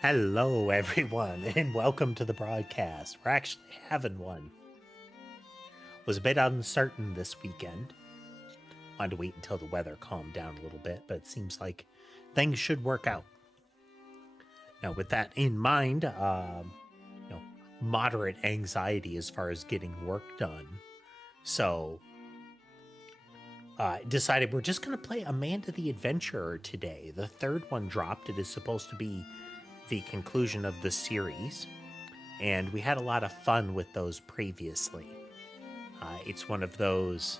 Hello, everyone, and welcome to the broadcast. We're actually having one. Was a bit uncertain this weekend. Wanted to wait until the weather calmed down a little bit, but it seems like things should work out. Now, with that in mind, moderate anxiety as far as getting work done. So, decided we're just going to play Amanda the Adventurer today. The third one dropped. It is supposed to be the conclusion of the series, and we had a lot of fun with those previously. It's one of those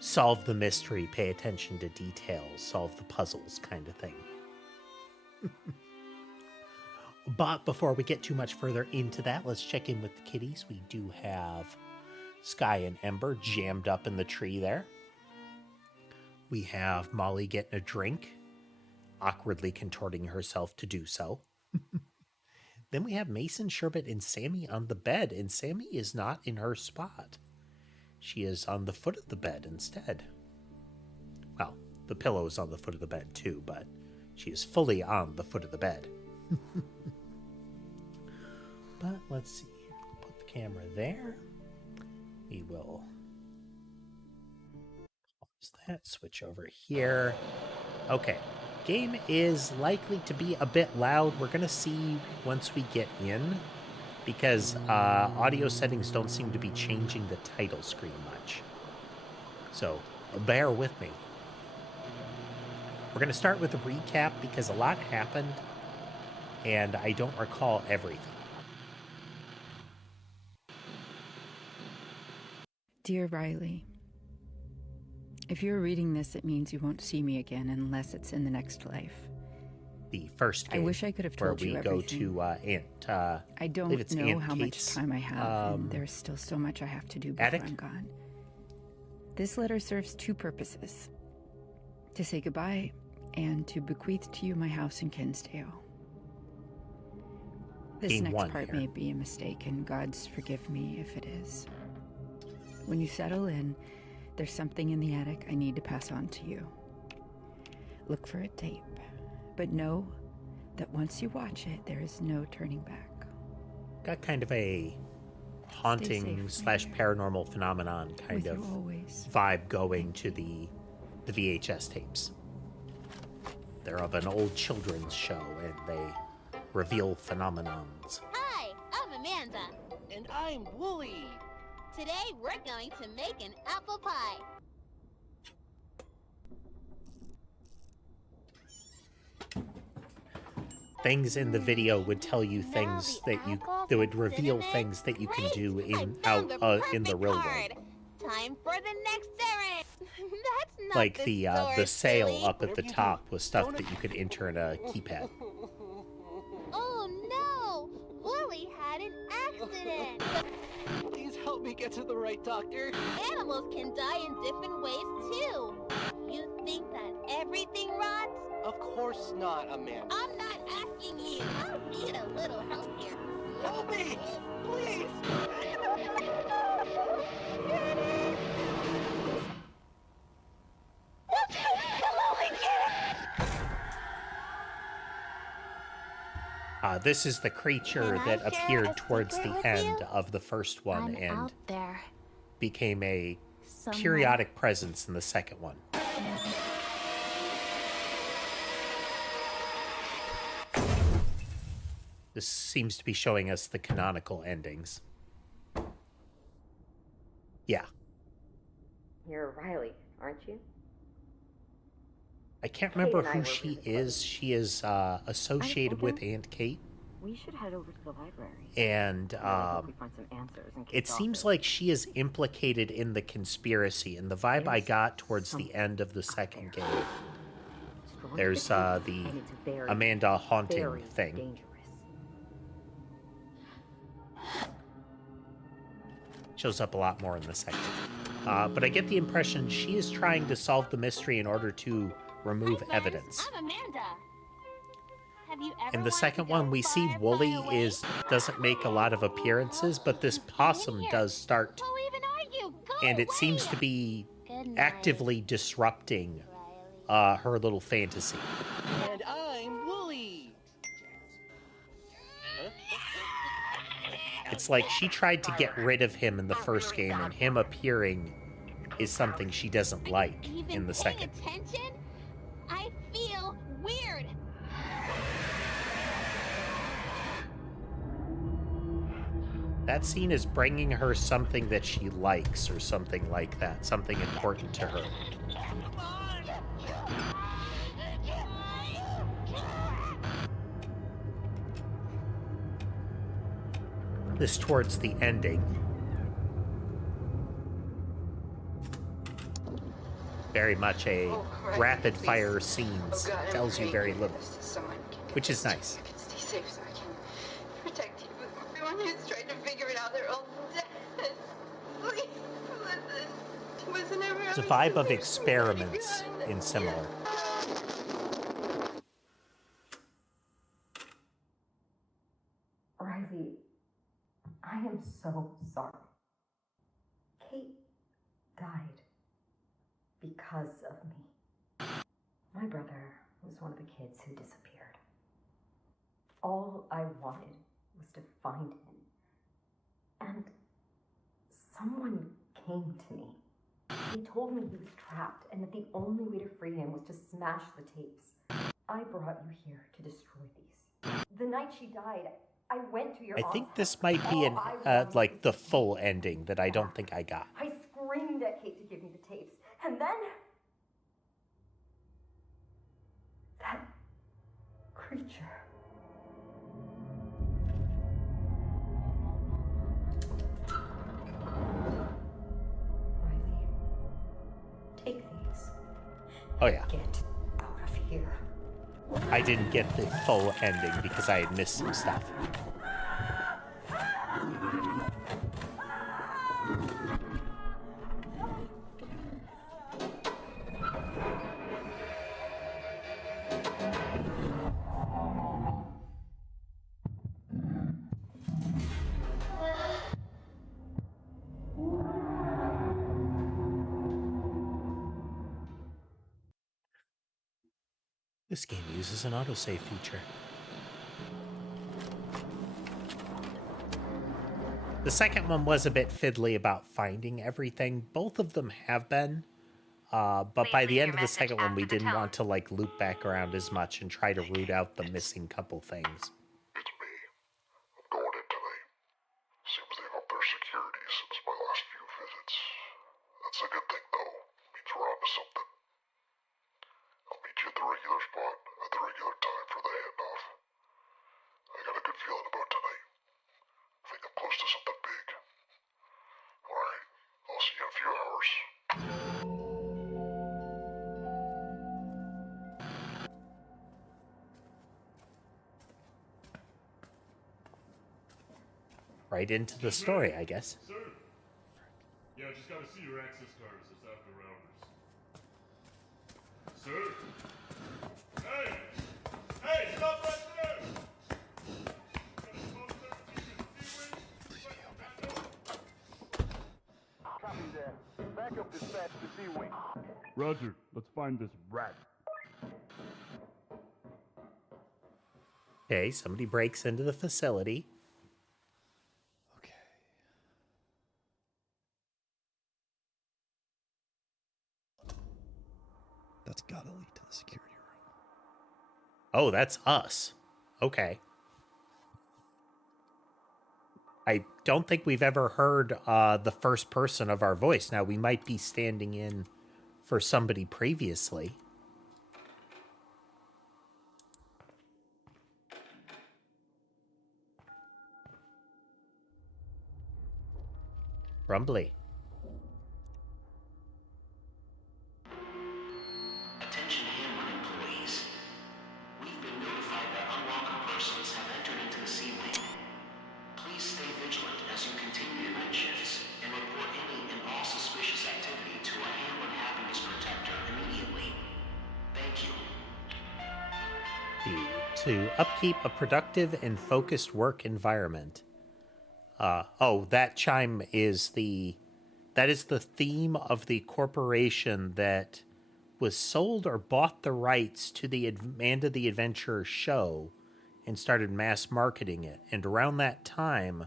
solve the mystery, pay attention to details, solve the puzzles kind of thing. But before we get too much further into that, let's check in with the kitties. We do have Sky and Ember jammed up in the tree there. We have Molly getting a drink, awkwardly contorting herself to do so. Then we have Mason, Sherbet, and Sammy on the bed, and Sammy is not in her spot. She is on the foot of the bed instead. Well, the pillow is on the foot of the bed too, but she is fully on the foot of the bed. But let's see here. Put the camera there. We will pause that, switch over here. Okay. Game is likely to be a bit loud. We're going to see once we get in, because audio settings don't seem to be changing the title screen much. So bear with me. We're going to start with a recap because a lot happened and I don't recall everything. Dear Riley, if you're reading this, it means you won't see me again unless it's in the next life. The first game, I wish I could have told you everything. Where we go to Aunt. I don't know Aunt how Kate's, much time I have, and there's still so much I have to do before I'm gone. This letter serves two purposes: to say goodbye and to bequeath to you my house in Kinsdale. This Game next part here. may be a mistake, and God's forgive me if it is. When you settle in, there's something in the attic I need to pass on to you. Look for a tape, but know that once you watch it, there is no turning back. Got kind of a haunting / paranormal phenomenon kind of vibe going to the VHS tapes. They're of an old children's show, and they reveal phenomenons. Hi, I'm Amanda. And I'm Wooly. Today we're going to make an apple pie. Things in the video would tell you things that would reveal things that you can do in the real world. Time for the next errand. That's not like the sail silly. up at the top was stuff that you could enter in a keypad. Oh no! Wooly had an accident. Please help me get to the right doctor. Animals can die in different ways too. You think that everything rots? Of course not, Amanda. I'm not asking you. I'll need a little help here. Help me! Please! This is the creature that appeared towards the end of the first one I'm and out there. became a Somewhere. periodic presence in the second one. This seems to be showing us the canonical endings. Yeah. You're Riley, aren't you? I can't remember who she is. She is associated with Aunt Kate. We should head over to the library. And we find some answers in it Kate's seems office. like she is implicated in the conspiracy. And the vibe I got towards the end of the second game, there's the And it's very, Amanda haunting very thing. dangerous. Shows up a lot more in the second. But I get the impression she is trying to solve the mystery in order to remove Hi, friends. evidence. I'm Amanda. Have you ever In the wanted second to one, go we see far, Wooly far away? doesn't make a lot of appearances, but this possum does start, Who even are you? Go and it away. seems to be Good night, actively disrupting Riley. her little fantasy. And I'm Wooly. It's like she tried to get rid of him in the first game, and him appearing is something she doesn't like in the second. Attention? I feel weird. That scene is bringing her something that she likes or something like that, something important to her. This towards the ending. Very much a rapid fire scenes, tells you very little, which is nice. Stay safe so I can protect you. Everyone who's trying to figure it out, they're all dead. Please, listen, everyone. It's a vibe of experiments in similar. Riley, I am so sorry. Kate died because of me. My brother was one of the kids who disappeared. All I wanted was to find him. And someone came to me. He told me he was trapped and that the only way to free him was to smash the tapes. I brought you here to destroy these. The night she died, I went to your I think aunt's this house. might be All I wanted like was the to full see ending that I don't think I got. I screamed at Kate to give me the tapes. And then that creature. Riley, take these. Oh yeah, Get out of here. I didn't get the full ending because I had missed some stuff. This game uses an autosave feature. The second one was a bit fiddly about finding everything. Both of them have been. But by the end of the second one, we didn't want to like loop back around as much and try to root out the missing couple things. It's me. I'm going in tonight. Seems they've upped their security since my last few visits. That's a good thing, though. Means we're onto something. I'll meet you at the regular spot at the regular time for the handoff. I got a good feeling about tonight. I think I'm close to something big. Alright, I'll see you in a few hours. Right into the story, I guess. Sir? Yeah, I just gotta see your access cards. It's after hours. Sir? Hey! Hey, stop right there! Copy that. Backup dispatch to C-Wing. Roger, let's find this rat. Okay, somebody breaks into the facility. Okay. That's gotta lead to the security room. Oh, that's us. Okay. I don't think we've ever heard the first person of our voice. Now, we might be standing in for somebody previously. Rumbly. Attention Hamlin employees. We've been notified that unwelcome persons have entered into the C-Wing. Please stay vigilant as you continue your night shifts and report any and all suspicious activity to a Hamlin Happiness Protector immediately. Thank you. To upkeep a productive and focused work environment. That chime is the theme of the corporation that was sold or bought the rights to the Amanda the Adventurer show and started mass marketing it. And around that time,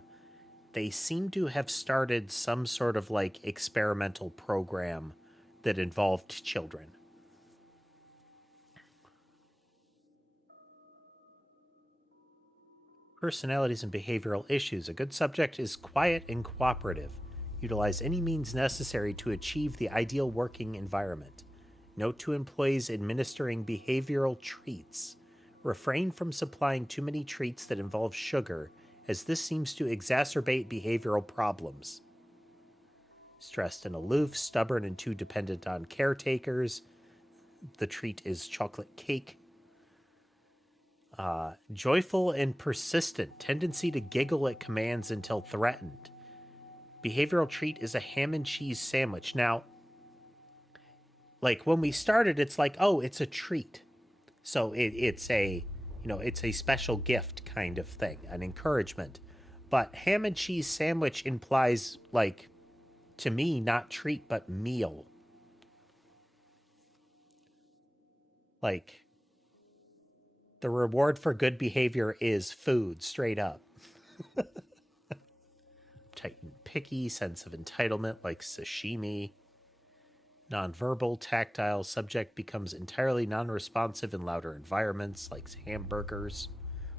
they seem to have started some sort of like experimental program that involved children. Personalities and behavioral issues. A good subject is quiet and cooperative. Utilize any means necessary to achieve the ideal working environment. Note to employees administering behavioral treats. Refrain from supplying too many treats that involve sugar, as this seems to exacerbate behavioral problems. Stressed and aloof, stubborn and too dependent on caretakers. The treat is chocolate cake. Joyful and persistent, tendency to giggle at commands until threatened. Behavioral treat is a ham and cheese sandwich. Now, like when we started, it's like, oh, it's a treat. So it's a, it's a special gift kind of thing, an encouragement. But ham and cheese sandwich implies, like, to me, not treat, but meal. Like, the reward for good behavior is food, straight up. Tight and picky, sense of entitlement, like sashimi. Nonverbal, tactile, subject becomes entirely non-responsive in louder environments, likes hamburgers.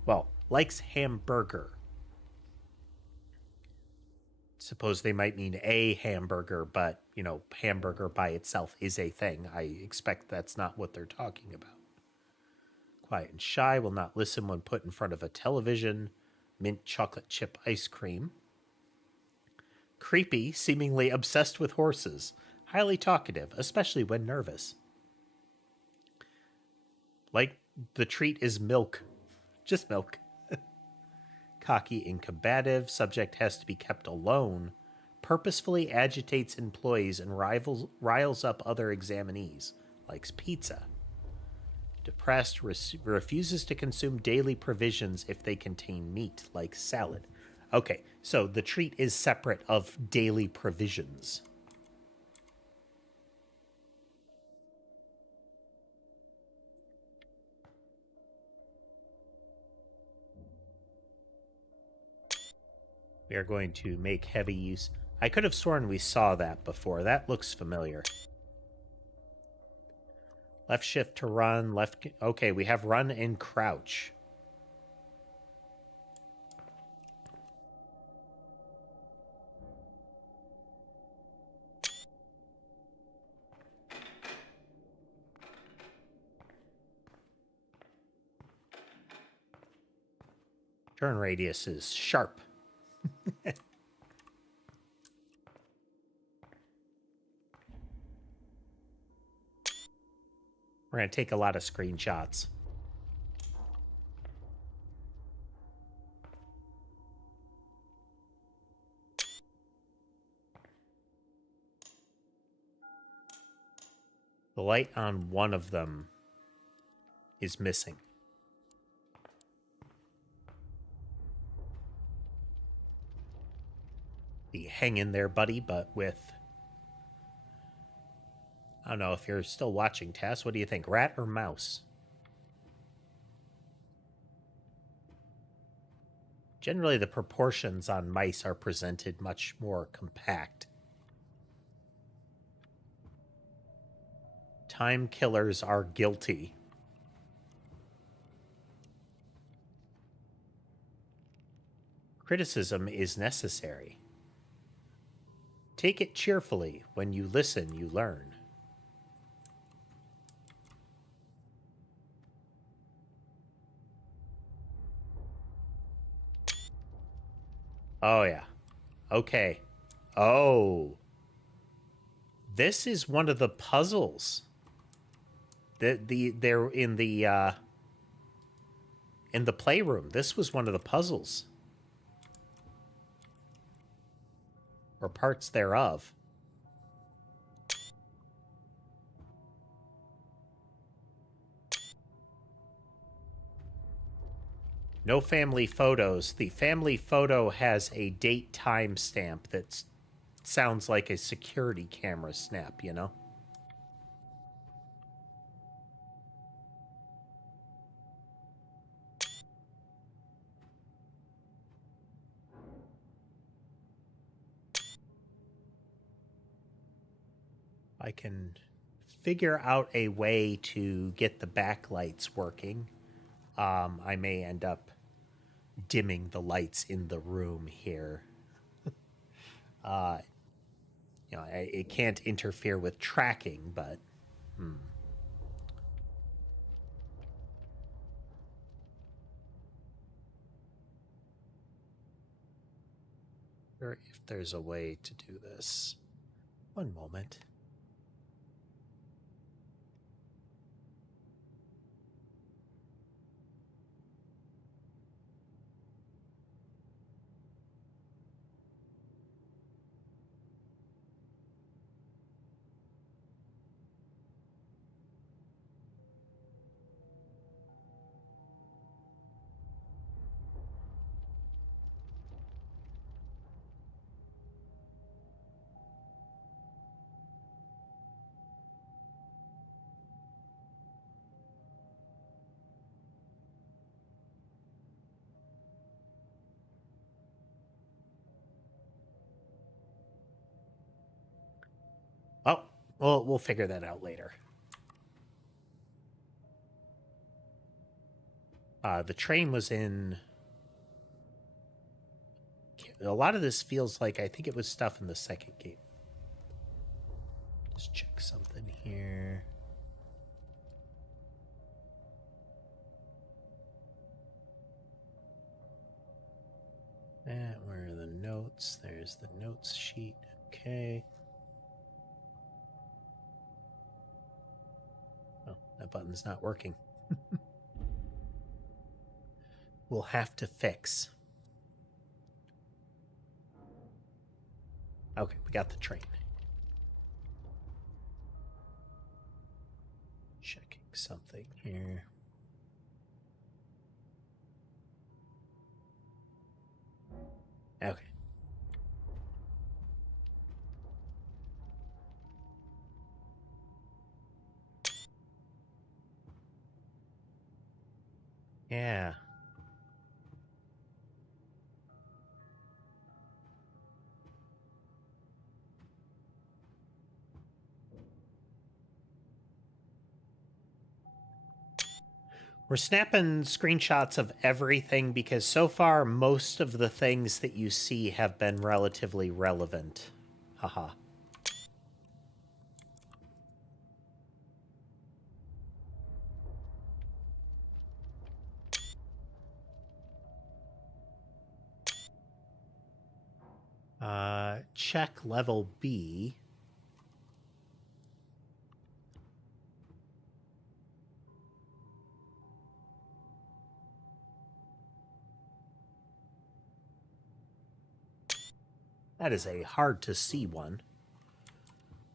Well, likes hamburger. Suppose they might mean a hamburger, but, hamburger by itself is a thing. I expect that's not what they're talking about. Quiet and shy, will not listen when put in front of a television. Mint chocolate chip ice cream. Creepy, seemingly obsessed with horses. Highly talkative, especially when nervous. Like the treat is milk. Just milk. Cocky and combative, subject has to be kept alone. Purposefully agitates employees and riles up other examinees. Likes pizza. Depressed, refuses to consume daily provisions if they contain meat, like salad. Okay, so the treat is separate of daily provisions. We are going to make heavy use. I could have sworn we saw that before. That looks familiar. Left shift to run, left... Okay, we have run and crouch. Turn radius is sharp. We're going to take a lot of screenshots. The light on one of them is missing. Hang in there, buddy, but with... I don't know if you're still watching, Tass. What do you think, rat or mouse? Generally, the proportions on mice are presented much more compact. Time killers are guilty. Criticism is necessary. Take it cheerfully. When you listen, you learn. Oh, yeah. Okay. Oh. This is one of the puzzles. They're in the playroom. This was one of the puzzles. Or parts thereof. No family photos. The family photo has a date timestamp that sounds like a security camera snap, you know? I can figure out a way to get the backlights working. I may end up dimming the lights in the room here. It can't interfere with tracking, but or if there's a way to do this. One moment. Oh, well, we'll figure that out later. The train was in... A lot of this feels like, I think it was stuff in the second game. Let's check something here. Where are the notes? There's the notes sheet. Okay. Oh, that button's not working. We'll have to fix. Okay, we got the train. Checking something here. Okay. Yeah. We're snapping screenshots of everything because so far most of the things that you see have been relatively relevant. Haha. Check level B. That is a hard to see one.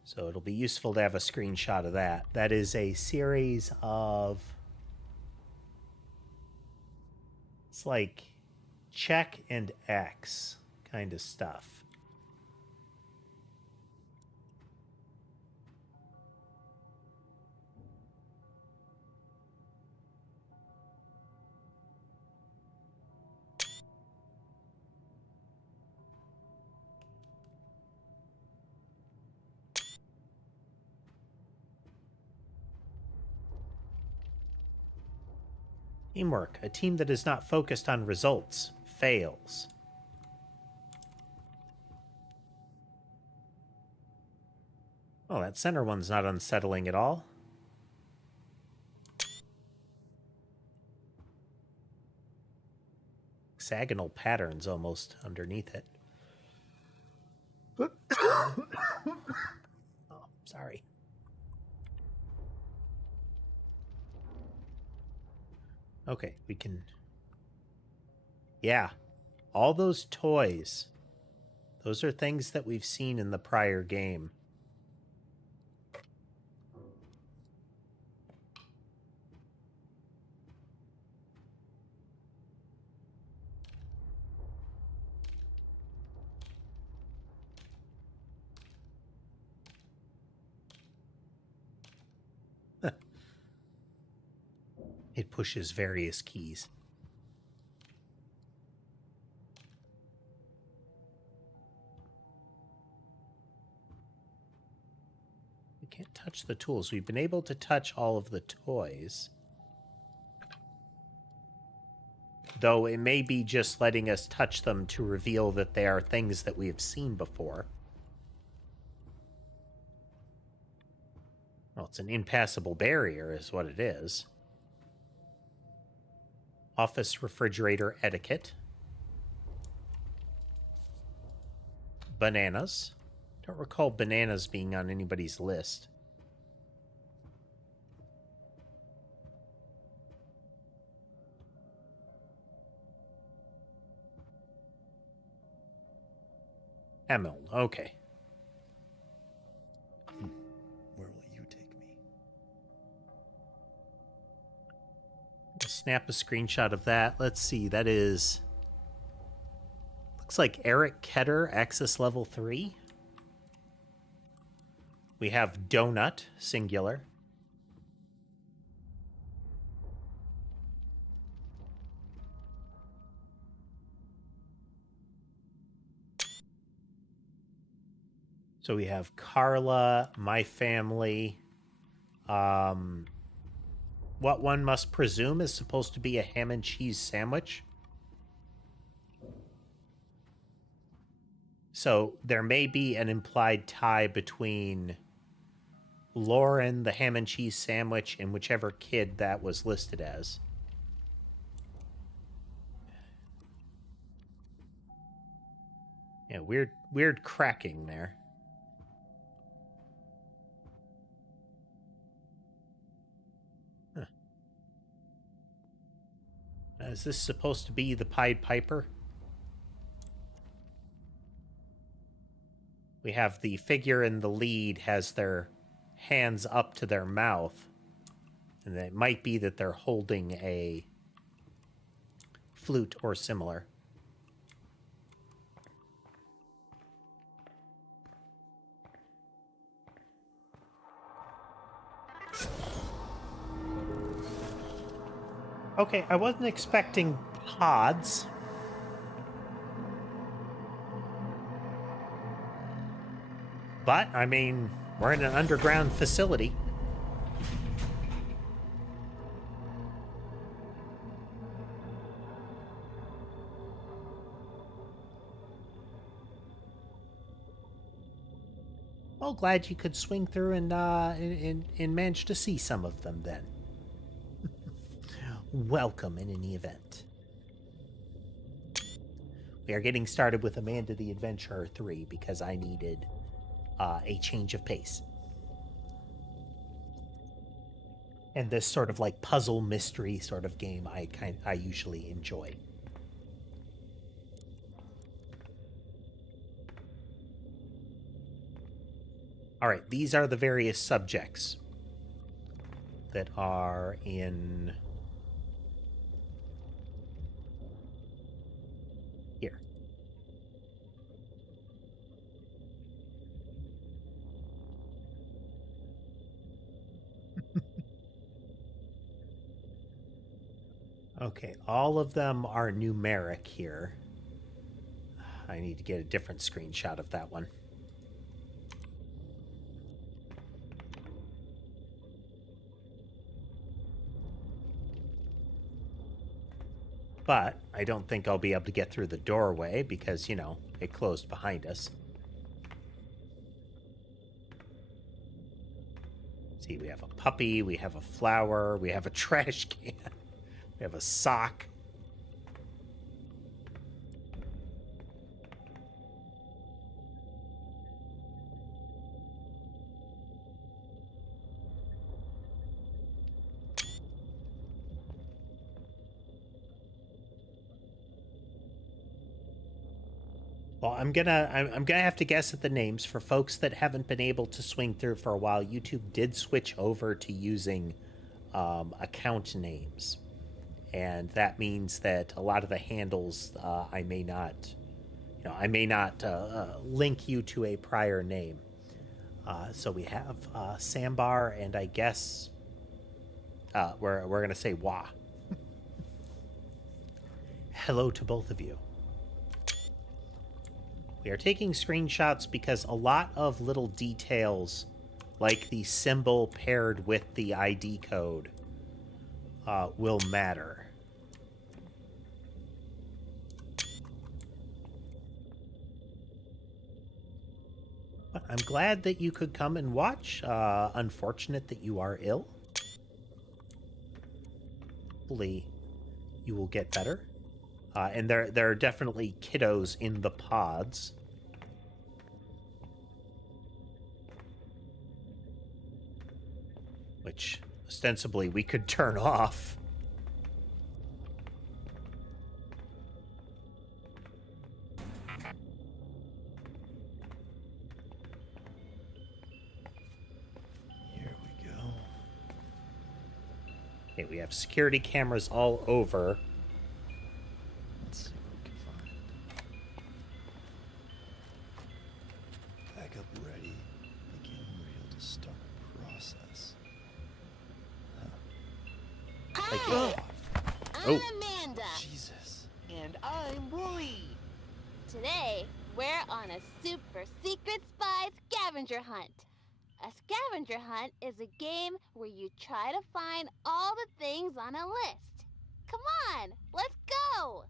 So it'll be useful to have a screenshot of that. That is a series of... It's like check and X kind of stuff. Teamwork. A team that is not focused on results fails. Oh, that center one's not unsettling at all. Hexagonal patterns almost underneath it. Oh, sorry. Okay, we can... Yeah, all those toys. Those are things that we've seen in the prior game. It pushes various keys. We can't touch the tools. We've been able to touch all of the toys. Though it may be just letting us touch them to reveal that they are things that we have seen before. Well, it's an impassable barrier is what it is. Office refrigerator etiquette. Bananas. Don't recall bananas being on anybody's list. Emerald, okay. Where will you take me? Snap a screenshot of that. Let's see, that is... Looks like Eric Ketter, access level 3. We have Donut, singular. So we have Carla, my family. What one must presume is supposed to be a ham and cheese sandwich. So there may be an implied tie between Lauren, the ham and cheese sandwich, and whichever kid that was listed as. Yeah, weird cracking there. Huh. Is this supposed to be the Pied Piper? We have the figure in the lead has their hands up to their mouth. And it might be that they're holding a flute or similar. Okay, I wasn't expecting pods. But, I mean, we're in an underground facility. Well, glad you could swing through and manage to see some of them then. Welcome in any event. We are getting started with Amanda the Adventurer 3 because I needed a change of pace. And this sort of like puzzle mystery sort of game I usually enjoy. All right, these are the various subjects that are in here. Okay, all of them are numeric here. I need to get a different screenshot of that one. But I don't think I'll be able to get through the doorway because, you know, it closed behind us. See, we have a puppy, we have a flower, we have a trash can, we have a sock. Well, I'm gonna have to guess at the names for folks that haven't been able to swing through for a while. YouTube did switch over to using account names, and that means that a lot of the handles I may not link you to a prior name. So we have Sambar, and I guess we're gonna say Wah. Hello to both of you. We are taking screenshots because a lot of little details like the symbol paired with the ID code, will matter. But I'm glad that you could come and watch. Unfortunate that you are ill. Hopefully you will get better. And there are definitely kiddos in the pods. Which, ostensibly, we could turn off. Here we go. Okay, we have security cameras all over. Let's see what we can find. Backup ready. Begin real to start process. Hi, I'm Amanda. Jesus. And I'm Wooly. Today, we're on a super secret spy scavenger hunt. A scavenger hunt is a game where you try to find all the things on a list. Come on, let's go!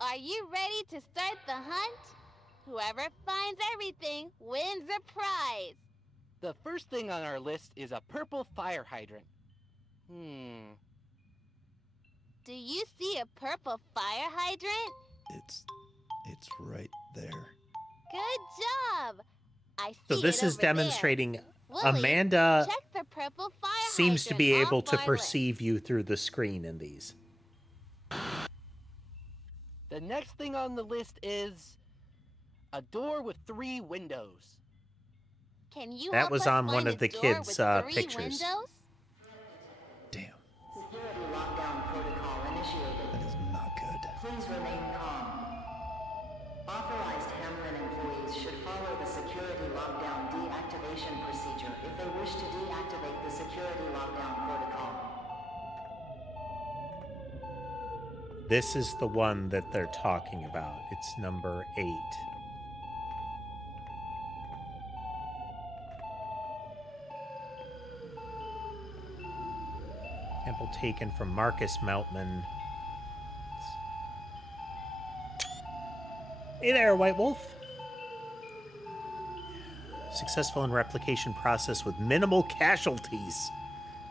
Are you ready to start the hunt? Whoever finds everything wins a prize. The first thing on our list is a purple fire hydrant. Do you see a purple fire hydrant? It's right there. Good job! I see So this it is over demonstrating there. Willie, Amanda check the purple fire seems to be hydrant able off to our perceive you through the screen in these. The next thing on the list is a door with 3 windows. list. Can you That help was us on find one a of the door kids' with 3 pictures. windows? Damn. Security lockdown protocol initiated. That is not good. Please remain calm. Authorized Hamlin employees should follow the security lockdown deactivation procedure if they wish to deactivate the security lockdown protocol. This is the one that they're talking about. It's number 8. Sample taken from Marcus Moutman. Hey there, White Wolf. Successful in replication process with minimal casualties.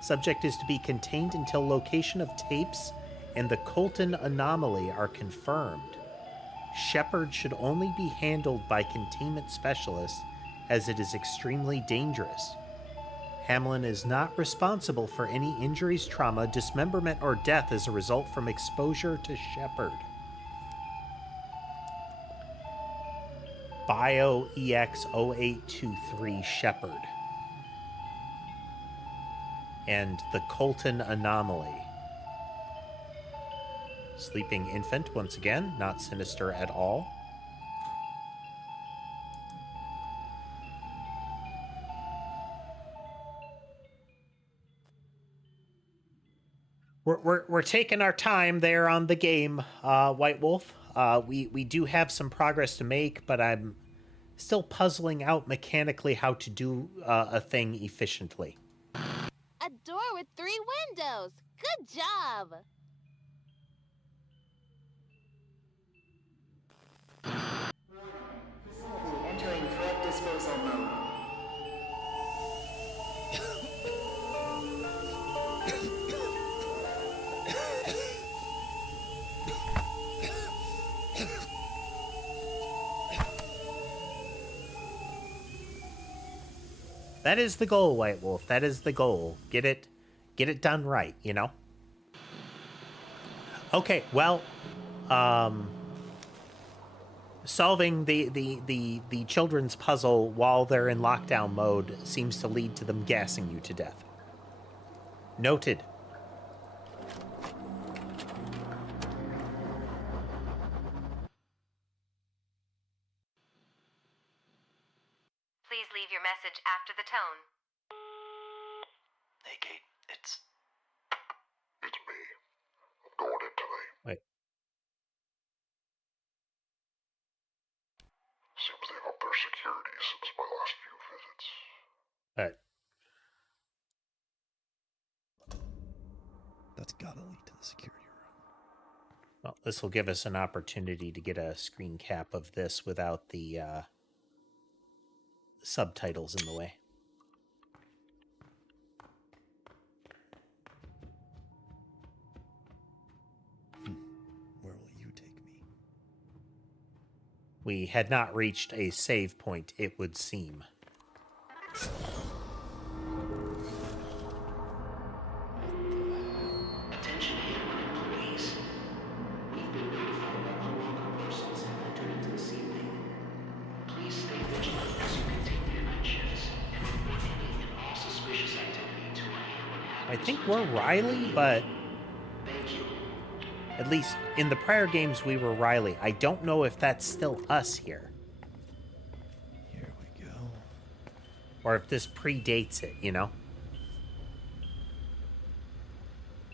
Subject is to be contained until location of tapes and the Colton anomaly are confirmed. Shepard should only be handled by containment specialists as it is extremely dangerous. Hamlin is not responsible for any injuries, trauma, dismemberment, or death as a result from exposure to Shepard. Bio EX0823 Shepard. And the Colton anomaly. Sleeping infant, once again, not sinister at all. We're taking our time there on the game, White Wolf. We do have some progress to make, but I'm still puzzling out mechanically how to do a thing efficiently. A door with 3 windows. Good job! Facility entering threat disposal mode. That is the goal, White Wolf. That is the goal. Get it done right, you know? Okay, well, solving the children's puzzle while they're in lockdown mode seems to lead to them gassing you to death. Noted. Please leave your message after the tone. Hey, Kate, it's me. I'm going in tonight. Wait. Seems they upped their security security since my last few visits. That's gotta lead to the security room. Well, this will give us an opportunity to get a screen cap of this without the subtitles in the way. Where will you take me? We had not reached a save point, it would seem. Attention Hammer employees. We've been notified that unwelcome persons have entered into the scene wing. Please stay vigilant as you continue your night shifts and report any and all suspicious activity to our Hammer I think we're Riley, but Thank you. at least in the prior games we were Riley. I don't know if that's still us here. Here we go. Or if this predates it, you know?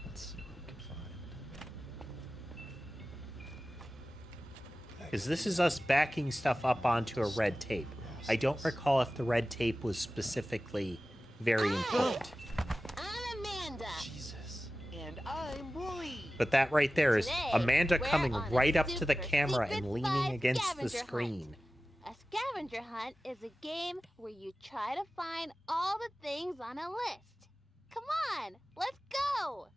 Let's see what we can find. Because this is us backing stuff up onto a red tape. I don't recall if the red tape was specifically very important. I'm Amanda. Jesus. And I'm Wooly. But that right there is Today, Amanda we're coming on a right up to the super camera secret and leaning spy against the scavenger screen. hunt. A scavenger hunt is a game where you try to find all the things on a list. Come on, let's go!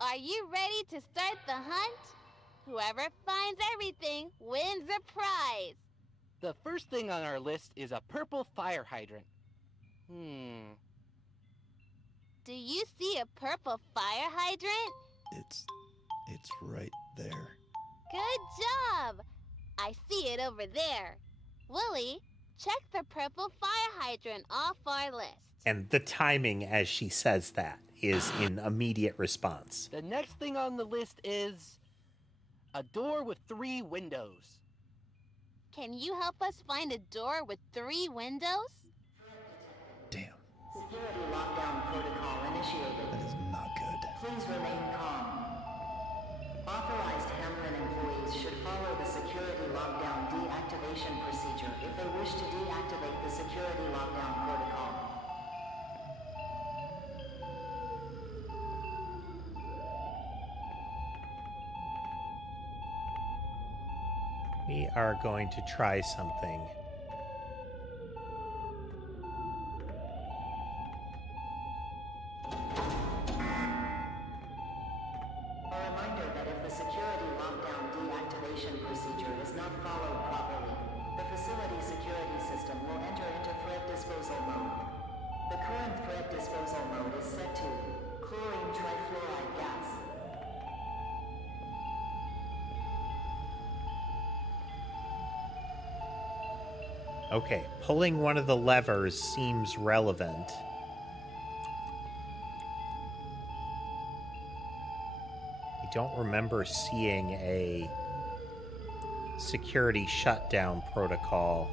Are you ready to start the hunt? Whoever finds everything wins a prize. The first thing on our list is a purple fire hydrant. Do you see a purple fire hydrant? It's right there. Good job! I see it over there. Willie, check the purple fire hydrant off our list. And the timing as she says that is in immediate response. The next thing on the list is a door with 3 windows. Can you help us find a door with 3 windows? Damn. Security lockdown protocol initiated. That is not good. Please remain calm. Authorized Hamlin employees should follow the security lockdown deactivation procedure if they wish to deactivate the security lockdown protocol. We are going to try something. A reminder that if the security lockdown deactivation procedure is not followed properly, the facility security system will enter into threat disposal mode. The current threat disposal mode is set to chlorine trifluoride gas. Okay, pulling one of the levers seems relevant. I don't remember seeing a security shutdown protocol.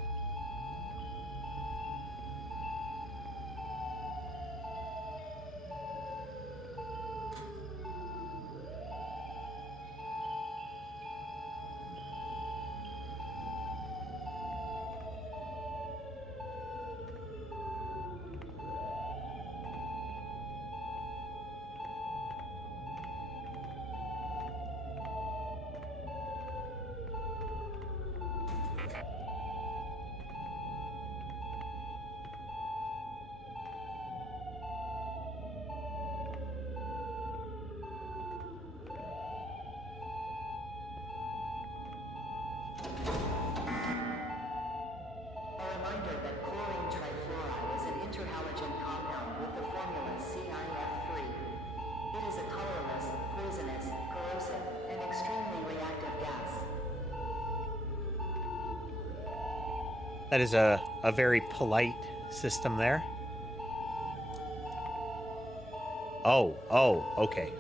A reminder that chlorine trifluoride is an interhalogen compound with the formula CIF3. It is a colorless, poisonous, corrosive, and extremely reactive gas. That is a very polite system there. Oh, okay.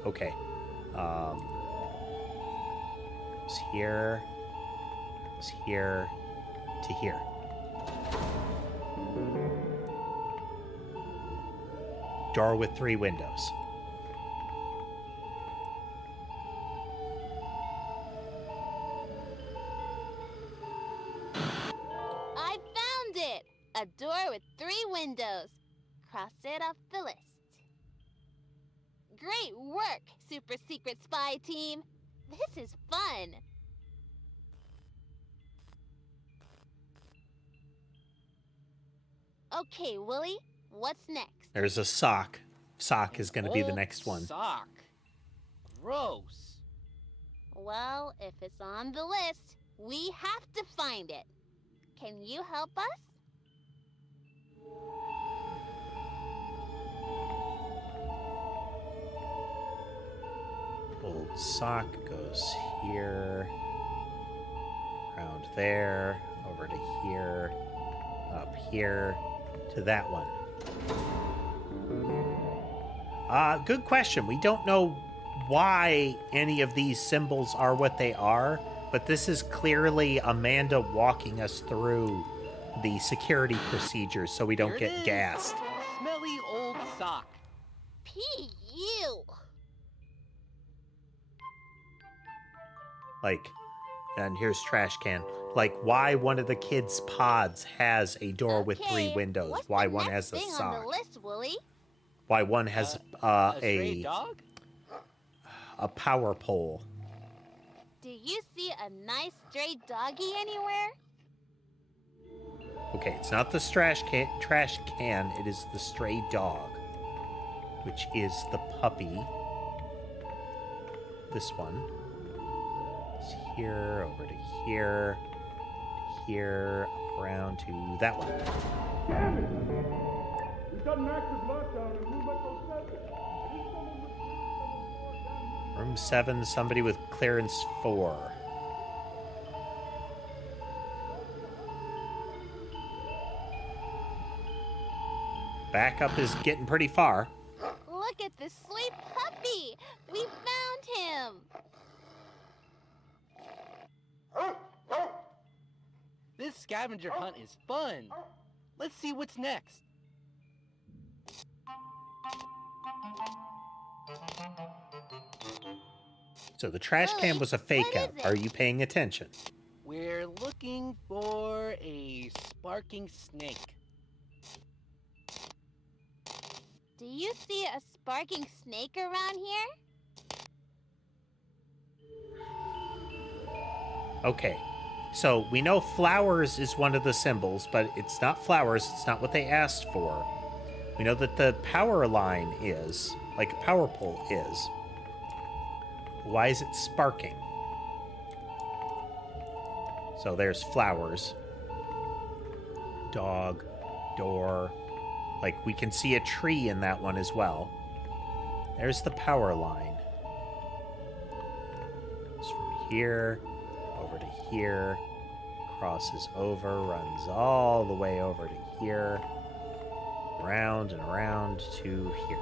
It's here. It's here to here. Door with 3 windows. A door with 3 windows. Cross it off the list. Great work, super secret spy team. This is fun. Okay, Willie, what's next? There's a sock. Sock is going to be the Old next one. Sock. Gross. Well, if it's on the list, we have to find it. Can you help us? Old sock goes here, around there, over to here, up here, to that one. Good question. We don't know why any of these symbols are what they are, but this is clearly Amanda walking us through the security procedures so we don't get gassed. Smelly old sock. P.U. Like, and here's trash can. Like, why one of the kids' pods has a door with 3 windows? Why one has a Thing sock? on the list, Willie? Why one has a stray dog? A power pole? Do you see a nice stray doggy anywhere? Okay, it's not the trash can. It is the stray dog, which is the puppy. This one. It's here, over to here, up around to that one. Damn it! We've got an active lockdown in room Echo 7. Room 7, somebody with clearance 4. Backup is getting pretty far. Look at this sweet puppy! We found him! This scavenger hunt is fun. Let's see what's next. So the trash can was a fake out. Are you paying attention? We're looking for a sparking snake. Do you see a sparking snake around here? Okay, so we know flowers is one of the symbols, but it's not flowers. It's not what they asked for. We know that the power line is, like a power pole is. Why is it sparking? So there's flowers. Dog, door. Like, we can see a tree in that one as well. There's the power line. It's from here over to here. Crosses over, runs all the way over to here. Round and around to here.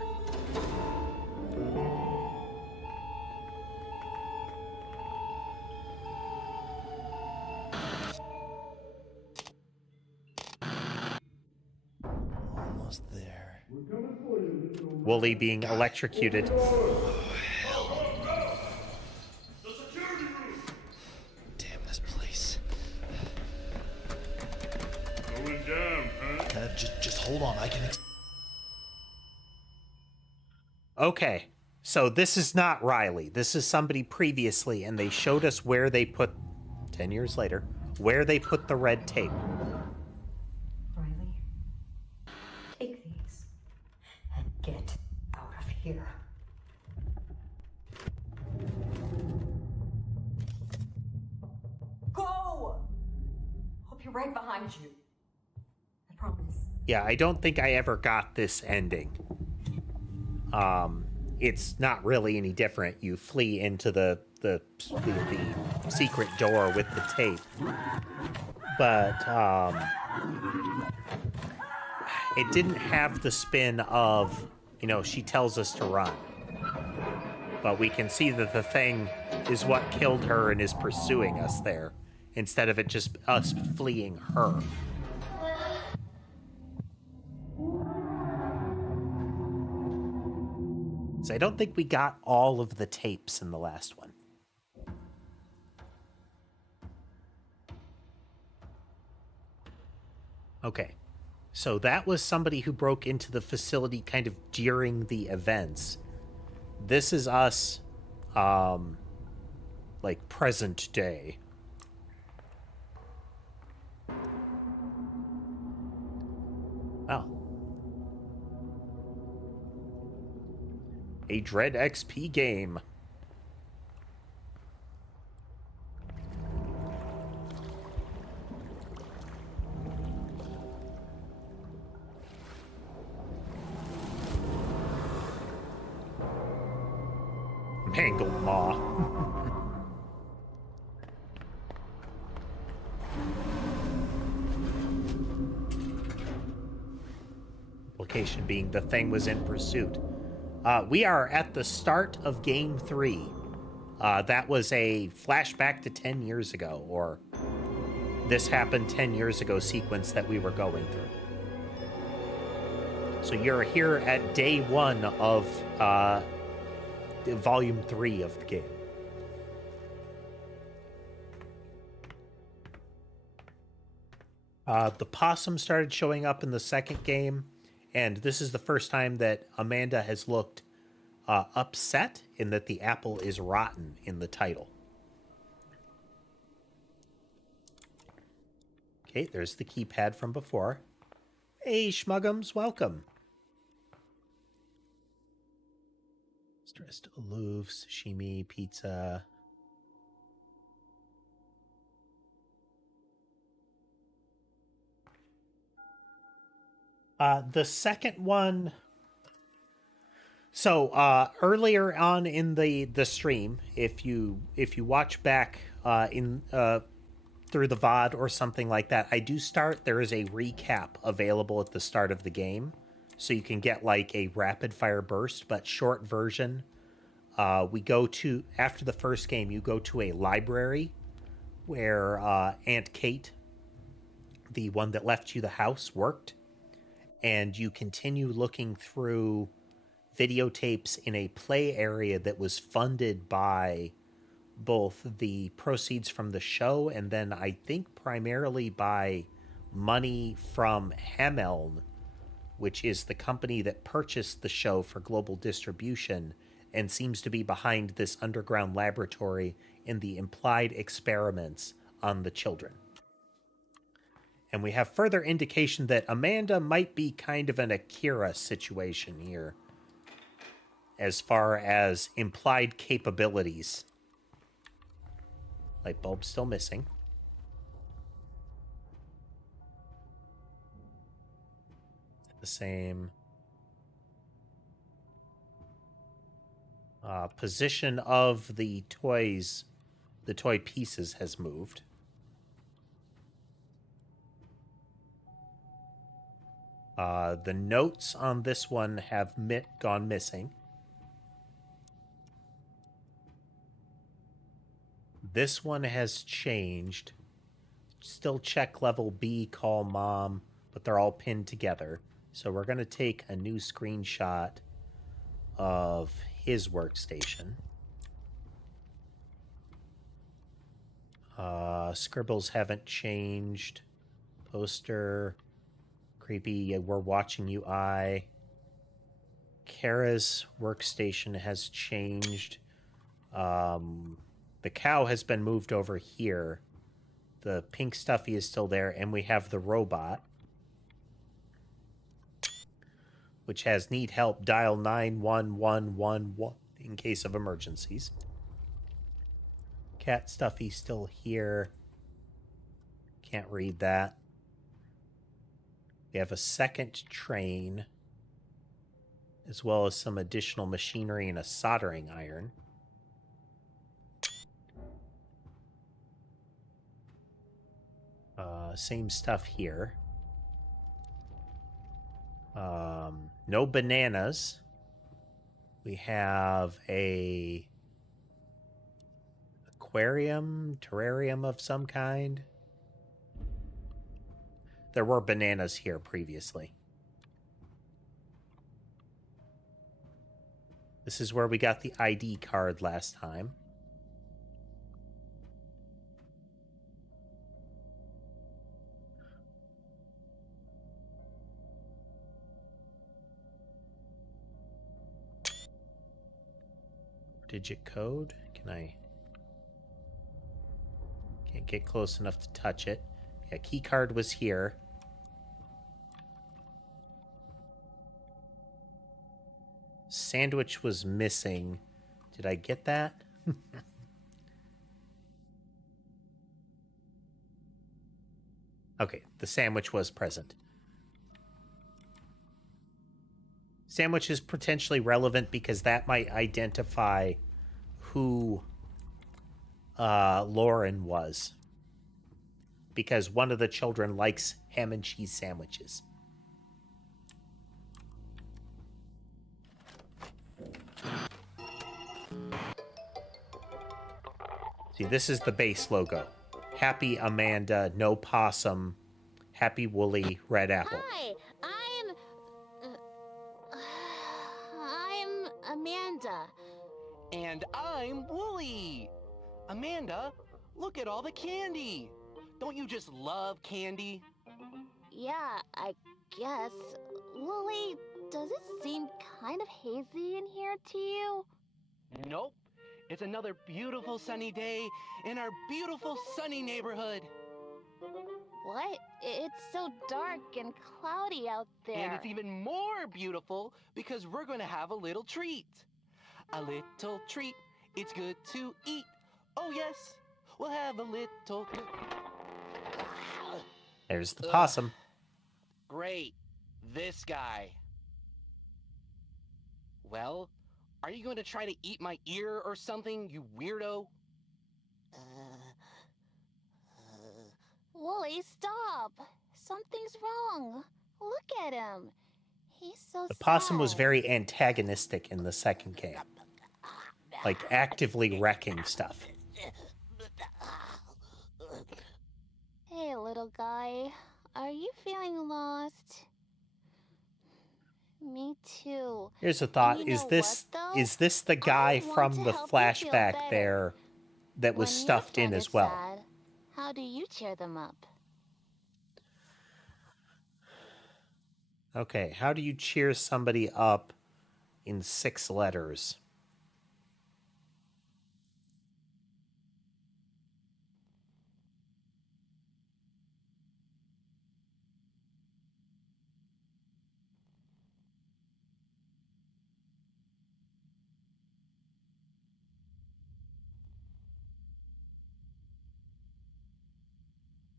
Almost there. Wooly being electrocuted. Damn this place. Going down, huh? Just hold on. I can. Okay, so this is not Riley. This is somebody previously, and they showed us where they put, 10 years later, where they put the red tape. Riley, take these and get out of here. Go! I'll be right behind you. I promise. Yeah, I don't think I ever got this ending. It's not really any different. You flee into the secret door with the tape. But, it didn't have the spin of, you know, she tells us to run. But we can see that the thing is what killed her and is pursuing us there, instead of it just us fleeing her. So I don't think we got all of the tapes in the last one. Okay. So that was somebody who broke into the facility kind of during the events. This is us, like present day. Wow. A Dread XP game. Mangled Maw. Implication being the thing was in pursuit. We are at the start of Game 3. That was a flashback to 10 years ago, or this happened 10 years ago sequence that we were going through. So you're here at day 1 of Volume 3 of the game. The possum started showing up in the second game, and this is the first time that Amanda has looked upset in that the apple is rotten in the title. Okay, there's the keypad from before. Hey, Schmuggums, welcome. Stressed aloof, sashimi, pizza. The second one. So earlier on in the stream, if you watch back through the VOD or something like that, I do start. There is a recap available at the start of the game, so you can get like a rapid fire burst, but short version. We go to, after the first game, you go to a library where Aunt Kate, the one that left you the house, worked, and you continue looking through videotapes in a play area that was funded by both the proceeds from the show and then I think primarily by money from Hameln, which is the company that purchased the show for global distribution and seems to be behind this underground laboratory and the implied experiments on the children. And we have further indication that Amanda might be kind of an Akira situation here as far as implied capabilities. Light bulb still missing. The same position of the toys, the toy pieces has moved. The notes on this one have gone missing. This one has changed. Still check level B, call mom, but they're all pinned together. So we're going to take a new screenshot of his workstation. Scribbles haven't changed. Poster. Creepy, we're watching you, I. Kara's workstation has changed. The cow has been moved over here. The pink stuffy is still there, and we have the robot, which has need help, dial 91111 in case of emergencies. Cat stuffy still here. Can't read that. We have a second train, as well as some additional machinery and a soldering iron. Same stuff here. No bananas. We have a aquarium, terrarium of some kind. There were bananas here previously. This is where we got the ID card last time. 4-digit code. Can I... Can't get close enough to touch it. Yeah, key card was here. Sandwich was missing. Did I get that? Okay, the sandwich was present. Sandwich is potentially relevant because that might identify who Lauren was. Because one of the children likes ham and cheese sandwiches. See, this is the base logo. Happy Amanda, no possum, happy Woolly, red apple. Hi, I'm Amanda. And I'm Wooly. Amanda, look at all the candy. Don't you just love candy? Yeah, I guess. Wooly, does it seem kind of hazy in here to you? Nope. It's another beautiful sunny day in our beautiful sunny neighborhood. What? It's so dark and cloudy out there. And it's even more beautiful because we're going to have a little treat. A little treat. It's good to eat. Oh, yes. We'll have a little... There's the possum. Great. This guy. Well, are you going to try to eat my ear or something, you weirdo? Wooly, stop. Something's wrong. Look at him. He's so The possum sad. was very antagonistic in the second game. Like, actively wrecking stuff. Hey, little guy. Are you feeling lost? Me too. Here's a thought. You know Is this the guy from the flashback there that was stuffed in as well? Sad, how do you cheer them up? Okay, how do you cheer somebody up in 6 letters?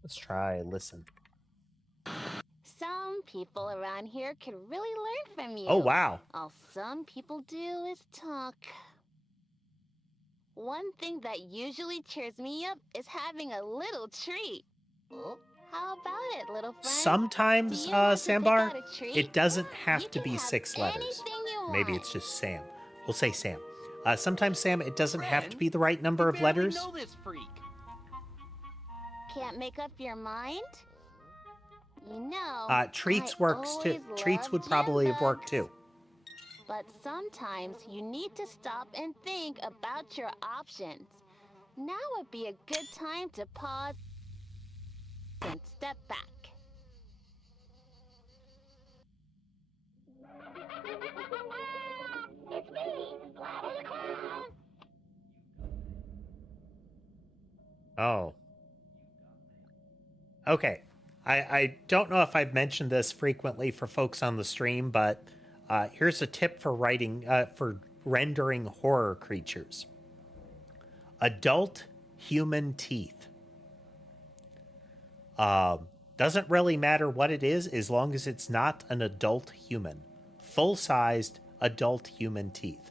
Let's try listen. Some people around here could really learn from you. Oh, wow. All some people do is talk. One thing that usually cheers me up is having a little treat. How about it, little friend? Sometimes, Do you want to pick Sambar, out a treat? it doesn't have You to can be have 6 letters. anything you Maybe want. it's just Sam. We'll say Sam. Sometimes, Sam, it doesn't have to Friend, be the right number of barely letters. know this freak. Can't make up your mind? You know, Treats I works too. always Treats loved would probably gem have worked bugs. too. But sometimes you need to stop and think about your options. Now would be a good time to pause and step back. It's me, Lottie the Clown. Oh. Okay. I don't know if I've mentioned this frequently for folks on the stream, but here's a tip for rendering horror creatures. Adult human teeth. Doesn't really matter what it is as long as it's not an adult human. Full-sized adult human teeth.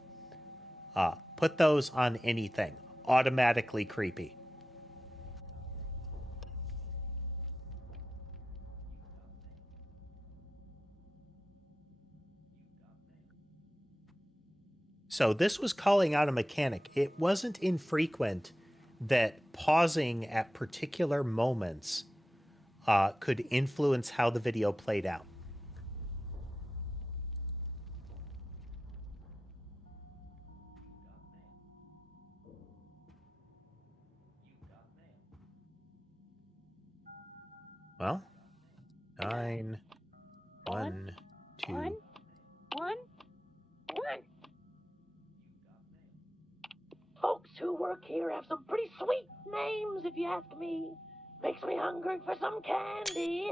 Put those on anything. Automatically creepy. So this was calling out a mechanic. It wasn't infrequent that pausing at particular moments could influence how the video played out. Well, 9, 1, 2. 1, 1, 1. work here have some pretty sweet names, if you ask me. Makes me hungry for some candy.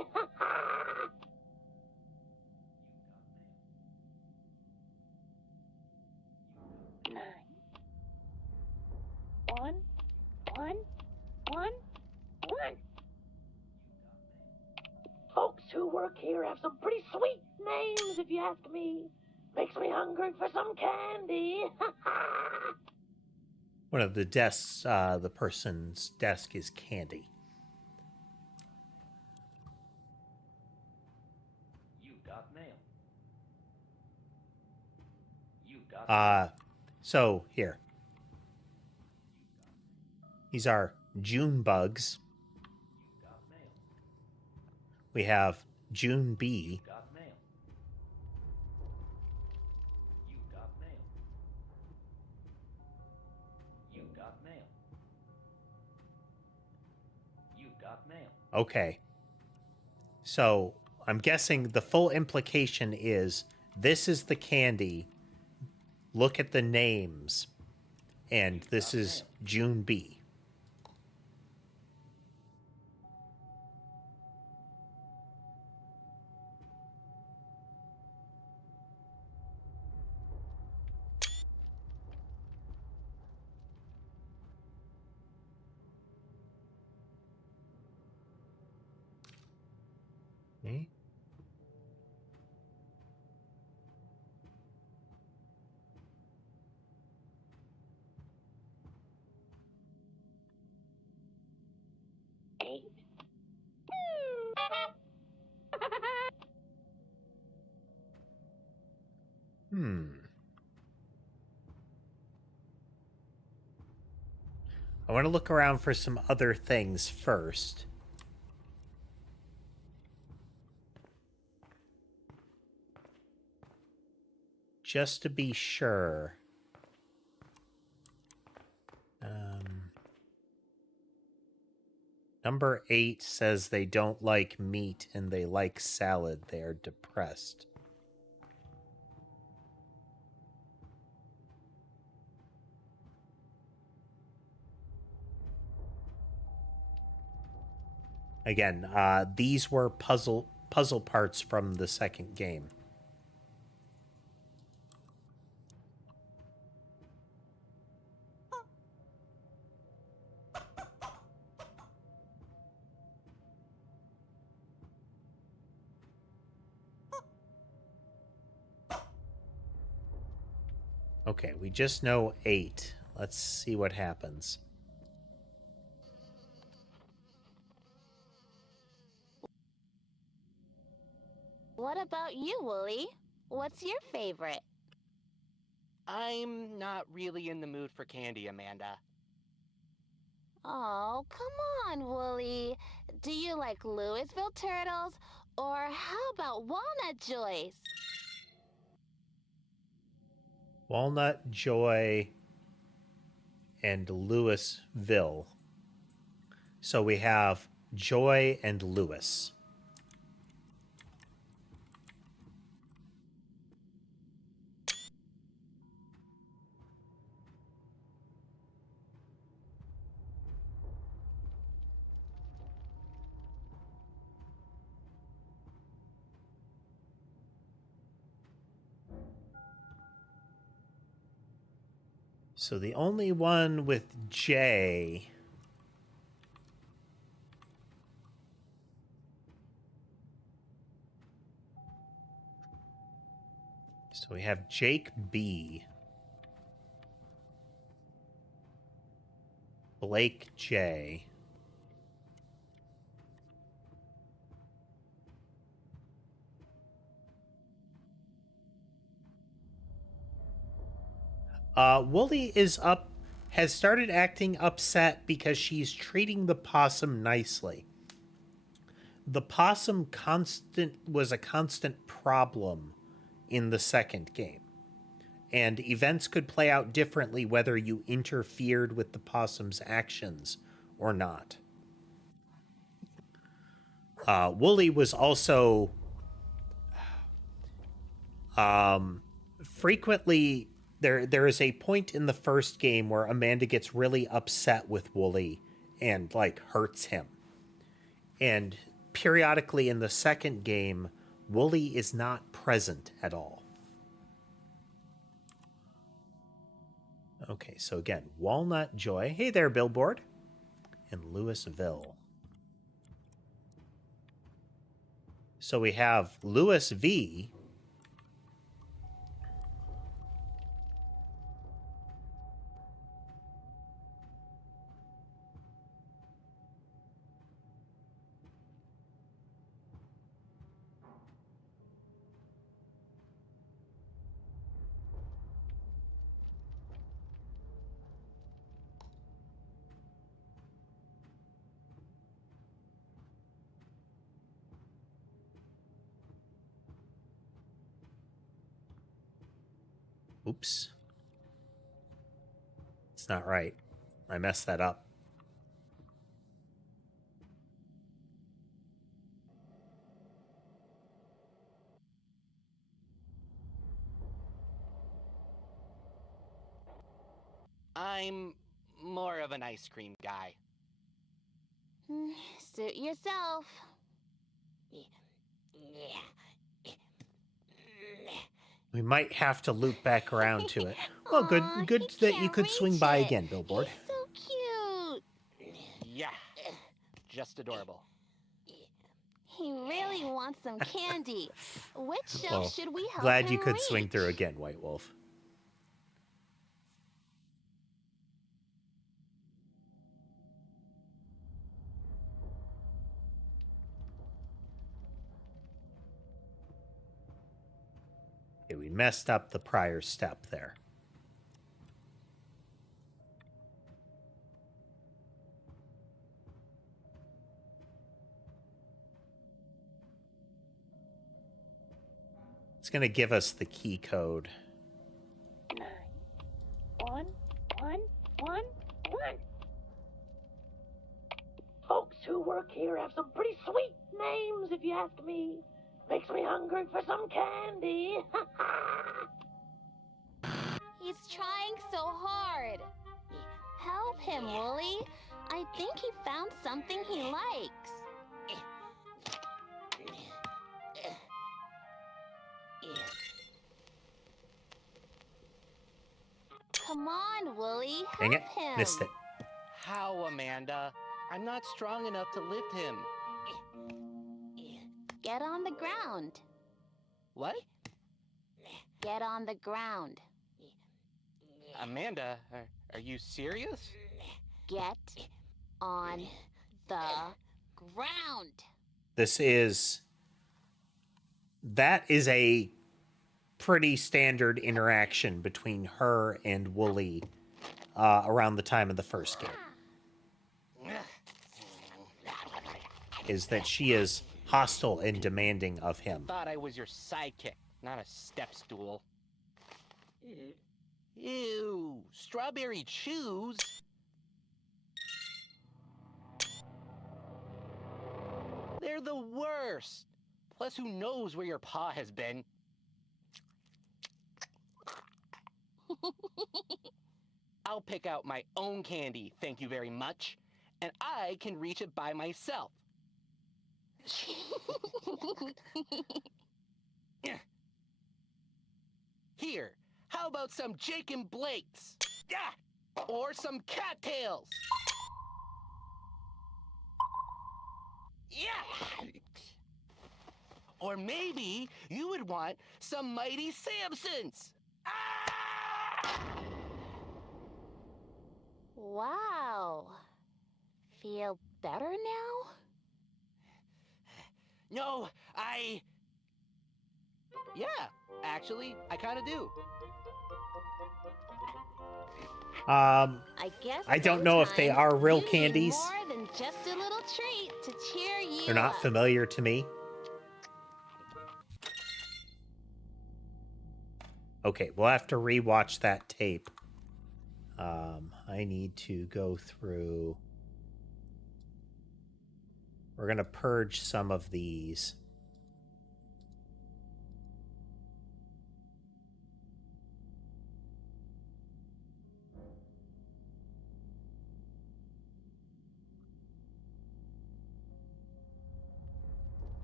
9. 1, 1, 1, 1. Folks who work here have some pretty sweet names, if you ask me. Makes me hungry for some candy. One of the desks, the person's desk is Candy. You got mail. You got So here. These are June bugs. You got mail. We have June bee. You got mail. You got mail. You got mail. You got mail. Okay. So I'm guessing the full implication is this is the candy. Look at the names. And this is June bee. Okay. I want to look around for some other things first. Just to be sure. Number 8 says they don't like meat and they like salad. They are depressed. Again, these were puzzle parts from the second game. Okay, we just know 8. Let's see what happens. What about you, Wooly? What's your favorite? I'm not really in the mood for candy, Amanda. Oh, come on, Wooly. Do you like Louisville turtles? Or how about walnut joys? Walnut, Joy, and Louisville. So we have Joy and Louis. So the only one with J so we have Jake B, Blake J, Wooly has started acting upset because she's treating the possum nicely. The possum was a constant problem in the second game. And events could play out differently whether you interfered with the possum's actions or not. Wooly was also frequently there is a point in the first game where Amanda gets really upset with Wooly and like hurts him. And periodically in the second game, Wooly is not present at all. Okay, so again, Walnut Joy. Hey there, Billboard. And Louisville. So we have Louis V. Oops. It's not right. I messed that up. I'm more of an ice cream guy. Suit yourself. We might have to loop back around to it. Well, Aw, good he that you can't could swing by reach it. again, Billboard. He's so cute. Yeah, just adorable. He really wants some candy. Which shelf should we help Glad him you could reach? swing through again, White Wolf. Okay, we messed up the prior step there. It's going to give us the key code. 1, 1, 1, 1. Folks who work here have some pretty sweet names, if you ask me. Makes me hungry for some candy. He's trying so hard. Help him, Wooly. I think he found something he likes. Come on, Wooly. Dang it, Help him. missed it. How, Amanda? I'm not strong enough to lift him. Get on the ground. What? Get on the ground. Amanda, are you serious? Get on the ground. That is a pretty standard interaction between her and Wooly around the time of the first game. Is that she is hostile and demanding of him. Thought I was your sidekick, not a step stool. Ew, strawberry chews? They're the worst. Plus, who knows where your paw has been? I'll pick out my own candy, thank you very much. And I can reach it by myself. Here, how about some Jake and Blake's? Yeah! Or some cattails? Yeah! Or maybe you would want some Mighty Samsons? Ah! Wow. Feel better now? No, yeah, actually, I kind of do. I don't know if they are real you need candies. More than just a little treat to cheer you They're not up. familiar to me. Okay, we'll have to rewatch that tape. I need to go through. We're going to purge some of these.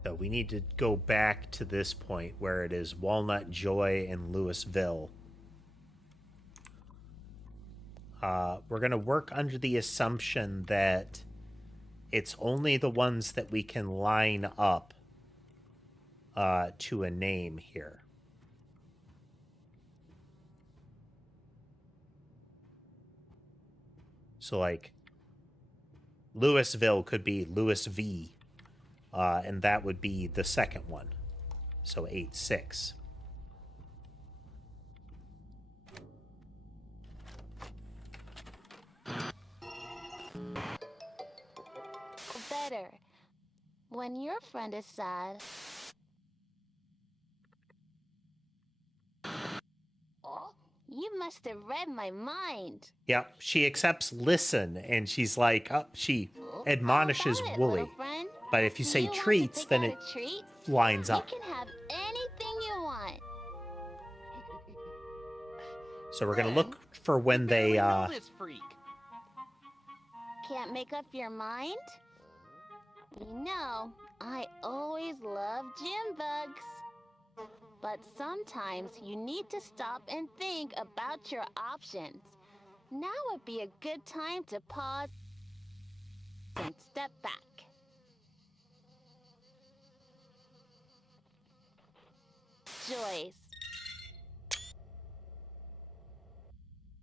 So we need to go back to this point where it is Walnut, Joy, and Louisville. We're going to work under the assumption that it's only the ones that we can line up to a name here. So, like, Louisville could be Louis V, and that would be the second one. So 8-6. Better. When your friend is sad. You must have read my mind. Yep, she accepts listen, and she's like, she admonishes Wooly. But if you say treats, then it lines up. You can have anything you want. So we're going to look for when they... Can't make up your mind? You know, I always love gym bugs. But sometimes you need to stop and think about your options. Now would be a good time to pause and step back. Joyce.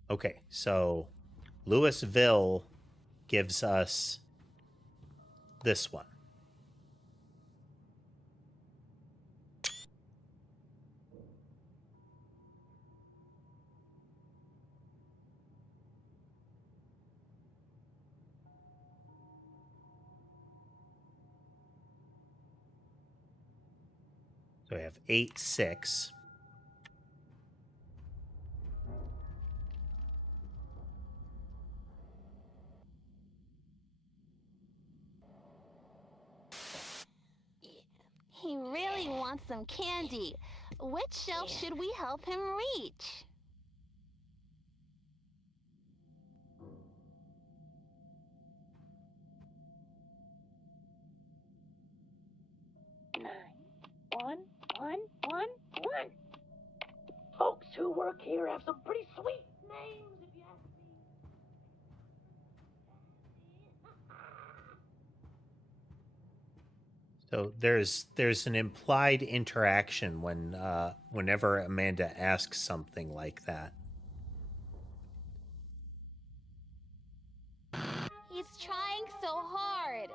Okay, so Louisville gives us this one. So we have 8-6. He really wants some candy. Which shelf should we help him reach? One. Folks who work here have some pretty sweet names, if you ask me. So there's an implied interaction when whenever Amanda asks something like that. He's trying so hard.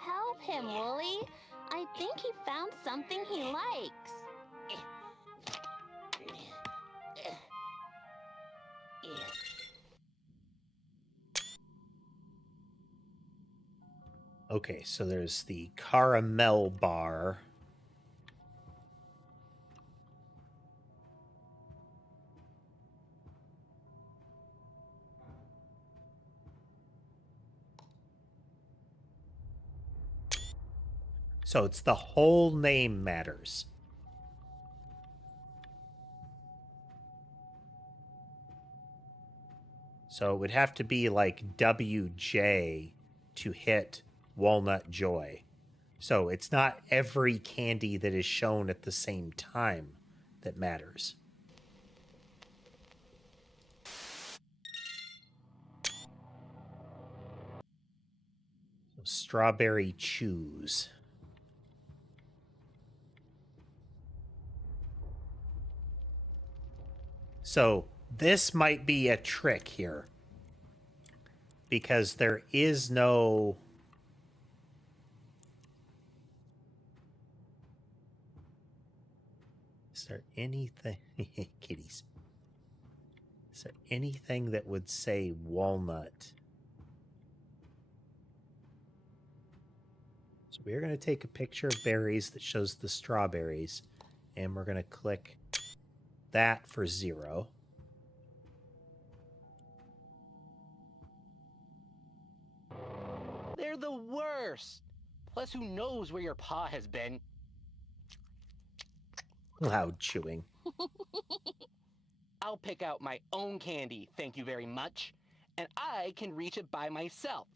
Help him, Wooly. I think he found something he likes. Okay, so there's the caramel bar. So it's the whole name matters. So it would have to be like WJ to hit Walnut Joy. So it's not every candy that is shown at the same time that matters. So Strawberry Chews. So this might be a trick here, because there is no... Is there anything... Kitties. Is there anything that would say walnut? So we're going to take a picture of berries that shows the strawberries, and we're going to click that for 0. They're the worst. Plus, who knows where your paw has been? Loud chewing. I'll pick out my own candy, thank you very much. And I can reach it by myself.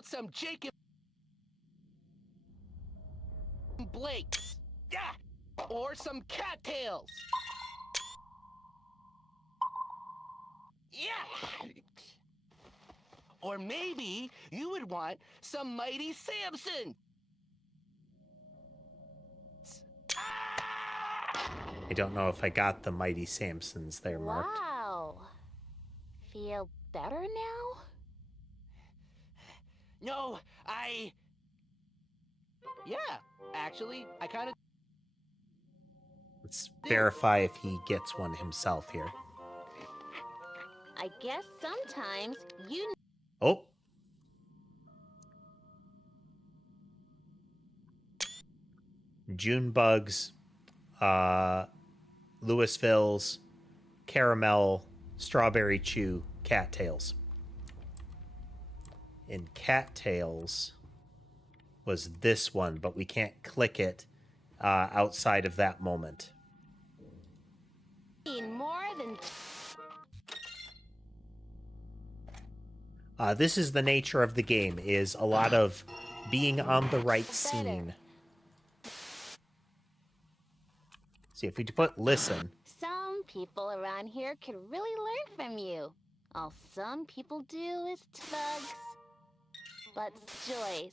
about some Jacob Blakes? Yeah! Or some cattails? Yeah! Or maybe you would want some Mighty Samson. I don't know if I got the Mighty Samsons there marked. Wow. Feel better now? No, yeah, actually, I kind of... Let's verify if he gets one himself here. I guess sometimes you... Oh. June Bugs, Louisville's, Caramel, Strawberry Chew, Cattails. And Cattails was this one, but we can't click it outside of that moment. more than... This is the nature of the game, is a lot of being on the right scene. See, if we put listen. Some people around here could really learn from you. All some people do is tugs. But Joyce...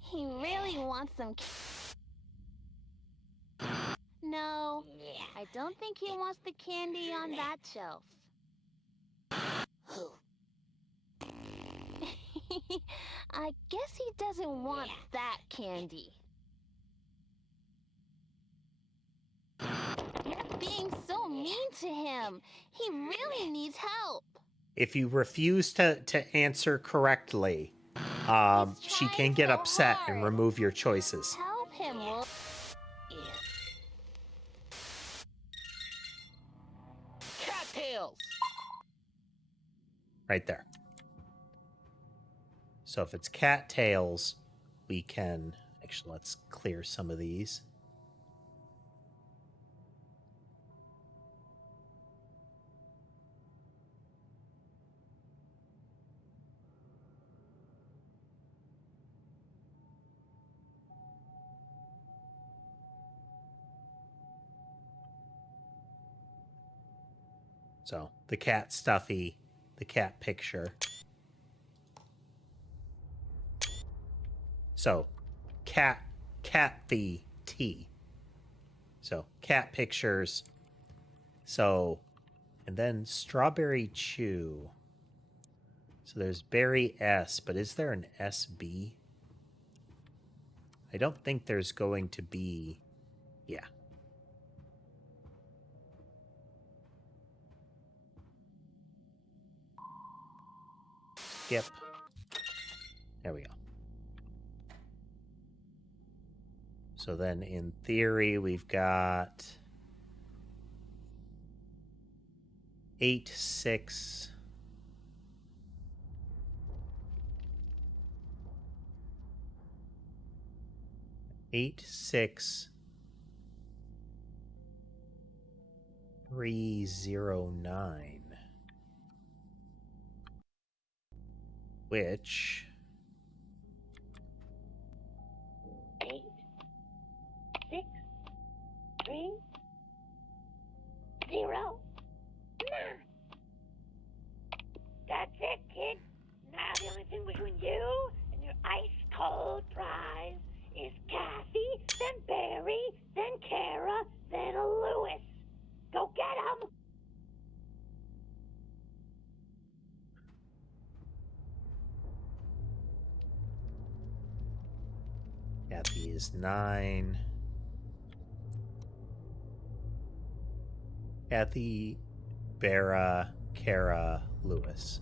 He really wants some... No, I don't think he wants the candy on that shelf. I guess he doesn't want that candy. You're being so mean to him. He really needs help. If you refuse to answer correctly, she can get upset and remove your choices. Help him, Wolf. Cattails! Right there. So if it's cattails, we can... Actually, let's clear some of these. So the cat stuffy, the cat picture. So cat the T. So cat pictures. So, and then strawberry chew. So there's berry S, but is there an SB? I don't think there's going to be. Yeah. Skip. There we go. So then in theory, we've got 8, 6. Eight, 6, 3, 0, 9. Which 8, 6, 3, 0, 9. That's it, kid. Now the only thing between you and your ice-cold prize is Kathy, then Barry, then Kara, then Lewis. Go get 'em! Kathy is 9. Kathy, Bara, Kara, Lewis.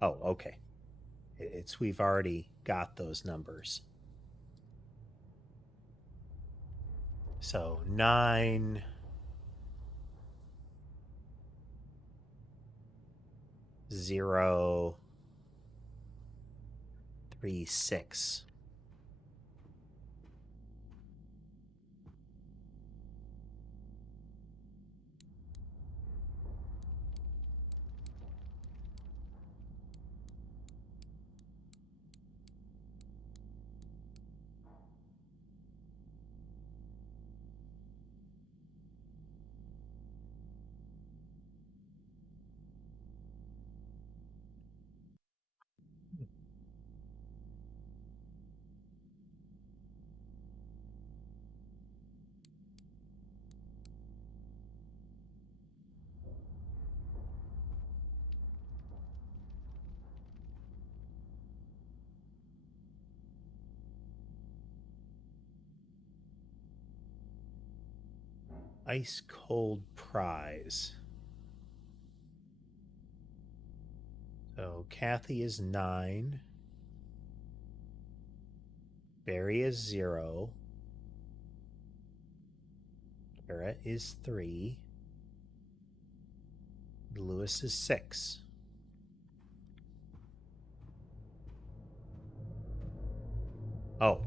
Oh, okay. We've already got those numbers. So 9, 0, 3, 6. Ice cold prize. So Kathy is 9. Barry is 0. Kara is 3. Lewis is 6. Oh.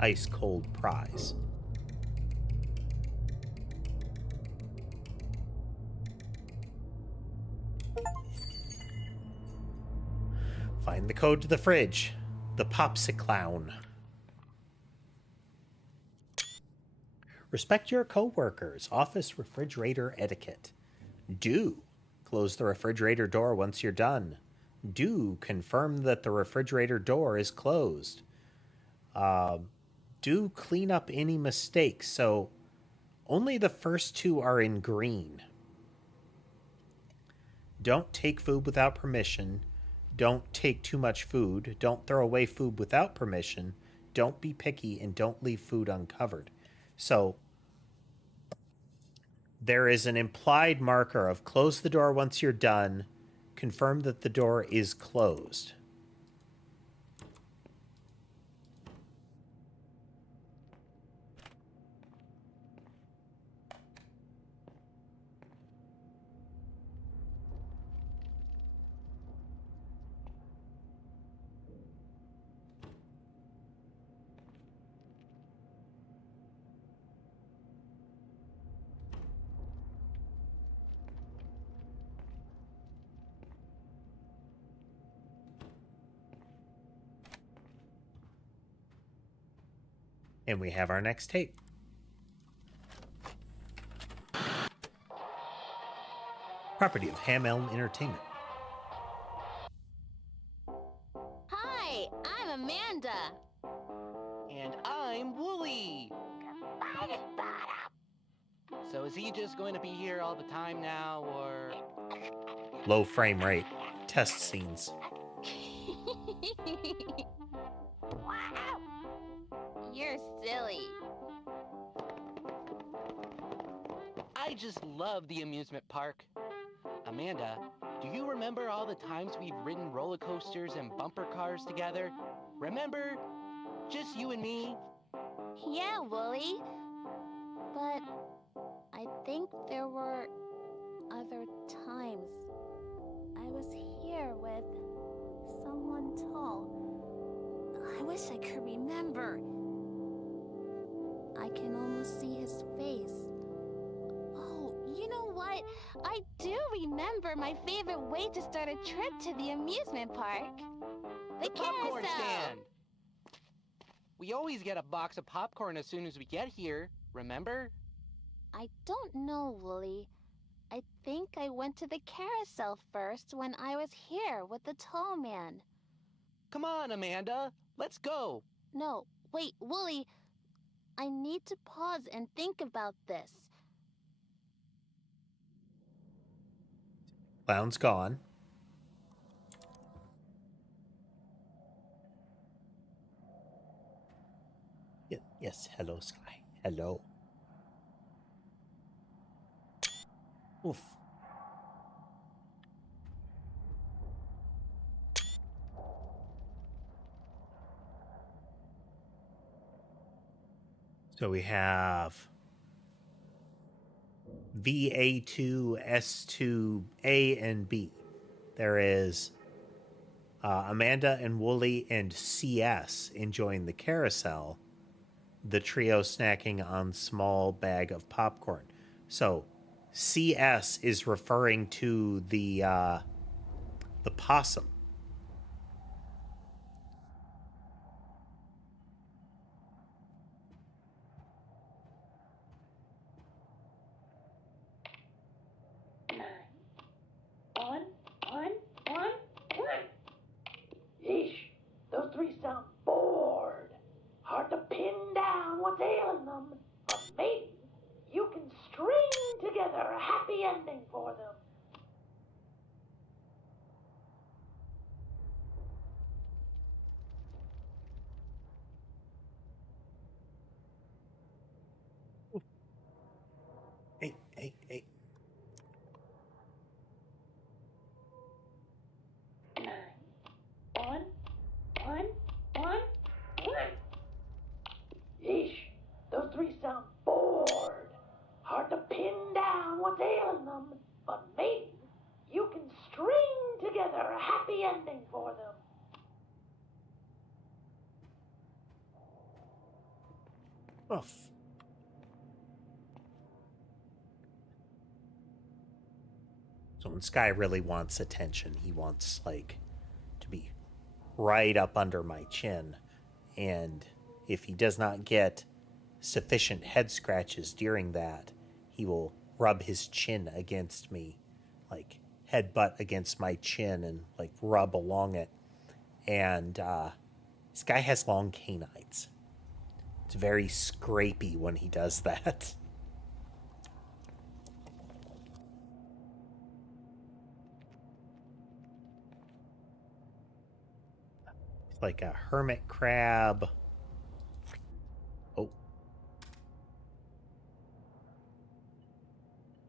Ice cold prize. Find the code to the fridge. The Popsiclown. Respect your coworkers. Office refrigerator etiquette. Do close the refrigerator door once you're done. Do confirm that the refrigerator door is closed. Do clean up any mistakes. So only the first two are in green. Don't take food without permission. Don't take too much food. Don't throw away food without permission. Don't be picky, and don't leave food uncovered. So there is an implied marker of close the door once you're done. Confirm that the door is closed. And we have our next tape. Property of Ham Elm Entertainment. Hi, I'm Amanda. And I'm Wooly. So is he just going to be here all the time now, or? Low frame rate. Test scenes. You're silly. I just love the amusement park. Amanda, do you remember all the times we've ridden roller coasters and bumper cars together? Remember? Just you and me? Yeah, Wooly. But I think there were other times. I was here with someone tall. I wish I could remember. I can almost see his face. Oh, you know what? I do remember my favorite way to start a trip to the amusement park. The popcorn carousel. stand. We always get a box of popcorn as soon as we get here, remember? I don't know, Wooly. I think I went to the carousel first when I was here with the tall man. Come on, Amanda. Let's go. No, wait, Wooly. I need to pause and think about this. Clown's gone. Yes, hello, Sky. Hello. Oof. So we have VA2, S2, A, and B. There is Amanda and Wooly and CS enjoying the carousel. The trio snacking on small bag of popcorn. So CS is referring to the possum. Yeesh, those three sound bored. Hard to pin down what's ailing them. But maybe you can string together a happy ending for them. for them. Oof. So when Sky really wants attention, he wants, like, to be right up under my chin. And if he does not get sufficient head scratches during that, he will rub his chin against me, like headbutt against my chin and like rub along it. And this guy has long canines. It's very scrapey when he does that. It's like a hermit crab. Oh.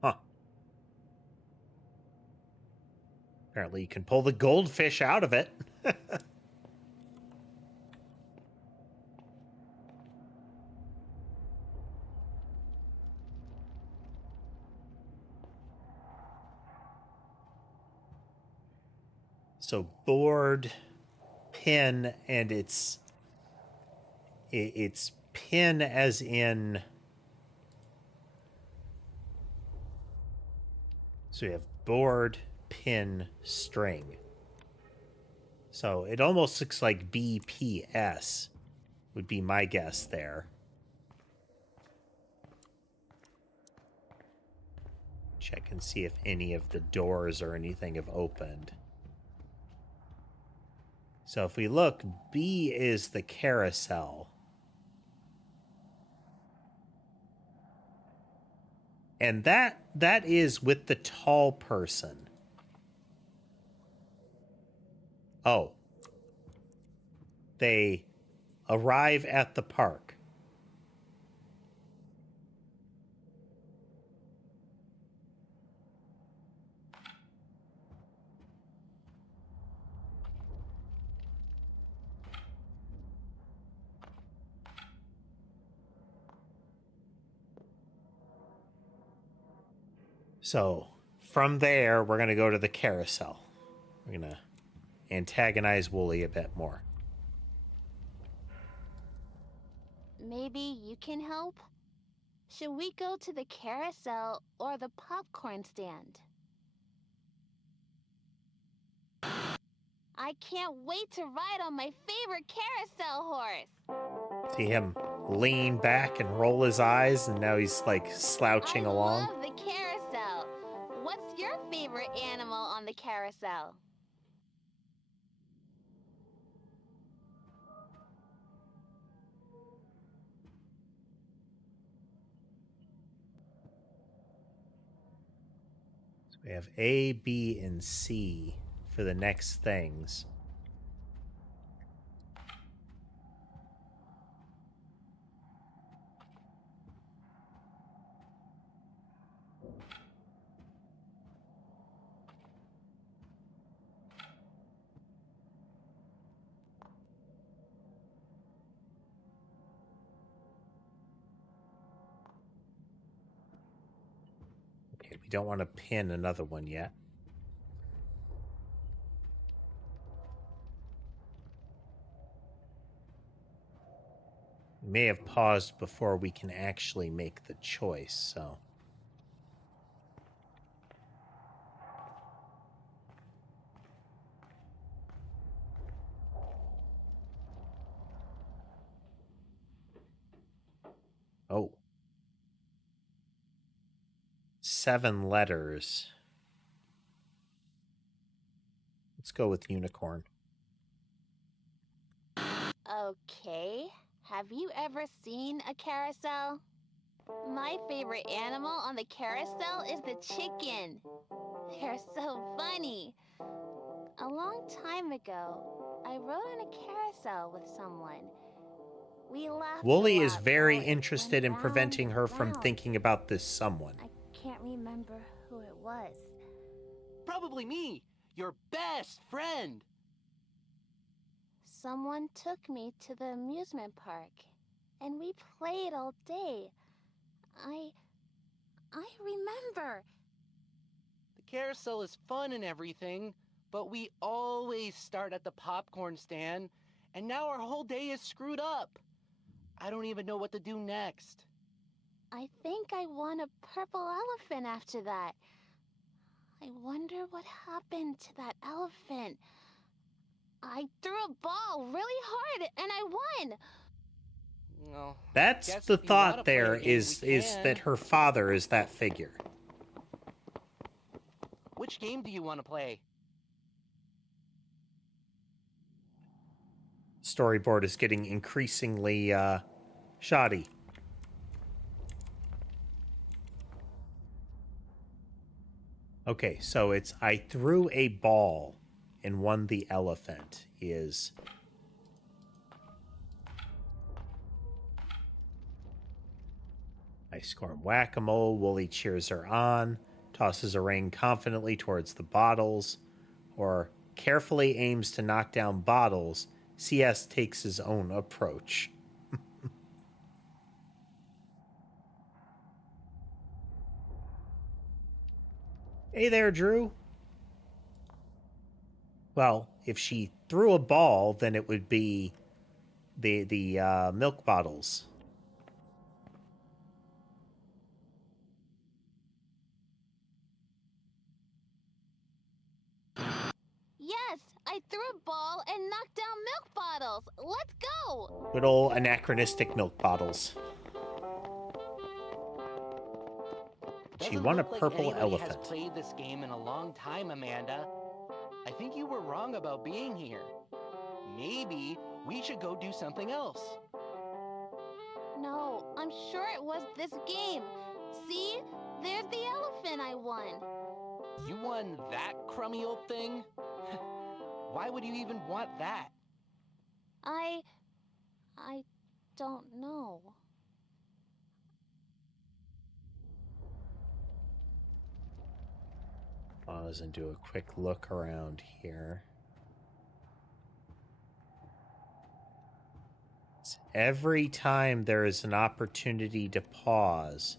Huh. Apparently you can pull the goldfish out of it. So board, pin, and it's pin as in, so we have board, pin, string. So it almost looks like BPS would be my guess there. Check and see if any of the doors or anything have opened. So if we look, B is the carousel. And that is with the tall person. Oh. They arrive at the park. So from there, we're going to go to the carousel. We're going to antagonize Wooly a bit more. Maybe you can help? Should we go to the carousel or the popcorn stand? I can't wait to ride on my favorite carousel horse. See him lean back and roll his eyes, and now he's like slouching along. I love the carousel. What's your favorite animal on the carousel? So we have A, B, and C for the next things. Okay, we don't want to pin another one yet. We may have paused before we can actually make the choice, so. Oh. 7 letters. Let's go with unicorn. Okay. Have you ever seen a carousel? My favorite animal on the carousel is the chicken. They're so funny. A long time ago, I rode on a carousel with someone. We laughed. Wooly is very interested in preventing her from thinking about this someone. I can't remember who it was. Probably me, your best friend. Someone took me to the amusement park, and we played all day. I remember. The carousel is fun and everything, But we always start at the popcorn stand, and now our whole day is screwed up. I don't even know what to do next. I think I won a purple elephant after that. I wonder what happened to that elephant. I threw a ball really hard and I won. No. That's Guess the if you wanna thought play a there game, we is can. that her father is that figure. Which game do you want to play? Storyboard is getting increasingly shoddy. Okay, so it's I threw a ball and won the elephant is... I score whack-a-mole, Wooly cheers her on, tosses a ring confidently towards the bottles, or carefully aims to knock down bottles, CS takes his own approach. Hey there, Drew. Well, if she threw a ball, then it would be the milk bottles. Yes, I threw a ball and knocked down milk bottles. Let's go. Good old anachronistic milk bottles. She Doesn't won a look like purple anybody elephant. has played this game in a long time, Amanda. I think you were wrong about being here. Maybe we should go do something else. No, I'm sure it was this game. See? There's the elephant I won. You won that crummy old thing? Why would you even want that? I don't know. Pause and do a quick look around here. Every time there is an opportunity to pause,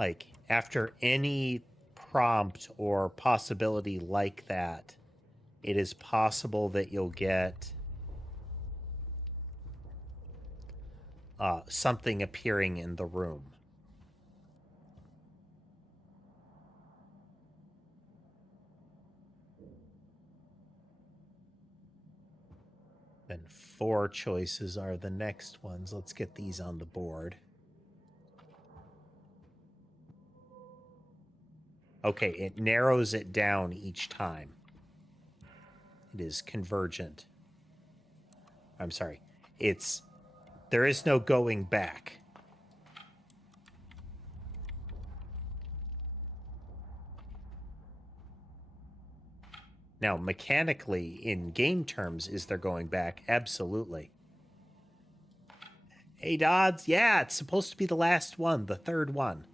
like after any prompt or possibility like that, it is possible that you'll get something appearing in the room. Then 4 choices are the next ones. Let's get these on the board. Okay, it narrows it down each time. It is convergent. I'm sorry. There is no going back. Now, mechanically, in game terms, is there going back? Absolutely. Hey, Dodds. Yeah, it's supposed to be the last one, the third one.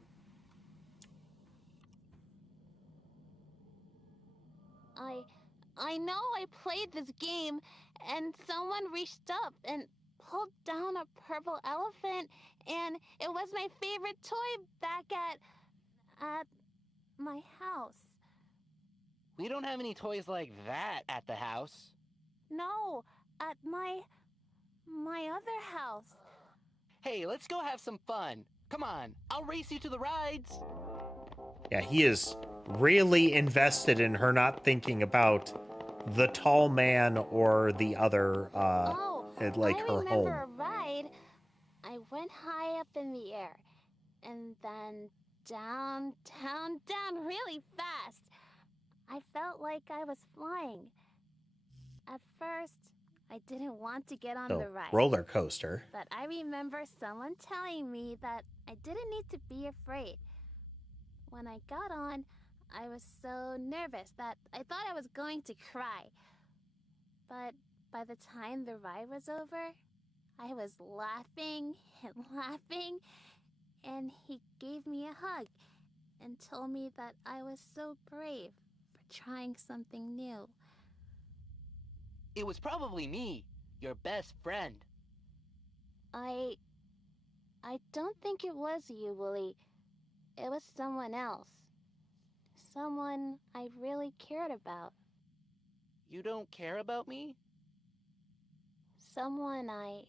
I know I played this game, and someone reached up and pulled down a purple elephant, and it was my favorite toy back at my house. We don't have any toys like that at the house. No, at my other house. Hey, let's go have some fun. Come on, I'll race you to the rides. Yeah, he is really invested in her not thinking about the tall man or the other, like her home. I remember a ride. I went high up in the air, and then down, down, down really fast. I felt like I was flying. At first, I didn't want to get on the ride. Roller coaster. But I remember someone telling me that I didn't need to be afraid. When I got on, I was so nervous that I thought I was going to cry. But by the time the ride was over, I was laughing and laughing, and he gave me a hug and told me that I was so brave for trying something new. It was probably me, your best friend. I don't think it was you, Wooly. It was someone else. Someone I really cared about. You don't care about me? Someone I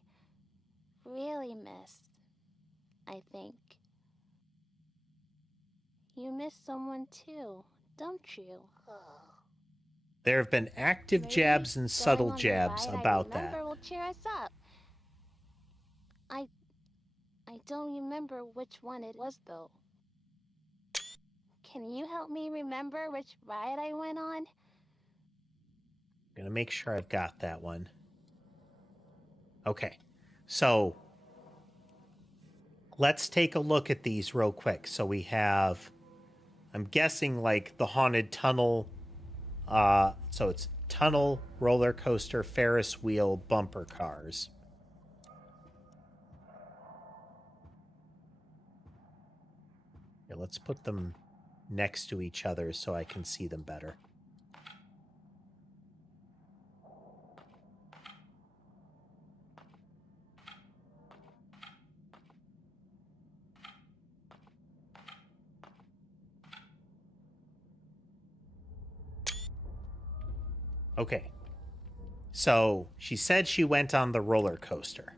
really miss, I think. You miss someone too, don't you? There have been active Maybe jabs and subtle going on the jabs ride about I remember that. will cheer us up. I don't remember which one it was though. Can you help me remember which ride I went on? I'm gonna make sure I've got that one. Okay, so let's take a look at these real quick. So we have, I'm guessing like the haunted tunnel. So it's tunnel, roller coaster, Ferris wheel, bumper cars. Here, let's put them next to each other so I can see them better. Okay. So she said she went on the roller coaster.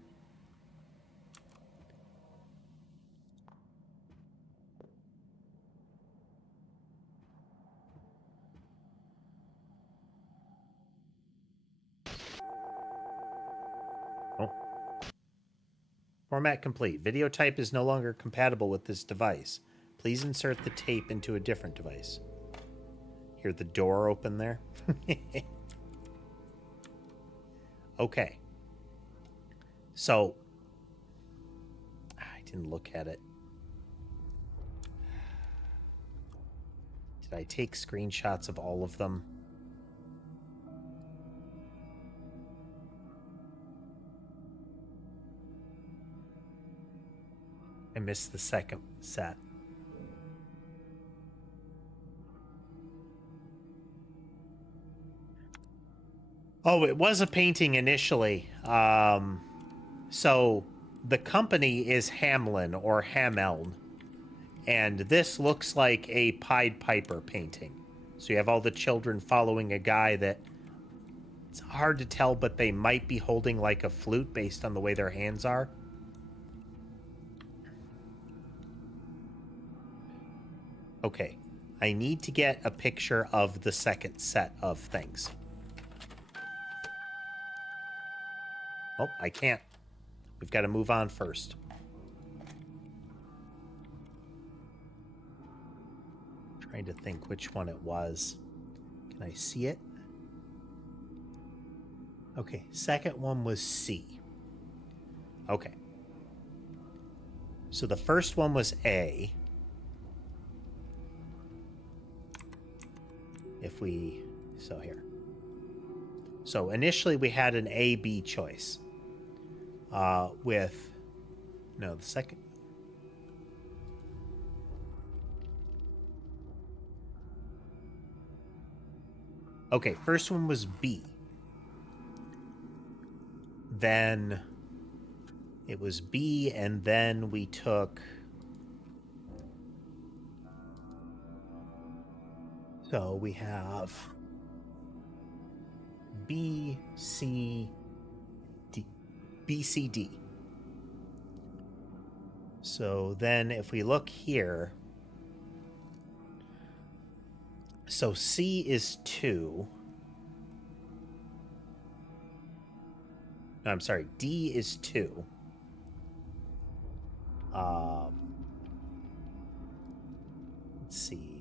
Oh. Format complete. Video type is no longer compatible with this device. Please insert the tape into a different device. Hear the door open there? Okay. So, I didn't look at it. Did I take screenshots of all of them? I missed the second set. Oh, it was a painting initially. So the company is Hamlin or Hameln, and this looks like a Pied Piper painting. So you have all the children following a guy that it's hard to tell, but they might be holding like a flute based on the way their hands are. Okay, I need to get a picture of the second set of things. Oh, I can't. We've got to move on first. Trying to think which one it was. Can I see it? Okay, second one was C. Okay. So the first one was A. If we... So here. So initially we had an A-B choice. With... No, the second... Okay, first one was B. Then it was B, and then we took... So we have B, C, D. B, C, D. So then if we look here... So C is 2. No, I'm sorry. D is 2. Let's see.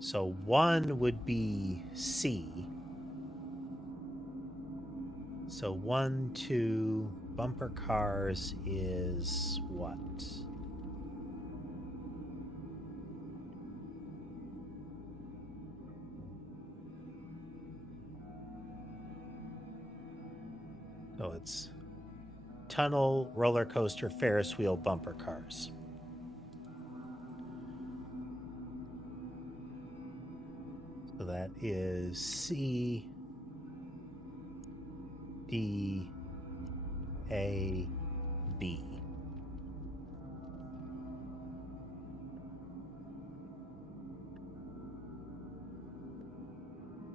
So 1 would be C. So 1, 2, bumper cars is what? So it's tunnel, roller coaster, Ferris wheel, bumper cars. So that is C, D, A, B.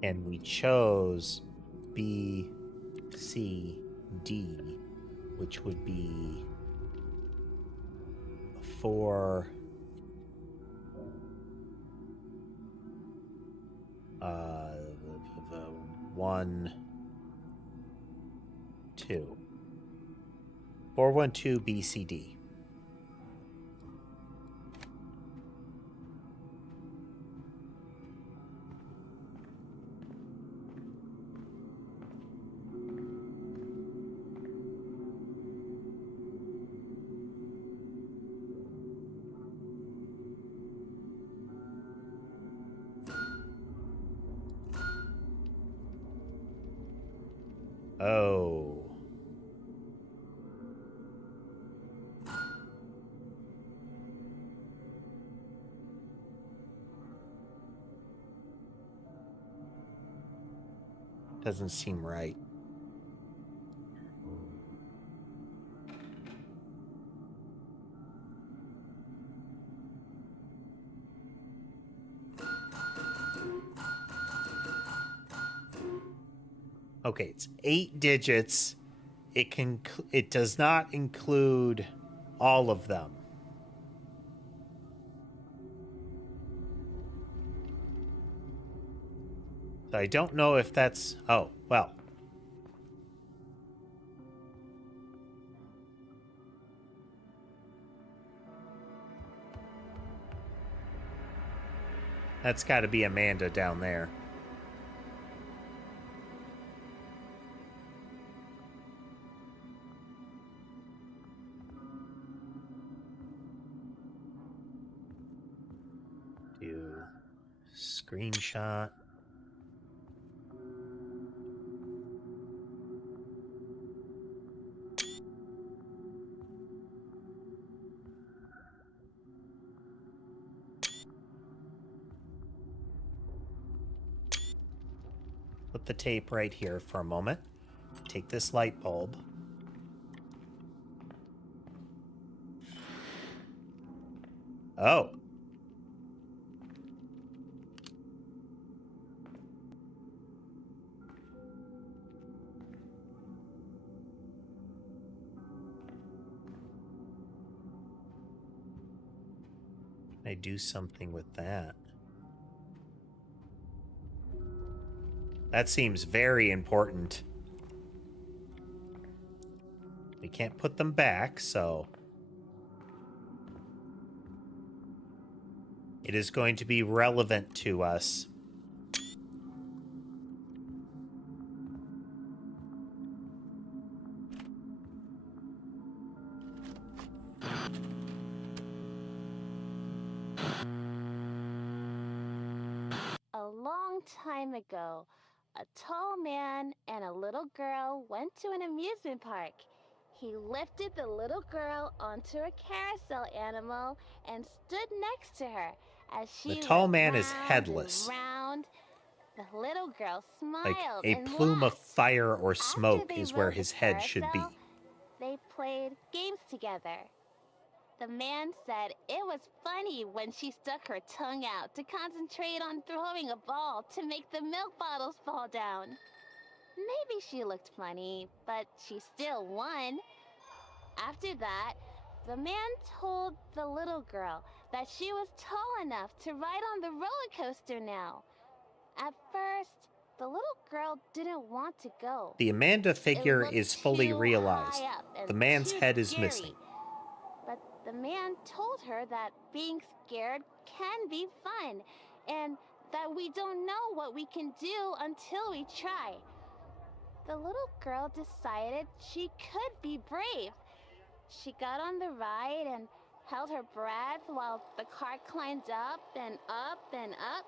And we chose B, C, D, which would be for 1, 2. 412 BCD. Oh. Doesn't seem right. Okay, it's 8 digits. It does not include all of them. So I don't know if that's... Oh, well. That's got to be Amanda down there. Do screenshot. Put the tape right here for a moment. Take this light bulb. Oh. I do something with that. That seems very important. We can't put them back, so... It is going to be relevant to us. A long time ago, a tall man and a little girl went to an amusement park. He lifted the little girl onto a carousel animal and stood next to her as she The tall went man is round headless. and round. The little girl Like smiled a and plume of laughed. fire or After smoke they is where rode the his head should be. carousel, they played games together. The man said it was funny when she stuck her tongue out to concentrate on throwing a ball to make the milk bottles fall down. Maybe she looked funny, but she still won. After that, the man told the little girl that she was tall enough to ride on the roller coaster now. At first, the little girl didn't want to go. The Amanda figure It is looked fully too realized. high up and The man's too head is scary. missing. But the man told her that being scared can be fun, and that we don't know what we can do until we try. The little girl decided she could be brave. She got on the ride and held her breath while the car climbed up and up and up.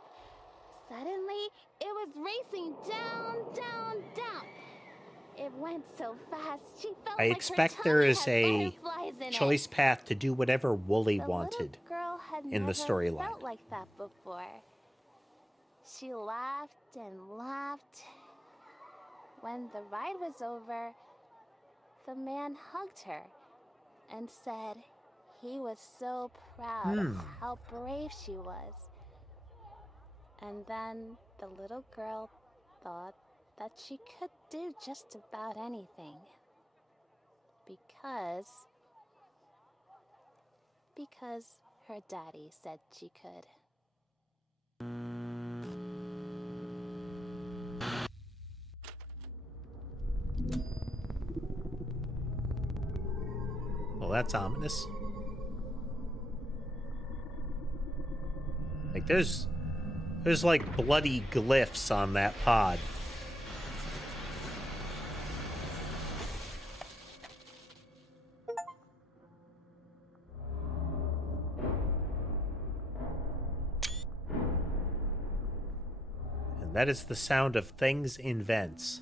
Suddenly, it was racing down, down, down. It went so fast, she felt I like expect her there tummy is had a butterflies in choice it. path to do whatever Wooly The wanted little girl had in the never storyline. felt like that before. She laughed and laughed. When the ride was over, the man hugged her and said he was so proud of how brave she was. And then the little girl thought that she could do just about anything. Because her daddy said she could. Well, that's ominous. Like, there's like bloody glyphs on that pod. And that is the sound of things in vents.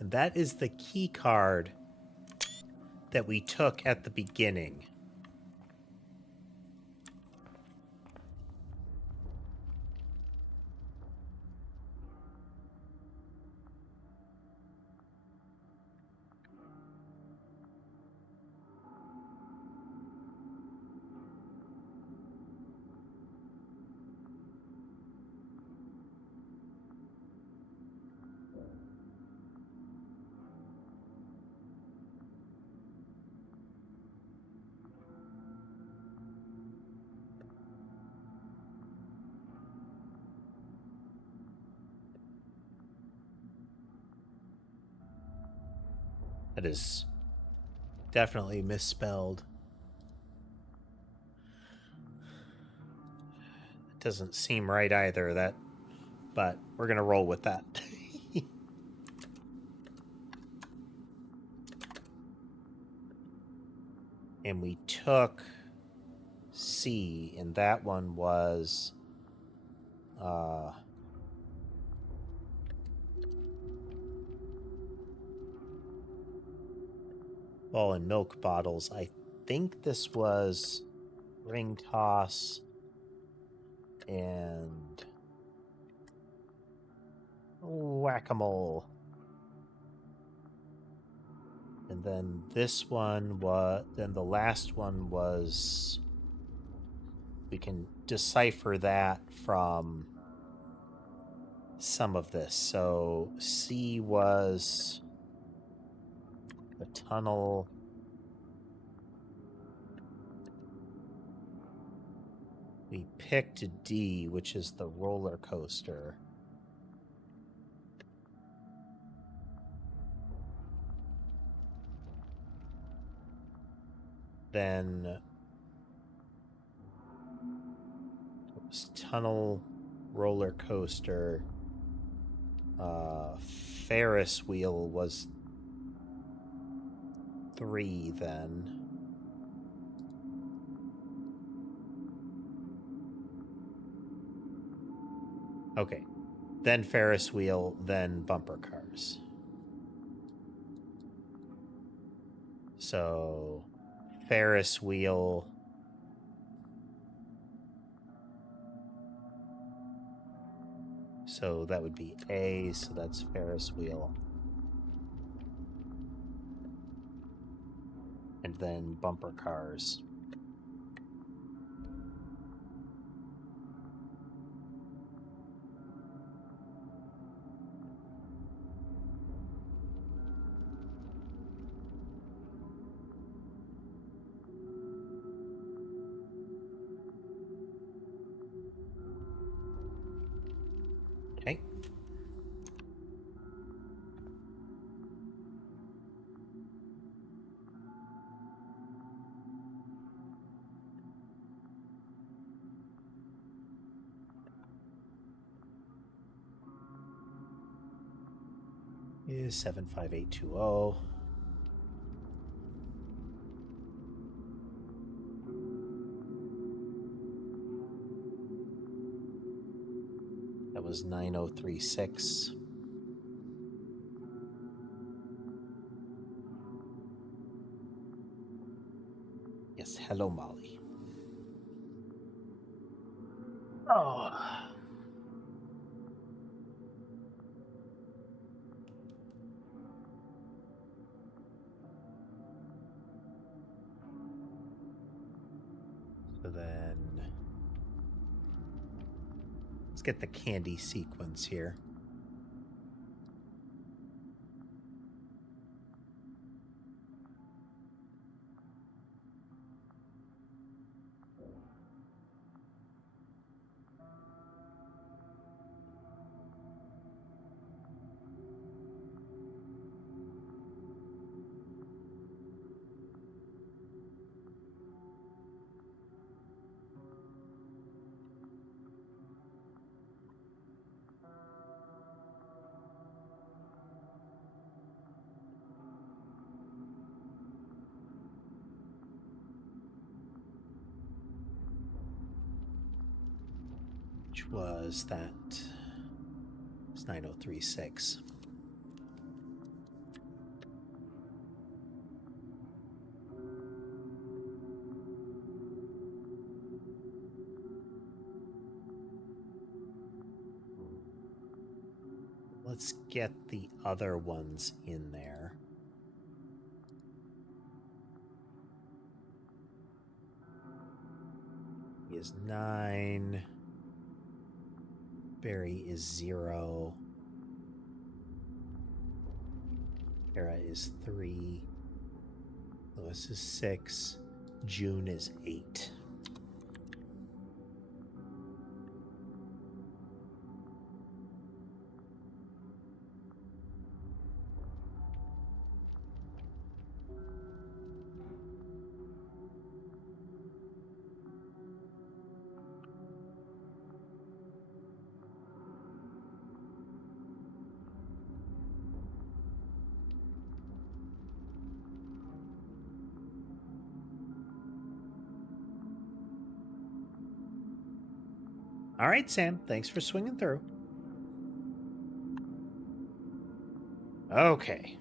And that is the key card that we took at the beginning. That is definitely misspelled. It doesn't seem right either, but we're gonna roll with that. And we took C, and that one was ball and milk bottles. I think this was ring toss and whack-a-mole. And then this one was, then the last one was, we can decipher that from some of this. So C was the tunnel. We picked D, which is the roller coaster. Then it was tunnel, roller coaster. Ferris wheel was 3 then. Okay. Then Ferris wheel, then bumper cars. So Ferris wheel. So that would be A, so that's Ferris wheel. And then bumper cars. Okay. Is 75820. That was 9036. Yes, hello, Molly. Oh. So then let's get the candy sequence here. which was that. It's 9036. Let's get the other ones in there. He is 9. Barry is 0. Kara is 3. Lewis is 6. June is 8. All right, Sam. Thanks for swinging through. Okay.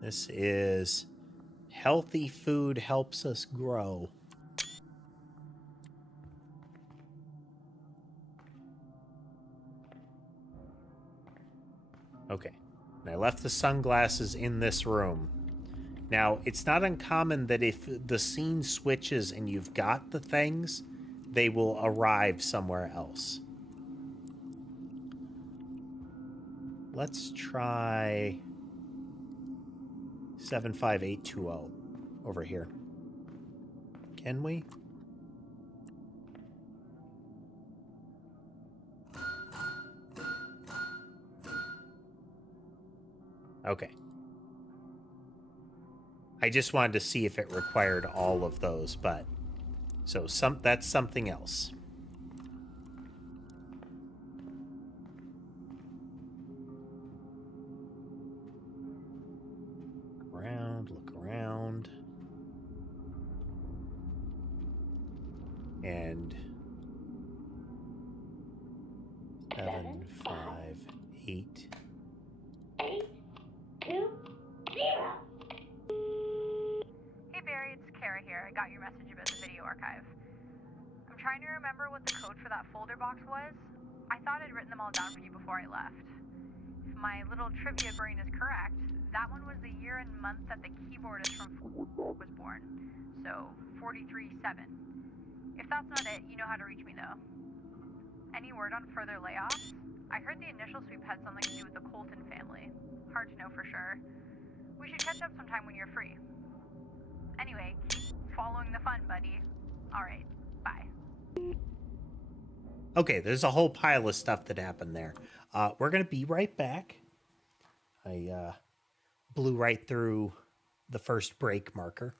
This is healthy food helps us grow. Okay. And I left the sunglasses in this room. Now, it's not uncommon that if the scene switches and you've got the things, they will arrive somewhere else. Let's try 75820 over here. Can we? Okay. I just wanted to see if it required all of those, but so that's something else. Look around. And 7, 5, 8. 8, 2, 0. Hey Barry, it's Kara here. I got your message about the video archive. I'm trying to remember what the code for that folder box was. I thought I'd written them all down for you before I left. If my little trivia brain is correct, that one was the year and month that the keyboardist from was born. So, 43-7. If that's not it, you know how to reach me though. Any word on further layoffs? I heard the initial sweep had something to do with the Colton family. Hard to know for sure. We should catch up sometime when you're free. Anyway, keep following the fun, buddy. Alright, bye. Okay, there's a whole pile of stuff that happened there. We're going to be right back. I blew right through the first break marker.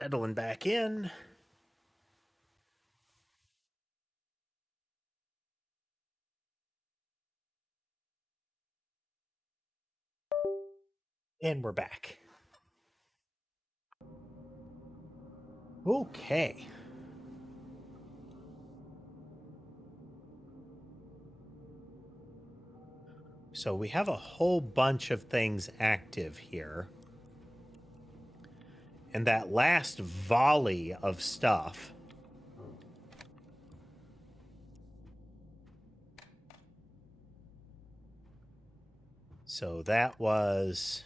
Settling back in. And we're back. Okay. So we have a whole bunch of things active here. And that last volley of stuff so that was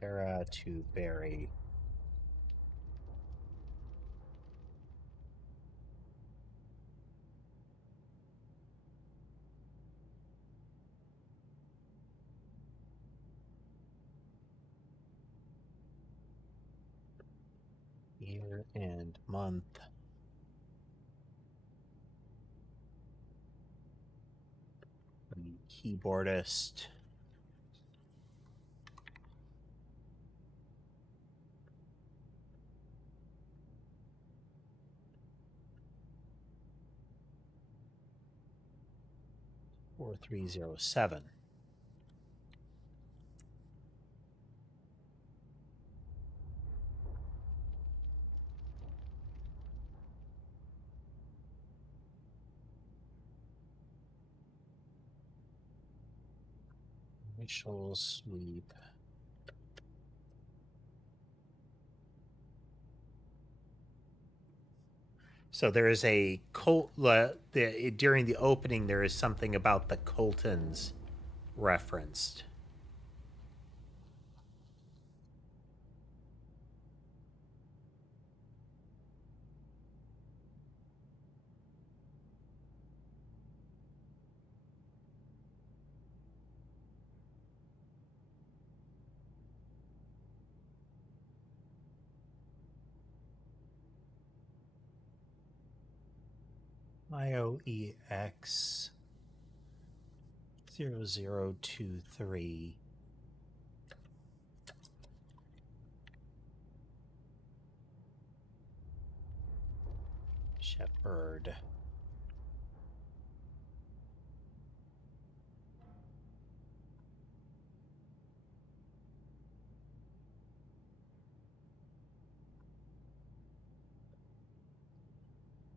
Kara to Barry. Year and month. The keyboardist. Four 307. Initial sweep. So there is a during the opening there is something about the Coltons referenced. IOEX 0023. Shepherd.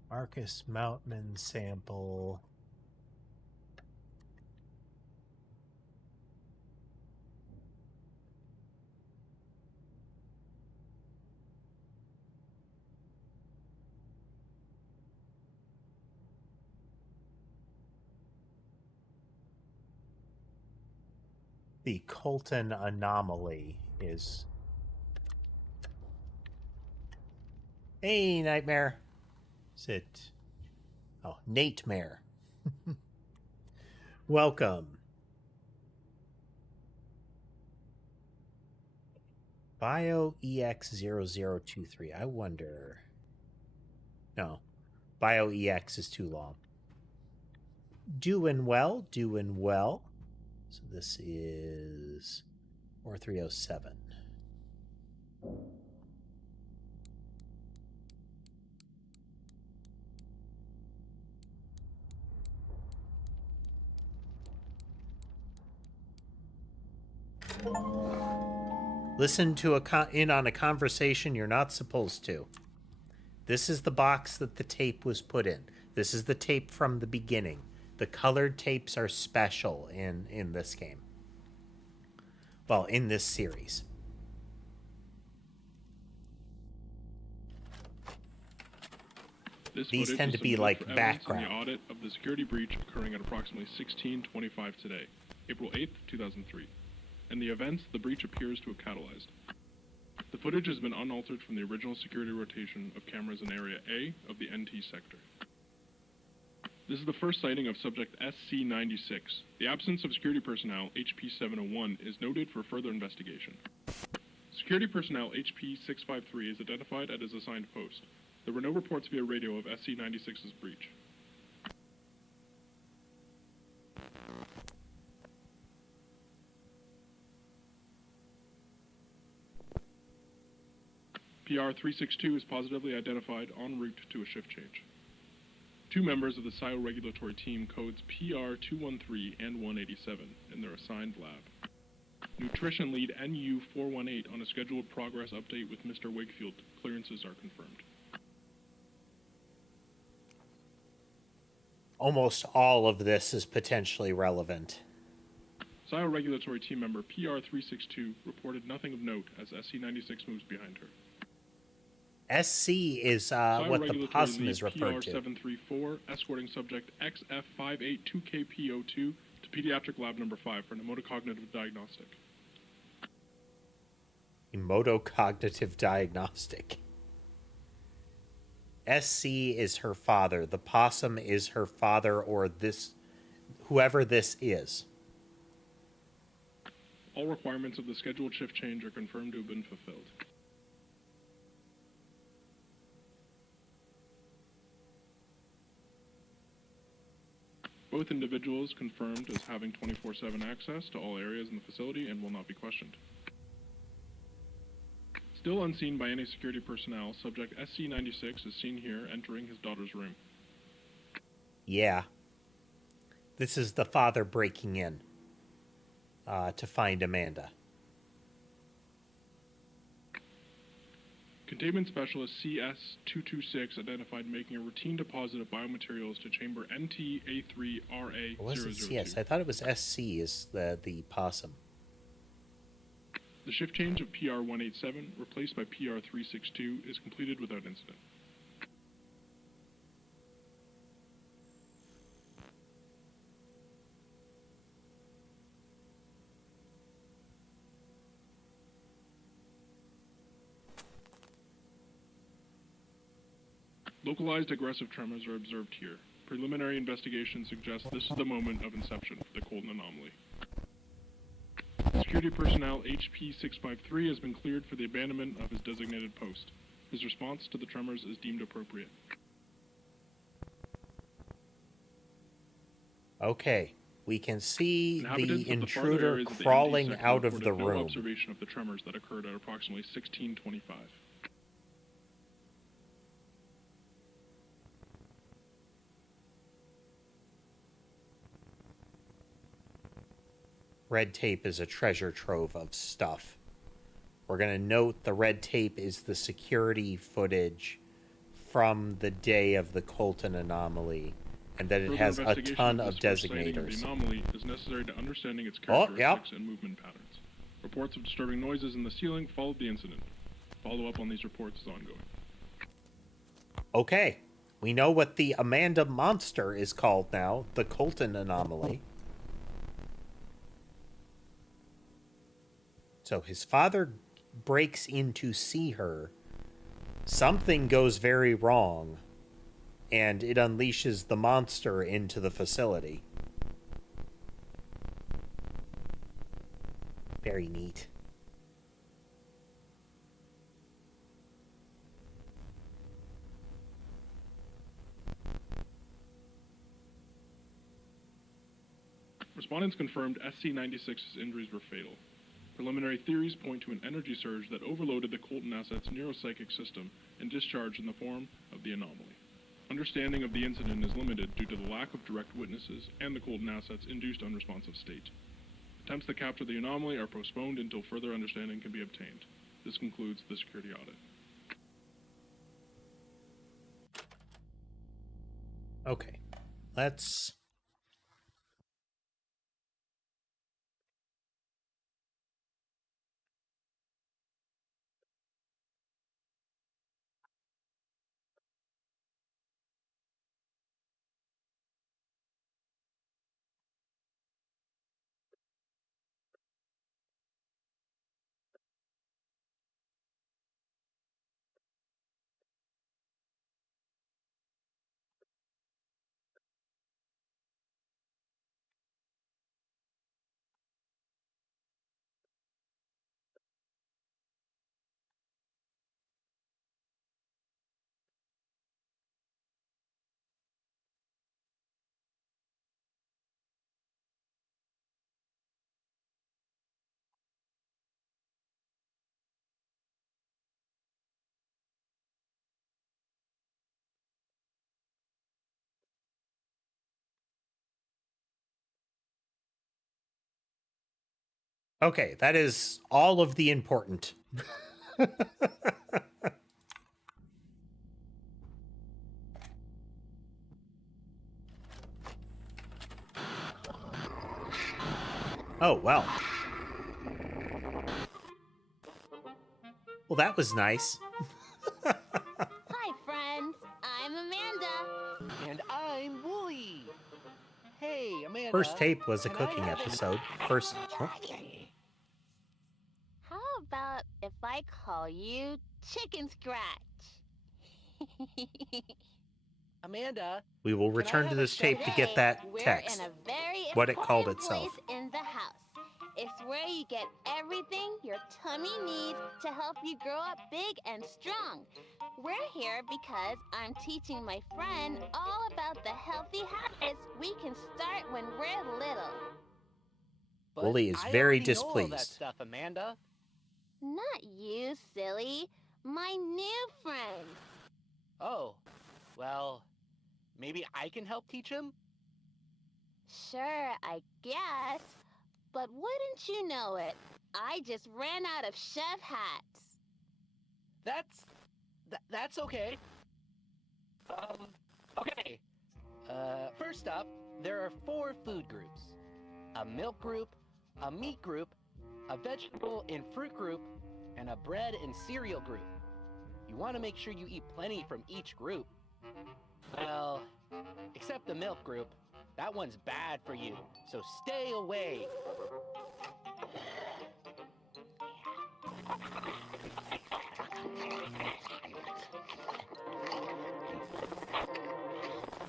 Marcus Moutman sample. The Colton anomaly is... Hey, Nightmare. Is it... Oh, Natemare. Welcome. BioEX0023. I wonder... No. BioEX is too long. Doing well, doing well. So this is 4307. Listen to in on a conversation you're not supposed to. This is the box that the tape was put in. This is the tape from the beginning. The colored tapes are special in this game. Well, in this series. These tend to be like background. The audit of the security breach occurring at approximately 16:25 today, April 8th, 2003, and the events the breach appears to have catalyzed. The footage has been unaltered from the original security rotation of cameras in Area A of the NT sector. This is the first sighting of subject SC-96. The absence of security personnel, HP-701, is noted for further investigation. Security personnel HP-653 is identified at his assigned post. There were no reports via radio of SC-96's breach. PR-362 is positively identified en route to a shift change. 2 members of the SIO regulatory team codes PR-213 and 187 in their assigned lab. Nutrition lead NU-418 on a scheduled progress update with Mr. Wakefield. Clearances are confirmed. Almost all of this is potentially relevant. SIO regulatory team member PR-362 reported nothing of note as SC-96 moves behind her. SC is what the possum is referred to. PR-734 escorting subject XF582KPO2 to pediatric lab number 5 for pneumocognitive diagnostic. Pneumocognitive diagnostic. SC is her father. The possum is her father, or whoever this is. All requirements of the scheduled shift change are confirmed to have been fulfilled. Both individuals confirmed as having 24/7 access to all areas in the facility and will not be questioned. Still unseen by any security personnel, subject SC-96 is seen here entering his daughter's room. Yeah. This is the father breaking in to find Amanda. Containment Specialist CS-226 identified making a routine deposit of biomaterials to chamber NT-A3RA-002. Was it CS? I thought it was SC is the possum. The shift change of PR-187, replaced by PR-362, is completed without incident. Localized aggressive tremors are observed here. Preliminary investigation suggests this is the moment of inception for the Colton anomaly. Security personnel HP-653 has been cleared for the abandonment of his designated post. His response to the tremors is deemed appropriate. Okay, we can see Inhabitants the of the farther intruder areas of the crawling NT out of reported the no room. observation of the tremors that occurred at approximately 1625. Red tape is a treasure trove of stuff. We're going to note the red tape is the security footage from the day of the Colton anomaly, and that it Further has a investigation ton of of this first sighting of designators. The anomaly is necessary to understanding its Oh, characteristics yep. and movement patterns. Reports of disturbing noises in the ceiling followed the incident. Follow-up on these reports is ongoing. Okay, we know what the Amanda monster is called now, the Colton anomaly. So his father breaks in to see her. Something goes very wrong, and it unleashes the monster into the facility. Very neat. Respondents confirmed SC-96's injuries were fatal. Preliminary theories point to an energy surge that overloaded the Colton asset's neuropsychic system and discharged in the form of the anomaly. Understanding of the incident is limited due to the lack of direct witnesses and the Colton asset's induced unresponsive state. Attempts to capture the anomaly are postponed until further understanding can be obtained. This concludes the security audit. Okay, let's Okay, that is all of the important. Oh, well. Well, that was nice. Hi, friends. I'm Amanda. And I'm Wooly. Hey, Amanda. First tape was a can I cooking have an- episode. First. Oh. How about if I call you Chicken Scratch? Amanda. We will can I return to have a this tape to get Today, that we're text. in a very What it called important itself. place in the house. It's where you get everything your tummy needs to help you grow up big and strong. We're here because I'm teaching my friend all about the healthy habits we can start when we're little. But Wooly is I very already know all that displeased. stuff, Amanda. Not you, silly. My new friend. Oh, well, maybe I can help teach him? Sure, I guess. But wouldn't you know it, I just ran out of chef hats. That's okay. Okay. First up, there are 4 food groups. A milk group, a meat group, a vegetable and fruit group, and a bread and cereal group. You want to make sure you eat plenty from each group. Well, except the milk group. That one's bad for you, so stay away.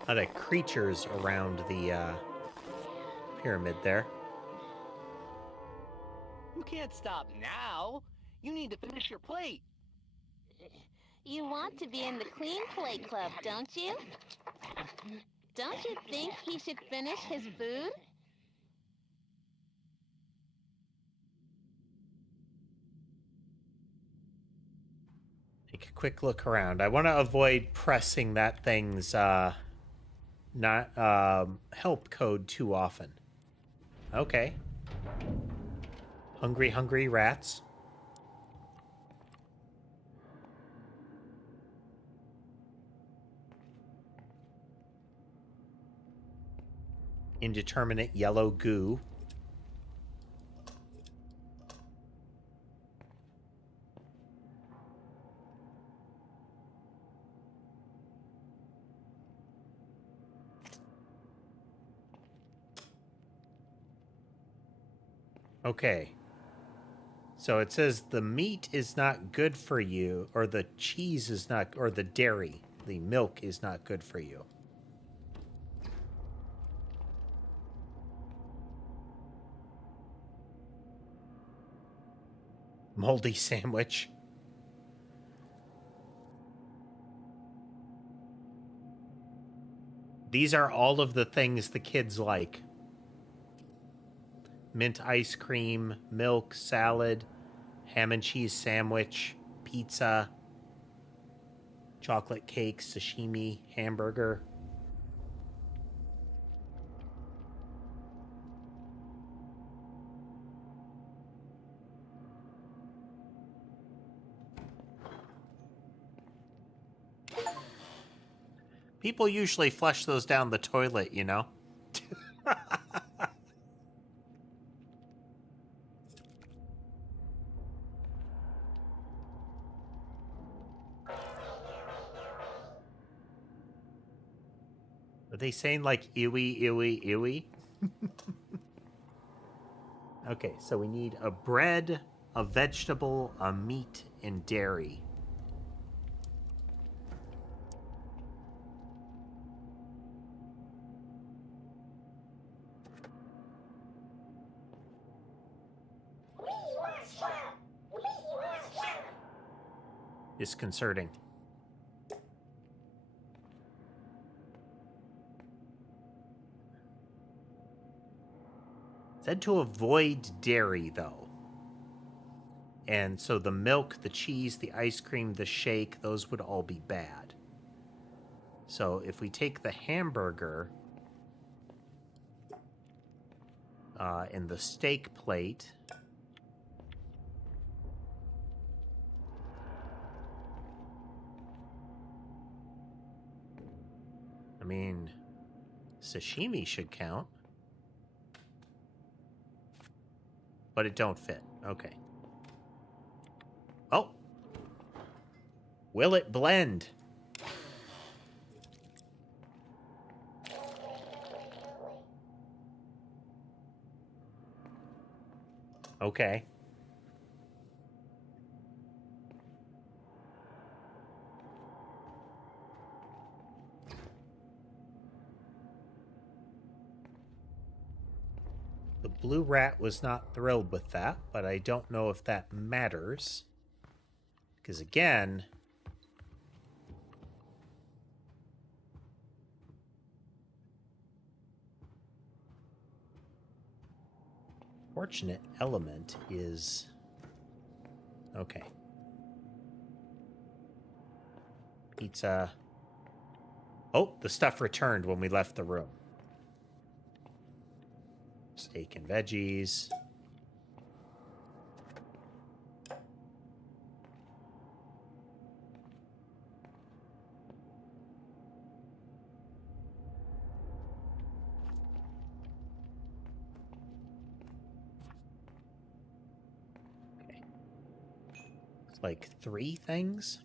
A lot of creatures around the pyramid there. You can't stop now. You need to finish your plate. You want to be in the Clean Plate Club, don't you? Don't you think he should finish his food? Take a quick look around. I want to avoid pressing that thing's help code too often. Okay. Hungry, hungry rats. Indeterminate yellow goo. Okay. So it says the meat is not good for you, or the cheese is not, or the dairy, the milk is not good for you. Moldy sandwich. These are all of the things the kids like. Mint ice cream, milk, salad, ham and cheese sandwich, pizza, chocolate cake, sashimi, hamburger. People usually flush those down the toilet, you know? Are they saying like ewy, ewy, ewy? Okay, so we need a bread, a vegetable, a meat, and dairy. Disconcerting. Said to avoid dairy, though. And so the milk, the cheese, the ice cream, the shake, those would all be bad. So if we take the hamburger and the steak plate, I mean, sashimi should count. But it don't fit. Okay. Oh. Will it blend? Okay. The blue rat was not thrilled with that, but I don't know if that matters. Because again... Fortunate element is... Okay. Pizza. Oh, the stuff returned when we left the room. Steak and veggies. Okay. It's like 3 things.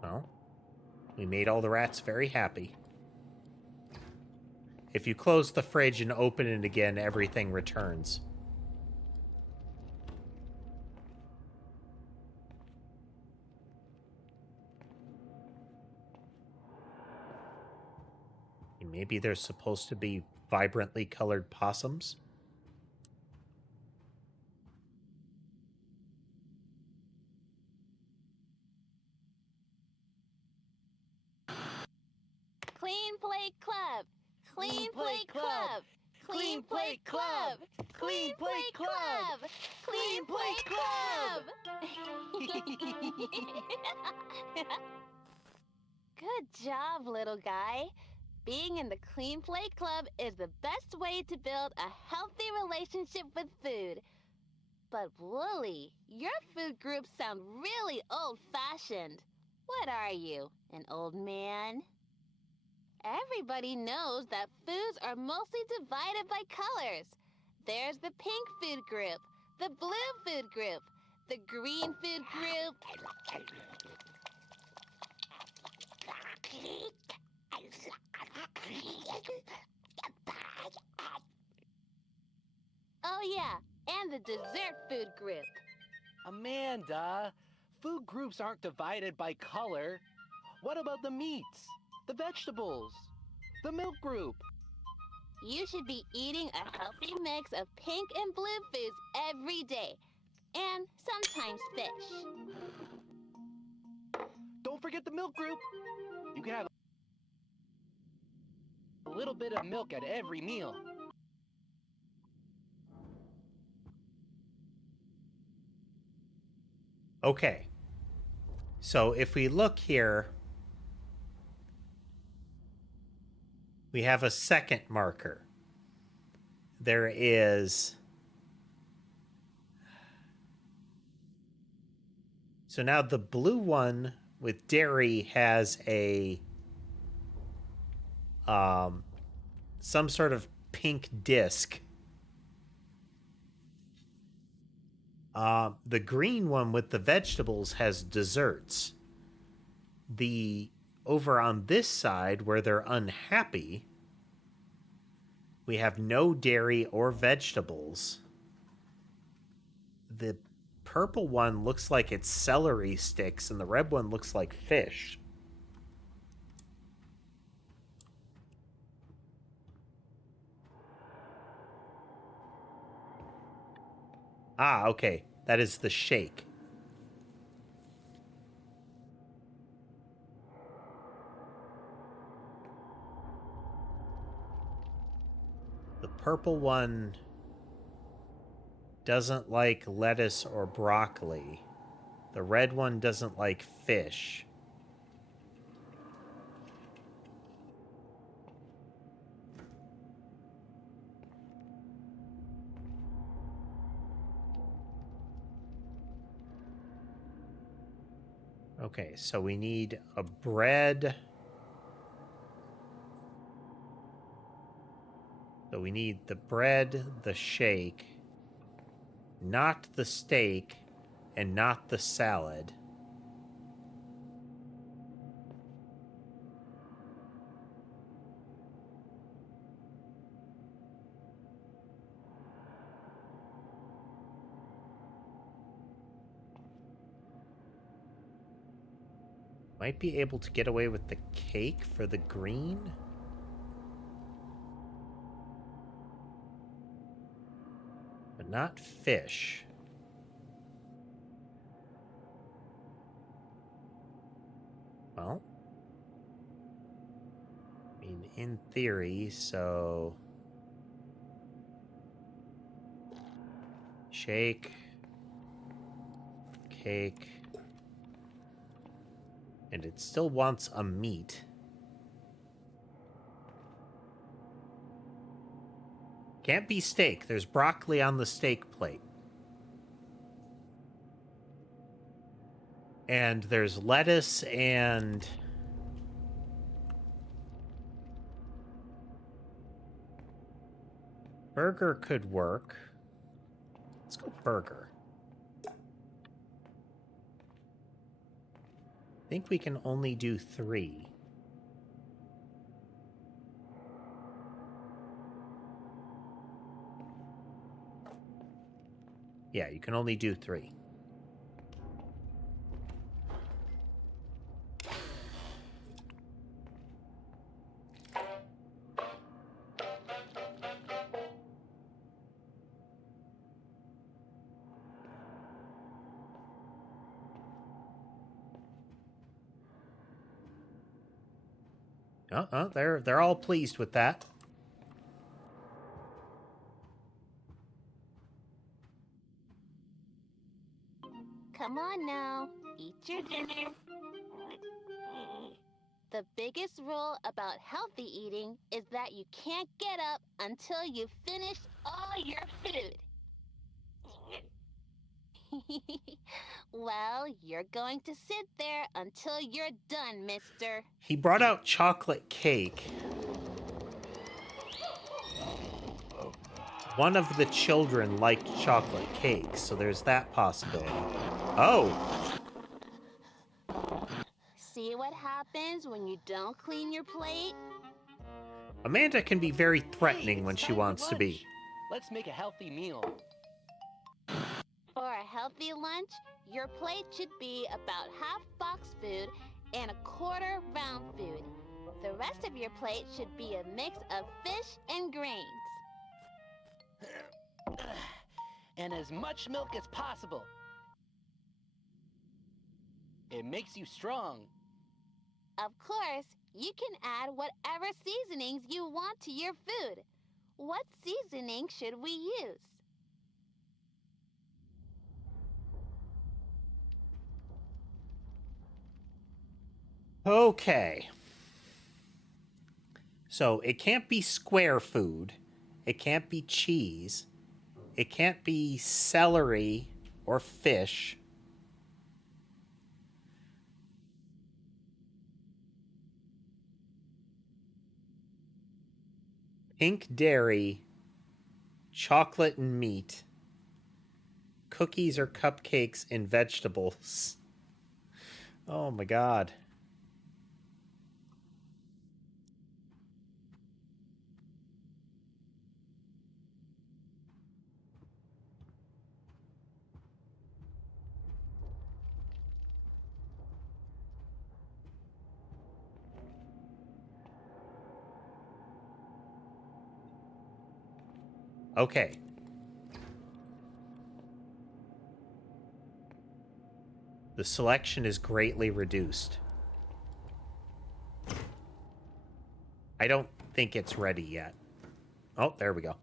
Well, we made all the rats very happy. If you close the fridge and open it again, everything returns. Maybe there's supposed to be vibrantly colored possums? Clean Plate Club! Clean Plate Club! Clean Plate Club! Clean Plate Club! Clean Plate Club! Good job, little guy. Being in the Clean Plate Club is the best way to build a healthy relationship with food. But Wooly, your food groups sound really old-fashioned. What are you, an old man? Everybody knows that foods are mostly divided by colors. There's the pink food group, the blue food group, the green food group. Oh yeah, and the dessert food group. Amanda, food groups aren't divided by color. What about the meats, the vegetables, the milk group? You should be eating a healthy mix of pink and blue foods every day. And sometimes fish. Don't forget the milk group. You can have a little bit of milk at every meal. Okay. So if we look here, we have a second marker. There is... So now the blue one with dairy has a... some sort of pink disc. The green one with the vegetables has desserts. Over on this side, where they're unhappy, we have no dairy or vegetables. The purple one looks like it's celery sticks, and the red one looks like fish. Ah, okay. That is the shake. The purple one doesn't like lettuce or broccoli. The red one doesn't like fish. Okay, so we need a bread. So we need the bread, the shake, not the steak, and not the salad. Might be able to get away with the cake for the green. But not fish. Well, I mean, in theory, so... Shake. Cake. And it still wants a meat. Can't be steak. There's broccoli on the steak plate. And there's lettuce and... Burger could work. Let's go burger. I think we can only do 3. Yeah, you can only do 3. They're all pleased with that. Come on now, eat your dinner. The biggest rule about healthy eating is that you can't get up until you've finished all your food. Well, you're going to sit there until you're done, mister. He brought out chocolate cake. One of the children liked chocolate cake, so there's that possibility. Oh! See what happens when you don't clean your plate? Amanda can be very threatening when she wants to be. Let's make a healthy meal. For a healthy lunch, your plate should be about half box food and a quarter round food. The rest of your plate should be a mix of fish and grains. And as much milk as possible. It makes you strong. Of course, you can add whatever seasonings you want to your food. What seasoning should we use? Okay. So it can't be square food. It can't be cheese. It can't be celery or fish. Pink dairy, chocolate and meat, cookies or cupcakes and vegetables. Oh my God. Okay. The selection is greatly reduced. I don't think it's ready yet. Oh, there we go.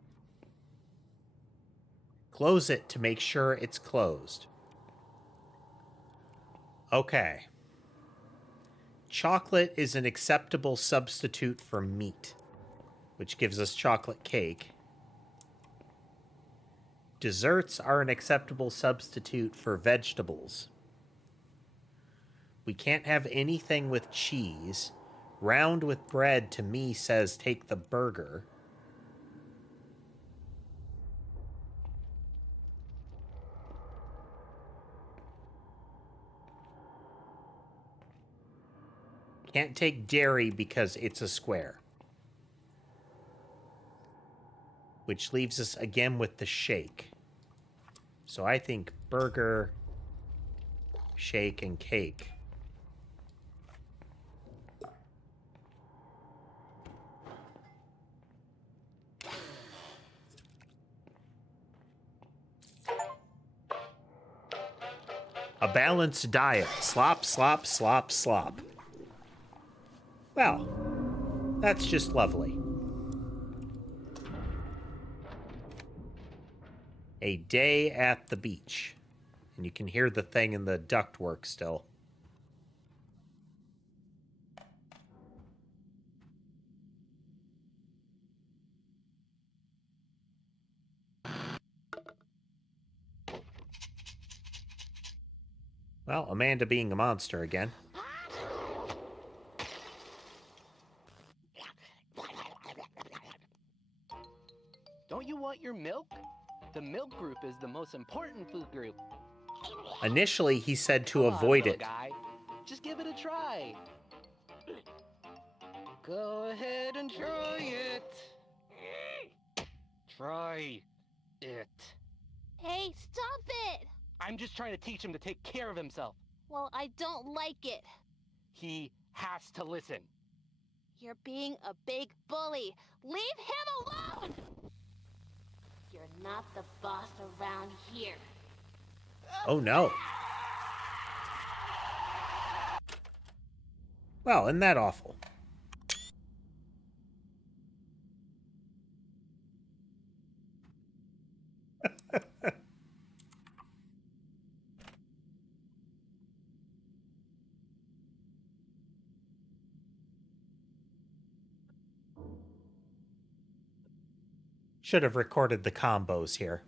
Close it to make sure it's closed. Okay. Chocolate is an acceptable substitute for meat, which gives us chocolate cake. Desserts are an acceptable substitute for vegetables, We can't have anything with cheese. Round with bread to me says take the burger. Can't take dairy because it's a square. Which leaves us again with the shake. So I think burger, shake, and cake. A balanced diet. Slop, slop, slop, slop. Well, that's just lovely. A day at the beach. And you can hear the thing in the ductwork still. Well, Amanda being a monster again. Don't you want your milk? The milk group is the most important food group. Initially, he said to Come on, avoid little it. Guy. Just give it a try. Go ahead and try it. Try it. Hey, stop it! I'm just trying to teach him to take care of himself. Well, I don't like it. He has to listen. You're being a big bully. Leave him alone! You're not the boss around here. Oh no. Well, isn't that awful? Should have recorded the combos here.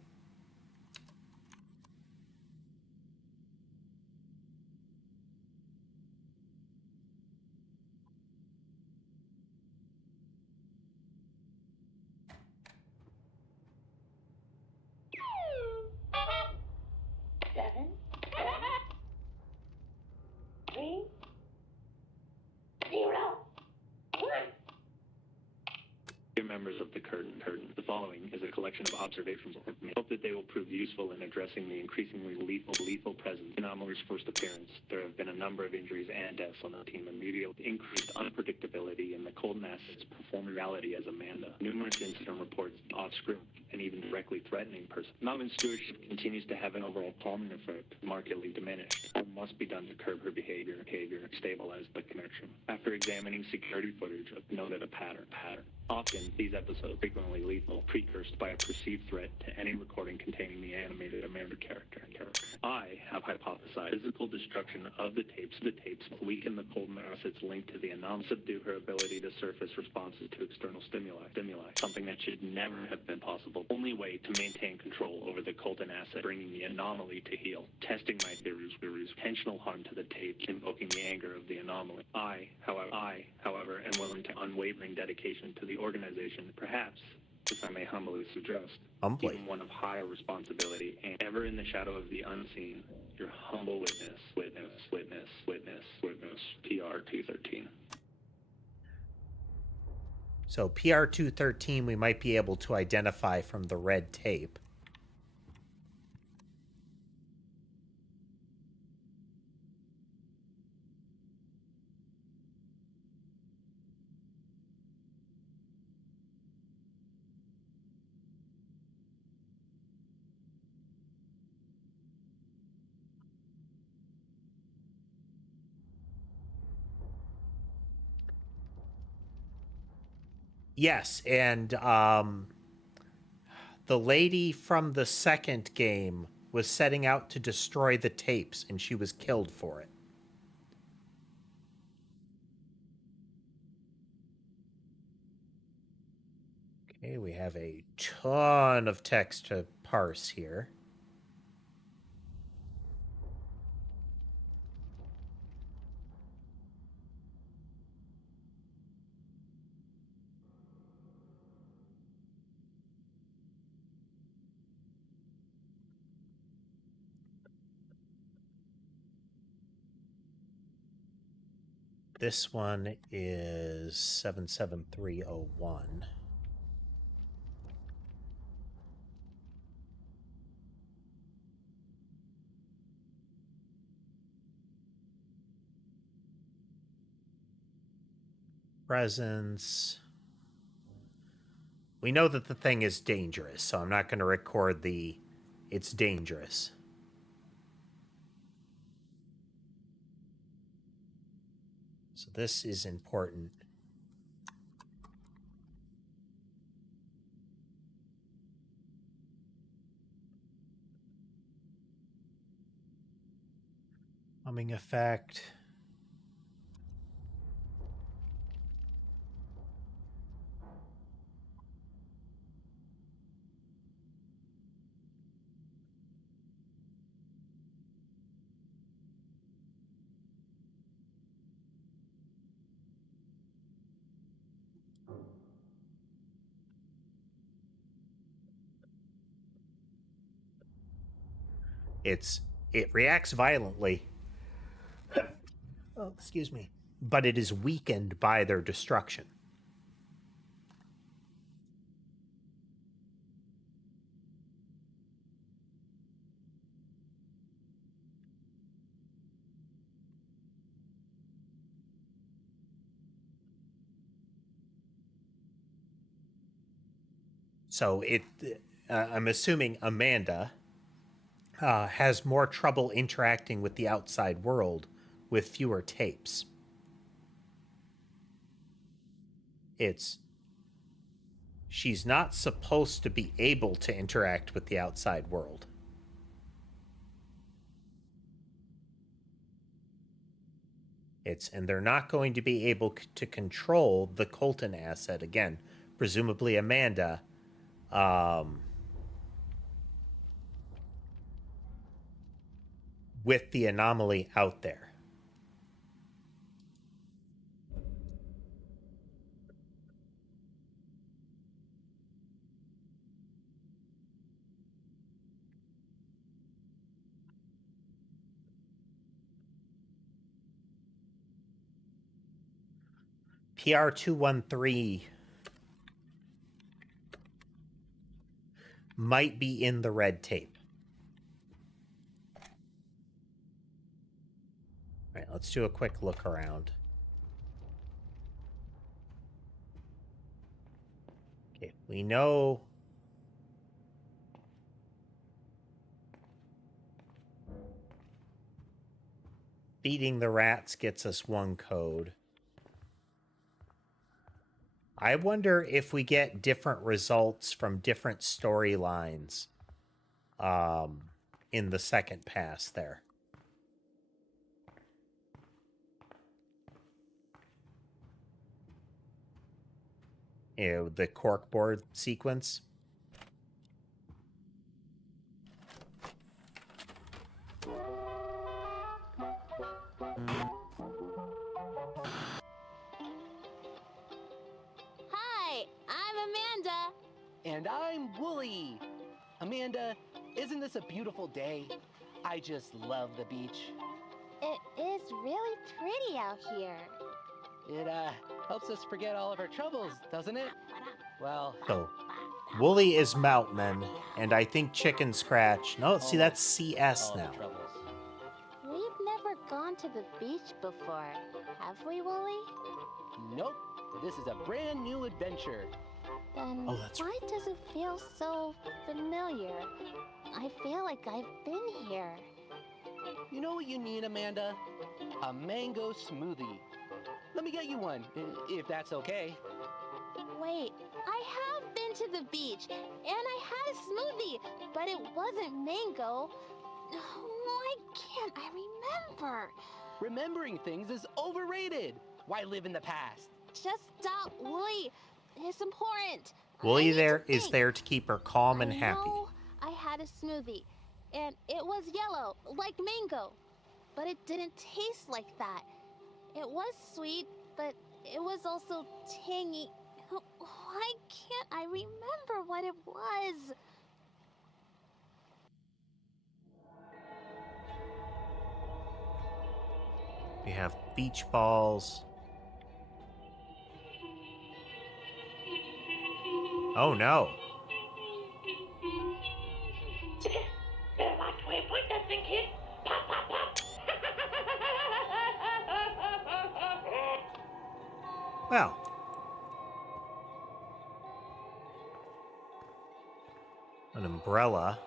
Seven, 3, 0, 1. Dear members of the curtain, the following is a collection of observations. I hope that they will prove useful in addressing the increasingly lethal presence. In Amelier's first appearance, there have been a number of injuries and deaths on the team, immediately increased unpredictability in the Colton assets' performability as Amanda. Numerous incident reports off-script and even directly threatening person. Melvin's stewardship continues to have an overall calming effect, markedly diminished. What must be done to curb her behavior, stabilize the connection. After examining security footage, I've noted a pattern. Often, these episodes frequently lethal, precursed by a perceived threat to any recording containing the animated Amanda character. I have hypothesized physical destruction of the tapes weaken the Colton assets linked to the anomaly, subdue her ability to surface responses to external stimuli, something that should never have been possible. Only way to maintain control over the Colton asset, bringing the anomaly to heel. Testing my theories, intentional harm to the tapes, invoking the anger of the anomaly. I, however, am willing to unwavering dedication to the organization, perhaps, if I may humbly suggest, even one of higher responsibility, and ever in the shadow of the unseen, your humble witness, PR-213. So PR-213 we might be able to identify from the red tape. Yes, and the lady from the second game was setting out to destroy the tapes, and she was killed for it. Okay, we have a ton of text to parse here. This one is 77301. Presence. We know that the thing is dangerous, so I'm not going to record the it's dangerous. So this is important. Humming effect. It reacts violently. Oh, excuse me. But it is weakened by their destruction. So I'm assuming Amanda has more trouble interacting with the outside world with fewer tapes. She's not supposed to be able to interact with the outside world. And they're not going to be able to control the Colton asset again. Presumably Amanda, with the anomaly out there. PR213 might be in the red tape. All right, let's do a quick look around. Okay, we know feeding the rats gets us one code. I wonder if we get different results from different storylines in the second pass there. You know, the corkboard sequence. Hi, I'm Amanda. And I'm Wooly. Amanda, isn't this a beautiful day? I just love the beach. It is really pretty out here. It helps us forget all of our troubles, doesn't it? Well, So Wooly is Moutman, and I think Chicken Scratch. No, see, that's CS now. We've never gone to the beach before, have we, Wooly? Nope. This is a brand new adventure. Then why does it feel so familiar? I feel like I've been here. You know what you need, Amanda? A mango smoothie. Let me get you one, if that's okay. Wait, I have been to the beach, and I had a smoothie, but it wasn't mango. Why can't I remember? Remembering things is overrated. Why live in the past? Just stop, Wooly. It's important. Wooly is there to keep her calm and happy. No, I had a smoothie, and it was yellow, like mango. But it didn't taste like that. It was sweet, but it was also tangy. Why can't I remember what it was? We have beach balls. Oh no. Better watch where you point that thing, kid. Pop, pop, pop. Well. An umbrella.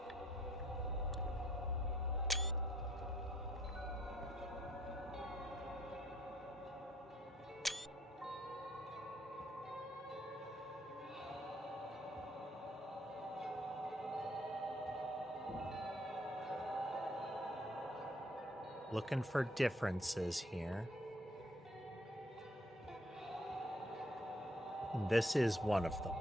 Looking for differences here. And this is one of them.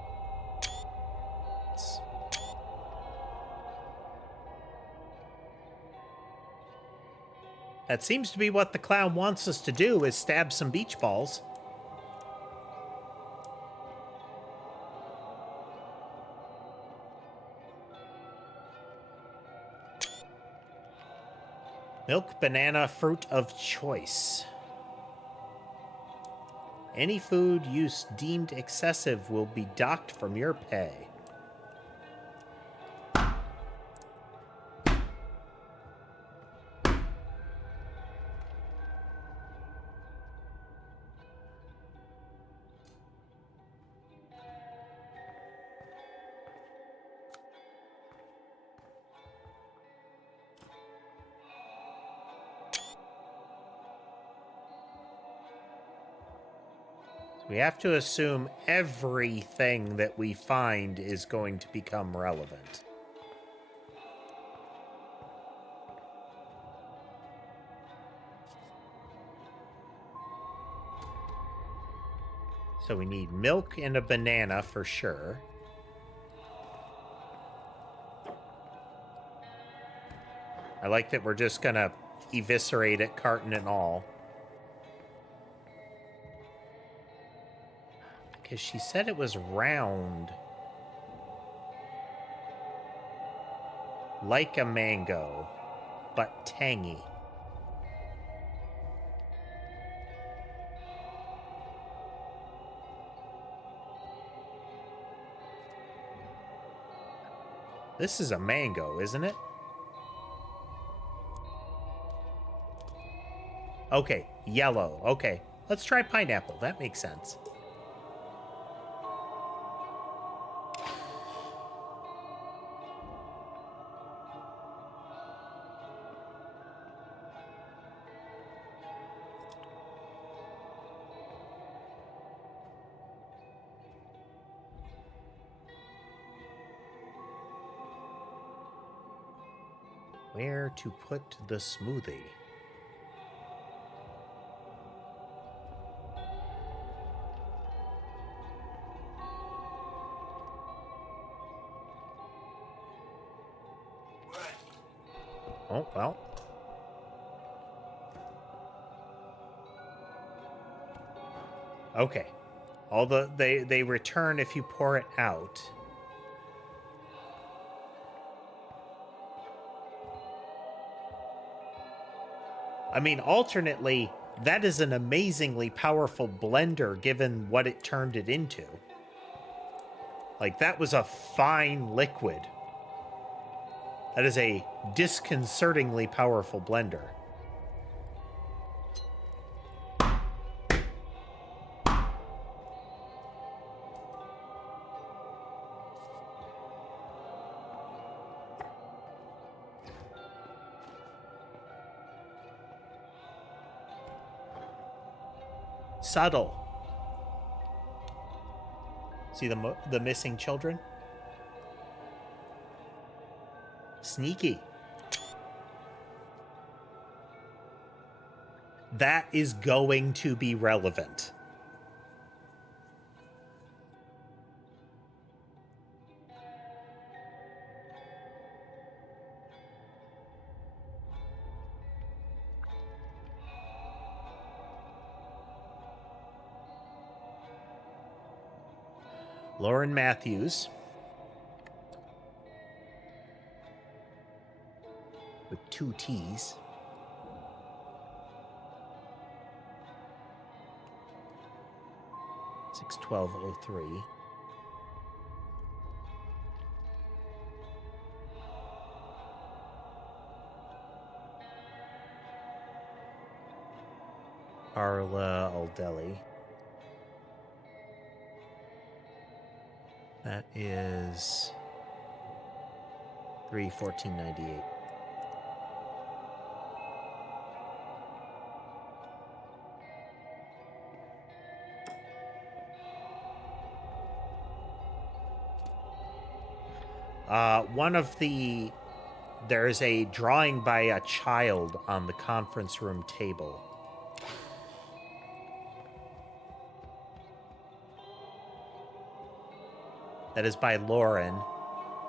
That seems to be what the clown wants us to do, is stab some beach balls. Milk, banana, fruit of choice. Any food use deemed excessive will be docked from your pay. We have to assume everything that we find is going to become relevant. So we need milk and a banana for sure. I like that we're just gonna eviscerate it, carton and all. Because she said it was round. Like a mango, but tangy. This is a mango, isn't it? Okay, yellow. Okay, let's try pineapple. That makes sense. Where to put the smoothie? Oh, well. Okay. They return if you pour it out. I mean, alternately, that is an amazingly powerful blender given what it turned it into. Like, that was a fine liquid. That is a disconcertingly powerful blender. Subtle. See the missing children? Sneaky. That is going to be relevant. Lauren Matthews. With 2 T's. $612.03. Carla Aldelli. That is $314.98. There's a drawing by a child on the conference room table. That is by Lauren,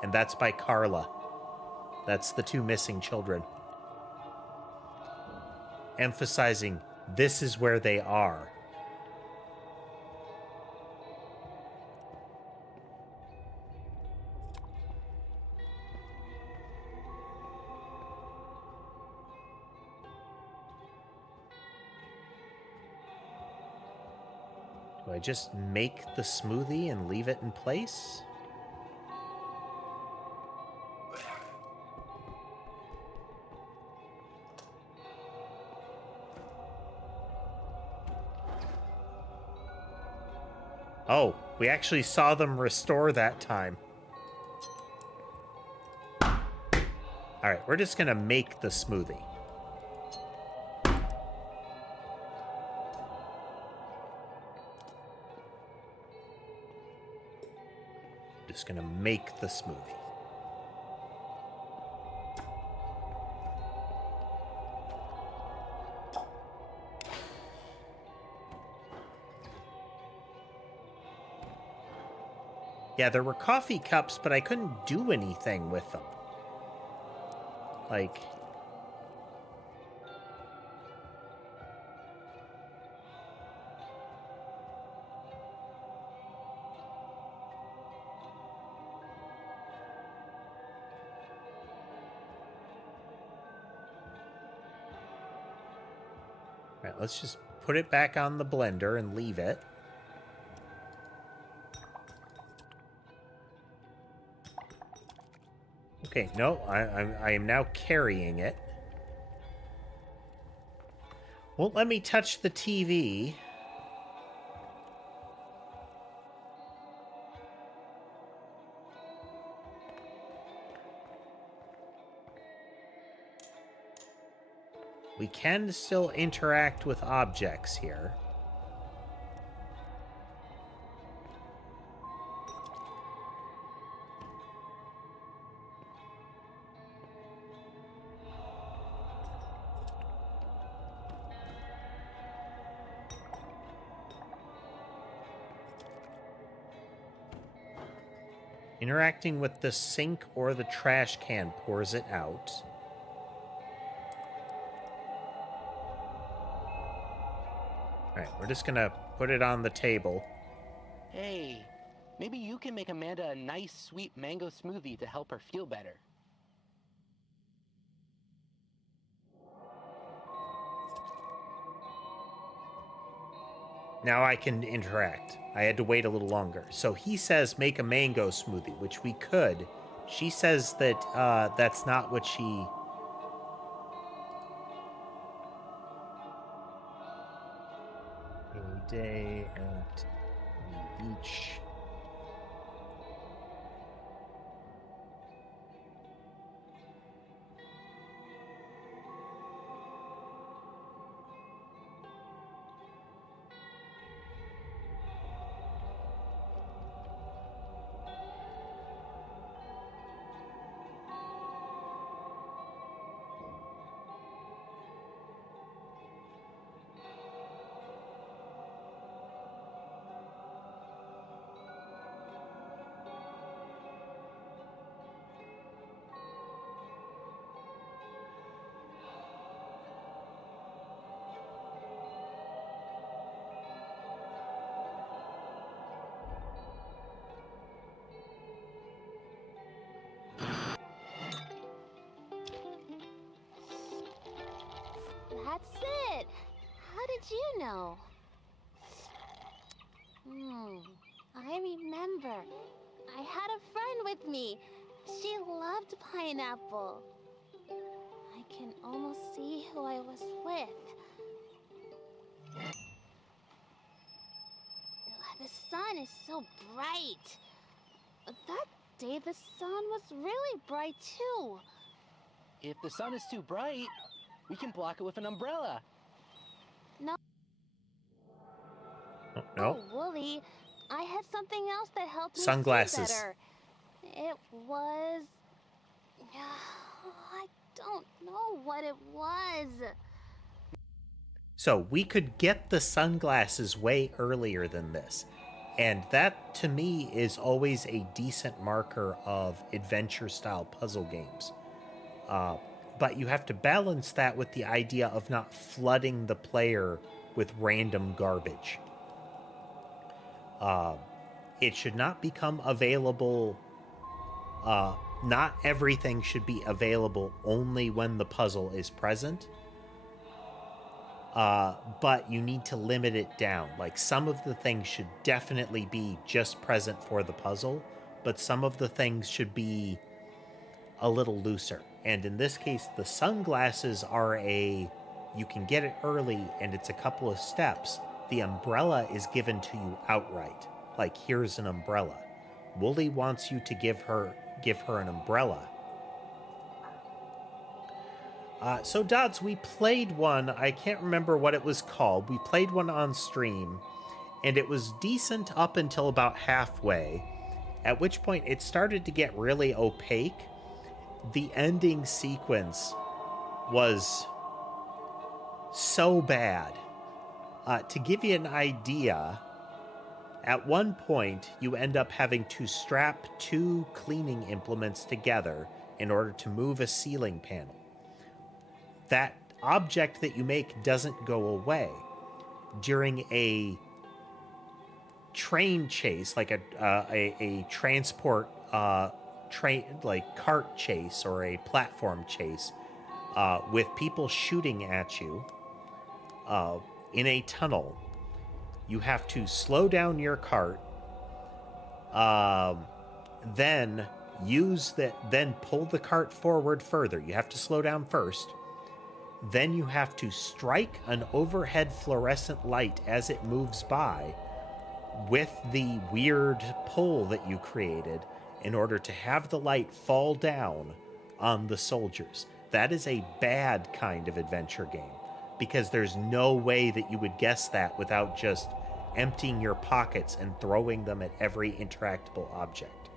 and that's by Carla. That's the two missing children. Emphasizing, this is where they are. Do I just make the smoothie and leave it in place? Oh, we actually saw them restore that time. Alright, we're just gonna make the smoothie. Just gonna make the smoothie. Yeah, there were coffee cups, but I couldn't do anything with them. Like... Alright, let's just put it back on the blender and leave it. Okay, no, I am now carrying it. Won't let me touch the TV. We can still interact with objects here. Interacting with the sink or the trash can pours it out. Alright, we're just gonna put it on the table. Hey, maybe you can make Amanda a nice, sweet mango smoothie to help her feel better. Now I can interact. I had to wait a little longer. So he says make a mango smoothie, which we could. She says that that's not what she... A day at the beach. That's it. How did you know? I remember. I had a friend with me. She loved pineapple. I can almost see who I was with. sun is so bright. That day the sun was really bright too. If the sun is too bright, we can block it with an umbrella. No. No. Oh, Wooly, I had something else that helped me Sunglasses. see better. It was... I don't know what it was. So we could get the sunglasses way earlier than this. And that, to me, is always a decent marker of adventure-style puzzle games. But you have to balance that with the idea of not flooding the player with random garbage. It should not become available... not everything should be available only when the puzzle is present. But you need to limit it down. Like, some of the things should definitely be just present for the puzzle, but some of the things should be a little looser. And in this case, the sunglasses are you can get it early and it's a couple of steps. The umbrella is given to you outright. Like, here's an umbrella. Wooly wants you to give her an umbrella. So Dodds, we played one, I can't remember what it was called. We played one on stream, and it was decent up until about halfway, at which point it started to get really opaque. The ending sequence was so bad. To give you an idea, at one point you end up having to strap 2 cleaning implements together in order to move a ceiling panel. That object that you make doesn't go away. During a train chase, like a transport train, like cart chase or a platform chase, with people shooting at you in a tunnel, you have to slow down your cart, then pull the cart forward further. You have to slow down first. Then you have to strike an overhead fluorescent light as it moves by with the weird pole that you created in order to have the light fall down on the soldiers. That is a bad kind of adventure game, because there's no way that you would guess that without just emptying your pockets and throwing them at every interactable object.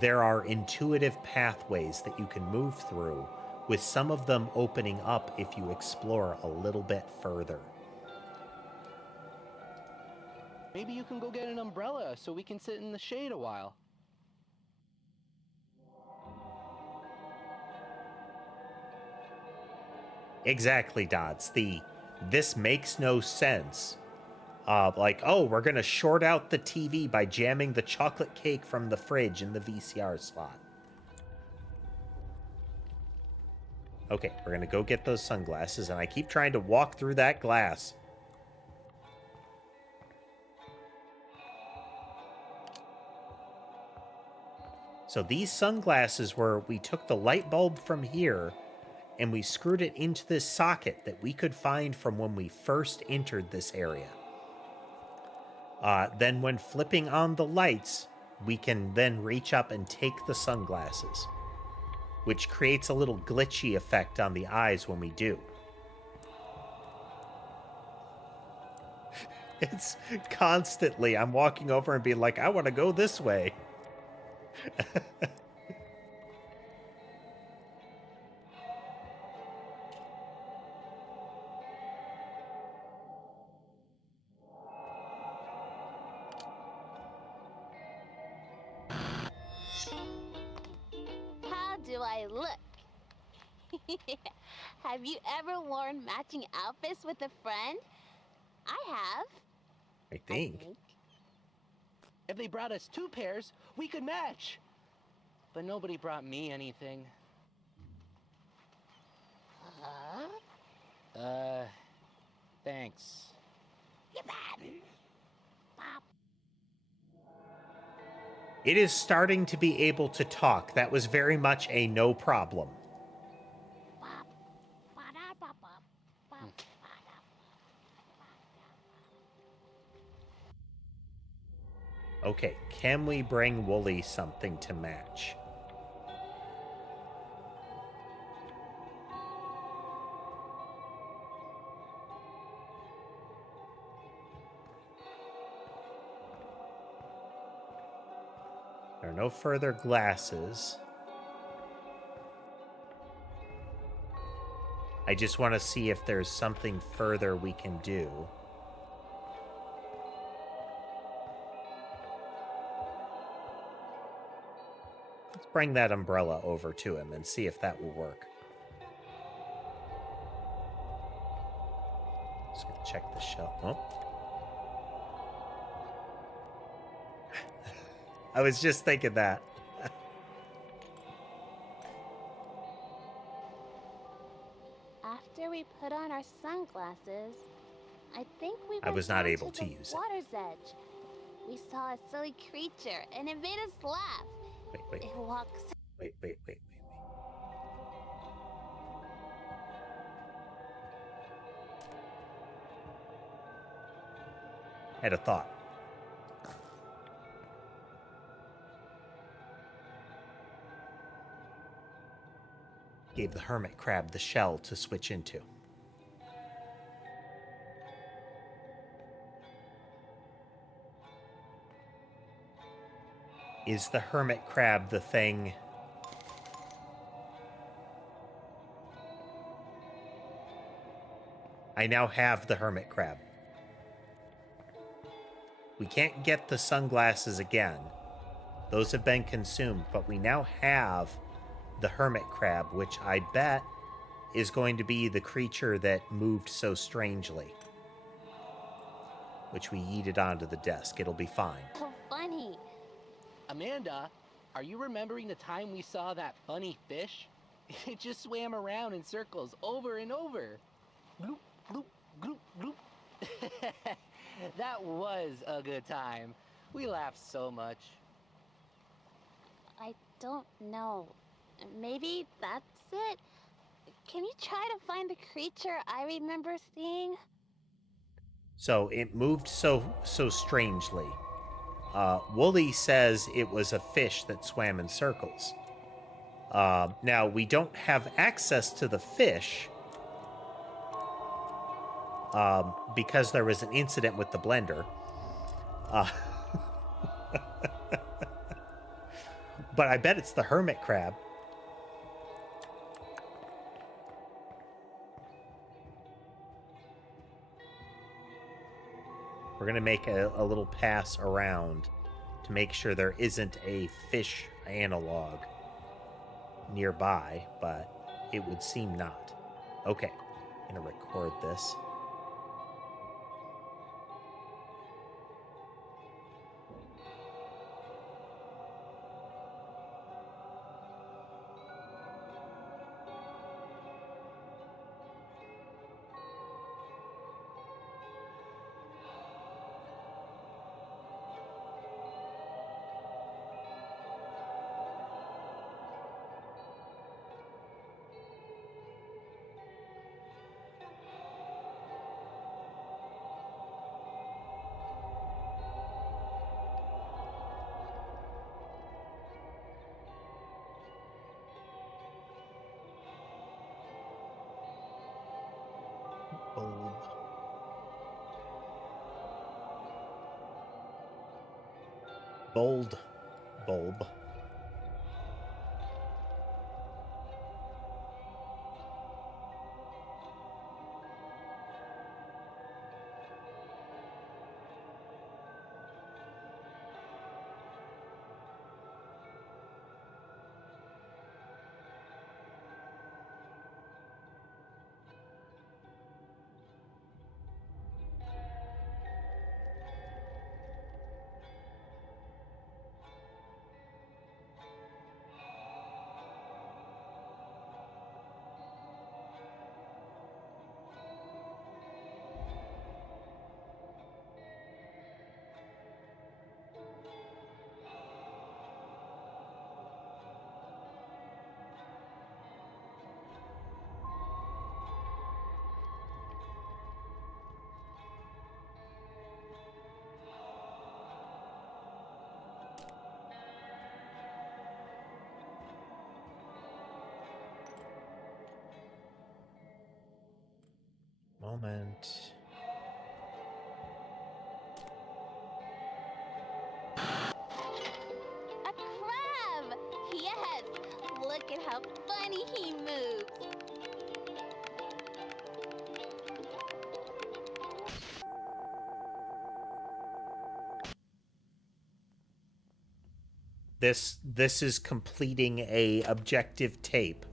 There are intuitive pathways that you can move through, with some of them opening up if you explore a little bit further. Maybe you can go get an umbrella so we can sit in the shade a while. Exactly, Dodds. This makes no sense. We're going to short out the TV by jamming the chocolate cake from the fridge in the VCR slot. Okay, we're going to go get those sunglasses, and I keep trying to walk through that glass. So these sunglasses we took the light bulb from here, and we screwed it into this socket that we could find from when we first entered this area. Then when flipping on the lights, we can then reach up and take the sunglasses, which creates a little glitchy effect on the eyes when we do. It's constantly, I'm walking over and being like, I want to go this way. How do I look? Have you ever worn matching outfits with a friend? I have. I think. If they brought us 2 pairs, we could match. But nobody brought me anything. Thanks. It is starting to be able to talk. That was very much a no problem. Okay, can we bring Wooly something to match? There are no further glasses. I just want to see if there's something further we can do. Let's bring that umbrella over to him and see if that will work. Just gonna check the shelf. Oh. I was just thinking that. After we put on our sunglasses, I think we I was not went able down to the use it. water's edge. We saw a silly creature, and it made us laugh. Wait. It walks. Wait. Had a thought. Gave the hermit crab the shell to switch into. Is the hermit crab the thing? I now have the hermit crab. We can't get the sunglasses again. Those have been consumed, but we now have the hermit crab, which I bet is going to be the creature that moved so strangely. Which we yeeted onto the desk. It'll be fine. So funny. Amanda, are you remembering the time we saw that funny fish? It just swam around in circles over and over. Bloop, bloop, bloop, bloop. That was a good time. We laughed so much. I don't know. Maybe that's it? Can you try to find the creature I remember seeing? So it moved so strangely. Wooly says it was a fish that swam in circles. Now, we don't have access to the fish because there was an incident with the blender. But I bet it's the hermit crab. We're going to make a little pass around to make sure there isn't a fish analog nearby, but it would seem not. Okay, I'm going to record this. Bulb. moment. A crab! Yes! Look at how funny he moves. This is completing a objective tape.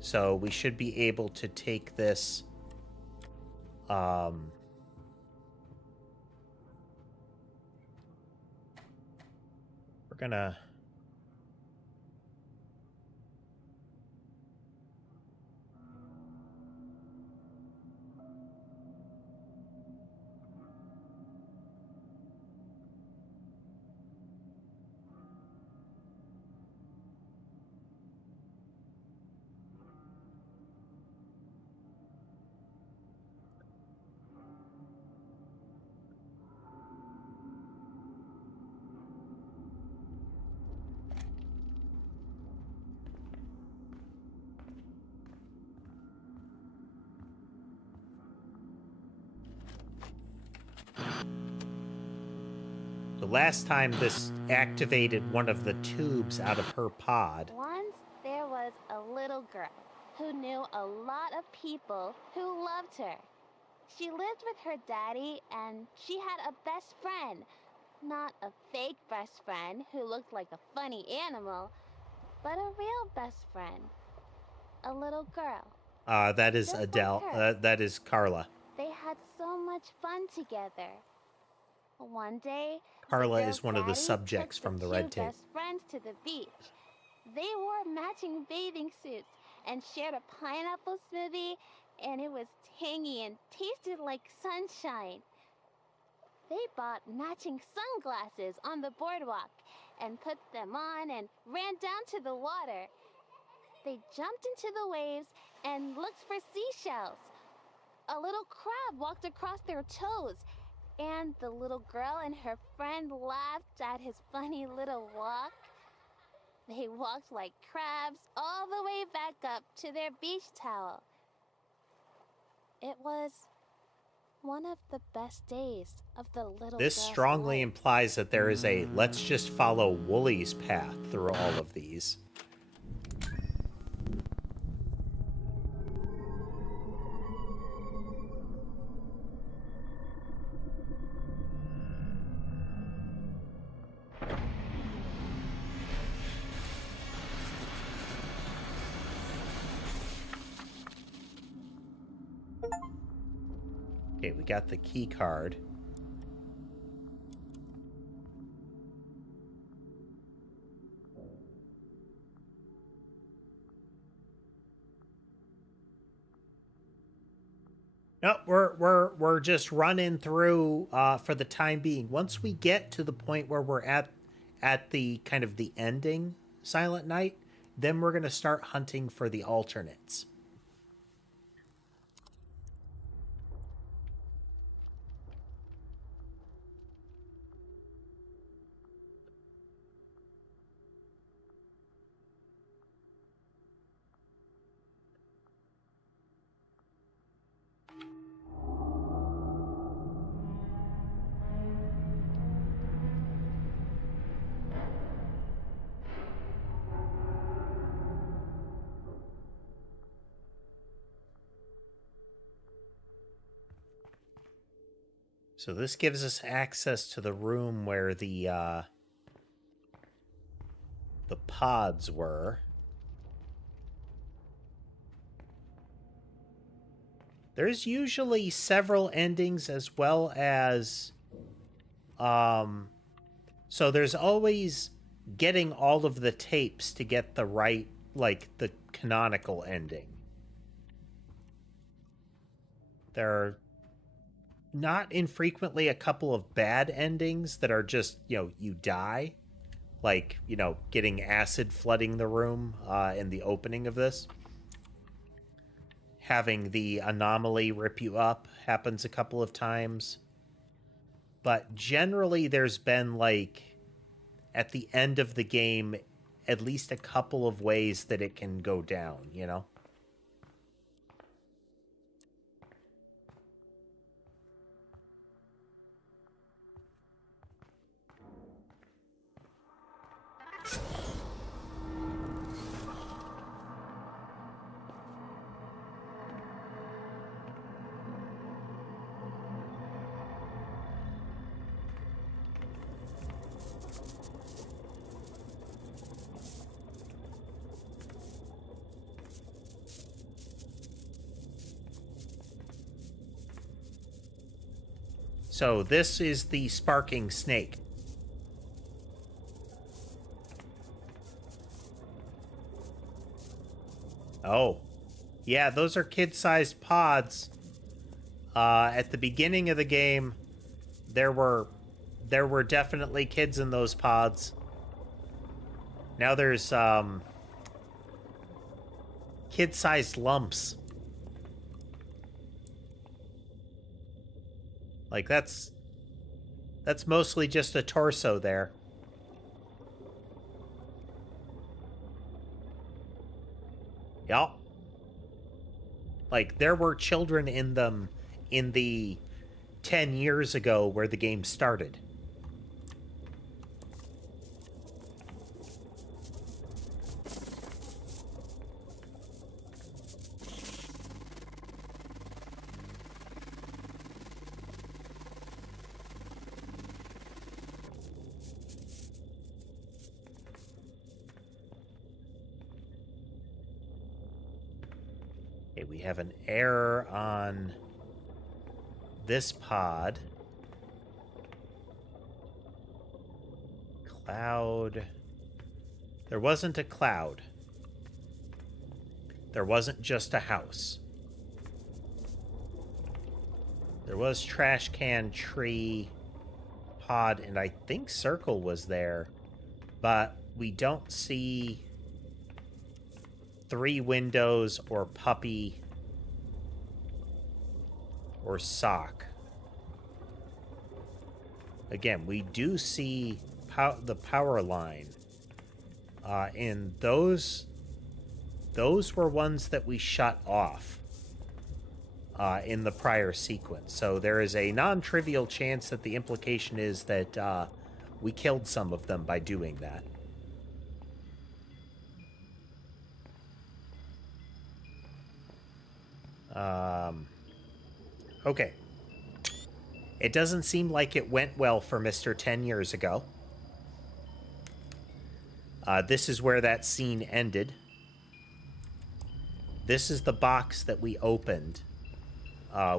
So we should be able to take this we're gonna the last time this activated one of the tubes out of her pod. Once there was a little girl who knew a lot of people who loved her. She lived with her daddy and she had a best friend. Not a fake best friend who looked like a funny animal, but a real best friend. A little girl. That is Just Adele. like her. That is Carla. They had so much fun together. One day, Carla the is girl's one of the daddy subjects took the from the two red tape. best friends to the beach. They wore matching bathing suits and shared a pineapple smoothie, and it was tangy and tasted like sunshine. They bought matching sunglasses on the boardwalk and put them on and ran down to the water. They jumped into the waves and looked for seashells. A little crab walked across their toes, and the little girl and her friend laughed at his funny little walk. They walked like crabs all the way back up to their beach towel. It was one of the best days of the little This girl's strongly life. implies that there is a let's just follow Wooly's path through all of these. Okay, we got the key card. No, we're just running through for the time being. Once we get to the point where we're at the kind of the ending Silent Night, then we're gonna start hunting for the alternates. So this gives us access to the room where the pods were. There's usually several endings as well as so there's always getting all of the tapes to get the right, like, the canonical ending. There are not infrequently a couple of bad endings that are just, you know, you die. Like, you know, getting acid flooding the room in the opening of this. Having the anomaly rip you up happens a couple of times. But generally there's been, like, at the end of the game, at least a couple of ways that it can go down, you know? So this is the sparking snake. Oh. Yeah, those are kid-sized pods. At the beginning of the game, there were definitely kids in those pods. Now there's kid-sized lumps. Like that's mostly just a torso there. Yup. Like there were children in them in the 10 years ago where the game started. Okay, we have an error on this pod. Cloud. There wasn't a cloud. There wasn't just a house. There was trash can, tree, pod, and I think circle was there. But we don't see 3 windows or puppy or sock. Again, we do see the power line. And those were ones that we shut off in the prior sequence. So there is a non-trivial chance that the implication is that we killed some of them by doing that. Okay. It doesn't seem like it went well for Mr. 10 years ago. This is where that scene ended. This is the box that we opened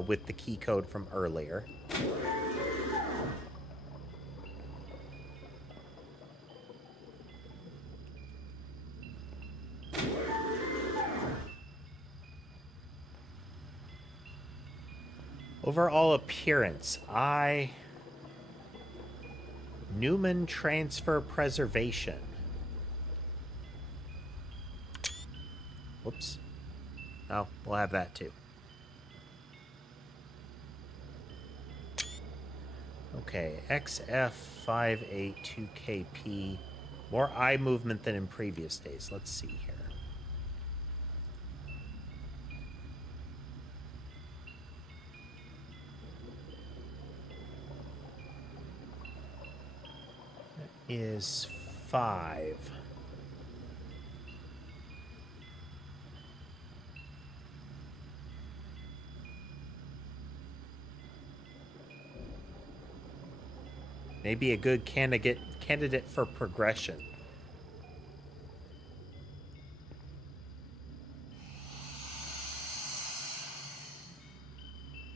with the key code from earlier. Overall appearance, Newman transfer preservation. Whoops. Oh, we'll have that too. Okay, XF582KP. More eye movement than in previous days. Let's see here. Is 5. Maybe a good candidate for progression.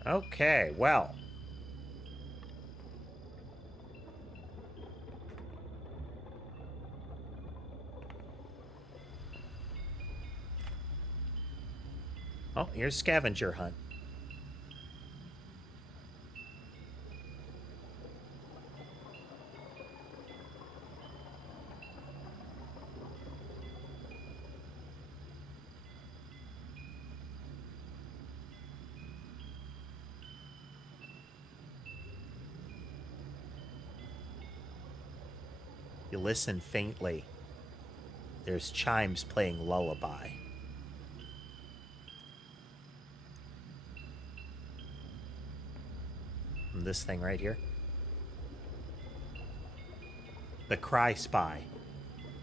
Okay, well. Oh, here's scavenger hunt. You listen faintly. There's chimes playing lullaby. From this thing right here. The Cry Spy,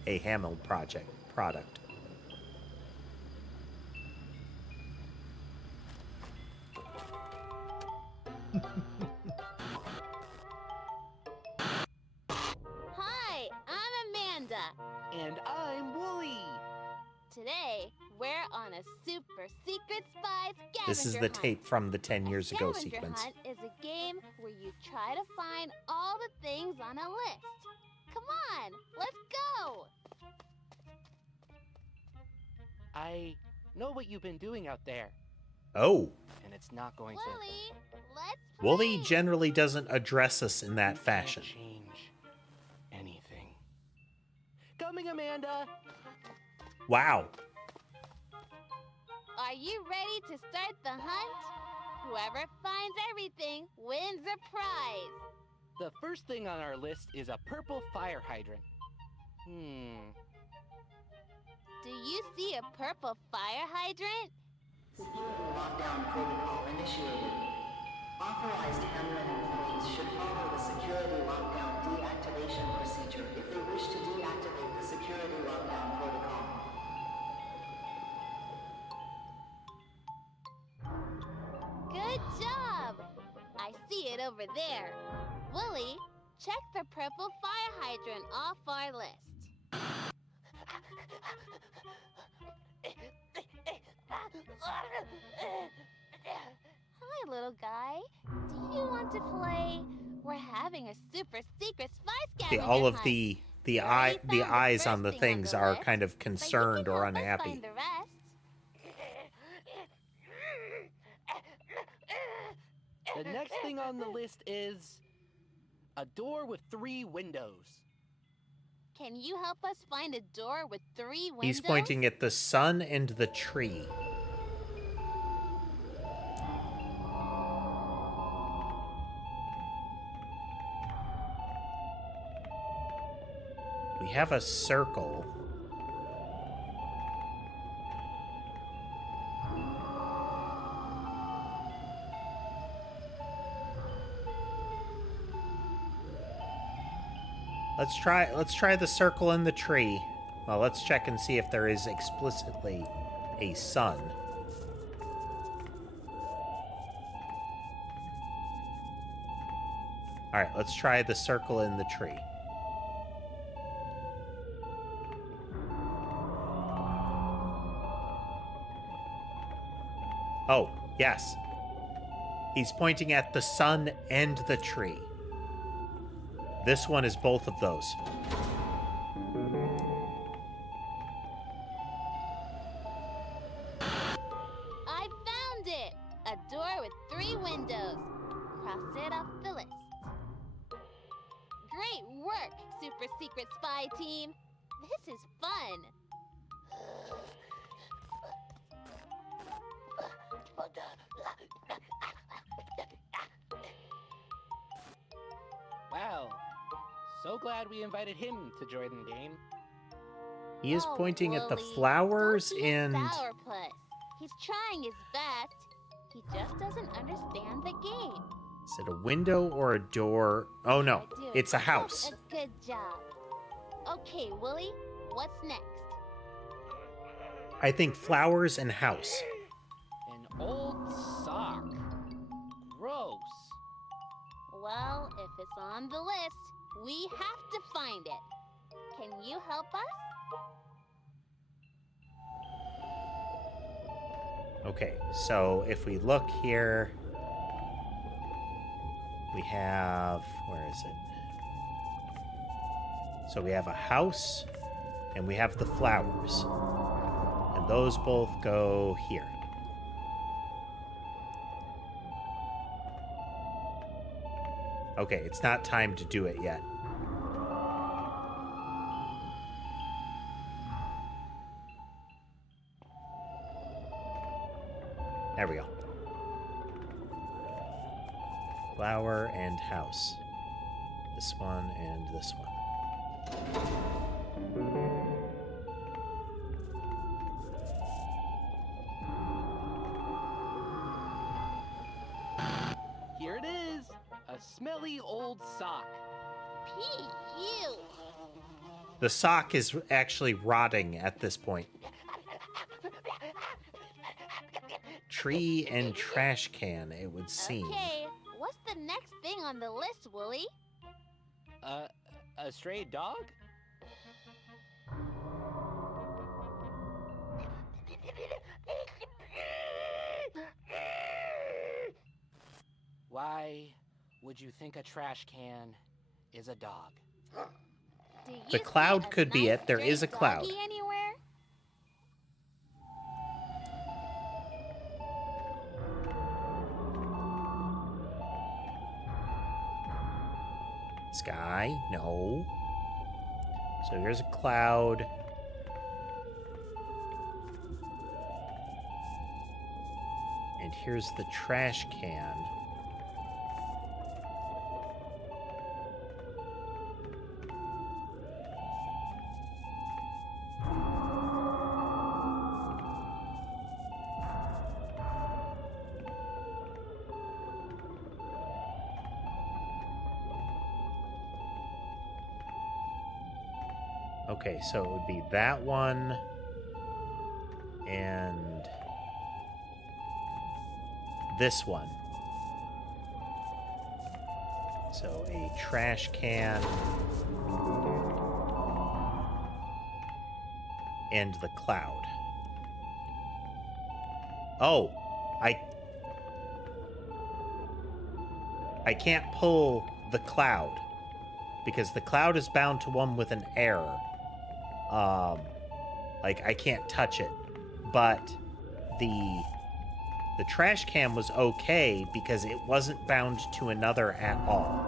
a Hamill product. Hi, I'm Amanda. And I'm Wooly. Today, we're on a super secret spy scavenger hunt. This is the tape from the 10 years ago Scavenger sequence. hunt is a game where you try to find all the things on a list. Come on, let's go! I know what you've been doing out there, Oh, and it's not going Wooly, let's Wooly generally doesn't address us in that to fashion. change anything. Coming, Amanda! Wow. Are you ready to start the hunt? Whoever finds everything wins a prize. The first thing on our list is a purple fire hydrant. Do you see a purple fire hydrant? Security lockdown protocol initiated. Authorized Hamlin employees should follow the security lockdown deactivation procedure if they wish to deactivate the security lockdown protocol. Good job! I see it over there. Wooly, check the purple fire hydrant off our list. Hi, little guy. Do you want to play? We're having a super secret spy Okay, scavenger all of hunt. the We already found the eyes on first the thing things the are list, kind of but you can concerned or help us unhappy. find the rest. The next thing on the list is a door with 3 windows. Can you help us find a door with 3 windows? He's pointing at the sun and the tree. We have a circle. Let's try the circle and the tree. Well, let's check and see if there is explicitly a sun. All right, let's try the circle and the tree. Oh, yes. He's pointing at the sun and the tree. This one is both of those. I found it! A door with 3 windows. Cross it off the list. Great work, super secret spy team. This is fun. Wow. So glad we invited him to join the game. He is Oh, pointing at the Wooly, flowers don't be a and... sourpuss. He's trying his best. He just doesn't understand the game. Is it a window or a door? Oh no, You're doing it's a house. such a good job. Okay, Wooly, what's next? I think flowers and house. An old sock. Gross. Well, if it's on the list, we have to find it. Can you help us? Okay, so if we look here, we have, where is it? So we have a house and we have the flowers. And those both go here. Okay, it's not time to do it yet. There we go. Flower and house. This one and this one. Here it is. A smelly old sock. P.U. The sock is actually rotting at this point. Tree and trash can, it would seem. Okay, what's the next thing on the list, Wooly? A stray dog? Why would you think a trash can is a dog? Do you The see cloud a could be nice it. There is a stray cloud. doggy anywhere? Sky, no. So here's a cloud. And here's the trash can. Okay, so it would be that one and this one. So a trash can and the cloud. Oh, I can't pull the cloud because the cloud is bound to one with an error. Like I can't touch it, but the trash can was okay because it wasn't bound to another at all.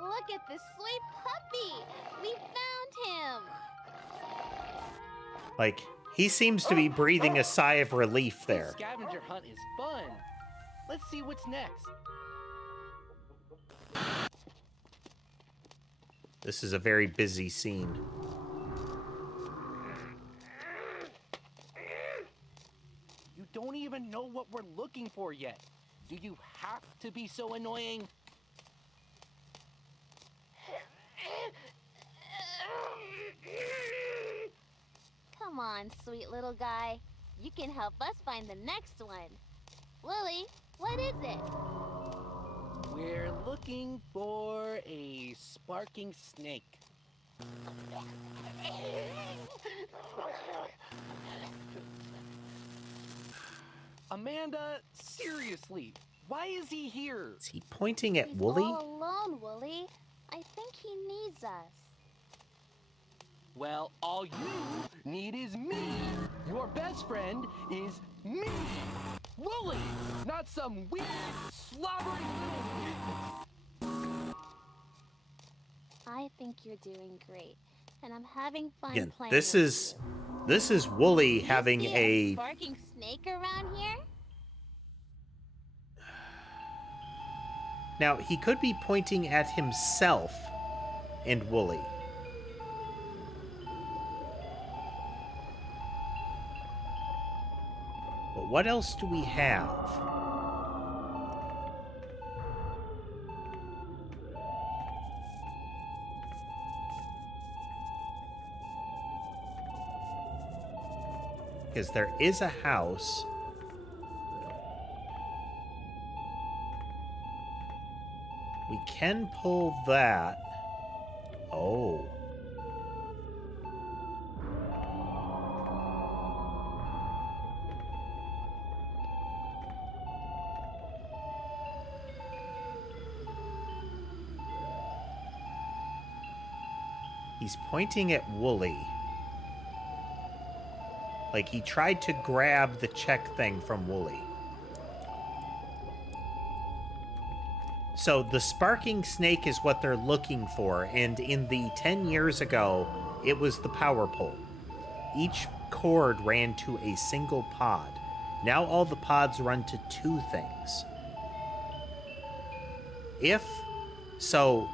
Look at this sweet puppy! We found him! Like, he seems to be breathing a sigh of relief This there. scavenger hunt is fun. Let's see what's next. This is a very busy scene. You don't even know what we're looking for yet. Do you have to be so annoying? Come on, sweet little guy. You can help us find the next one. Lily, what is it? We're looking for a sparking snake. Amanda, seriously, why is he here? Is he pointing at He's Wooly? all alone, Wooly. I think he needs us. Well, all you need is me. Your best friend is me. Wooly, not some weird, slobbery thing. I think you're doing great, and I'm having fun Again, playing this with is Wooly you. having You see a sparking snake around here? Now, he could be pointing at himself and Wooly. But what else do we have? Because there is a house. We can pull that. Oh. He's pointing at Wooly. Like he tried to grab the check thing from Wooly. So the sparking snake is what they're looking for, and in the 10 years ago, it was the power pole. Each cord ran to a single pod. Now all the pods run to two things. So,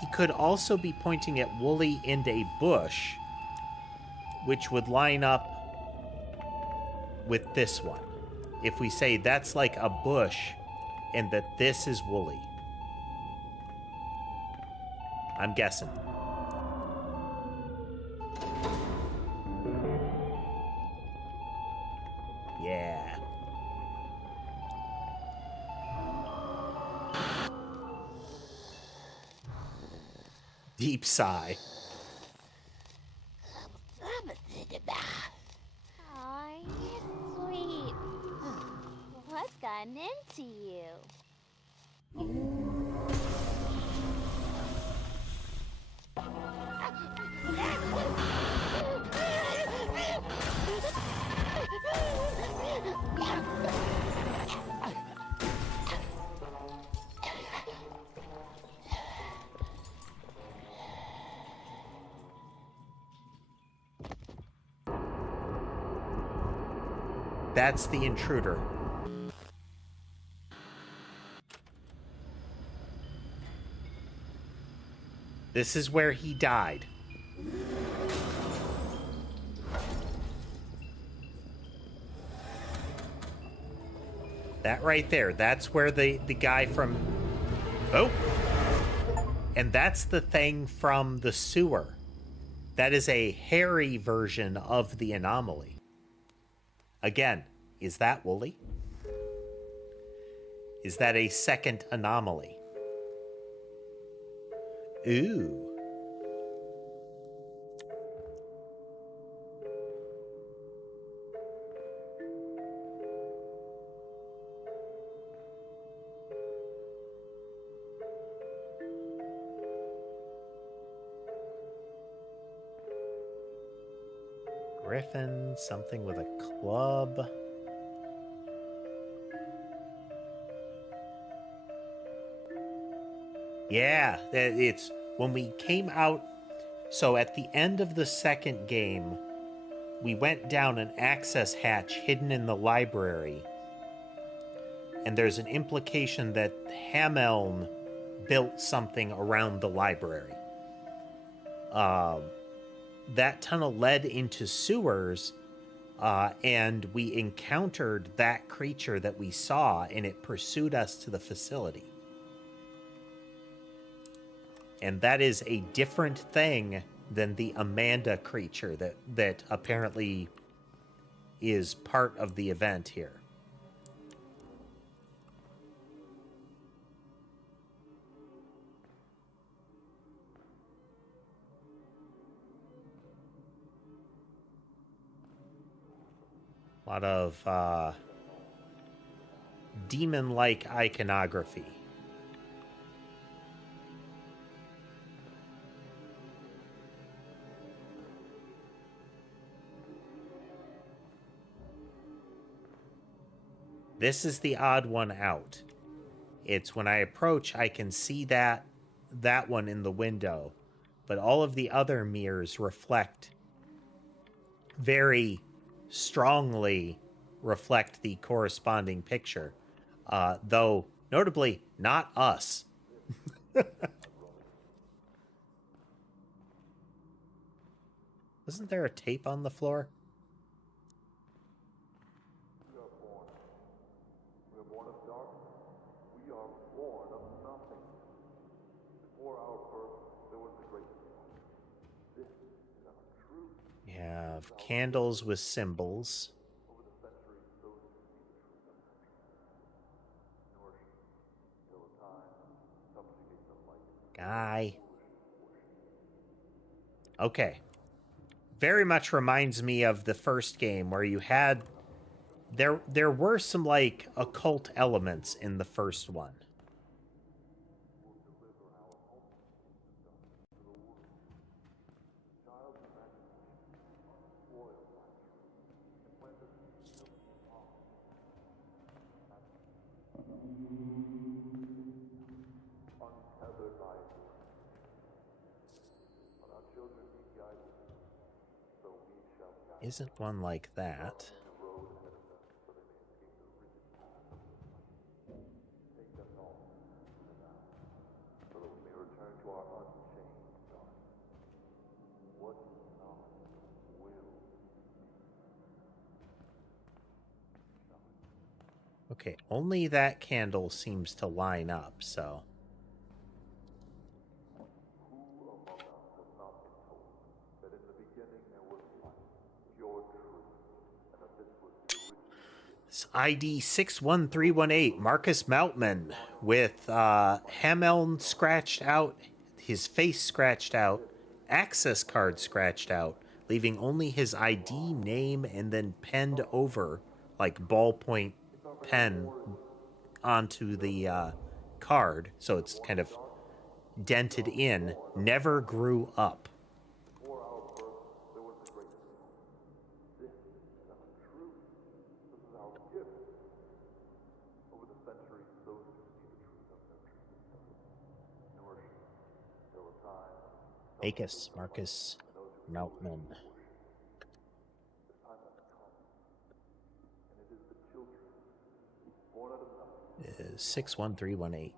he could also be pointing at Wooly and a bush, which would line up with this one. If we say that's like a bush, and that this is Wooly. I'm guessing. Yeah. Deep sigh. Aw, you're sweet. What's gotten into you? That's the intruder. This is where he died. That right there, that's where the guy from... Oh! And that's the thing from the sewer. That is a hairy version of the anomaly. Again, is that Wooly? Is that a second anomaly? Ooh. Griffin, something with a club. Yeah, it's when we came out. So at the end of the second game, we went down an access hatch hidden in the library. And there's an implication that Hameln built something around the library. That tunnel led into sewers, and we encountered that creature that we saw, and it pursued us to the facility. And that is a different thing than the Amanda creature that apparently is part of the event here. A lot of demon-like iconography. This is the odd one out. It's when I approach, I can see that one in the window, but all of the other mirrors reflect very strongly reflect the corresponding picture, though notably not us. Wasn't there a tape on the floor? You have candles with symbols. Guy. Okay. Very much reminds me of the first game where you had... There were some, like, occult elements in the first one. Isn't one like that? Okay, only that candle seems to line up, so... It's ID 61318, Marcus Moutman, with Hameln scratched out, his face scratched out, access card scratched out, leaving only his ID, name, and then penned over, like ballpoint pen, onto the card, so it's kind of dented in, never grew up. Marcus Meltman. 61318.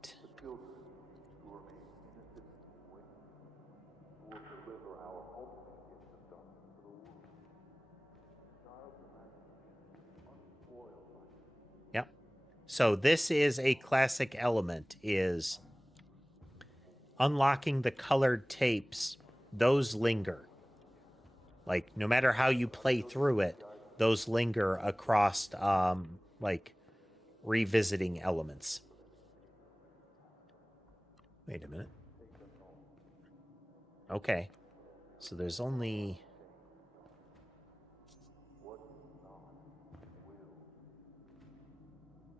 Yep. So this is a classic element, is unlocking the colored tapes. Those linger. Like, no matter how you play through it, those linger across, like, revisiting elements. Wait a minute. Okay. So there's only...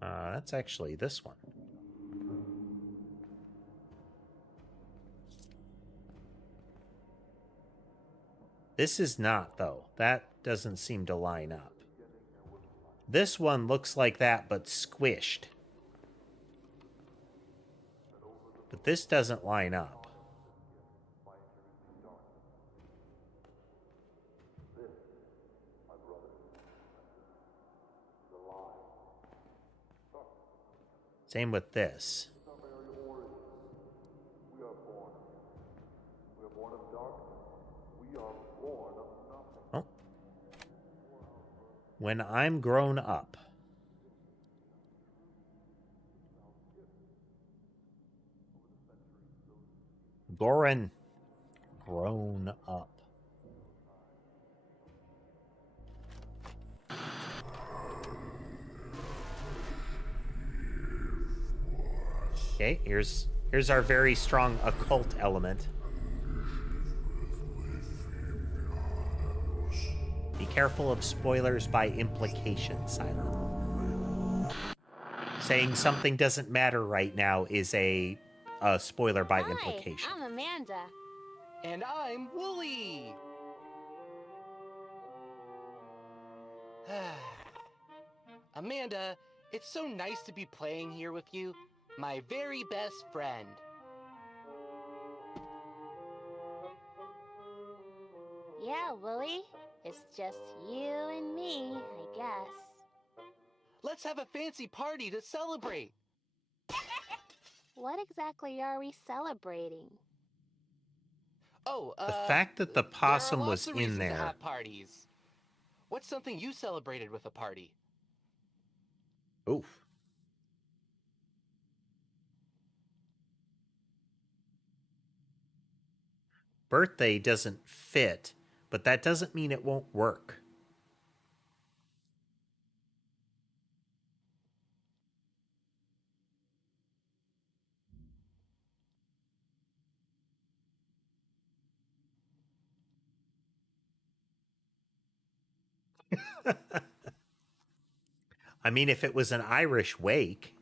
that's actually this one. This is not, though. That doesn't seem to line up. This one looks like that, but squished. But this doesn't line up. Same with this. Oh. When I'm grown up. Goran. Grown up. Okay, here's our very strong occult element. Be careful of spoilers by implication, Silent. Saying something doesn't matter right now is a spoiler by implication. I'm Amanda. And I'm Wooly. Amanda, it's so nice to be playing here with you, my very best friend. Yeah, Willie. It's just you and me, I guess. Let's have a fancy party to celebrate. What exactly are we celebrating? Oh, the fact that the possum was in there. To have parties. What's something you celebrated with a party? Oof. Birthday doesn't fit, but that doesn't mean it won't work. I mean, if it was an Irish wake.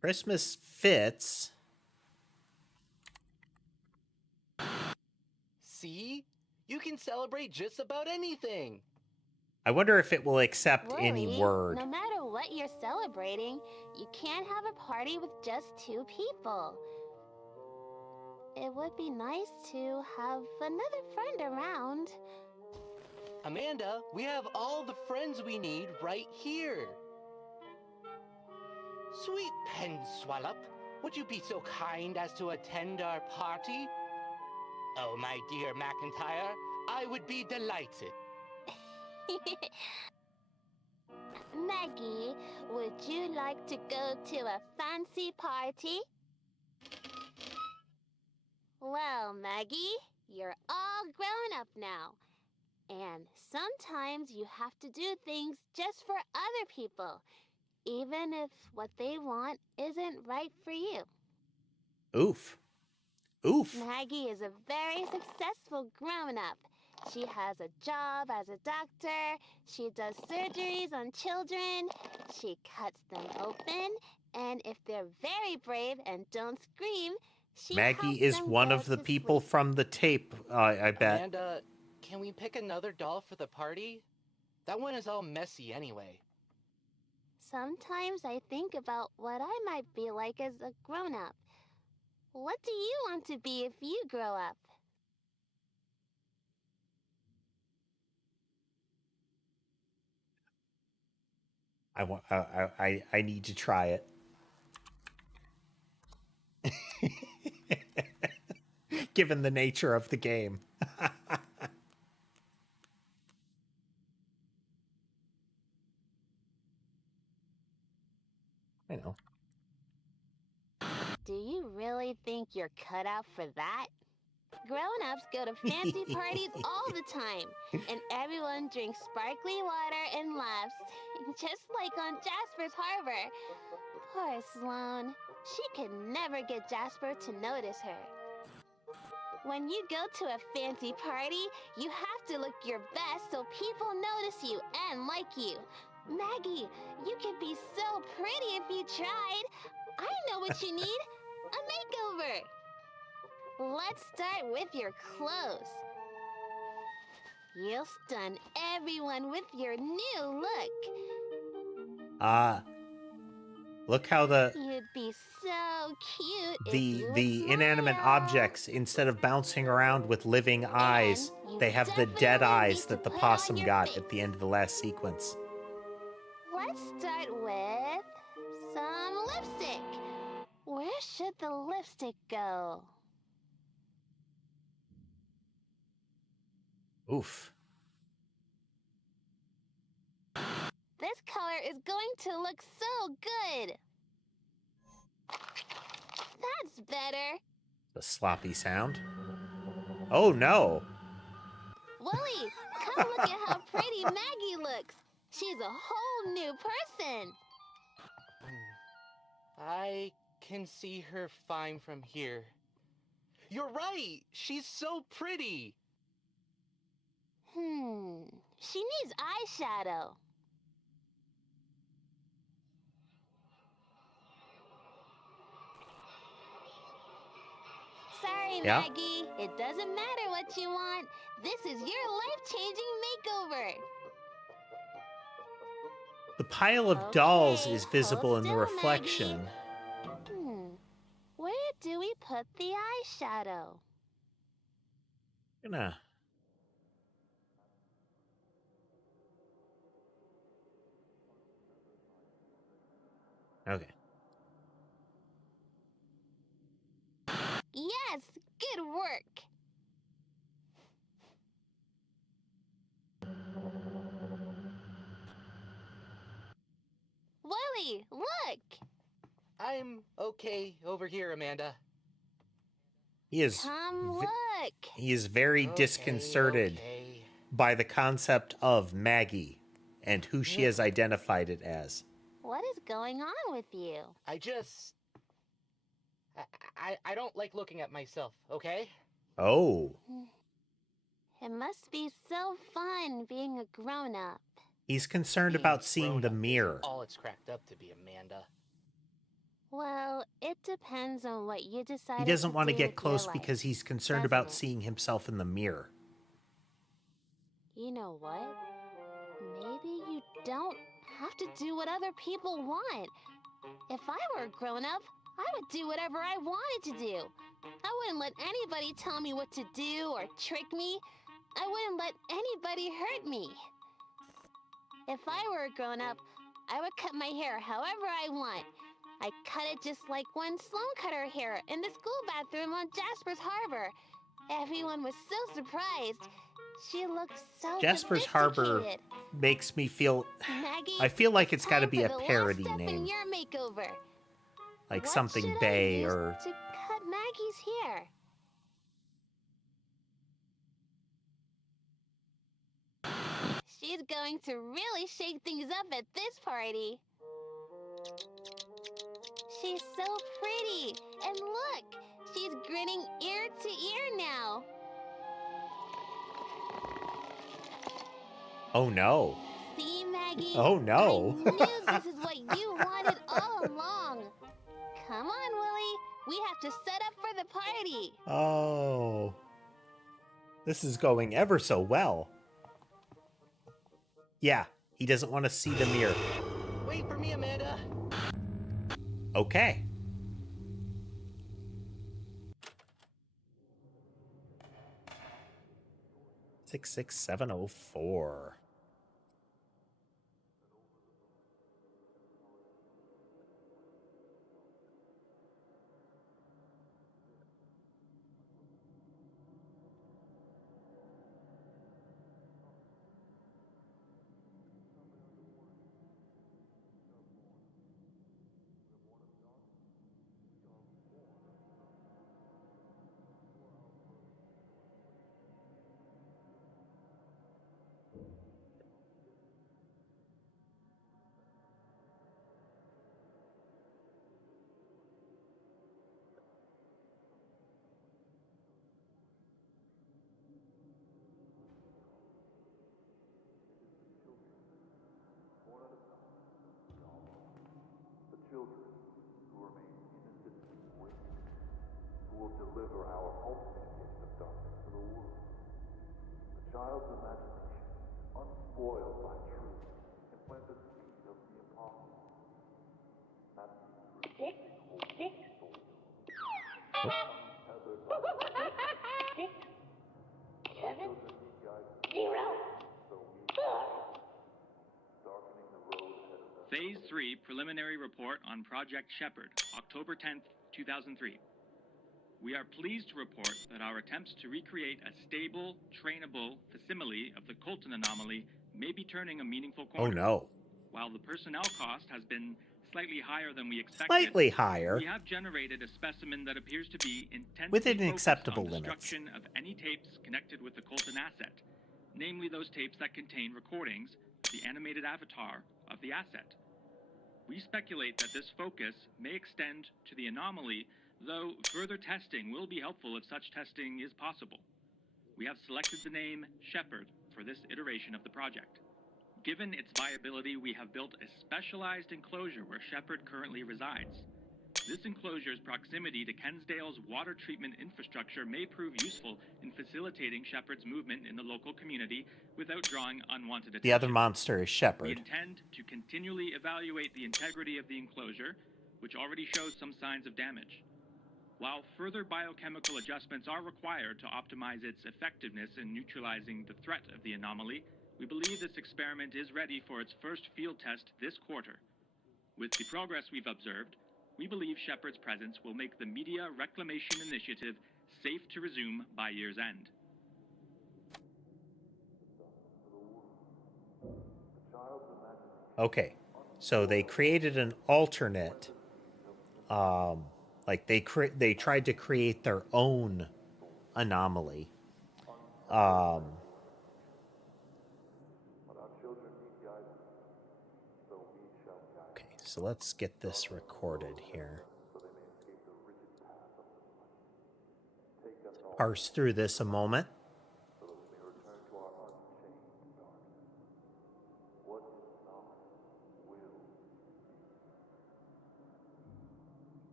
Christmas fits. See? You can celebrate just about anything. I wonder if it will accept Willie, any word. No matter what you're celebrating, you can't have a party with just 2 people. It would be nice to have another friend around. Amanda, we have all the friends we need right here. Sweet Penswallop, would you be so kind as to attend our party? Oh, my dear McIntyre, I would be delighted. Maggie, would you like to go to a fancy party? Well, Maggie, you're all grown up now. And sometimes you have to do things just for other people, even if what they want isn't right for you. Oof. Oof. Maggie is a very successful grown-up. She has a job as a doctor. She does surgeries on children. She cuts them open. And if they're very brave and don't scream, she Maggie helps is them one go of the to people sleep. from the tape, I bet. Amanda, can we pick another doll for the party? That one is all messy anyway. Sometimes I think about what I might be like as a grown-up. What do you want to be if you grow up? I need to try it. Given the nature of the game. I know. Do you really think you're cut out for that? Grown-ups go to fancy parties all the time, and everyone drinks sparkly water and laughs, just like on Jasper's Harbor. Poor Sloane. She could never get Jasper to notice her. When you go to a fancy party, you have to look your best so people notice you and like you. Maggie, you could be so pretty if you tried. I know what you need. A makeover. Let's start with your clothes. You'll stun everyone with your new look. Look how You'd be so cute if you would the inanimate smile. objects, instead of bouncing around with living eyes, you they have the dead definitely eyes need to that the put on possum your got face. at the end of the last sequence. Let's start with some lipstick. Where should the lipstick go? Oof. This color is going to look so good. That's better. The sloppy sound. Oh no. Willie, come look at how pretty Maggie looks. She's a whole new person. I can see her fine from here. You're right! She's so pretty! She needs eyeshadow. Sorry, Yeah? Maggie. It doesn't matter what you want. This is your life-changing makeover. The pile of dolls is visible in the reflection. Where do we put the eyeshadow? Gonna. Okay. Yes, good work. Willie, look. I'm okay over here, Amanda. He is Come look. He is very disconcerted by the concept of Maggie and who she has identified it as. What is going on with you? I don't like looking at myself, okay? Oh. It must be so fun being a grown-up. He's concerned about seeing the mirror. All it's cracked up to be, Amanda. Well, it depends on what you decide. He doesn't want to get with close your life, because he's concerned doesn't about it? seeing himself in the mirror. You know what? Maybe you don't have to do what other people want. If I were a grown-up, I would do whatever I wanted to do. I wouldn't let anybody tell me what to do or trick me. I wouldn't let anybody hurt me. If I were a grown-up, I would cut my hair however I want. I cut it just like when Sloane cut her hair in the school bathroom on Jasper's Harbor. Everyone was so surprised. She looked so Jasper's Harbor sophisticated. makes me feel... Maggie, I feel like it's got to be a for the last parody step in name. your makeover. Like What something should I Bay use or... to cut Maggie's hair? She's going to really shake things up at this party. She's so pretty. And look, she's grinning ear to ear now. Oh no. See, Maggie? Oh no. I knew this is what you wanted all along. Come on, Willie. We have to set up for the party. Oh. This is going ever so well. Yeah, he doesn't want to see the mirror. Wait for me, Amanda. Okay. Six 704. The children who remain innocent and wicked, who will deliver our ultimate gift of darkness to the world. The child's imagination, unspoiled by truth, can plant the seed of the impossible. That's the truth. Six. Tethered by 6, 7, 0, 4. darkening the road ahead of them. Phase 3 Preliminary Report on Project Shepherd, October 10th, 2003. We are pleased to report that our attempts to recreate a stable, trainable facsimile of the Colton anomaly may be turning a meaningful corner. Oh no. While the personnel cost has been slightly higher than we expected, Slightly higher. we have generated a specimen that appears to be intensely Within focused acceptable on limits. destruction of any tapes connected with the Colton asset, namely those tapes that contain recordings of the animated avatar of the asset. We speculate that this focus may extend to the anomaly, though further testing will be helpful if such testing is possible. We have selected the name Shepherd for this iteration of the project. Given its viability, we have built a specialized enclosure where Shepherd currently resides. This enclosure's proximity to Kensdale's water treatment infrastructure may prove useful in facilitating Shepherd's movement in the local community without drawing unwanted attention. The other monster is We Shepherd. intend to continually evaluate the integrity of the enclosure, which already shows some signs of damage. While further biochemical adjustments are required to optimize its effectiveness in neutralizing the threat of the anomaly, we believe this experiment is ready for its first field test this quarter. With the progress we've observed, we believe Shepherd's presence will make the Media Reclamation Initiative safe to resume by year's end. Okay. So they created an alternate like they tried to create their own anomaly. Okay, so let's get this recorded here. Parse through this a moment.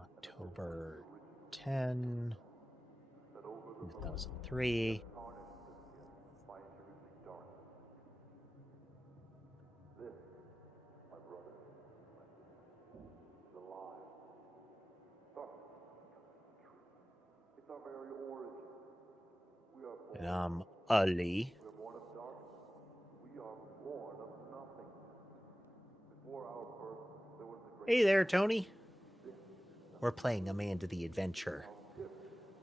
October 10, 2003. And I'm Ali. Hey there, Tony. We're playing Amanda the Adventure,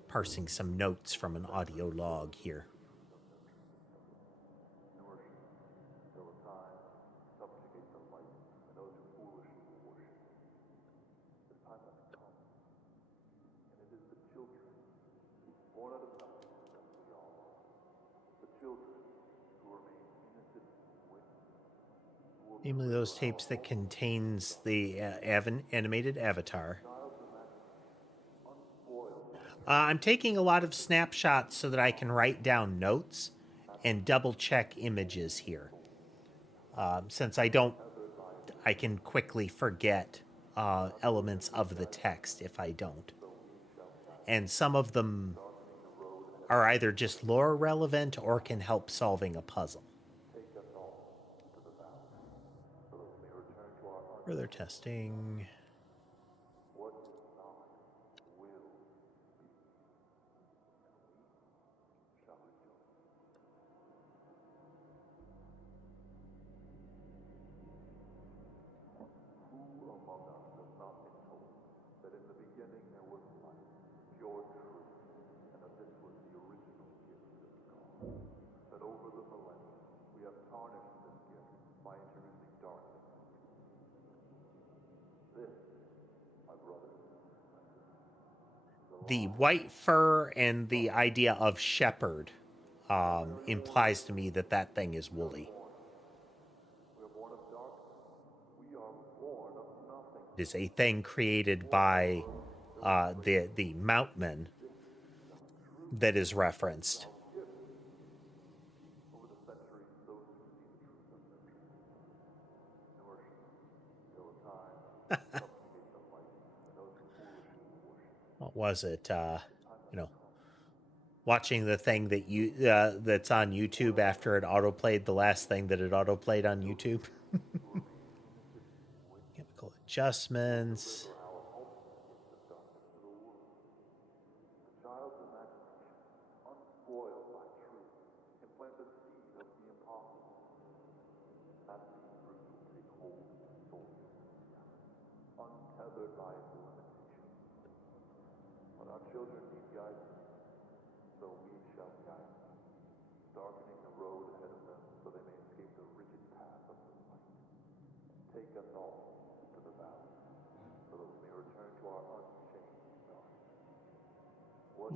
parsing some notes from an audio log here. Namely, those tapes that contains the animated avatar. I'm taking a lot of snapshots so that I can write down notes and double check images here. Since I can quickly forget elements of the text if I don't. And some of them are either just lore relevant or can help solving a puzzle. Further testing. The white fur and the idea of shepherd implies to me that that thing is woolly. It is a thing created by the Mountain that is referenced. What was it? Watching the thing that that's on YouTube after it autoplayed the last thing that it autoplayed on YouTube. Chemical adjustments.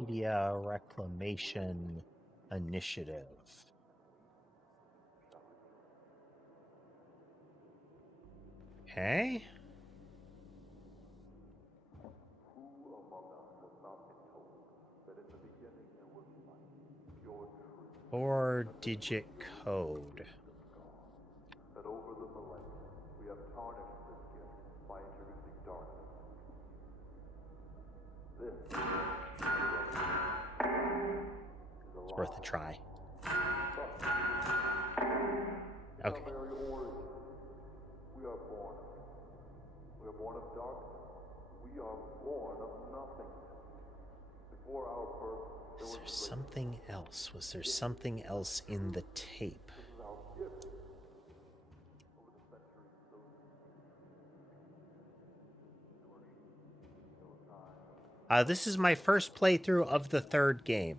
Media Reclamation Initiative. Okay. Four-digit code. It's worth a try. Okay. We are born of darkness. We are born of nothing. Before our birth, is there something else? Was there something else in the tape? This is my first playthrough of the third game.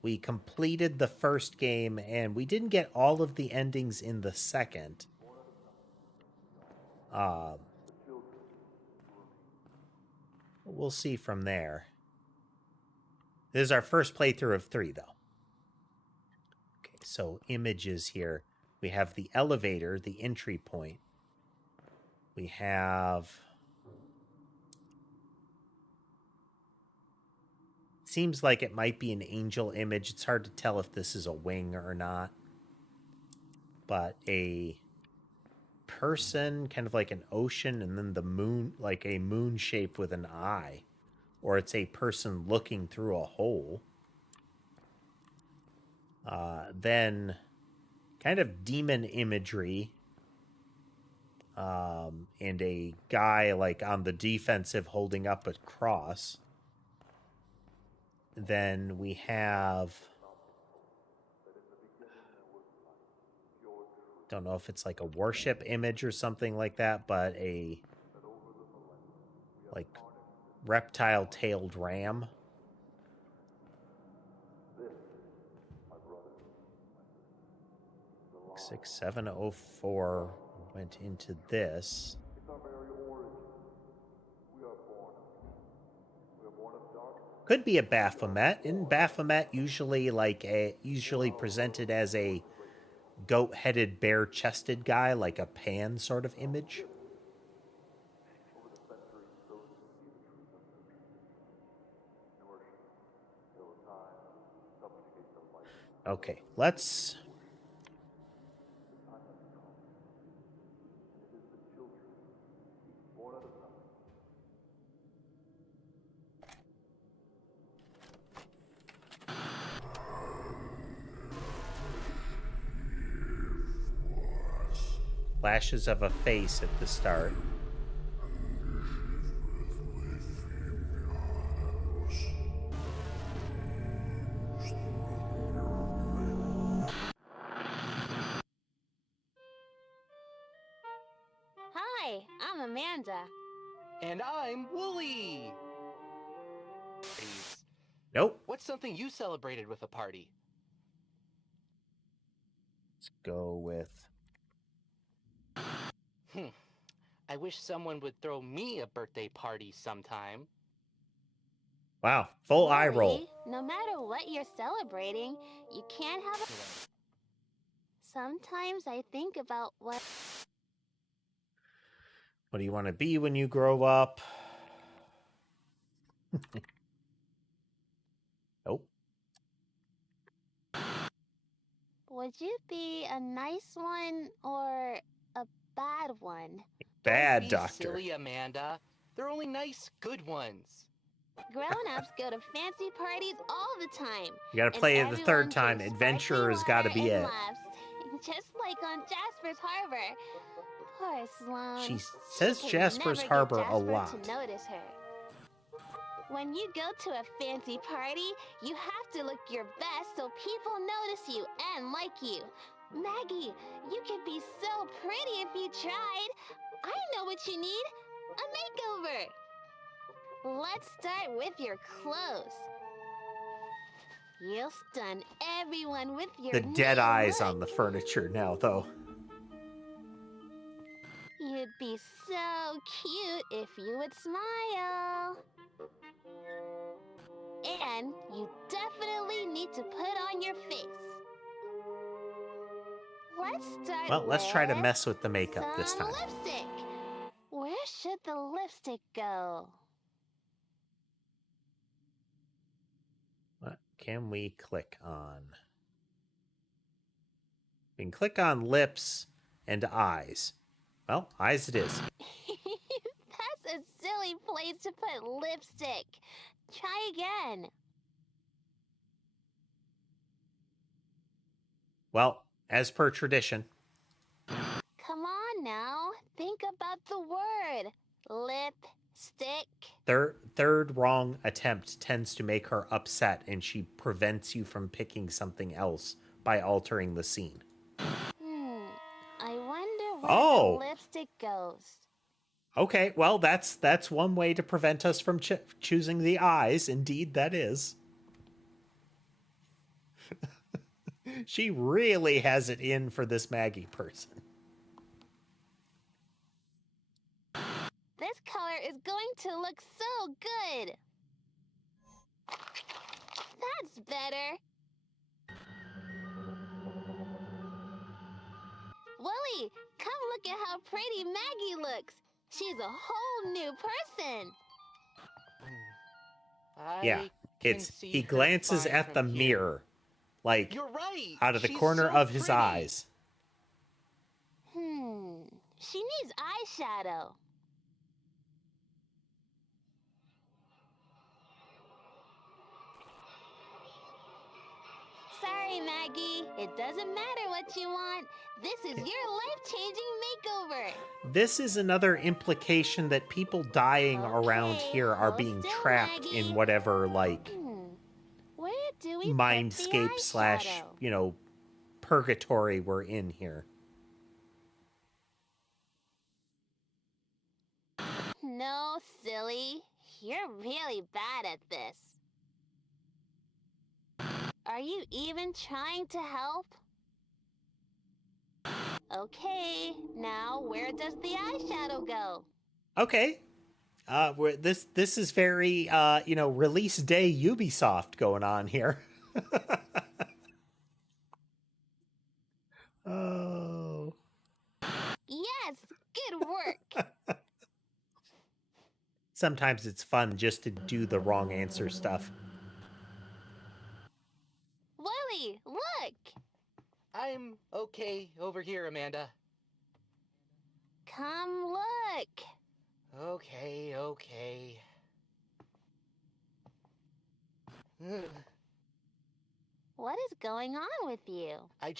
We completed the first game, and we didn't get all of the endings in the second. We'll see from there. This is our first playthrough of 3, though. Okay, so images here. We have the elevator, the entry point. We have... Seems like it might be an angel image. It's hard to tell if this is a wing or not. But a person, kind of like an ocean, and then the moon, like a moon shape with an eye. Or it's a person looking through a hole. Then kind of demon imagery. And a guy like on the defensive holding up a cross. Then we have... Don't know if it's like a worship image or something like that, but a like reptile-tailed ram. 6704 went into this. It's our very origin. We are born of Could be a Baphomet. Isn't Baphomet usually usually presented as a goat-headed, bare-chested guy, like a Pan sort of image? Okay, let's... Flashes of a face at the start. Hi, I'm Amanda. And I'm Wooly! Nope. What's something you celebrated with a party? Let's go with... I wish someone would throw me a birthday party sometime. Wow, full eye roll. No matter what you're celebrating, you can't have a... Sometimes I think about what do you want to be when you grow up? Nope. Would you be a nice one or a bad one? Bad Don't be doctor. Silly, Amanda. They're only nice, good ones. Grown-ups go to fancy parties all the time. You gotta play it the third time. Adventurer's gotta be it. Laughs, just like on Jasper's Harbor. Poor Sloane. She says Jasper's Harbor a lot. To notice her. When you go to a fancy party, you have to look your best so people notice you and like you. Maggie, you could be so pretty if you tried. I know what you need. A makeover. Let's start with your clothes. You'll stun everyone with your The dead eyes look. on the furniture now, though. You'd be so cute if you would smile. And you definitely need to put on your face. Let's start Well, let's try to with mess with the makeup this some time. lipstick. Where should the lipstick go? What can we click on? We can click on lips and eyes. Well, eyes it is. That's a silly place to put lipstick. Try again. Well, as per tradition. Come on now. Think about the word. Lipstick. Third wrong attempt tends to make her upset, and she prevents you from picking something else by altering the scene. I wonder where the lipstick goes. Okay, well, that's one way to prevent us from choosing the eyes. Indeed, that is. She really has it in for this Maggie person. This color is going to look so good. That's better. Willie, come look at how pretty Maggie looks. She's a whole new person. Yeah, he glances at the mirror, like You're right. out of the She's corner so of his pretty. eyes. She needs eyeshadow. Sorry, Maggie. It doesn't matter what you want. This is your life-changing makeover. This is another implication that people dying around here are being trapped in whatever, like, Where do we mindscape put the slash, eyeshadow? purgatory we're in here. No, silly. You're really bad at this. Are you even trying to help? Okay, now where does the eyeshadow go? Okay. This is very release day Ubisoft going on here. Oh. Yes, good work. Sometimes it's fun just to do the wrong answer stuff. Willie, look! I'm okay over here, Amanda. Come look. Okay. What is going on with you? I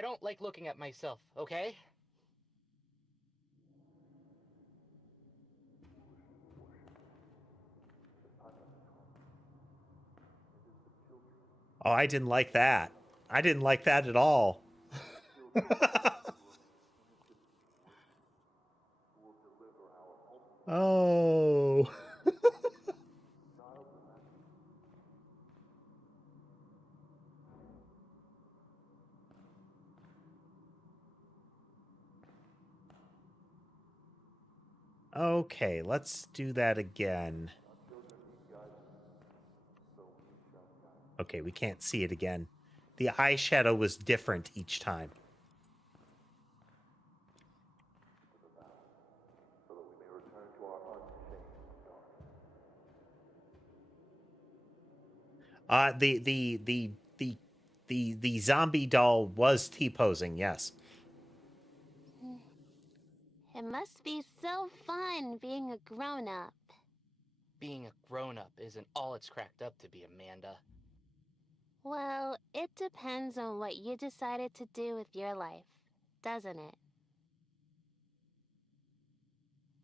don't like looking at myself, okay? Oh, I didn't like that. I didn't like that at all. Oh. Okay, let's do that again. Okay, we can't see it again. The eyeshadow was different each time. The zombie doll was T-posing, yes. It must be so fun being a grown-up. Being a grown-up isn't all it's cracked up to be, Amanda. Well, it depends on what you decided to do with your life, doesn't it?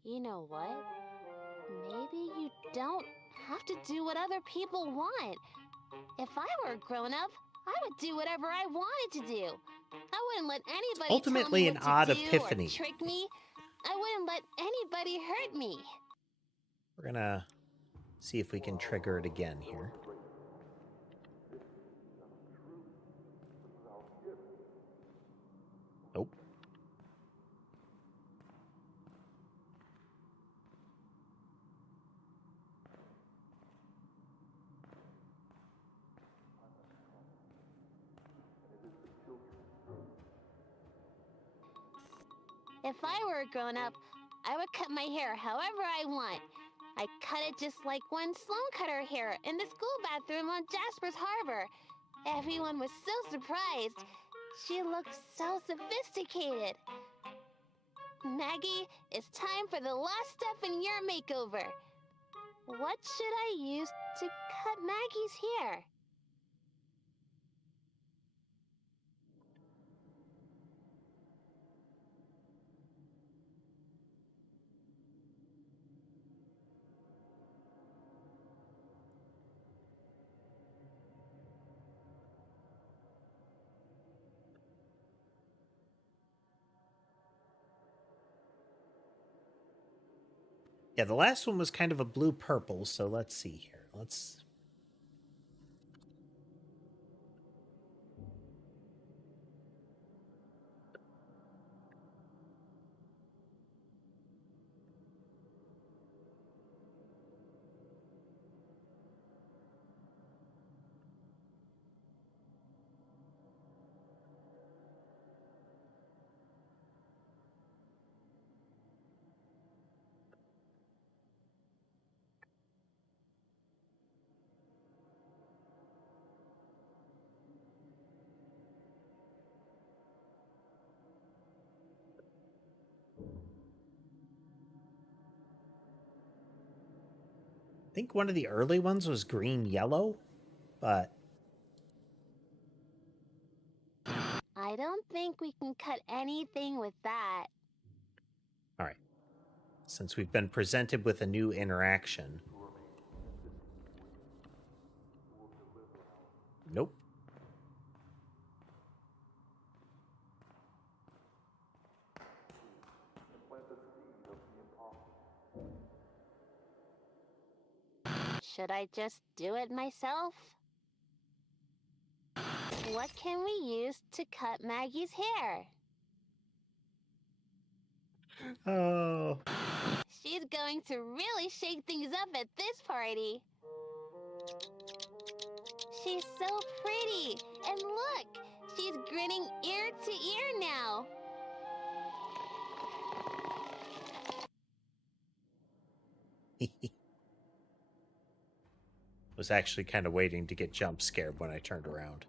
You know what? Maybe you don't have to do what other people want. If I were a grown-up, I would do whatever I wanted to do. I wouldn't let anybody Ultimately tell me an what odd to do epiphany. or trick me. I wouldn't let anybody hurt me. We're gonna see if we can trigger it again here. Nope. If I were a grown-up, I would cut my hair however I want. I cut it just like when Sloan cut her hair in the school bathroom on Jasper's Harbor. Everyone was so surprised. She looked so sophisticated. Maggie, it's time for the last step in your makeover. What should I use to cut Maggie's hair? Yeah, the last one was kind of a blue-purple, so let's see here. Let's... I think one of the early ones was green-yellow, but... I don't think we can cut anything with that. All right. Since we've been presented with a new interaction. Nope. Should I just do it myself? What can we use to cut Maggie's hair? Oh. She's going to really shake things up at this party. She's so pretty. And look, she's grinning ear to ear now. Was actually kind of waiting to get jump scared when I turned around.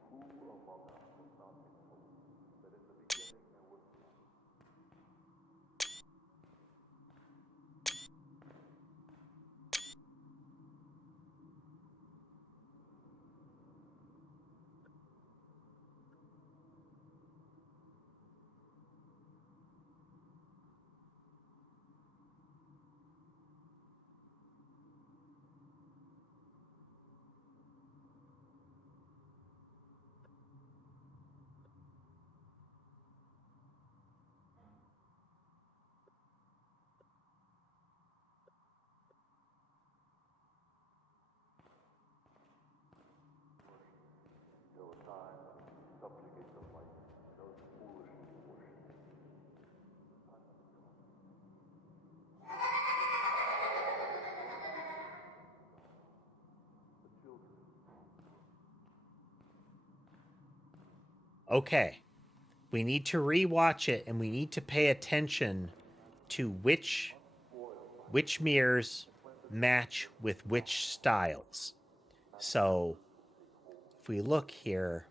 Okay. We need to rewatch it, and we need to pay attention to which mirrors match with which styles. So if we look here,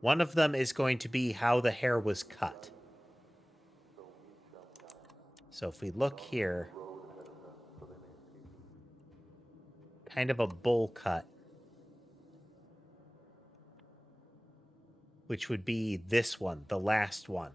one of them is going to be how the hair was cut. So if we look here, kind of a bowl cut, which would be this one, the last one.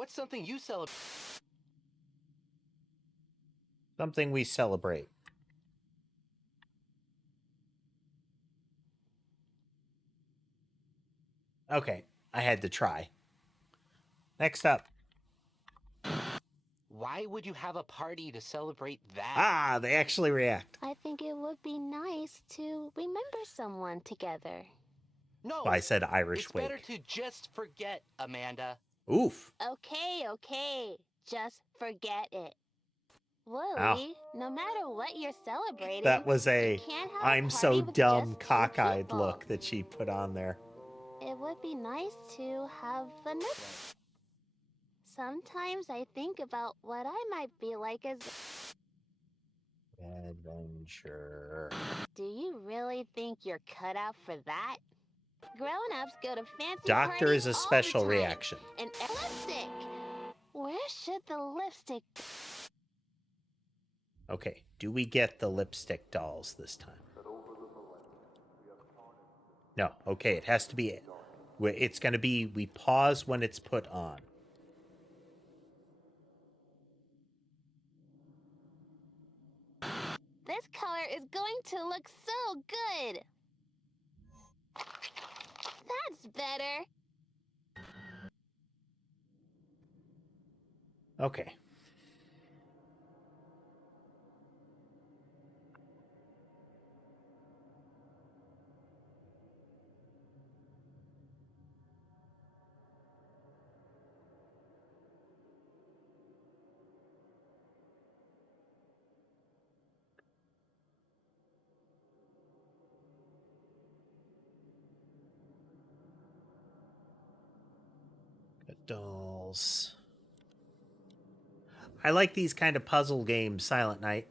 What's something you celebrate? Something we celebrate. Okay, I had to try. Next up. Why would you have a party to celebrate that? Ah, they actually react. I think it would be nice to remember someone together. No, I said Irish it's wake. better to just forget, Amanda. Oof. Okay. Just forget it. Wooly, Ow. no matter what you're celebrating, That was a you can't have I'm a so party with dumb just two cockeyed people. look that she put on there. It would be nice to have another. Sometimes I think about what I might be like as Adventure. Do you really think you're cut out for that? Grown-ups go to fancy Doctor parties is a all special the time. reaction. And lipstick. Where should the lipstick be? Okay, do we get the lipstick dolls this time? No, okay, it has to be it. It's going to be, we pause when it's put on. This color is going to look so good. That's better. Okay. crystals. I like these kind of puzzle games, Silent Night.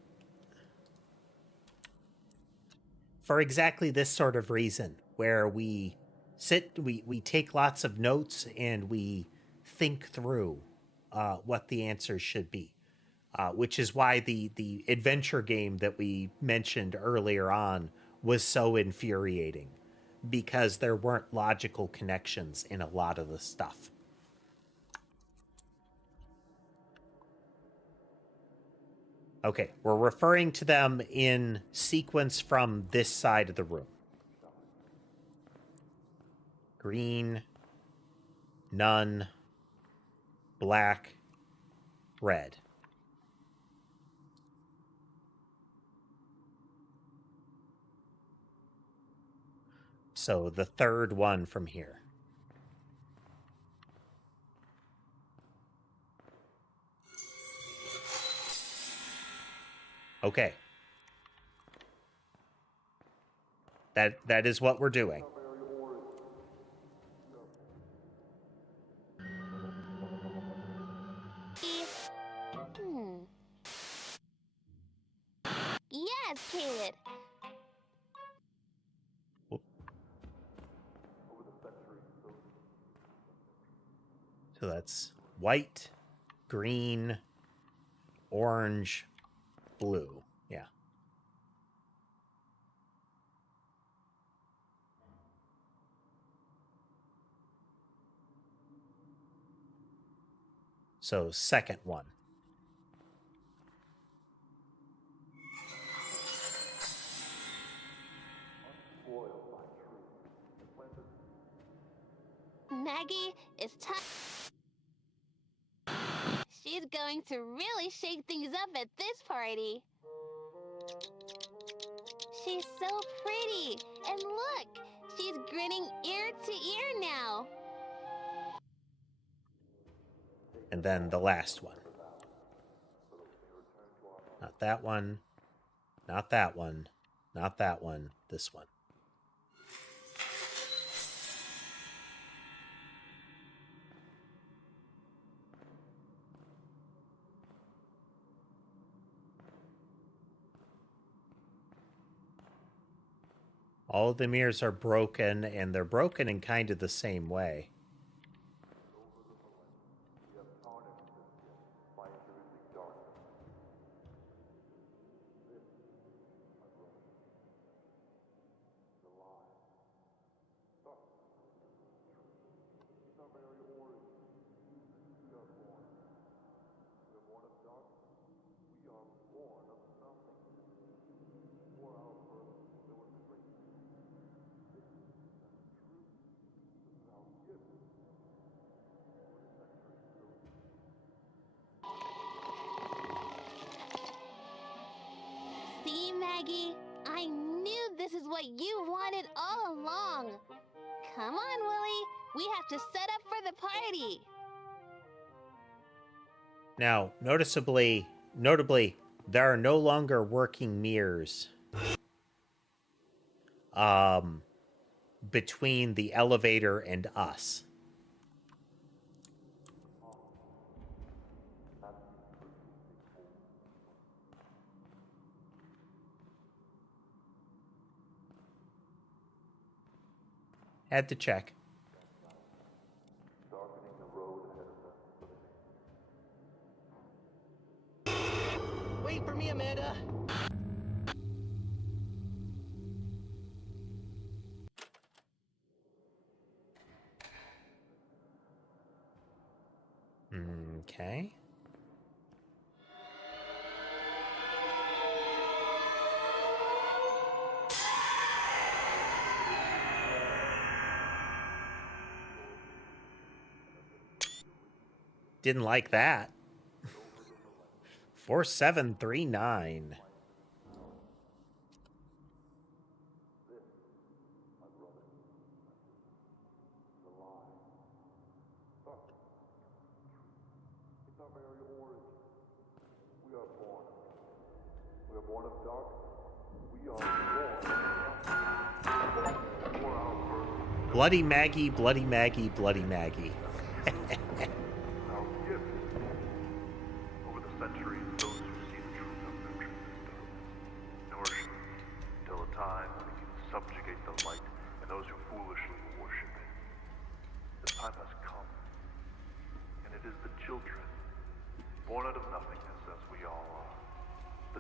For exactly this sort of reason, where we we take lots of notes and we think through what the answers should be, which is why the adventure game that we mentioned earlier on was so infuriating, because there weren't logical connections in a lot of the stuff. Okay, we're referring to them in sequence from this side of the room. Green, none, black, red. So the third one from here. Okay. That is what we're doing. Yes, kid. So that's white, green, orange, blue. Yeah. So second one. Maggie is She's going to really shake things up at this party. She's so pretty. And look, she's grinning ear to ear now. And then the last one. Not that one. Not that one. Not that one. This one. All of the mirrors are broken, and they're broken in kind of the same way. See, Maggie? I knew this is what you wanted all along. Come on, Willie. We have to set up for the party. Now, notably, there are no longer working mirrors between the elevator and us. Had to check. Wait for me, Amanda. Okay. Didn't like that. 4739. Bloody Maggie, Bloody Maggie, Bloody Maggie.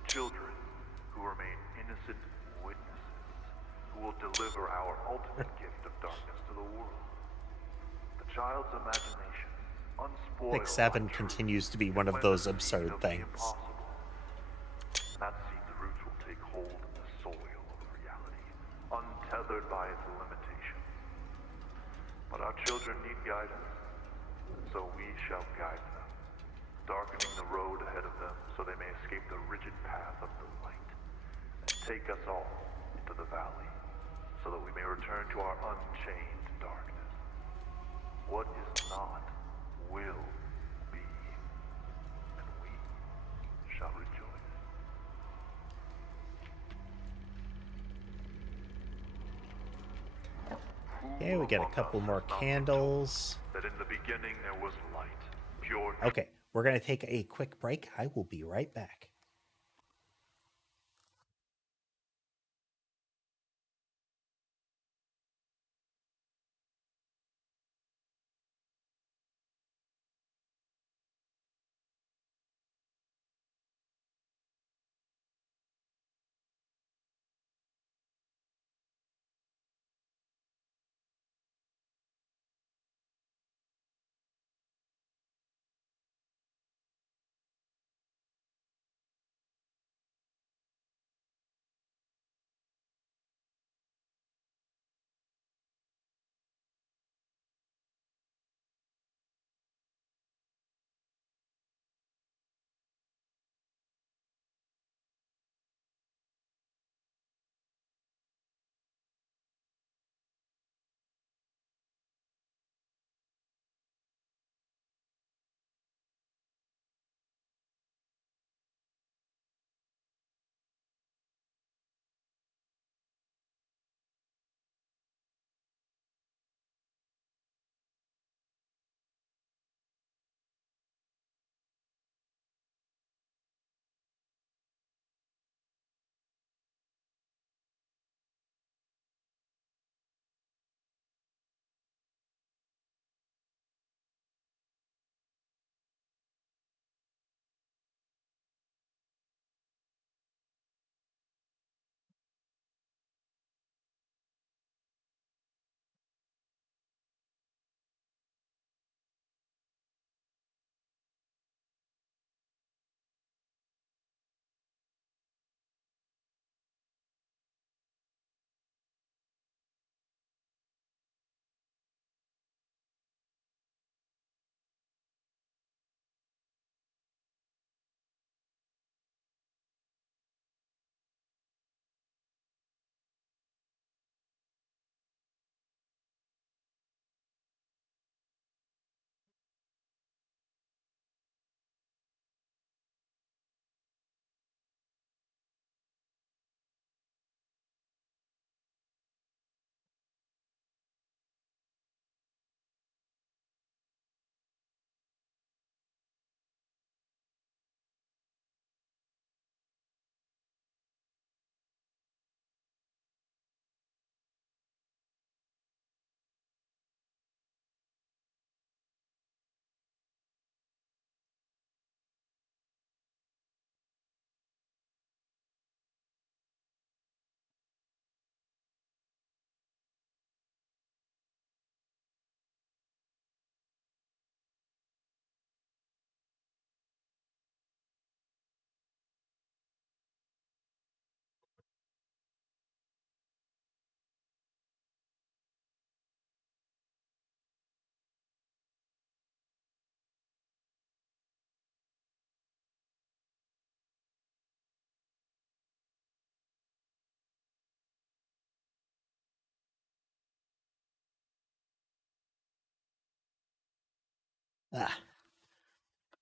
children who remain innocent witnesses who will deliver our ultimate gift of darkness to the world. The child's imagination, unspoiled. I think 7 continues to be one of those absurd things. And that seed's roots will take hold in the soil of reality, untethered by its limitations. But our children need guidance, and so we shall guide them, darkening the road ahead of them so they may escape the rigid path of the light, and take us all into the valley, so that we may return to our unchained darkness. What is not will be, and we shall rejoice. Okay, we got a couple more candles. That in the beginning there was light, pure. Okay, we're going to take a quick break. I will be right back.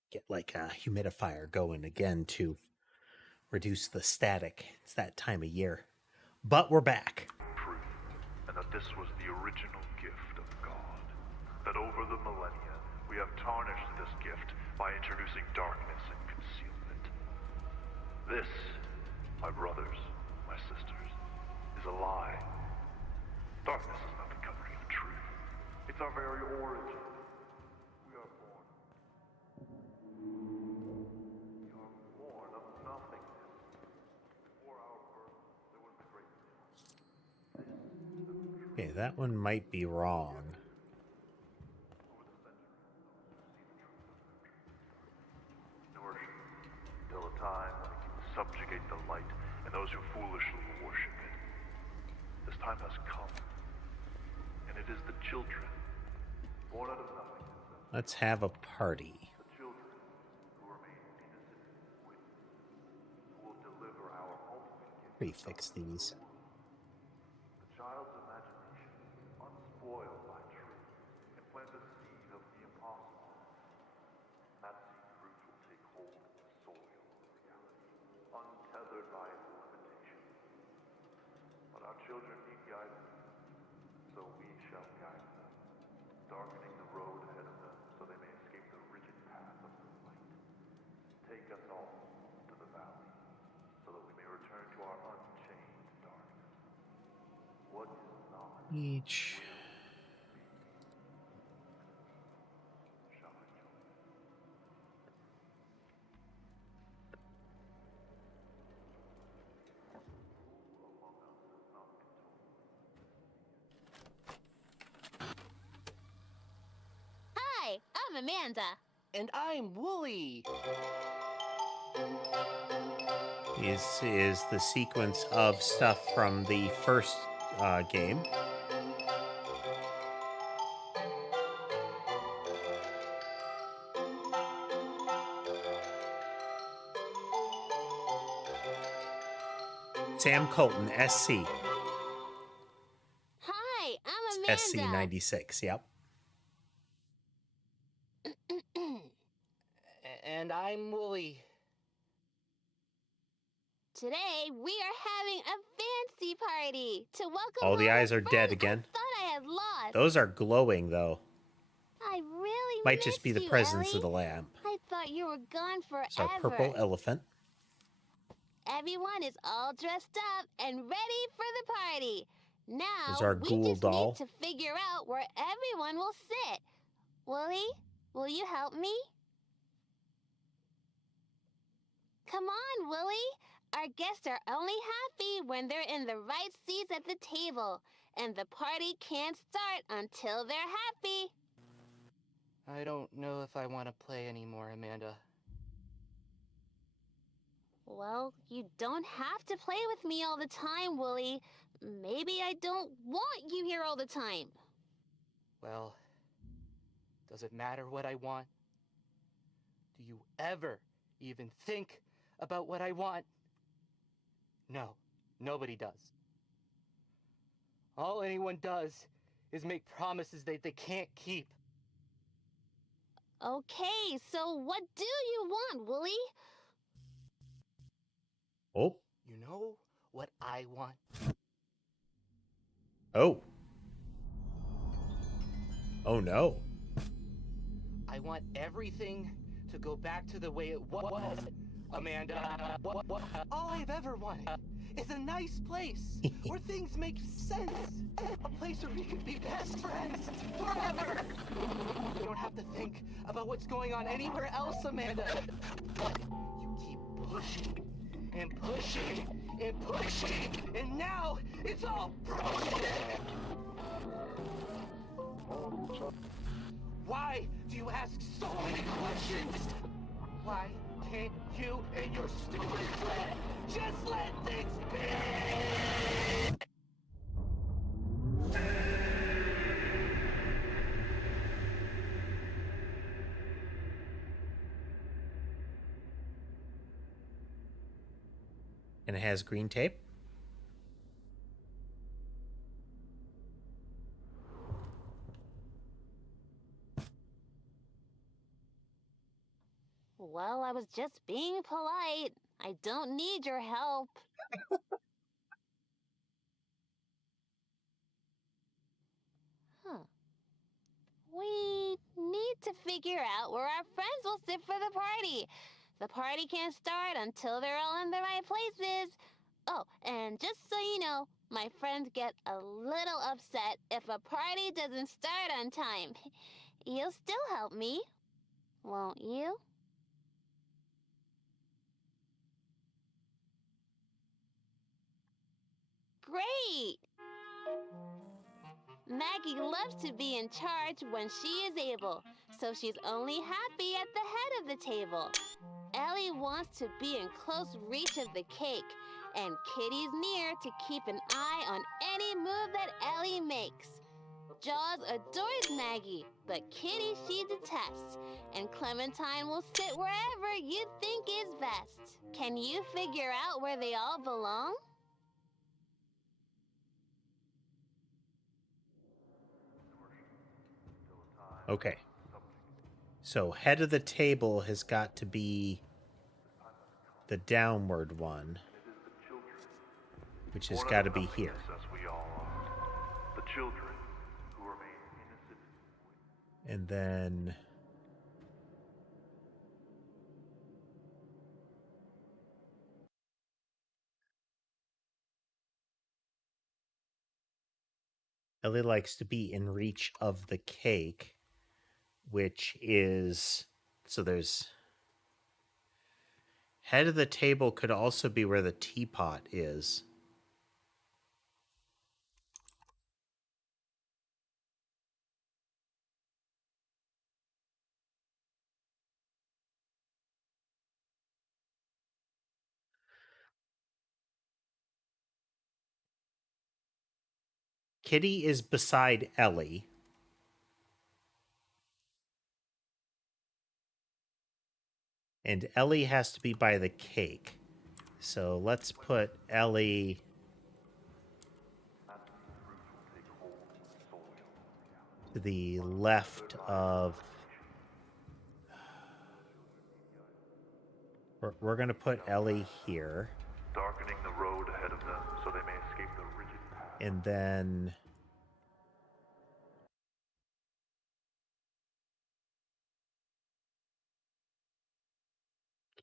Get like a humidifier going again to reduce the static. It's that time of year. But we're back. Truth, and that this was the original gift of God. That over the millennia, we have tarnished this gift by introducing darkness and concealment. This, my brothers, my sisters, is a lie. Darkness is not the covering of truth. It's our very origin. We are born of nothingness. Okay, that one might be wrong. Till a time when it can subjugate the light and those who foolishly worship it. This time has come, and it is the children, born out of nothing. Let's have a party. The children who remain innocent and win, who will deliver our ultimate gift. Prefix these. The child's imagination, unspoiled by truth, can plant the seed of the impossible. That seed fruit will take hold of the soil of reality, untethered by its limitations. But our children need guidance, so we shall guide them, darkening the road ahead of them so they may escape the rigid path of the light. Take us all to the valley, so that we may return to our unchained darkness. What is not Each. Hi, I'm Amanda. And I'm Wooly. This is the sequence of stuff from the first game. Sam Colton, SC. Hi, I'm Amanda. SC96, yep. And I'm Wooly. Today, we are having a fancy party to welcome All the home eyes a are friend dead again. I thought I had lost. Those are glowing, though. I really Might just be the you, presence Ellie. of the lamp. I thought you were gone forever. It's our purple elephant. Everyone is all dressed up and ready for the party. Now, There's our we ghoul just doll. need to figure out where everyone will sit. Wooly, will you help me? Come on, Wooly. Our guests are only happy when they're in the right seats at the table, and the party can't start until they're happy. I don't know if I want to play anymore, Amanda. Well, you don't have to play with me all the time, Wooly. Maybe I don't want you here all the time. Well, does it matter what I want? Do you ever even think about what I want? No, nobody does. All anyone does is make promises that they can't keep. Okay, so what do you want, Wooly? Oh. You know what I want? Oh. Oh, no. I want everything to go back to the way it was. Amanda, all I've ever wanted is a nice place where things make sense. A place where we could be best friends forever. We don't have to think about what's going on anywhere else, Amanda. But you keep pushing and pushing and pushing, and now it's all broken. Why do you ask so many questions? Why can't you and your stupid friend just let things be? And it has green tape. Well, I was just being polite. I don't need your help. Huh. We need to figure out where our friends will sit for the party. The party can't start until they're all in the right places. Oh, and just so you know, my friends get a little upset if a party doesn't start on time. You'll still help me, won't you? Great! Maggie loves to be in charge when she is able, so she's only happy at the head of the table. Ellie wants to be in close reach of the cake, and Kitty's near to keep an eye on any move that Ellie makes. Jaws adores Maggie, but Kitty she detests, and Clementine will sit wherever you think is best. Can you figure out where they all belong? Okay. So head of the table has got to be the downward one, which has got to be here. The children who remain innocent. And then Ellie likes to be in reach of the cake, which is, so there's head of the table could also be where the teapot is. Kitty is beside Ellie. And Ellie has to be by the cake. So let's put Ellie to the left of... We're going to put Ellie here. Darkening the road ahead of them so they may escape the rigid path. And then...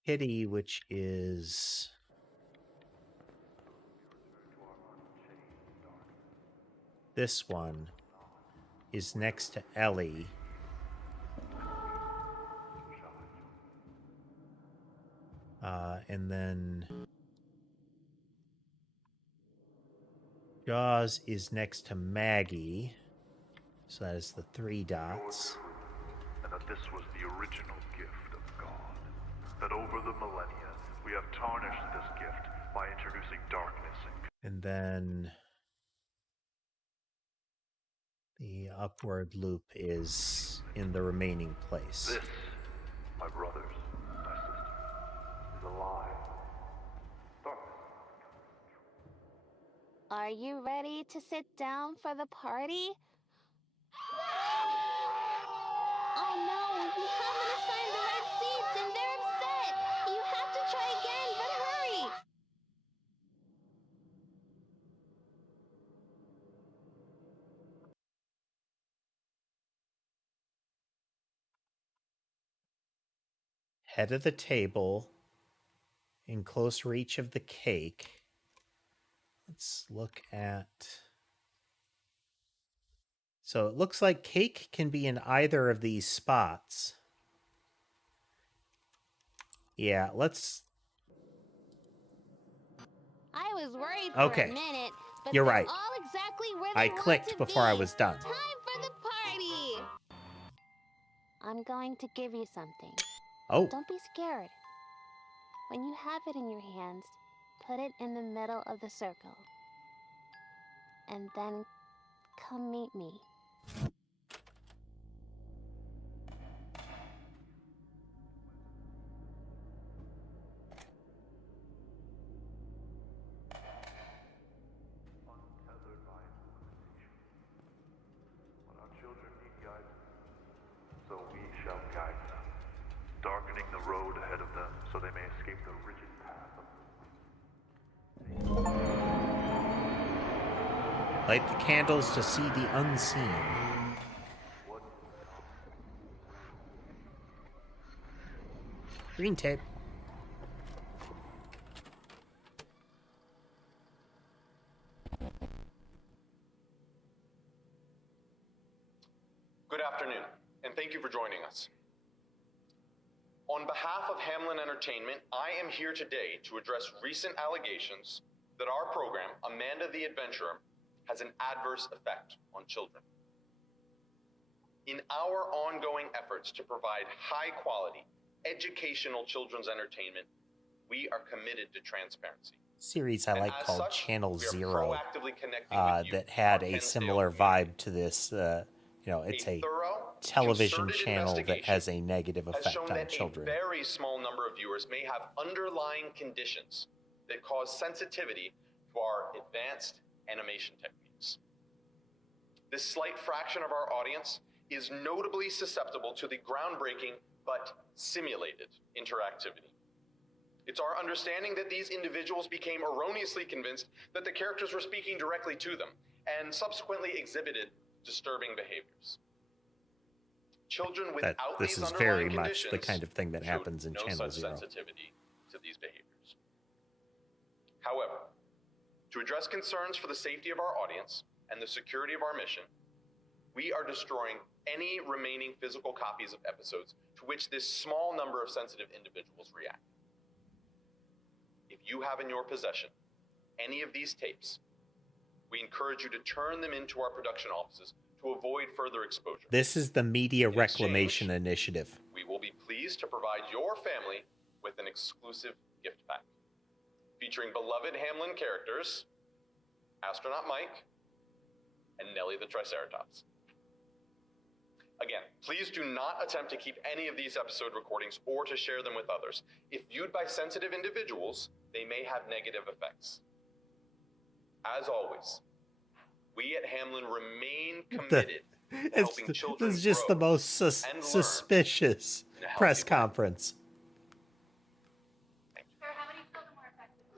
Kitty, which is... this one, is next to Ellie. And then... Jaws is next to Maggie. So that is the 3 dots. And that this was the original gift of God. That over the millennia, we have tarnished this gift by introducing darkness and then the upward loop is in the remaining place. This, my brothers, my sisters, is a lie. Are you ready to sit down for the party? Oh no, we haven't assigned the right seats and they're upset! You have to try again, but hurry! Head of the table, in close reach of the cake. Let's look at... So it looks like cake can be in either of these spots. Yeah, let's... I was worried for Okay. a minute, but You're they're right. all exactly where they I want clicked to before I be. was done. Time for the party! I'm going to give you something. Oh. Don't be scared. When you have it in your hands, put it in the middle of the circle. And then come meet me. Untethered by limitation. But our children need guidance, so we shall guide them, darkening the road ahead of them so they may escape the rigid path of... Light the candles to see the unseen. Green tape. Good afternoon, and thank you for joining us. On behalf of Hamlin Entertainment, I am here today to address recent allegations that our program, Amanda the Adventurer, has an adverse effect on children. In our ongoing efforts to provide high-quality, educational children's entertainment, we are committed to transparency. Series I like called such, Channel we are Zero proactively connecting with you, that had our a Kensdale similar community. vibe to this. It's a thorough, television concerted channel that investigation has a negative has effect shown on that children. a very small number of viewers may have underlying conditions that cause sensitivity to our advanced animation techniques. This slight fraction of our audience is notably susceptible to the groundbreaking but simulated interactivity. It's our understanding that these individuals became erroneously convinced that the characters were speaking directly to them and subsequently exhibited disturbing behaviors. Children without This these is very underlying much the conditions kind of thing that happens in no Channel such Zero. sensitivity to these behaviors. However, to address concerns for the safety of our audience and the security of our mission, we are destroying any remaining physical copies of episodes to which this small number of sensitive individuals react. If you have in your possession any of these tapes, we encourage you to turn them into our production offices to avoid further exposure. This is the Media Reclamation Initiative. We will be pleased to provide your family with an exclusive gift pack featuring beloved Hamlin characters, Astronaut Mike, and Nellie the Triceratops. Again, please do not attempt to keep any of these episode recordings or to share them with others. If viewed by sensitive individuals, they may have negative effects. As always, we at Hamlin remain committed to helping children This is just grow the most and learn suspicious in a healthy press way. conference.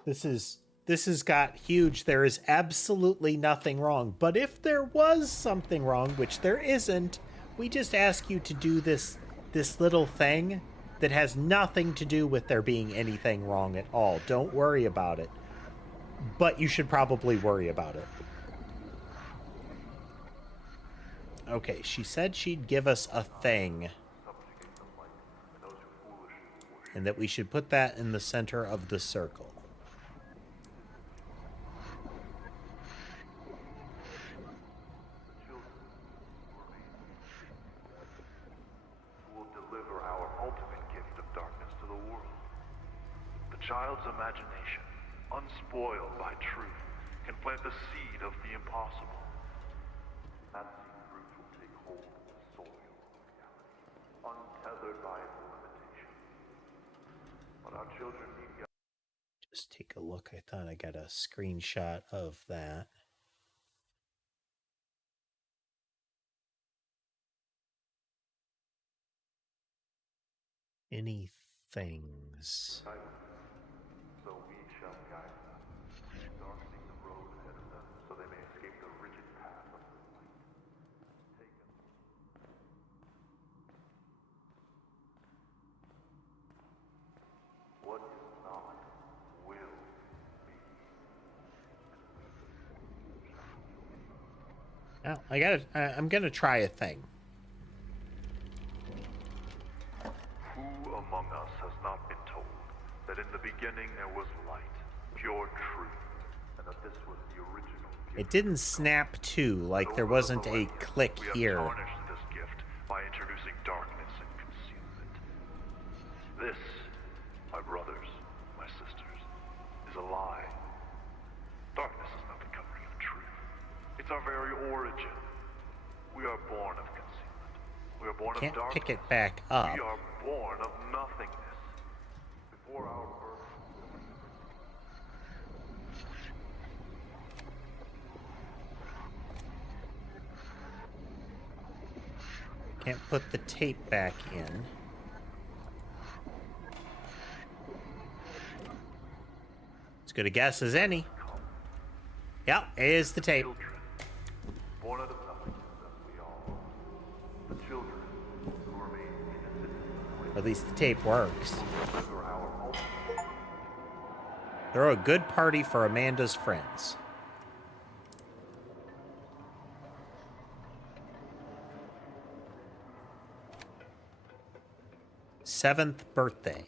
This has got huge. There is absolutely nothing wrong. But if there was something wrong, which there isn't, we just ask you to do this little thing that has nothing to do with there being anything wrong at all. Don't worry about it. But you should probably worry about it. Okay, she said she'd give us a thing. And that we should put that in the center of the circle. Will deliver our ultimate gift of darkness to the world. The child's imagination, unspoiled by truth, can plant the seed of the impossible. That seed fruit will take hold of the soil of reality, untethered by its limitations. But our children need guidance. Just take a look. I thought I got a screenshot of that. Any things? So we shall guide them, darkening the road ahead of them, so they may escape the rigid path of the light. Taken. What is not will be. Oh, I'm gonna try a thing. Who among us has not been told that in the beginning there was light, pure truth, and that this was the original gift? It didn't snap to, like there wasn't a click We have here. tarnished this gift by introducing darkness and concealment. This, my brothers, my sisters, is a lie. Darkness is not the covering of truth. It's our very origin. We are born of concealment. We are born Can't of darkness. pick it back up. We are born of nothingness. Before our birth. Can't put the tape back in. As good a guess as any. Yep, here's the tape. Born out of nothingness as we all. The children who remain innocent. Or at least the tape works. Deliver our ultimate. Throw a good party for Amanda's friends. Seventh birthday.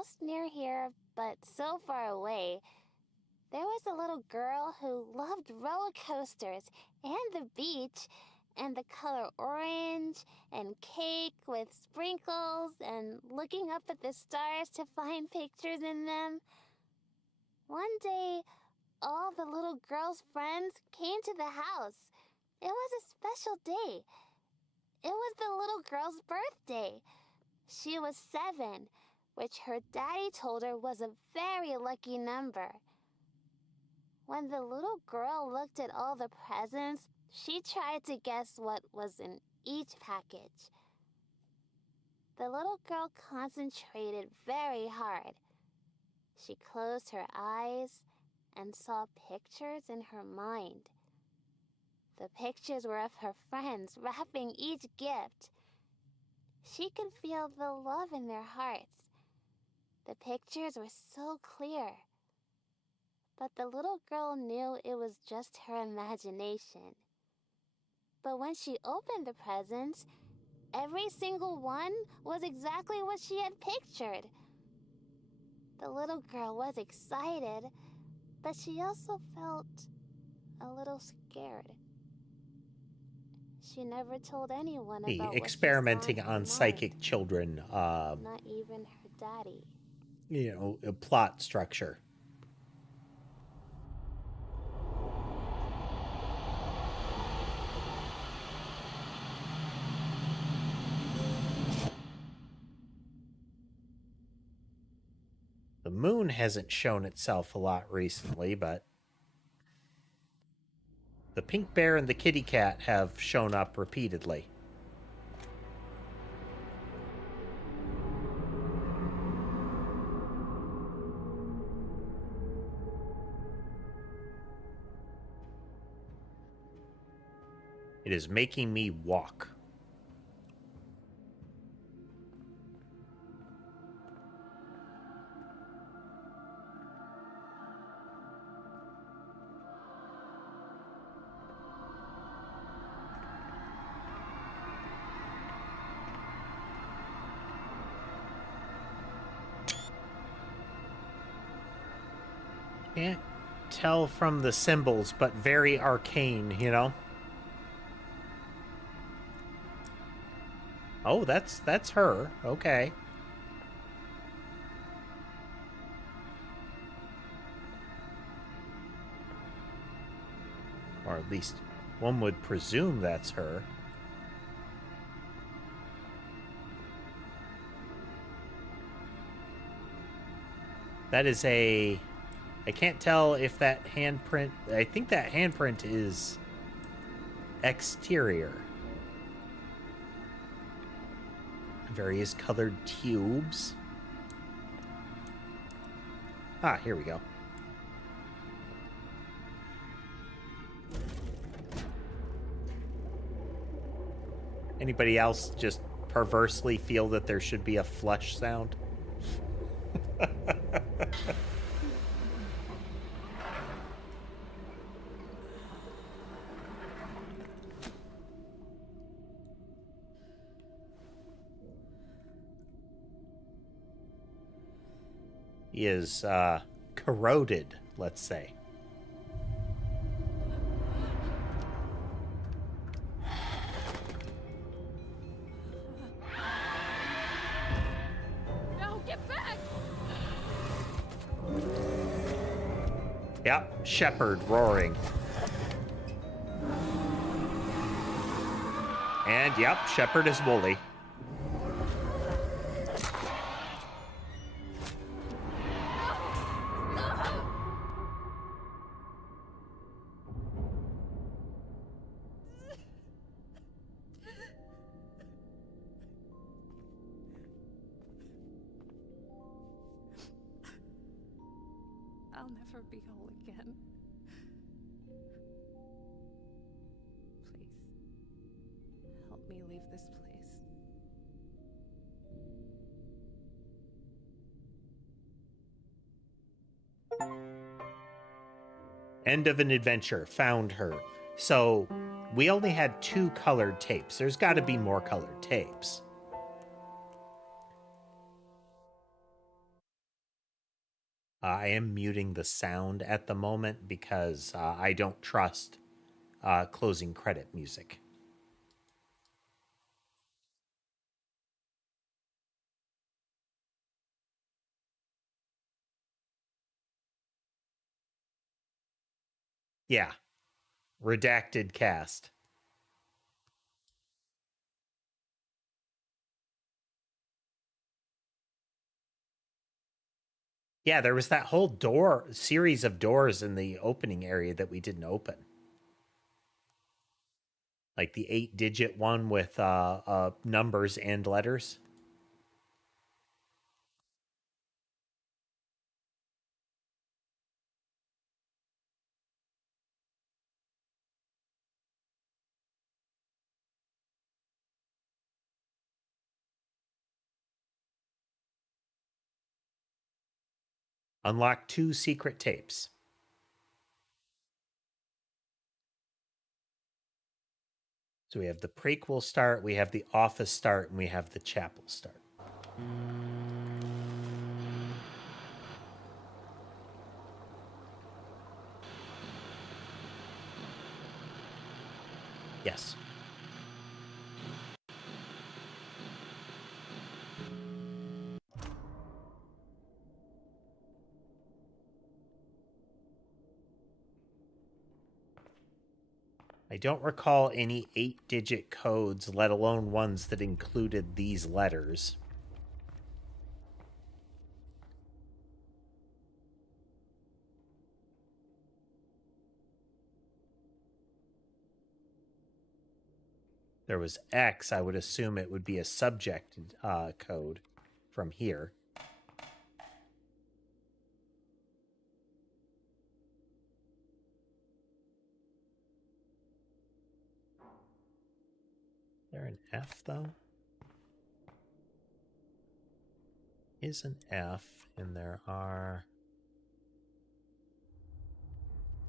house near here, but so far away. There was a little girl who loved roller coasters and the beach and the color orange and cake with sprinkles and looking up at the stars to find pictures in them. One day, all the little girl's friends came to the house. It was a special day. It was the little girl's birthday. She was 7, which her daddy told her was a very lucky number. When the little girl looked at all the presents, she tried to guess what was in each package. The little girl concentrated very hard. She closed her eyes and saw pictures in her mind. The pictures were of her friends wrapping each gift. She could feel the love in their hearts. The pictures were so clear. But the little girl knew it was just her imagination. But when she opened the presents, every single one was exactly what she had pictured. The little girl was excited, but she also felt a little scared. She never told anyone The about experimenting what she saw in her on mind. psychic children, Not even her daddy. you know, a plot structure. The moon hasn't shown itself a lot recently, but the pink bear and the kitty cat have shown up repeatedly. It is making me walk. Can't tell from the symbols, but very arcane, you know? Oh, that's her. Okay. Or at least one would presume that's her. That is a... I can't tell if that handprint... I think that handprint is exterior. Various colored tubes. Ah, here we go. Anybody else just perversely feel that there should be a flush sound? He is corroded, let's say. No, get back! Yep, shepherd roaring. And yep, shepherd is woolly. I'll never be whole again. Please, help me leave this place. End of an adventure. Found her. So we only had 2 colored tapes. There's got to be more colored tapes. I am muting the sound at the moment because I don't trust closing credit music. Yeah. Redacted cast. Yeah, there was that whole series of doors in the opening area that we didn't open. Like the 8-digit one with numbers and letters. Unlock 2 secret tapes. So we have the prequel start, we have the office start, and we have the chapel start. Yes. I don't recall any 8-digit codes, let alone ones that included these letters. There was X, I would assume it would be a subject code from here. Is there an F, though? Is an F, and there are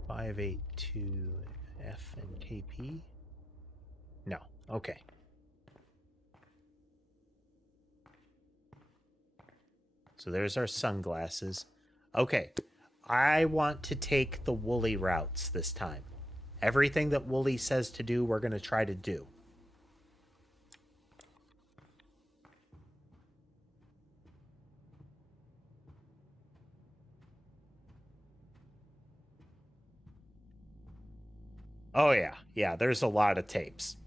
582 F and KP? No. Okay. So there's our sunglasses. Okay. I want to take the Wooly routes this time. Everything that Wooly says to do, we're going to try to do. Oh, yeah. Yeah, there's a lot of tapes.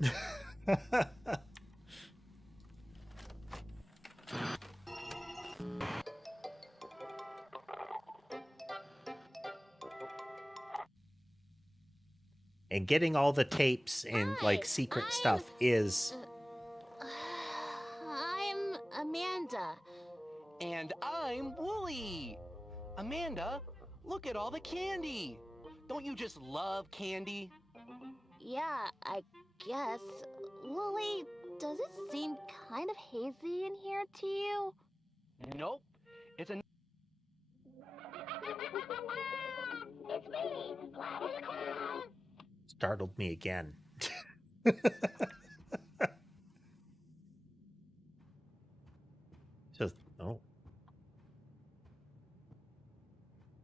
And getting all the tapes and like secret stuff is... I'm Amanda. And I'm Wooly. Amanda, look at all the candy. Don't you just love candy? Yeah, I guess. Wooly, does it seem kind of hazy in here to you? Nope. It's a... It's me, Gladys Clown. Startled me again. Just, oh.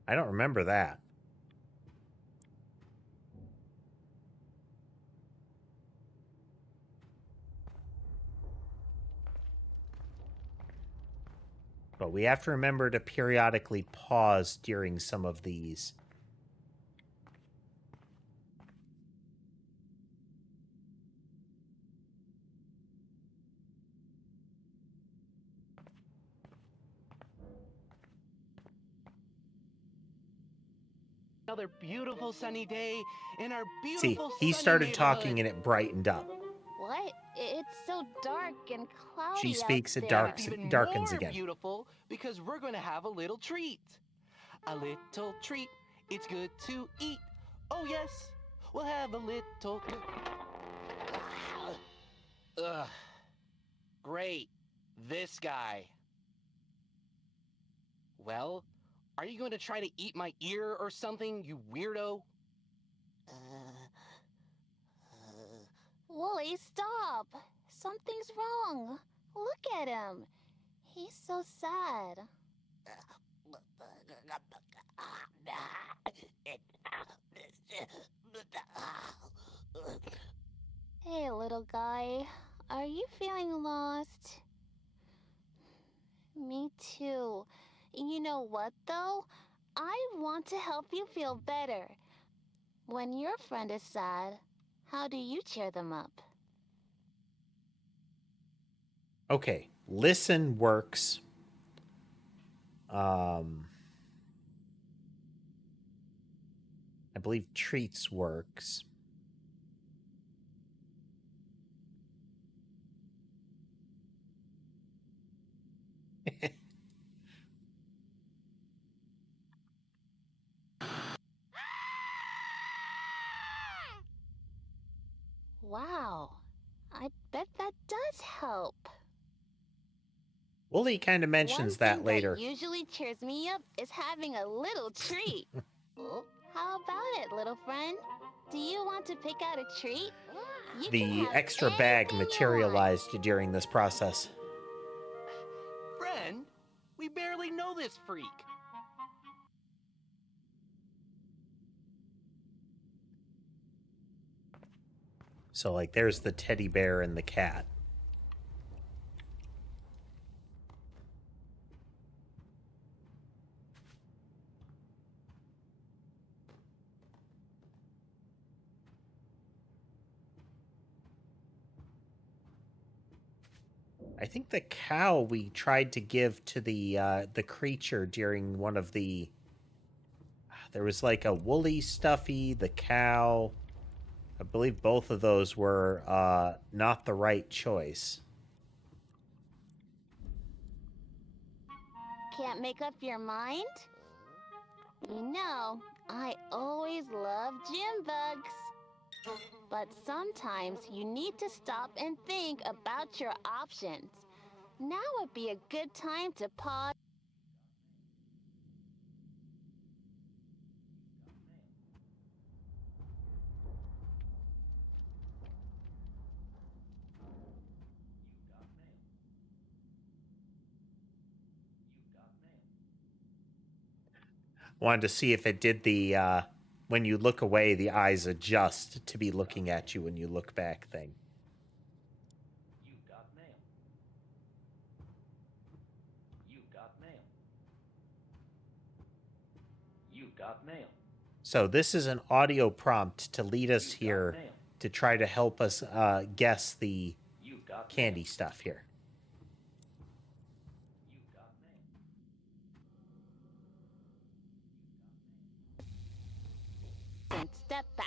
I don't remember that. But we have to remember to periodically pause during some of these. Another beautiful sunny day in our See, beautiful he sunny started neighborhood. talking and it brightened up. What? It's so dark and cloudy She speaks, out it there. darkens more again. Beautiful because we're going to have a little treat. A little treat. It's good to eat. Oh yes, we'll have a little. Ugh. Great. This guy. Well, are you going to try to eat my ear or something, you weirdo? Wooly, stop! Something's wrong. Look at him. He's so sad. Hey, little guy. Are you feeling lost? Me too. You know what, though? I want to help you feel better. When your friend is sad, how do you cheer them up? Okay, listen works. I believe treats works. Wow, I bet that does help. Wooly kind of mentions One that thing later. that usually cheers me up is having a little treat. How about it, little friend? Do you want to pick out a treat? You can The have extra bag anything you want. materialized during this process. Friend, we barely know this freak. So, like, there's the teddy bear and the cat. I think the cow we tried to give to the creature during one of the... There was like a woolly stuffy, the cow. I believe both of those were not the right choice. Can't make up your mind? You know, I always love gym bugs. But sometimes you need to stop and think about your options. Now would be a good time to pause. Wanted to see if it did the when you look away, the eyes adjust to be looking at you when you look back thing. You got mail. You got mail. You got mail. So this is an audio prompt to lead us here to try to help us guess the candy stuff here. And step back.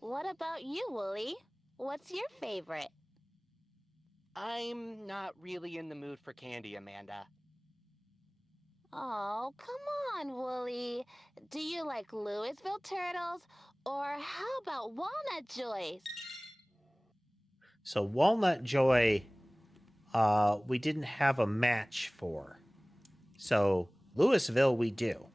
What about you, Wooly? What's your favorite? I'm not really in the mood for candy, Amanda. Oh, come on, Wooly. Do you like Louisville turtles? Or how about walnut joys? So Walnut Joy, we didn't have a match for. So Louisville, we do.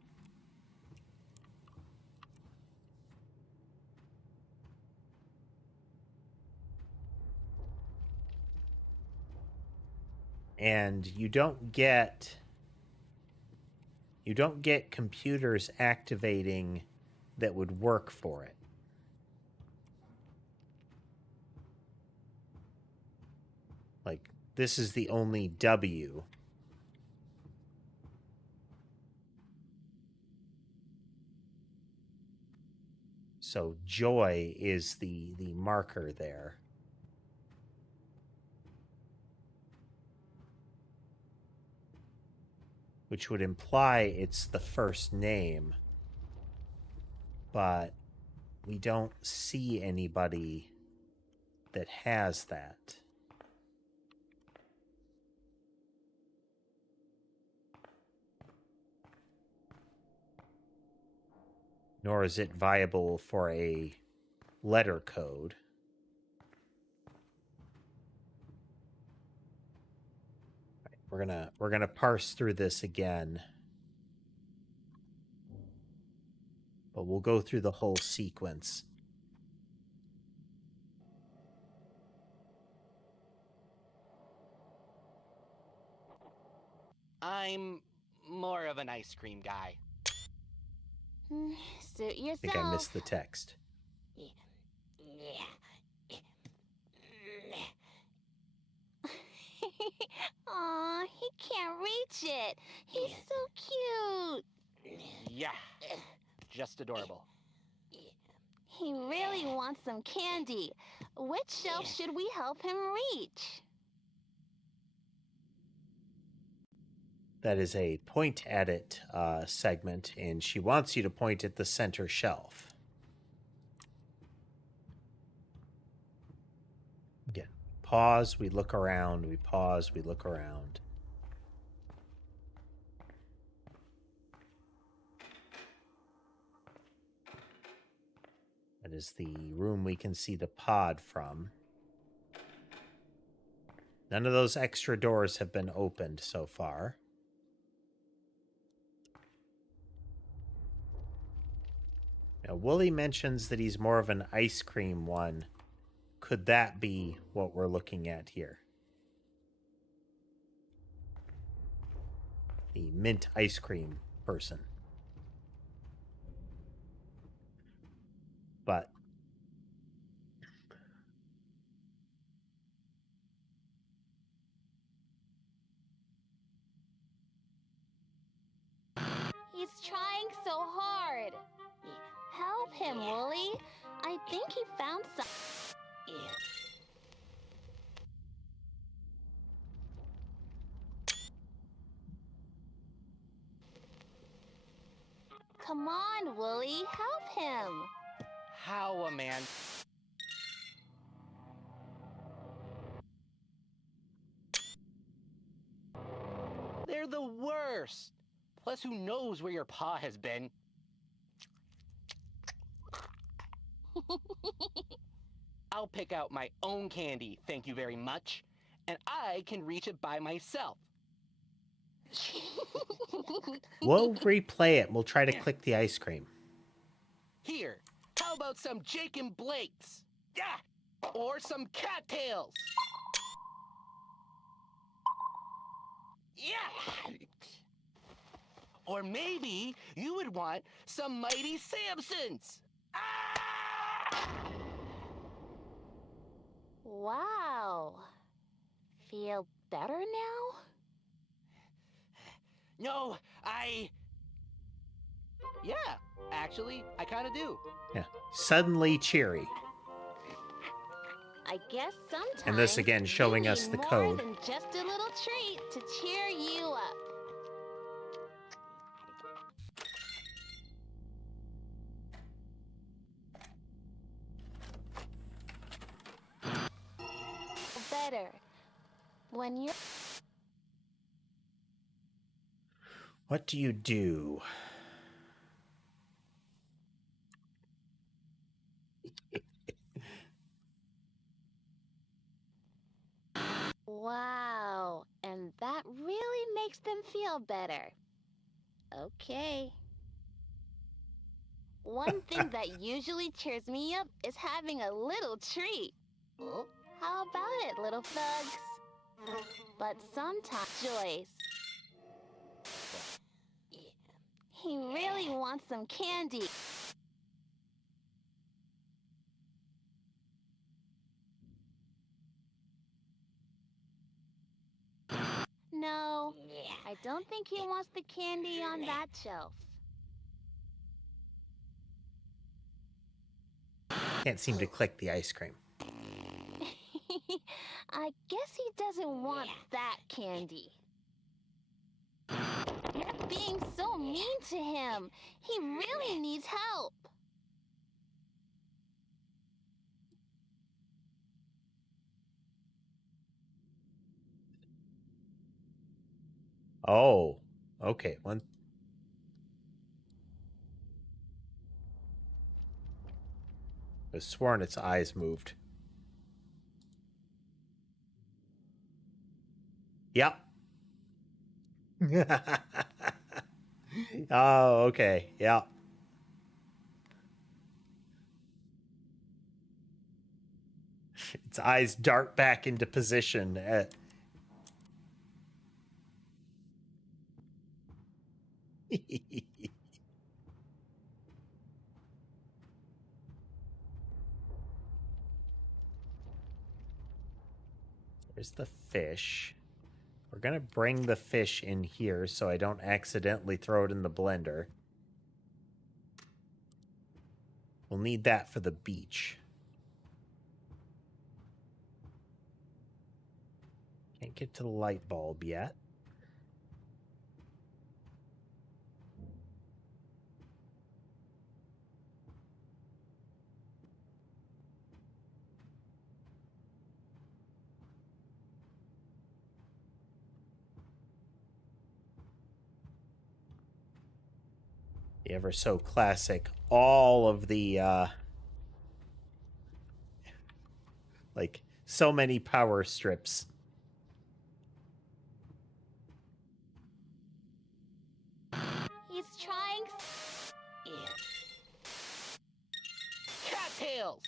And you don't get computers activating that would work for it. Like, this is the only W. So joy is the marker there. Which would imply it's the first name. But we don't see anybody that has that. Nor is it viable for a letter code. We're gonna parse through this again. But we'll go through the whole sequence. I'm more of an ice cream guy. Suit yourself. I think I missed the text. Aw, he can't reach it. He's so cute. Yeah, just adorable. He really wants some candy. Which shelf should we help him reach? That is a point at it segment, and she wants you to point at the center shelf. Again, pause, we look around, we pause, we look around. That is the room we can see the pod from. None of those extra doors have been opened so far. Now, Wooly mentions that he's more of an ice cream one. Could that be what we're looking at here? The mint ice cream person. But He's trying so hard. Help him, Wooly. I think he found some. Come on, Wooly, help him. How, Amanda? They're the worst. Plus, who knows where your paw has been? I'll pick out my own candy, thank you very much. And I can reach it by myself. we'll replay it. We'll try to click the ice cream. Here, how about some Jake and Blake's? Yeah! Or some cattails? Yeah! Or maybe you would want some Mighty Samsons. Wow. Feel better now? No, yeah, actually, I kind of do. Yeah. Suddenly cheery. I guess sometimes. And this again showing us the code. More than just a little treat to cheer you up. Better when you're. What do you do? Wow, and that really makes them feel better. Okay. One thing that usually cheers me up is having a little treat. How about it, little thugs? But sometimes, Joyce. He really wants some candy. No, I don't think he wants the candy on that shelf. Can't seem to click the ice cream. I guess he doesn't want that candy. You're being so mean to him. He really needs help. Oh, okay. One. I was sworn its eyes moved. Yep. Oh, okay. Yep. Its eyes dart back into position. There's the fish. We're going to bring the fish in here so I don't accidentally throw it in the blender. We'll need that for the beach. Can't get to the light bulb yet. The ever so classic, all of the like so many power strips. He's trying. Cattails!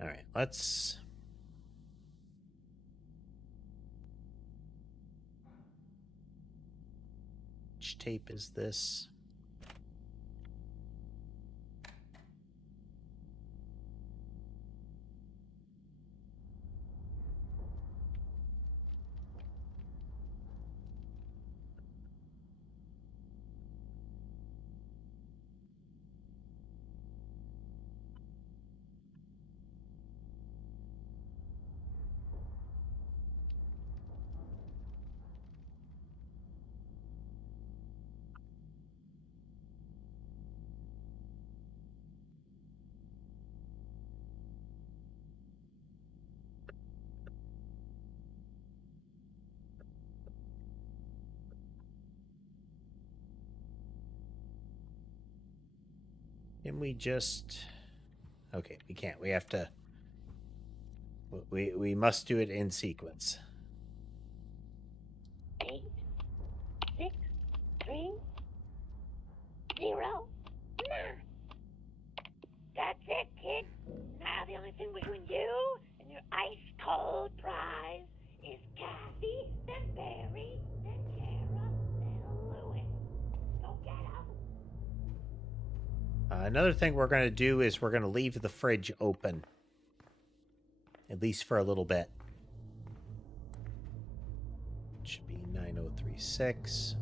All right, let's... Which tape is this? Can we just... Okay, we can't. We have to... We must do it in sequence. 8, 6, 3, 0, 9. That's it, kid. Now the only thing between you and your ice-cold prize is Kathy, then Barry, then Kara, then Lewis. Go get 'em. Another thing we're going to do is we're going to leave the fridge open. At least for a little bit. It should be 9036.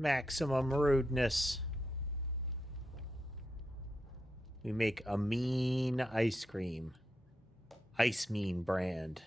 Maximum rudeness. We make a mean ice cream. Ice Mean brand.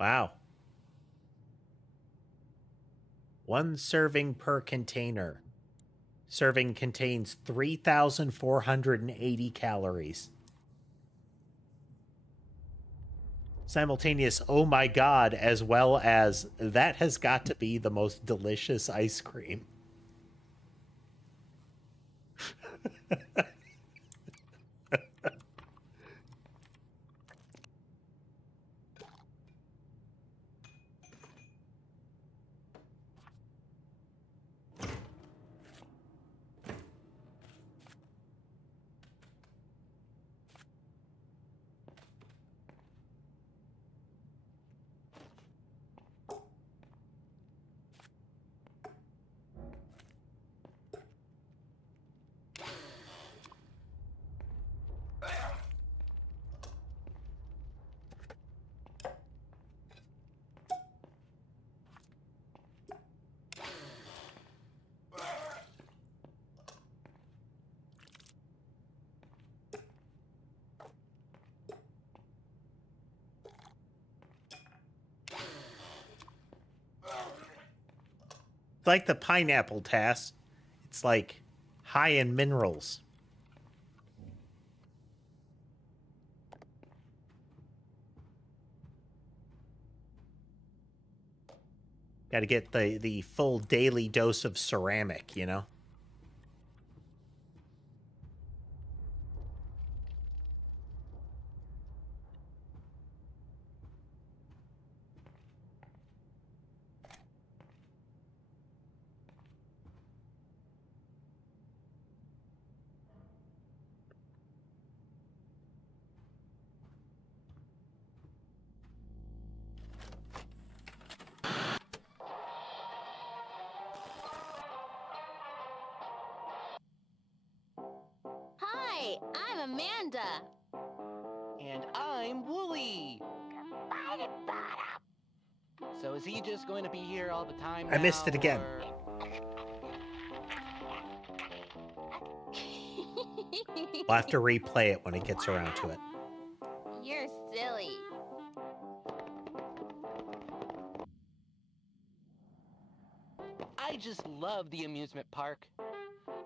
Wow. 1 serving per container. Serving contains 3,480 calories. Simultaneous, oh my god, as well as that has got to be the most delicious ice cream. like the pineapple task. It's like high in minerals. Got to get the full daily dose of ceramic, you know? Hi, I'm Amanda. And I'm Wooly. So is he just going to be here all the time now? I missed it again. We'll have to replay it when it gets around to it. You're silly. I just love the amusement park.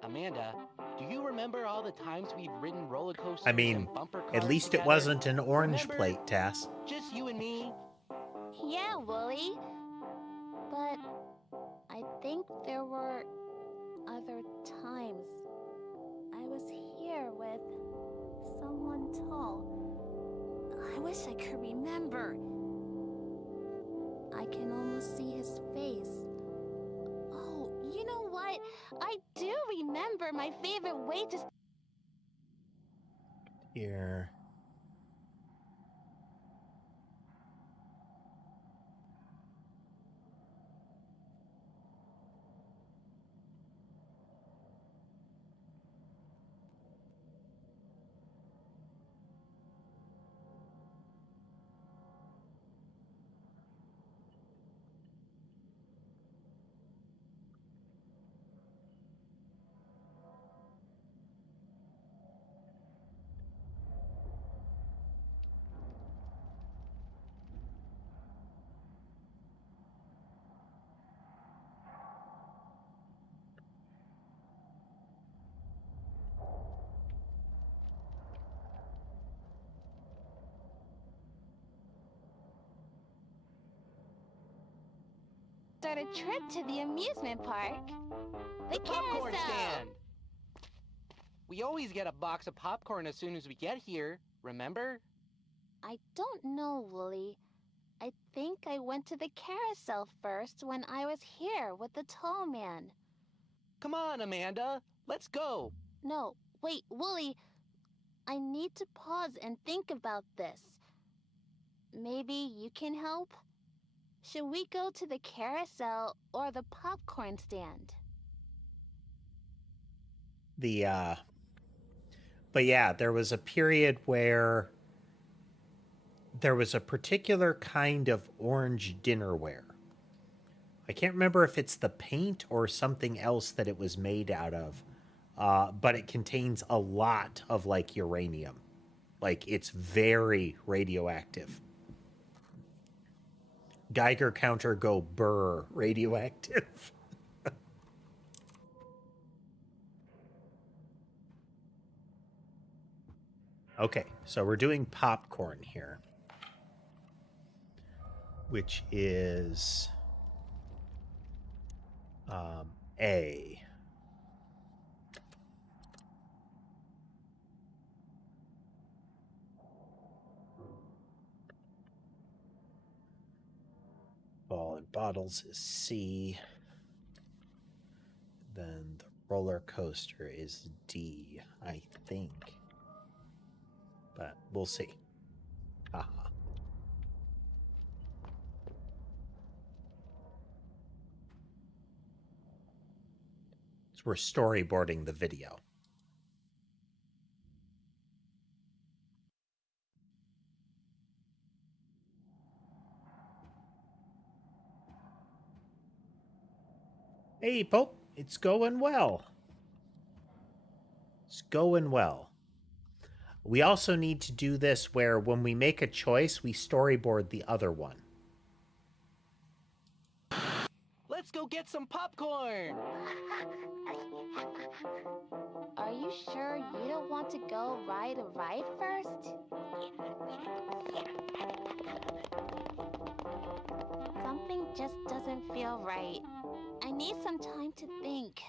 Amanda, do you remember all the times we've ridden roller coasters I mean, and bumper cars at least together? it wasn't an orange Remember? plate, Tass. Just you and me? Yeah, Wooly. But I think there were other times. I was here with someone tall. I wish I could remember. I can almost see his face. Oh, you know what? I do remember my favorite way to... Here. Start a trip to the amusement park. The popcorn carousel. stand. We always get a box of popcorn as soon as we get here, remember? I don't know, Wooly. I think I went to the carousel first when I was here with the tall man. Come on, Amanda. Let's go. No, wait, Wooly. I need to pause and think about this. Maybe you can help? Should we go to the carousel or the popcorn stand? But yeah, there was a period where there was a particular kind of orange dinnerware. I can't remember if it's the paint or something else that it was made out of, but it contains a lot of like uranium. Like it's very radioactive. Geiger counter go burr, radioactive. Okay, so we're doing popcorn here, which is A. Ball and bottles is C. Then the roller coaster is D, I think. But we'll see. Haha. So we're storyboarding the video. Hey, Pope, it's going well. It's going well. We also need to do this where when we make a choice, we storyboard the other one. Let's go get some popcorn! Are you sure you don't want to go ride a ride first? Something just doesn't feel right. I need some time to think.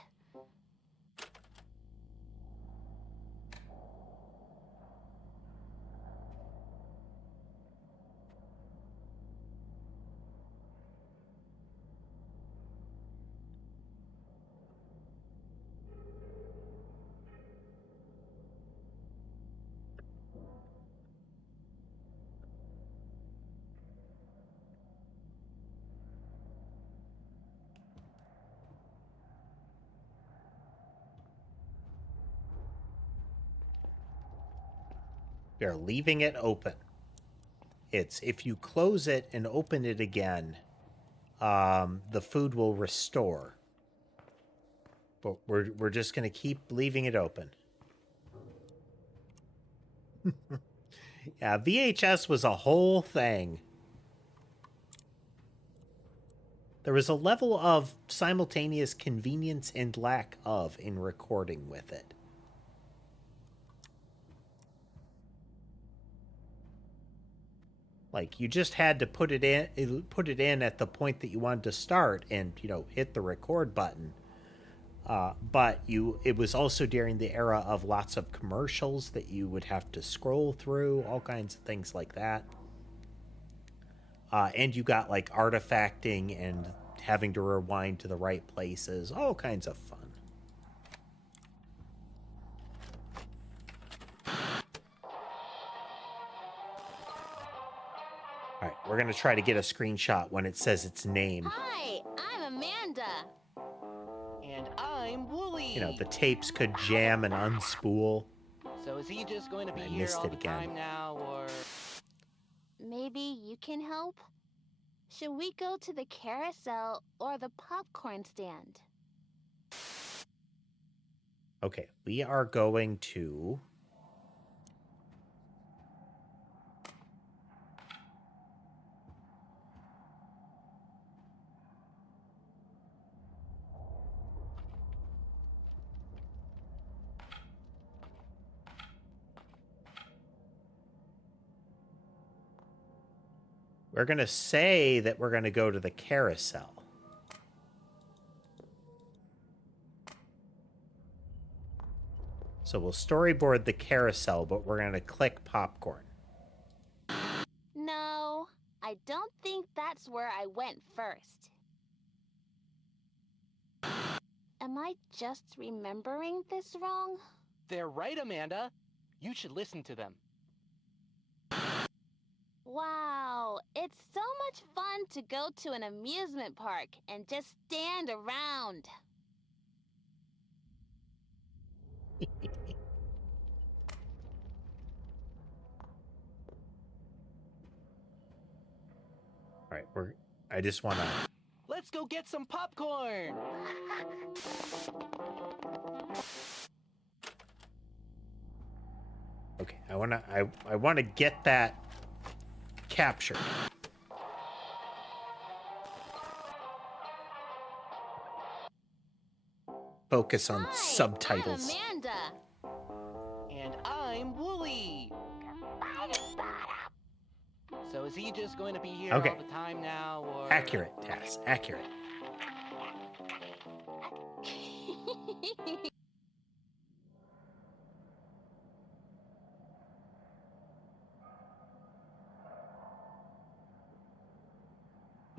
They're leaving it open. It's if you close it and open it again, the food will restore. But we're just going to keep leaving it open. Yeah, VHS was a whole thing. There was a level of simultaneous convenience and lack of in recording with it. Like, you just had to put it in at the point that you wanted to start and, you know, hit the record button. But it was also during the era of lots of commercials that you would have to scroll through, all kinds of things like that. And you got, like, artifacting and having to rewind to the right places, all kinds of fun. All right, we're going to try to get a screenshot when it says its name. Hi, I'm Amanda. And I'm Wooly. You know, the tapes could jam and unspool. So is he just going to be I here missed all it the again. time now, or...? Maybe you can help? Should we go to the carousel or the popcorn stand? Okay, we are going to... We're going to say that we're going to go to the carousel. So we'll storyboard the carousel, but we're going to click popcorn. No, I don't think that's where I went first. Am I just remembering this wrong? They're right, Amanda. You should listen to them. Wow, it's so much fun to go to an amusement park and just stand around. All right, I just want to... Let's go get some popcorn! Okay, I want to get that captured. Focus on subtitles. I'm Amanda. And I'm Wooly. So is he just going to be here all the time now, or...? Accurate, Tess. Accurate.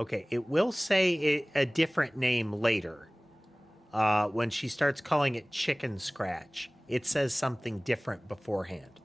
Okay, it will say a different name later. When she starts calling it Chicken Scratch, it says something different beforehand.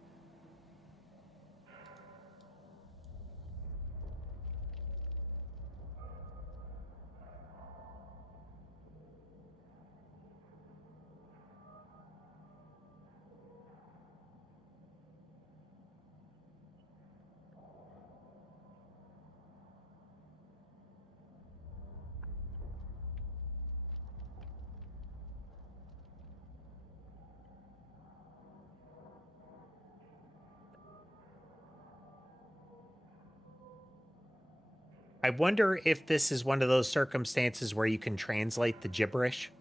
I wonder if this is one of those circumstances where you can translate the gibberish.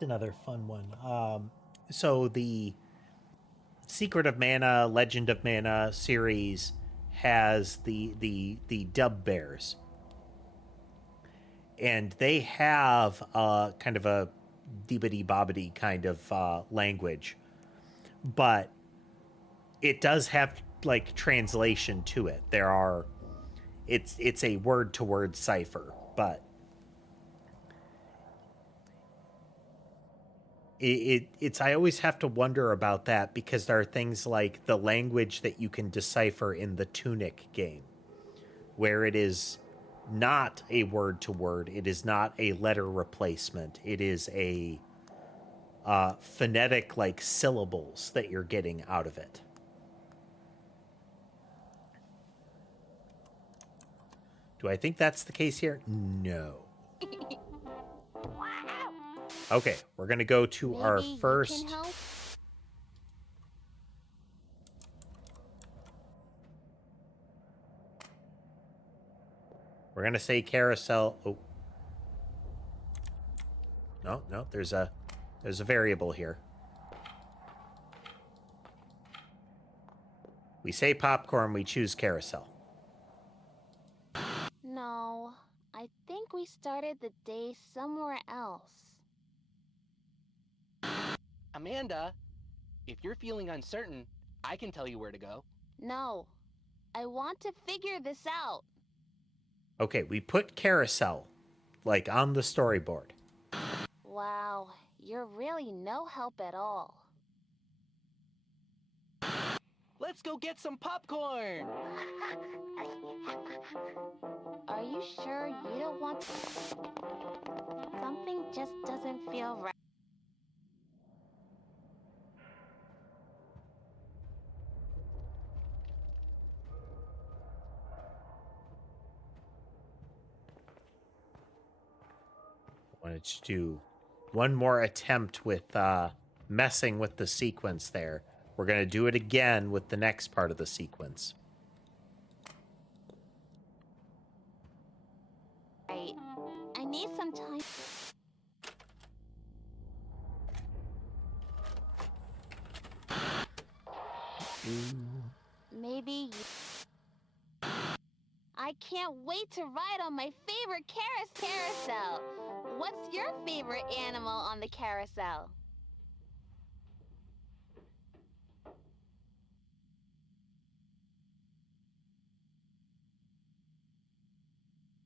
Another fun one. So the Secret of Mana, Legend of Mana series has the dub bears, and they have kind of a deebity bobbity kind of language, but it does have like translation to it. It's a word to word cipher, but it's I always have to wonder about that, because there are things like the language that you can decipher in the Tunic game, where it is not a word to word, it is not a letter replacement, it is a phonetic like syllables that you're getting out of it. Do I think that's the case here? No. Okay, we're going to go to our first. We're going to say carousel. Oh. No, there's a variable here. We say popcorn, we choose carousel. No, I think we started the day somewhere else. Amanda, if you're feeling uncertain, I can tell you where to go. No, I want to figure this out. Okay, we put carousel, like, on the storyboard. Wow, you're really no help at all. Let's go get some popcorn! Are you sure you don't want to? Something just doesn't feel right. I wanted to do one more attempt with messing with the sequence there. We're going to do it again with the next part of the sequence. Right. I need some time. Maybe you... I can't wait to ride on my favorite carousel. What's your favorite animal on the carousel?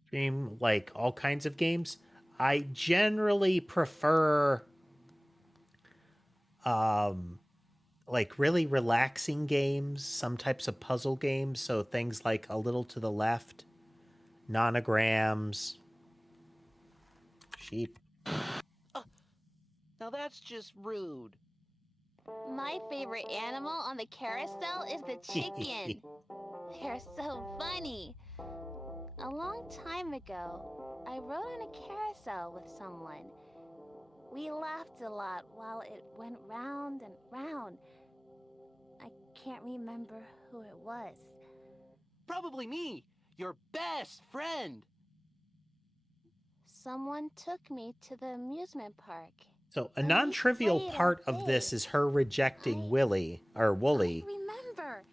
Stream like all kinds of games. I generally prefer like really relaxing games, some types of puzzle games, so things like A Little to the Left, Nonograms, Sheep. Now that's just rude. My favorite animal on the carousel is the chicken. They're so funny. A long time ago, I rode on a carousel with someone. We laughed a lot while it went round and round. I can't remember who it was. Probably me, your best friend. Someone took me to the amusement park. So a non-trivial part of this is her rejecting Wooly. Remember.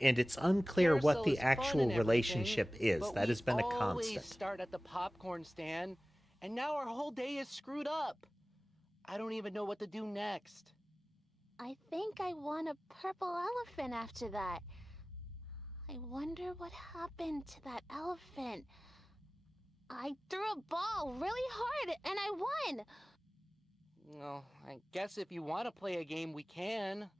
And it's unclear what the actual relationship is. That has been a constant. We always start at the popcorn stand, and now our whole day is screwed up. I don't even know what to do next. I think I won a purple elephant after that. I wonder what happened to that elephant. I threw a ball really hard, and I won. Well, I guess if you want to play a game, we can.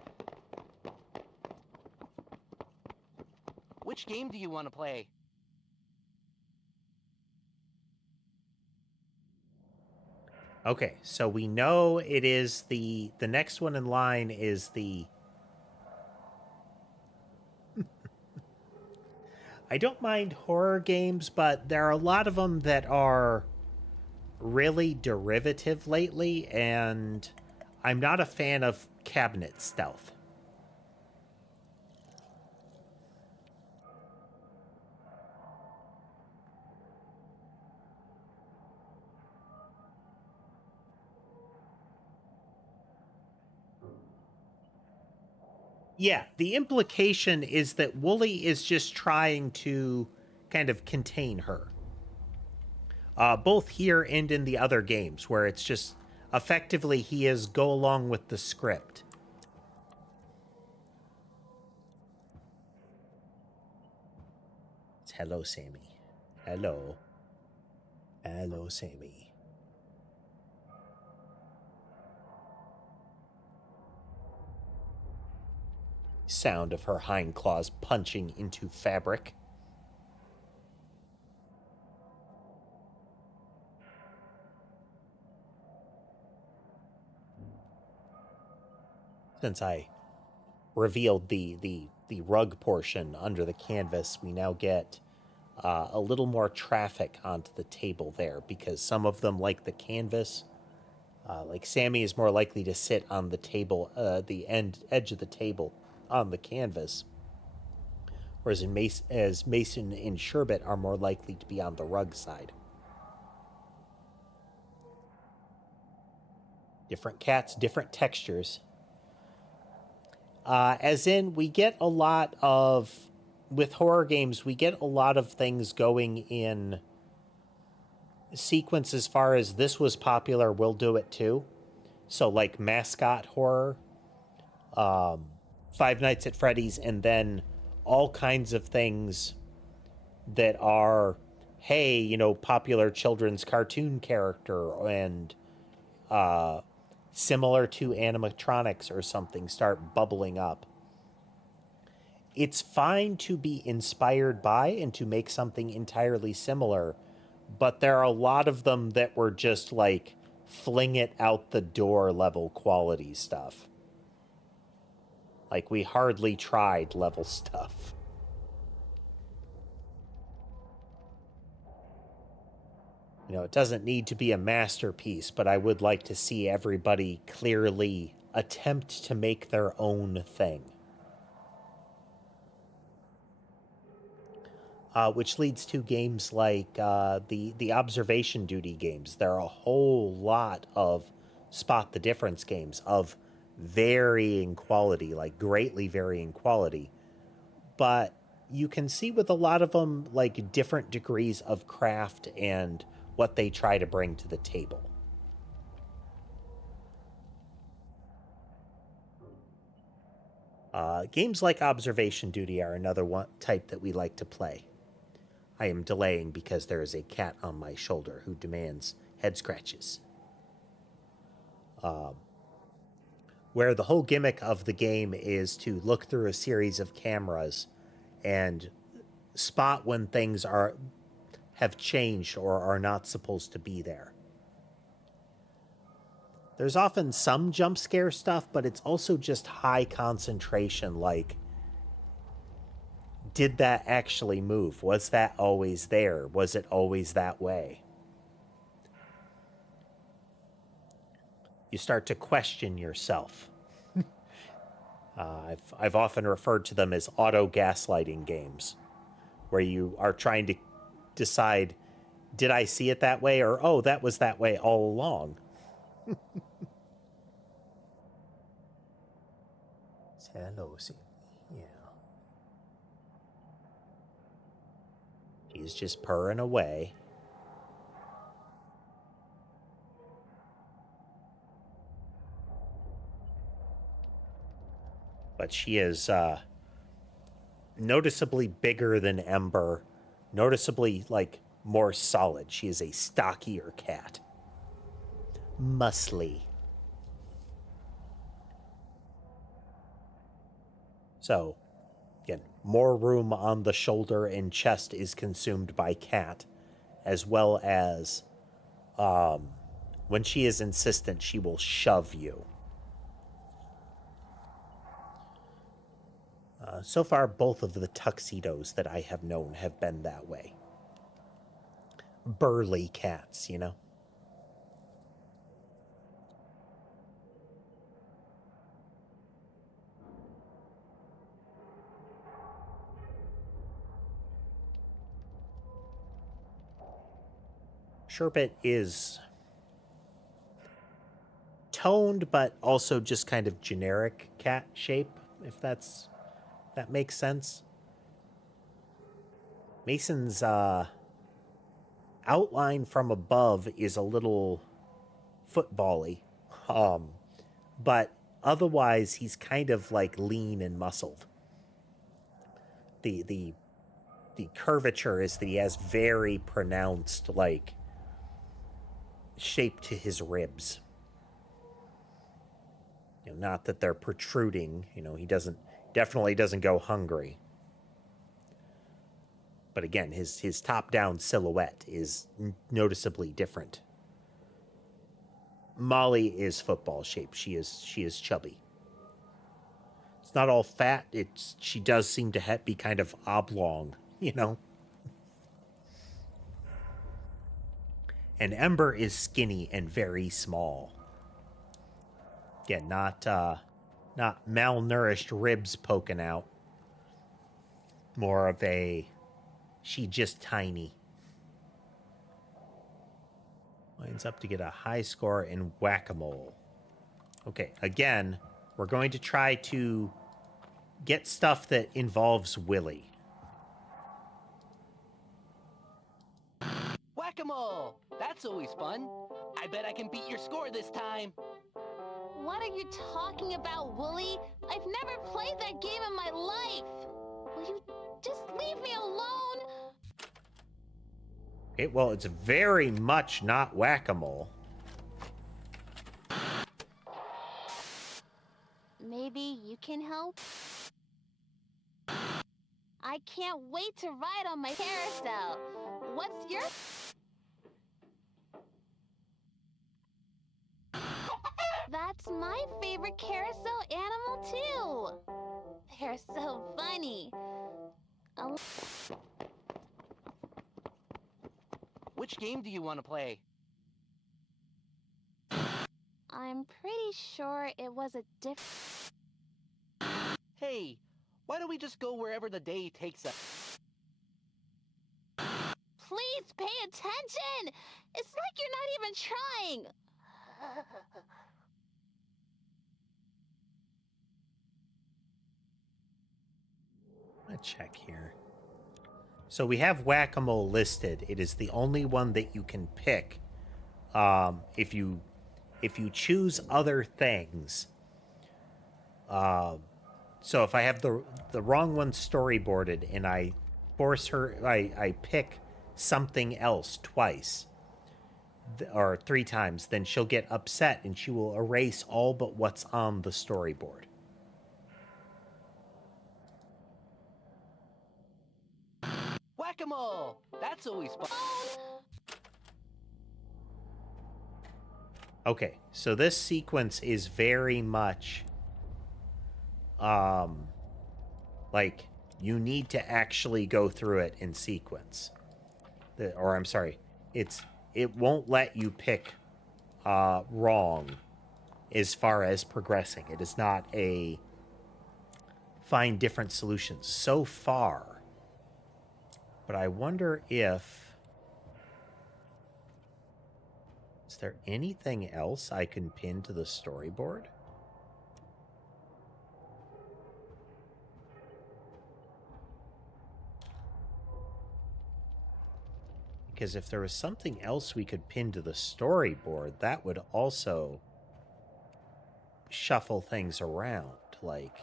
Which game do you want to play? Okay, so we know it is the next one in line is the... I don't mind horror games, but there are a lot of them that are really derivative lately, and I'm not a fan of cabinet stealth. Yeah, the implication is that Wooly is just trying to kind of contain her. Both here and in the other games, where it's just effectively he is go along with the script. Hello, Sammy. Hello. Hello, Sammy. Sound of her hind claws punching into fabric. Since I revealed the rug portion under the canvas, we now get a little more traffic onto the table there, because some of them like the canvas. Like Sammy is more likely to sit on the table, the edge of the table on the canvas, whereas Mason and Sherbet are more likely to be on the rug side. Different cats, different textures. As in, we get a lot of, with horror games, we get a lot of things going in sequence as far as this was popular, we'll do it too. So like mascot horror, Five Nights at Freddy's, and then all kinds of things that are, hey, you know, popular children's cartoon character and similar to animatronics or something start bubbling up. It's fine to be inspired by and to make something entirely similar, but there are a lot of them that were just like fling it out the door level quality stuff. Like we hardly tried level stuff. You know, it doesn't need to be a masterpiece, but I would like to see everybody clearly attempt to make their own thing. Which leads to games like the observation duty games. There are a whole lot of spot the difference games of varying quality, like greatly varying quality. But you can see with a lot of them, like different degrees of craft and what they try to bring to the table. Games like Observation Duty are another one type that we like to play. I am delaying because there is a cat on my shoulder who demands head scratches. Where the whole gimmick of the game is to look through a series of cameras and spot when things have changed or are not supposed to be there. There's often some jump scare stuff, but it's also just high concentration, like, did that actually move? Was that always there? Was it always that way? You start to question yourself. I've often referred to them as auto gaslighting games, where you are trying to decide, did I see it that way? Or, oh, that was that way all along. Hello, yeah. He's just purring away. But she is noticeably bigger than Ember, noticeably, like, more solid. She is a stockier cat. Muscly. So, again, more room on the shoulder and chest is consumed by cat, as well as when she is insistent, she will shove you. So far, both of the tuxedos that I have known have been that way. Burly cats, you know? Sherbet is toned, but also just kind of generic cat shape. if that makes sense. Mason's outline from above is a little football-y, but otherwise he's kind of like lean and muscled. The curvature is that he has very pronounced like shape to his ribs. You know, not that they're protruding. You know, he definitely doesn't go hungry. But again, his top-down silhouette is noticeably different. Molly is football shaped. She is chubby. It's not all fat. She does seem to be kind of oblong, you know. And Ember is skinny and very small. Again, not malnourished ribs poking out. More of a she just tiny. Lines up to get a high score in whack-a-mole. Okay, again, we're going to try to get stuff that involves Willy. Whack-a-mole! That's always fun. I bet I can beat your score this time. What are you talking about, Wooly? I've never played that game in my life. Will you just leave me alone? Okay, well, it's very much not whack-a-mole. Maybe you can help? I can't wait to ride on my carousel. What's your... That's my favorite carousel animal, too. They're so funny. Which game do you want to play? I'm pretty sure it was a different... Hey, why don't we just go wherever the day takes us? Please pay attention! It's like you're not even trying! Let's check here. So we have whack-a-mole listed. It is the only one that you can pick. If you choose other things, so if I have the wrong one storyboarded and I force her, I pick something else twice or 3 times, then she'll get upset and she will erase all but what's on the storyboard. Whack-a-mole! That's always fun. Okay, so this sequence is very much like you need to actually go through it in sequence. Or I'm sorry, it won't let you pick wrong as far as progressing. It is not a find different solutions so far. But I wonder if... Is there anything else I can pin to the storyboard? Because if there was something else we could pin to the storyboard, that would also shuffle things around, like...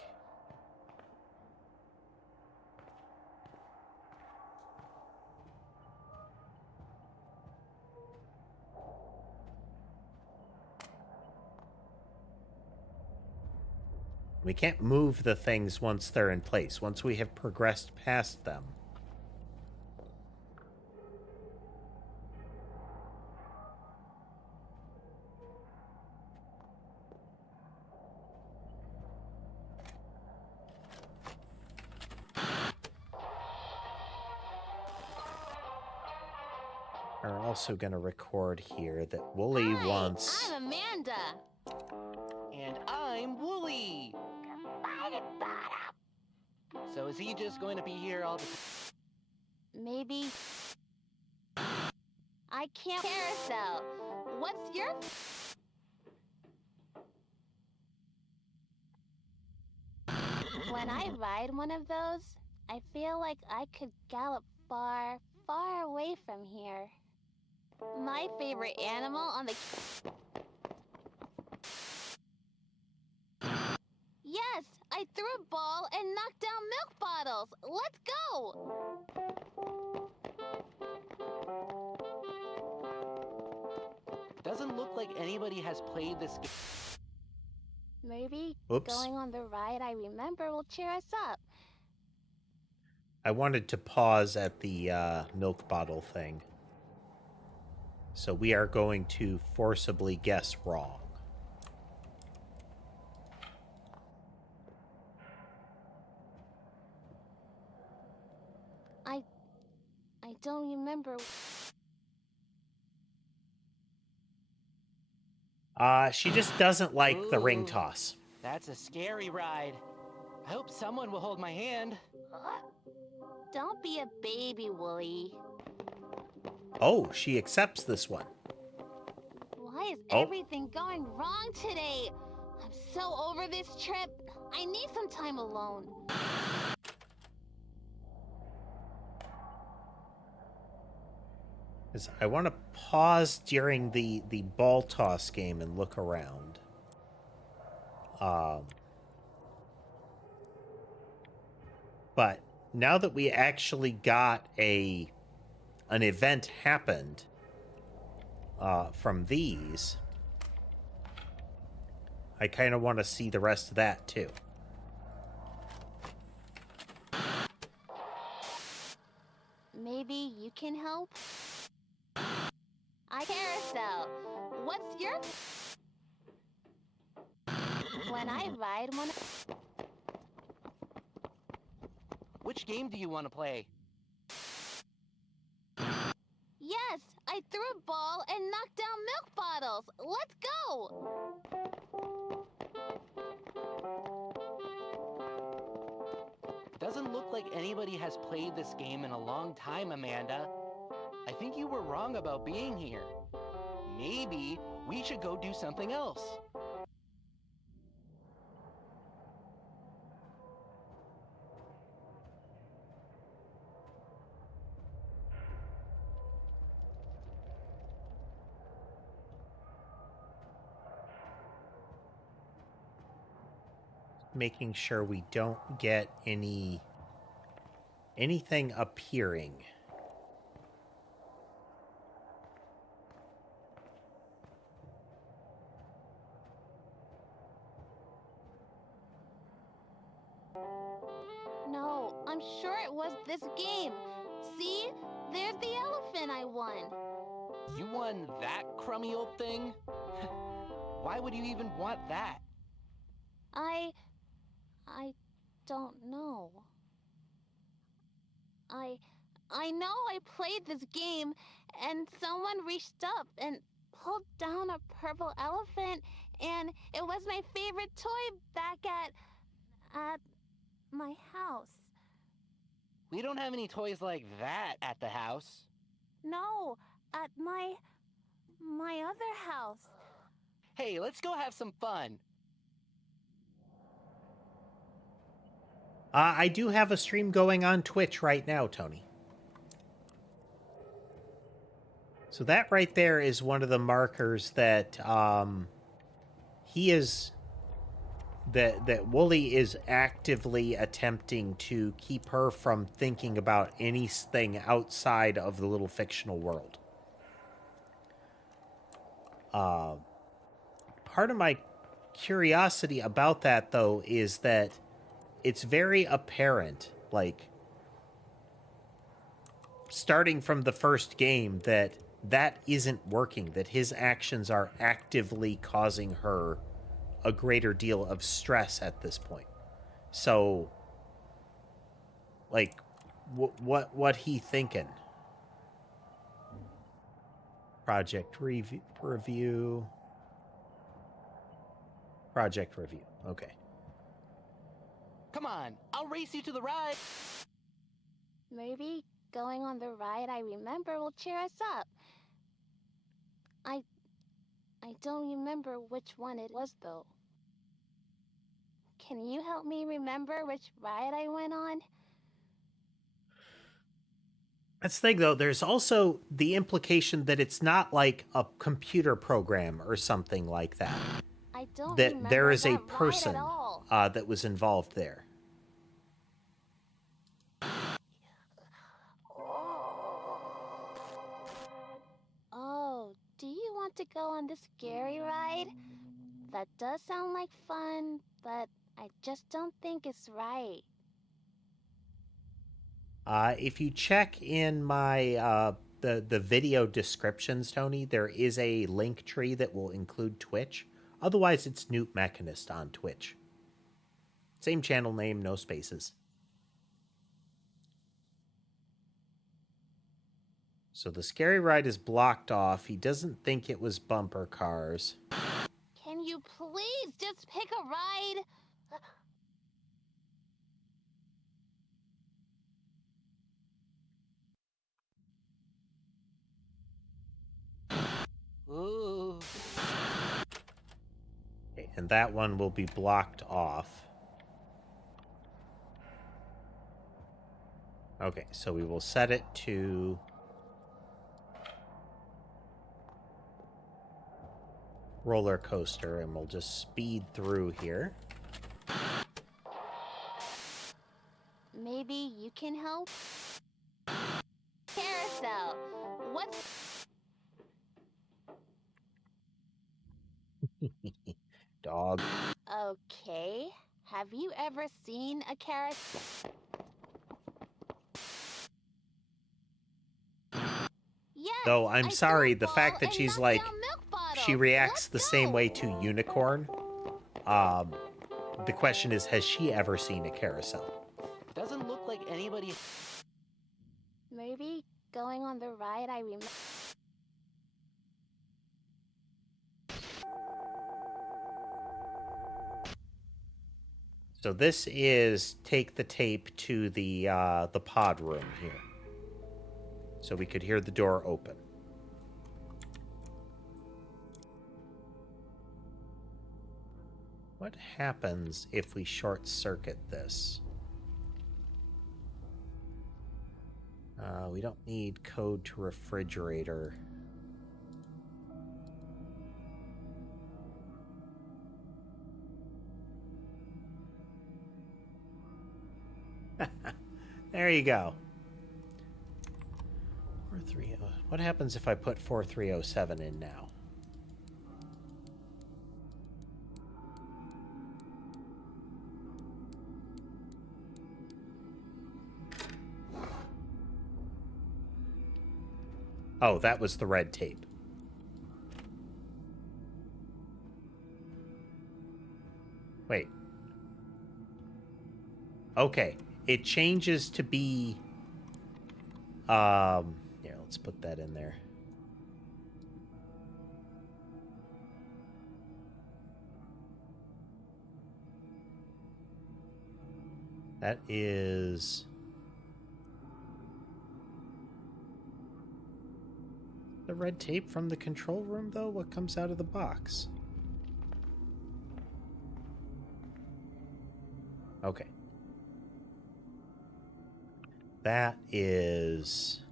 We can't move the things once they're in place, once we have progressed past them. We're also going to record here that Wooly wants... I'm Amanda. And I'm Wooly. So is he just going to be here all the time? Maybe... I can't carousel. What's your... When I ride one of those, I feel like I could gallop far, far away from here. My favorite animal on the... Yes, I threw a ball and knocked down milk bottles. Let's go! Doesn't look like anybody has played this game. Maybe Oops. going on the ride I remember will cheer us up. I wanted to pause at the milk bottle thing. So we are going to forcibly guess wrong. I don't remember. She just doesn't like the ring Ooh, toss. That's a scary ride. I hope someone will hold my hand. Don't be a baby, Wooly. Oh, she accepts this one. Why is Oh. everything going wrong today? I'm so over this trip. I need some time alone. I want to pause during the ball toss game and look around. But now that we actually got an event happened from these, I kind of want to see the rest of that too. Maybe you can help? Carousel, what's your... When I ride one... Which game do you want to play? Yes, I threw a ball and knocked down milk bottles. Let's go! Doesn't look like anybody has played this game in a long time, Amanda. I think you were wrong about being here. Maybe we should go do something else. Making sure we don't get anything appearing. No, I'm sure it was this game. See? There's the elephant I won. You won that crummy old thing? Why would you even want that? I don't know. I know I played this game, and someone reached up and pulled down a purple elephant, and it was my favorite toy back at my house. We don't have any toys like that at the house. No, at my other house. Hey, let's go have some fun. I do have a stream going on Twitch right now, Tony. So that right there is one of the markers that that Wooly is actively attempting to keep her from thinking about anything outside of the little fictional world. Part of my curiosity about that, though, is that it's very apparent, like, starting from the first game, that isn't working, that his actions are actively causing her a greater deal of stress at this point. So, like, what he thinking? Project review. Project review. Okay. Come on, I'll race you to the ride. Maybe going on the ride I remember will cheer us up. I don't remember which one it was, though. Can you help me remember which ride I went on? That's the thing, though. There's also the implication that it's not like a computer program or something like that. I don't That remember there is a that ride person at all. that was involved there. Oh, do you want to go on the scary ride? That does sound like fun, but I just don't think it's right. If you check in my the video descriptions, Tony, there is a link tree that will include Twitch. Otherwise, it's newtmechanist on Twitch. Same channel name, no spaces. So the scary ride is blocked off. He doesn't think it was bumper cars. Can you please just pick a ride? Ooh. Okay, and that one will be blocked off. Okay, so we will set it to roller coaster, and we'll just speed through here. Maybe you can help? Carousel. What's... Dog. Okay. Have you ever seen a carousel? Yes, Though I'm I sorry, threw the a fact ball that and she's knocked like, down milk bottles. she reacts Let's the same go. way to unicorn. The question is, has she ever seen a carousel? Doesn't look like anybody. Maybe going on the ride I remember. So this is take the tape to the pod room here. So we could hear the door open. What happens if we short circuit this? We don't need code to refrigerator. There you go. 430. What happens if I put 4307 in now? Oh, that was the red tape. Wait. Okay. It changes to be... Here, let's put that in there. That is... the red tape from the control room, though? What comes out of the box? Okay. That is...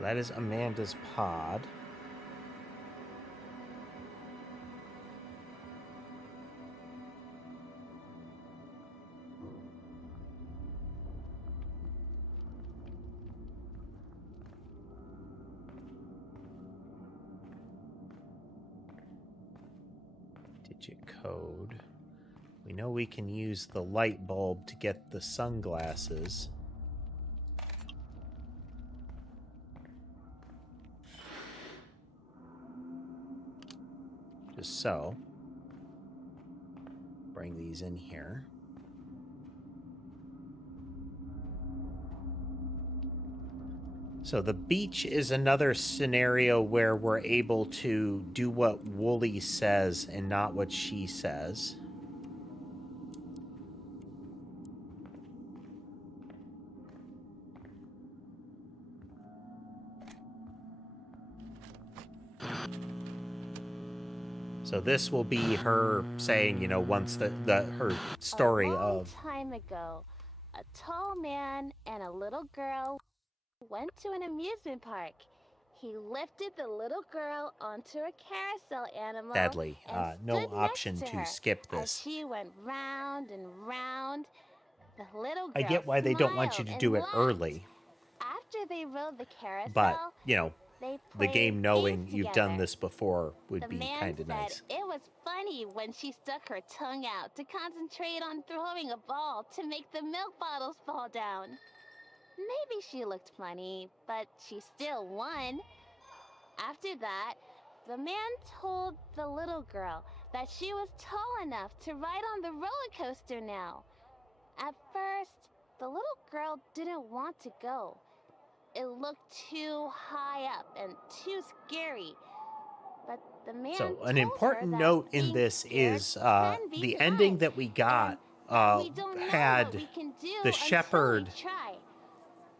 that is Amanda's pod. Digit code. We know we can use the light bulb to get the sunglasses. Just so. Bring these in here. So the beach is another scenario where we're able to do what Wooly says and not what she says. So this will be her saying, you know, once her story a long of time ago, a tall man and a little girl went to an amusement park. He lifted the little girl onto a carousel animal sadly, and no stood option next to to her skip as this. she went round and round. The little girl I get why they don't want you smiled to and do it laughed. early, After they rode the carousel, but, you know, they the played game knowing games you've together. done this before would The be man kind of said nice. it was funny when she stuck her tongue out to concentrate on throwing a ball to make the milk bottles fall down. Maybe she looked funny, but she still won. After that, the man told the little girl that she was tall enough to ride on the roller coaster now. At first, the little girl didn't want to go. It looked too high up and too scary. But the man So an told her important that note in being this scared is can be the nice, ending that we got that we don't know what had we can do the until shepherd we try.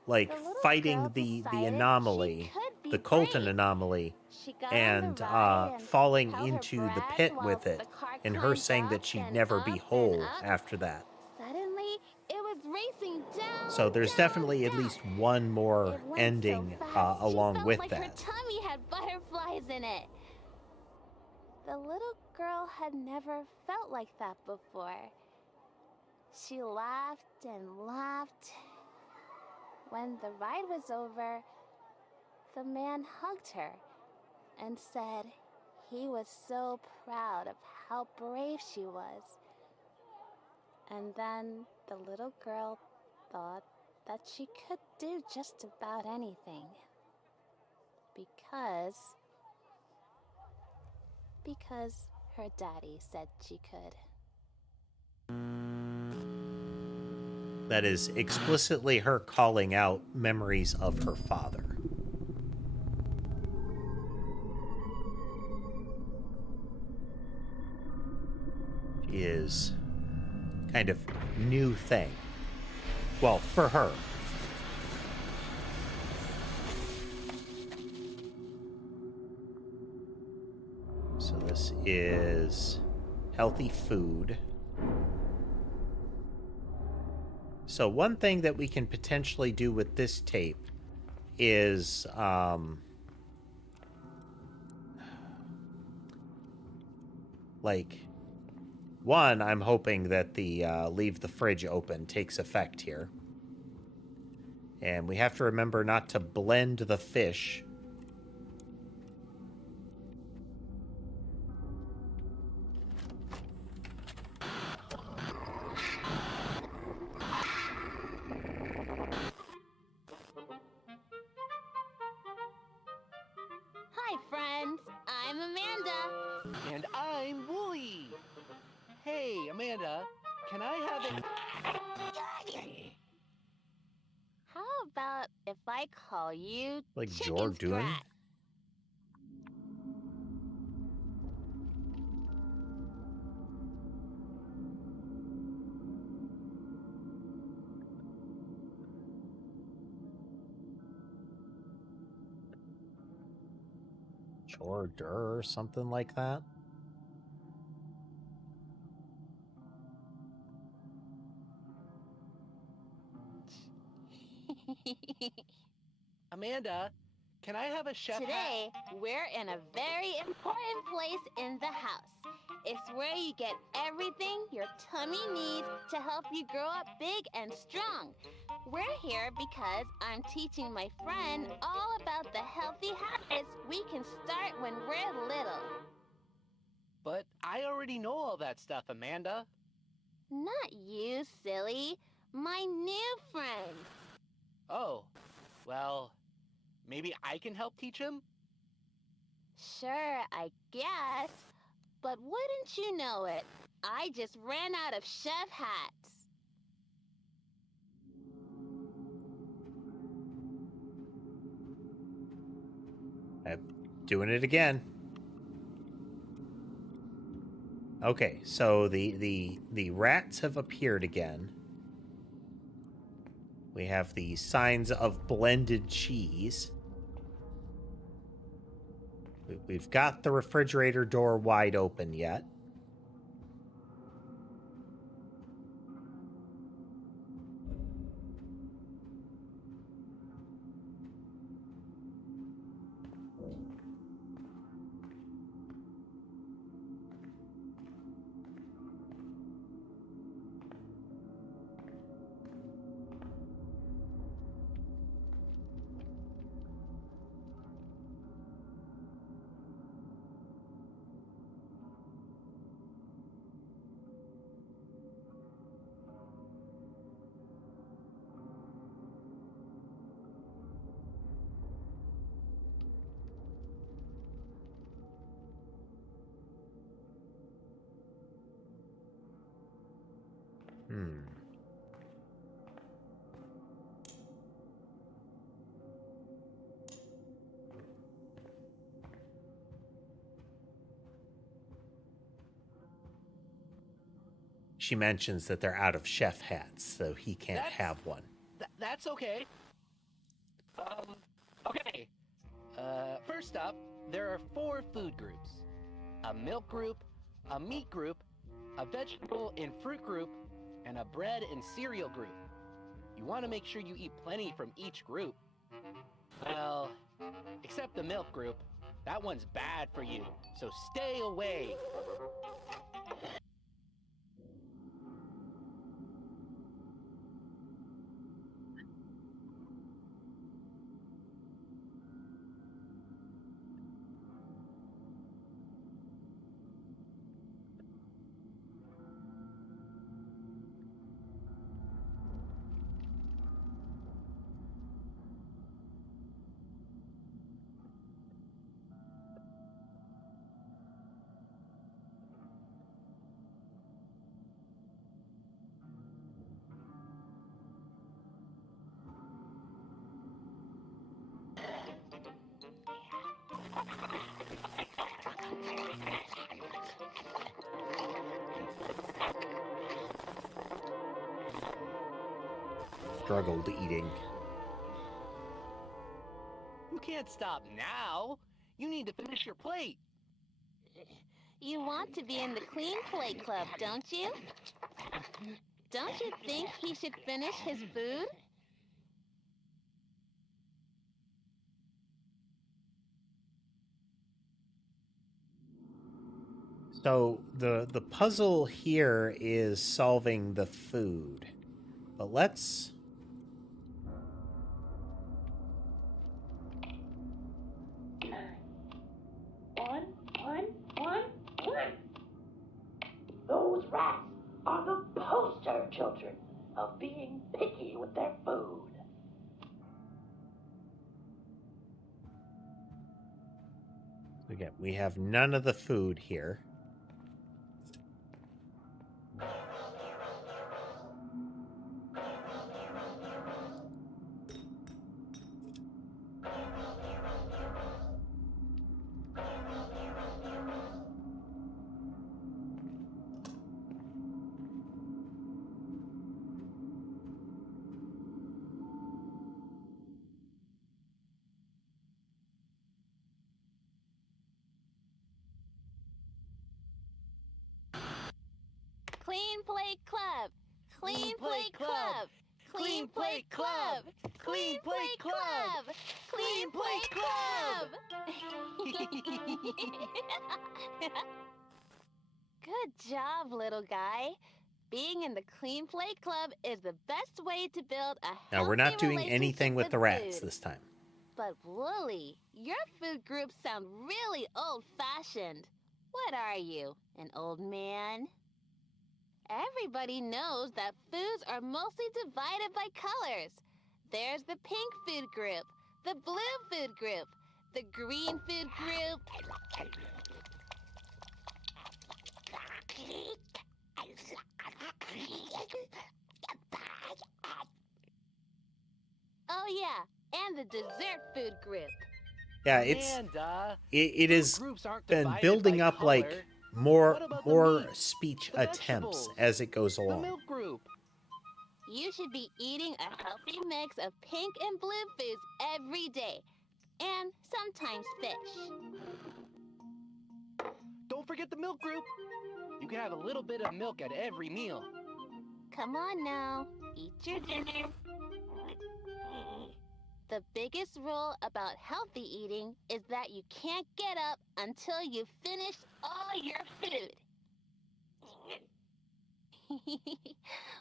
like The little fighting girl the decided anomaly, she could be the Colton brave. anomaly, She got and on the ride and falling held her into the breath pit while with it, the car and her climbed saying that up she'd and never up be and whole up. after that. Suddenly, it was racing down. So there's definitely at least one more It went ending so fast, along she felt with like her that. tummy had butterflies in it. The little girl had never felt like that before. She laughed and laughed. When the ride was over, the man hugged her and said he was so proud of how brave she was. And then the little girl thought that she could do just about anything. Because her daddy said she could. That is explicitly her calling out memories of her father. She is kind of new thing. Well, for her. So this is healthy food. So one thing that we can potentially do with this tape is like one, I'm hoping that the leave the fridge open takes effect here. And we have to remember not to blend the fish. Hi, friends. I'm Amanda. And I'm Wooly. Hey, Amanda, can I have it? How about if I call you Like Chicken Jordan? Scratch? Jordur or something like that. Amanda, can I have a chef hat? Today, we're in a very important place in the house. It's where you get everything your tummy needs to help you grow up big and strong. We're here because I'm teaching my friend all about the healthy habits we can start when we're little. But I already know all that stuff, Amanda. Not you, silly. My new friend. Oh, well, maybe I can help teach him? Sure, I guess. But wouldn't you know it, I just ran out of chef hats. Doing it again. Okay, so the rats have appeared again. We have the signs of blended cheese. We've got the refrigerator door wide open yet. She mentions that they're out of chef hats, so he can't have one. That's okay. Okay. First up, there are 4 food groups. A milk group, a meat group, a vegetable and fruit group, and a bread and cereal group. You want to make sure you eat plenty from each group. Well, except the milk group. That one's bad for you, so stay away. Struggled eating. You can't stop now. You need to finish your plate. You want to be in the Clean Plate Club, don't you? Don't you think he should finish his food? So the puzzle here is solving the food. But let's... One. Those rats are the poster children of being picky with their food. Again, we have none of the food here. Clean Plate Club! Clean Plate Club! Clean Plate Club! Clean Plate Club! Clean Plate Club! Good job, little guy. Being in the Clean Plate Club is the best way to build a healthy Now, we're not doing anything relationship with the rats food. this time. But Wooly, your food groups sound really old-fashioned. What are you, an old man? Everybody knows that foods are mostly divided by colors. There's the pink food group, the blue food group, the green food group. Oh yeah, and the dessert food group. Yeah, it's Amanda, it has groups aren't been divided building by up color. like more What about the more meat, speech the attempts vegetables, as it goes the along. milk group? You should be eating a healthy mix of pink and blue foods every day, and sometimes fish. Don't forget the milk group. You can have a little bit of milk at every meal. Come on now, eat your dinner. The biggest rule about healthy eating is that you can't get up until you've finished all your food.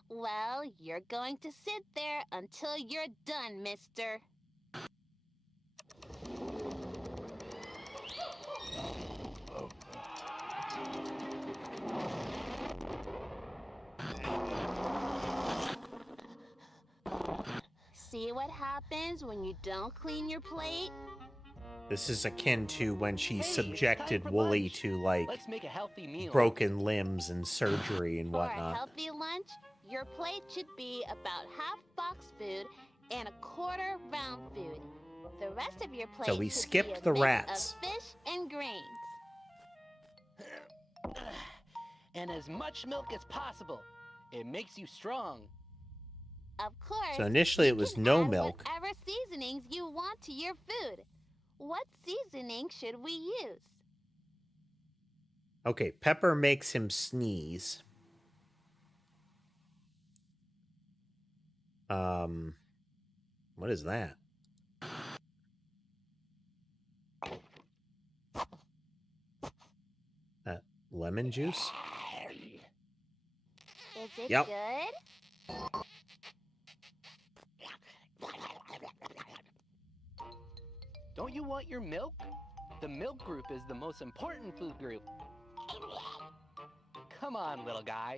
Well, you're going to sit there until you're done, mister. See what happens when you don't clean your plate? This is akin to when she Hey, subjected it's time for Wooly lunch. to like Let's make a healthy meal. broken limbs and surgery and For a whatnot. healthy lunch, your plate should be about half box food and a quarter round food. The rest of your plate So we should skipped be a the mix rats. of fish and grains. And as much milk as possible. It makes you strong. Of course. So initially you it was can no add milk. Whatever seasonings you want to your food. What seasoning should we use? Okay, pepper makes him sneeze. What is that? That lemon juice? Is it Yep. good? Don't you want your milk? The milk group is the most important food group. Come on, little guy.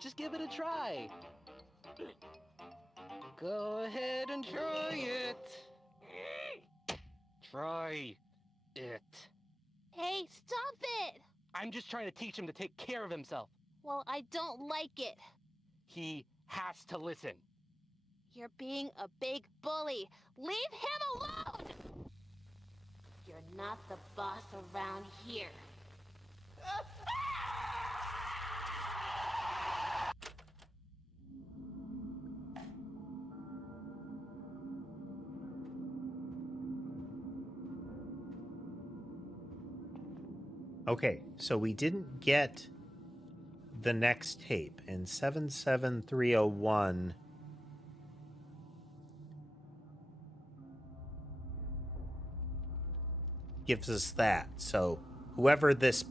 Just give it a try. Go ahead and try it. Try it. Hey, stop it! I'm just trying to teach him to take care of himself. Well, I don't like it. He has to listen. You're being a big bully. Leave him alone! You're not the boss around here. Okay, so we didn't get the next tape, and 77301 gives us that. So whoever this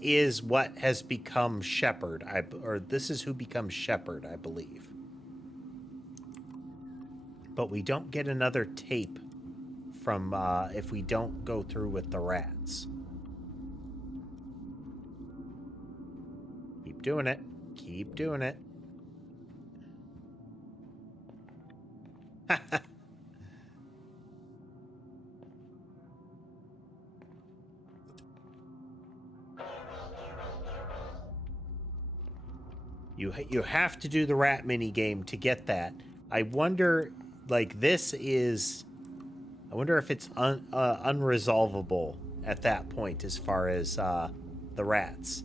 is what has become Shepherd, or this is who becomes Shepherd, I believe. But we don't get another tape from if we don't go through with the rats. Keep doing it. Keep doing it. You have to do the rat mini game to get that. I wonder, like, this is... I wonder if it's unresolvable at that point as far as the rats.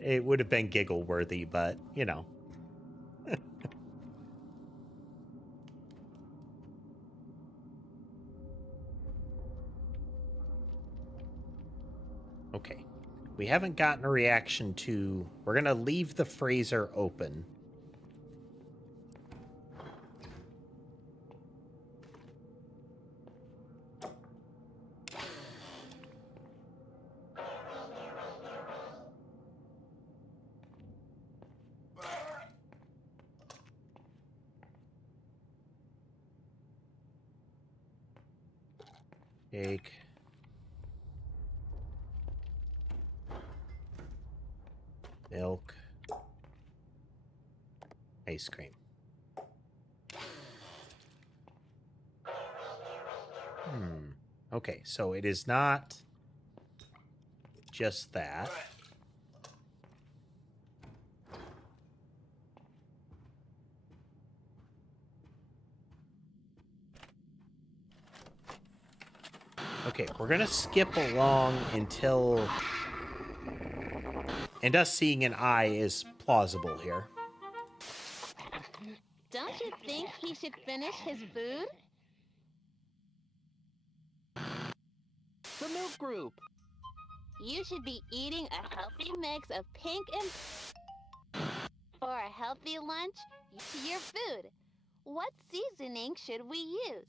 It would have been giggle worthy, but you know. Okay. We haven't gotten a reaction to... We're going to leave the Fraser open. Cake. Milk. Ice cream. Okay, so it is not just that. Okay, we're going to skip along until... And us seeing an eye is plausible here. Don't you think he should finish his food? The milk group. You should be eating a healthy mix of pink and... For a healthy lunch, to your food. What seasoning should we use?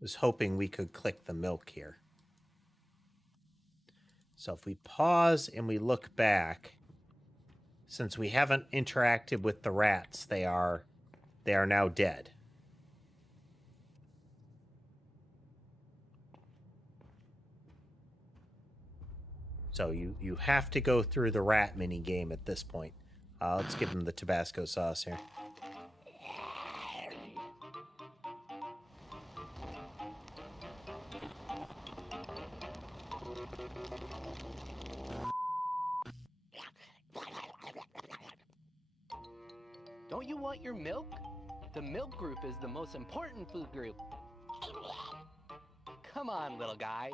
Was hoping we could click the milk here. So if we pause and we look back, since we haven't interacted with the rats, they are now dead. So you have to go through the rat mini game at this point. Let's give them the Tabasco sauce here. Don't you want your milk? The milk group is the most important food group. Come on, little guy.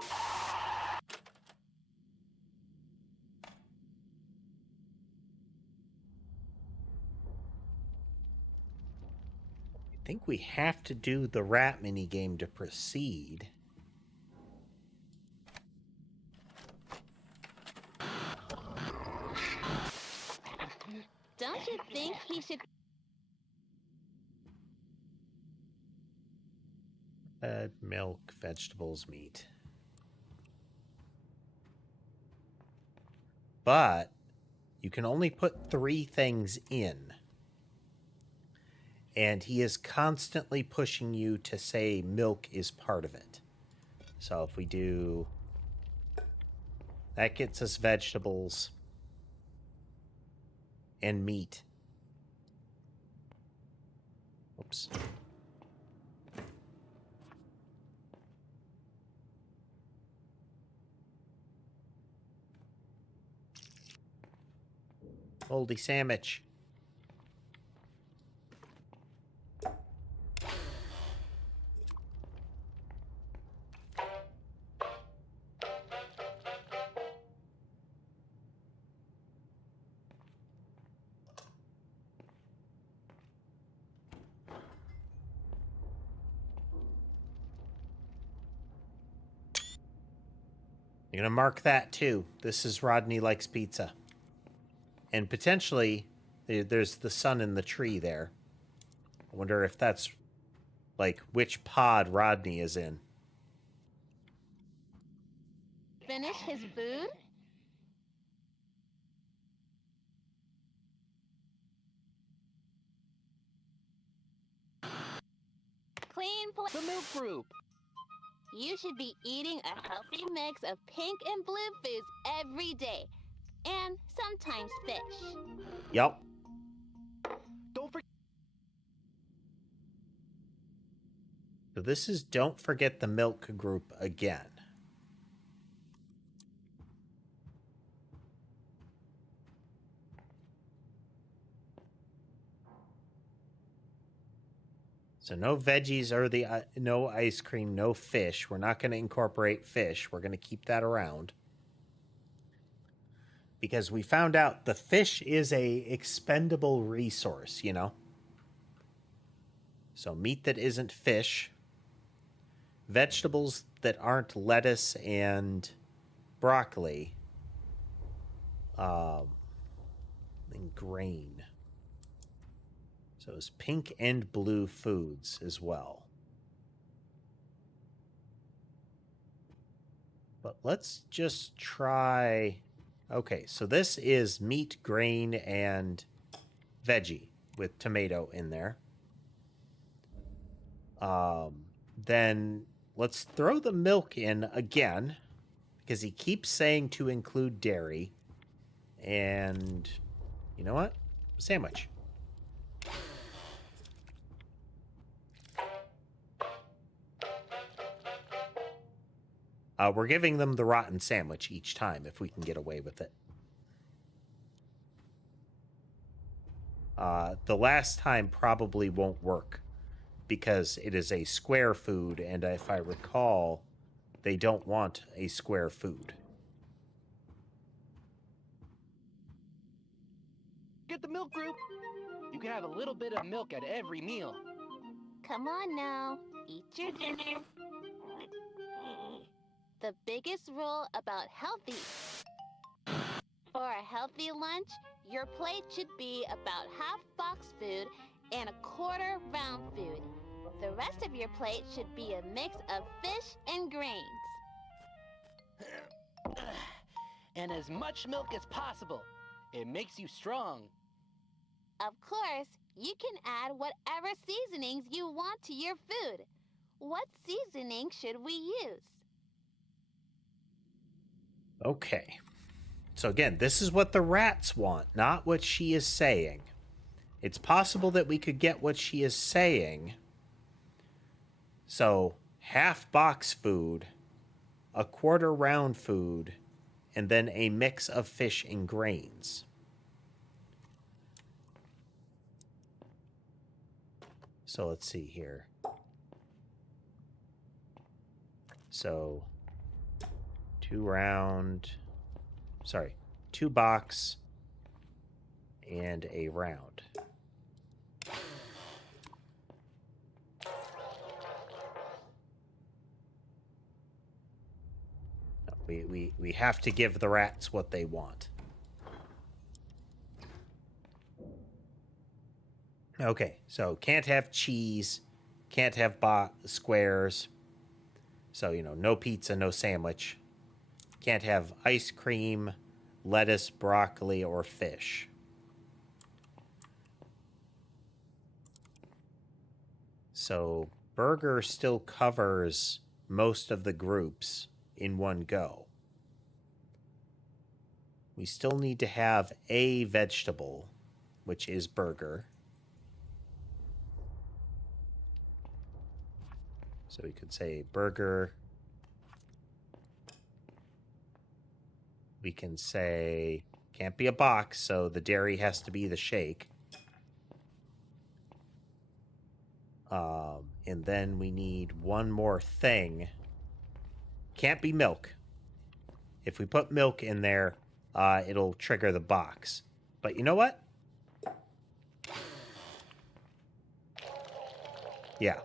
I think we have to do the rat mini game to proceed. Don't you think he should... Milk, vegetables, meat. But you can only put 3 things in. And he is constantly pushing you to say milk is part of it. So if we do... That gets us vegetables and meat. Oops. Moldy sandwich. You're going to mark that too. This is Rodney Likes Pizza. And potentially, there's the sun in the tree there. I wonder if that's, like, which pod Rodney is in. Finish his food? Clean plate. The milk group. You should be eating a healthy mix of pink and blue foods every day. And sometimes fish. Yup. Don't forget. So this is don't forget the milk group again. So no veggies or no ice cream, no fish. We're not going to incorporate fish. We're going to keep that around. Because we found out the fish is a expendable resource, you know? So meat that isn't fish. Vegetables that aren't lettuce and broccoli. And grain. So it's pink and blue foods as well. But let's just try... Okay, so this is meat, grain, and veggie with tomato in there. then let's throw the milk in again, because he keeps saying to include dairy. And you know what? Sandwich. We're giving them the rotten sandwich each time if we can get away with it. The last time probably won't work because it is a square food, and if I recall, they don't want a square food. Get the milk group. You can have a little bit of milk at every meal. Come on now, eat your dinner. The biggest rule about healthy. For a healthy lunch, your plate should be about half box food and a quarter round food. The rest of your plate should be a mix of fish and grains. And as much milk as possible. It makes you strong. Of course, you can add whatever seasonings you want to your food. What seasoning should we use? Okay. So again, this is what the rats want, not what she is saying. It's possible that we could get what she is saying. So, half box food, a quarter round food, and then a mix of fish and grains. So let's see here. So, 2 box and a round. We have to give the rats what they want. Okay, so can't have cheese, can't have squares. So, you know, no pizza, no sandwich. Can't have ice cream, lettuce, broccoli, or fish. So, burger still covers most of the groups in one go. We still need to have a vegetable, which is burger. So we could say burger. We can say, can't be a box, so the dairy has to be the shake. And then we need one more thing. Can't be milk. If we put milk in there, it'll trigger the box. But you know what? Yeah.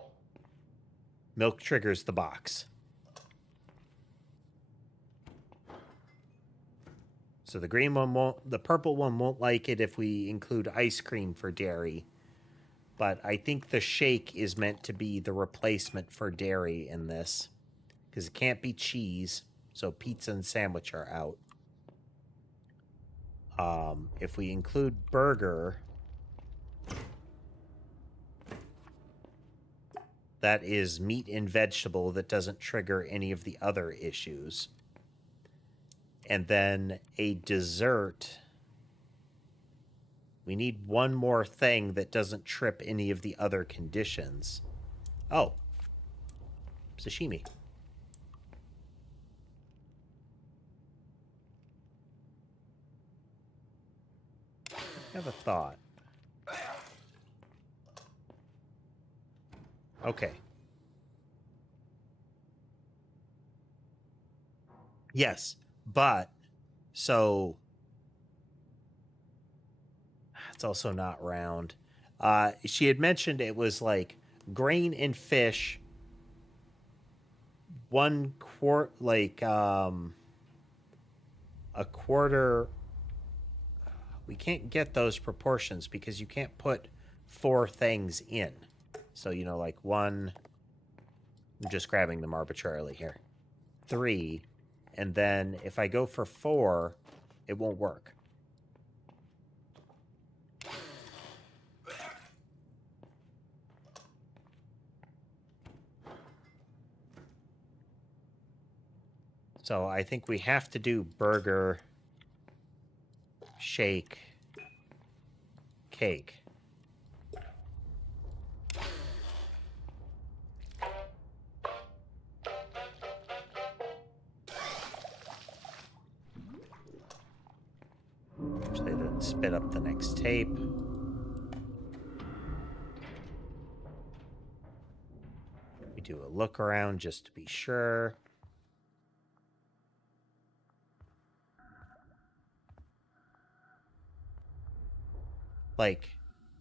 Milk triggers the box. So the green one won't, the purple one won't like it if we include ice cream for dairy. But I think the shake is meant to be the replacement for dairy in this. Because it can't be cheese, so pizza and sandwich are out. If we include burger, that is meat and vegetable that doesn't trigger any of the other issues. And then a dessert. We need one more thing that doesn't trip any of the other conditions. Oh. Sashimi. I have a thought. Okay. Yes, but so it's also not round. She had mentioned it was like grain and fish, a quarter. We can't get those proportions because you can't put 4 things in. So, you know, like 1, I'm just grabbing them arbitrarily here. 3, and then if I go for 4, it won't work. So I think we have to do burger, shake, cake. Actually, then spit up the next tape. We do a look around just to be sure. Like,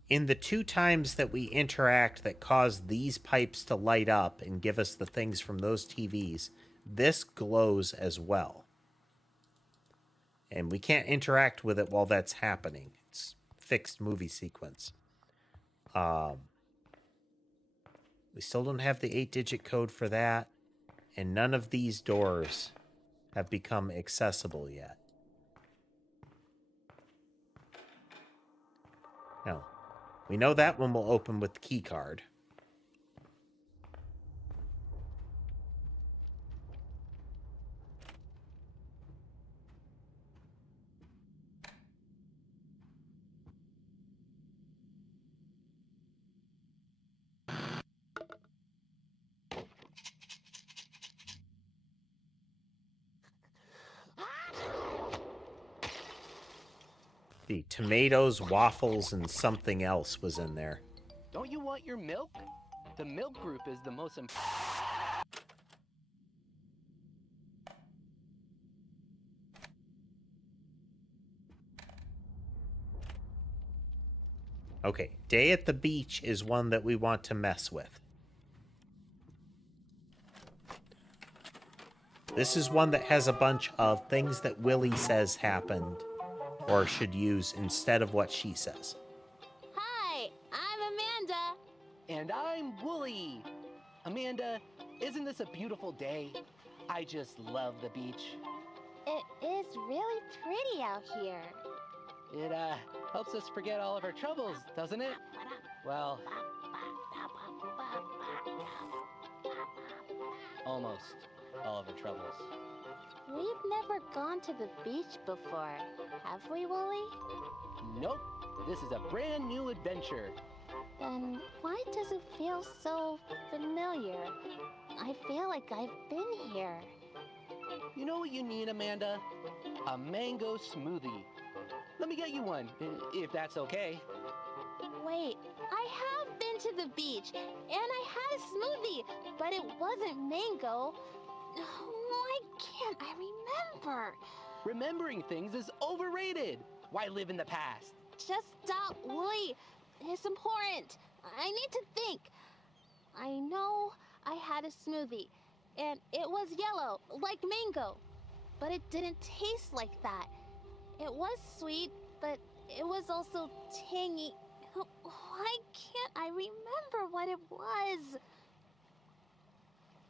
in the 2 times that we interact that cause these pipes to light up and give us the things from those TVs, this glows as well. And we can't interact with it while that's happening. It's fixed movie sequence. We still don't have the 8-digit code for that, and none of these doors have become accessible yet. No. We know that one will open with the key card. The tomatoes, waffles, and something else was in there. Don't you want your milk? The milk group is the most important. Okay, Day at the Beach is one that we want to mess with. This is one that has a bunch of things that Willie says happened or should use instead of what she says. Hi, I'm Amanda. And I'm Wooly. Amanda, isn't this a beautiful day? I just love the beach. It is really pretty out here. It helps us forget all of our troubles, doesn't it? Well, almost all of our troubles. We've never gone to the beach before, have we, Wooly? Nope. This is a brand new adventure. Then why does it feel so familiar? I feel like I've been here. You know what you need, Amanda? A mango smoothie. Let me get you one, if that's okay. Wait, I have been to the beach, and I had a smoothie, but it wasn't mango. Why can't I remember? Remembering things is overrated. Why live in the past? Just stop, Wooly. It's important. I need to think. I know I had a smoothie, and it was yellow, like mango, but it didn't taste like that. It was sweet, but it was also tangy. Why can't I remember what it was?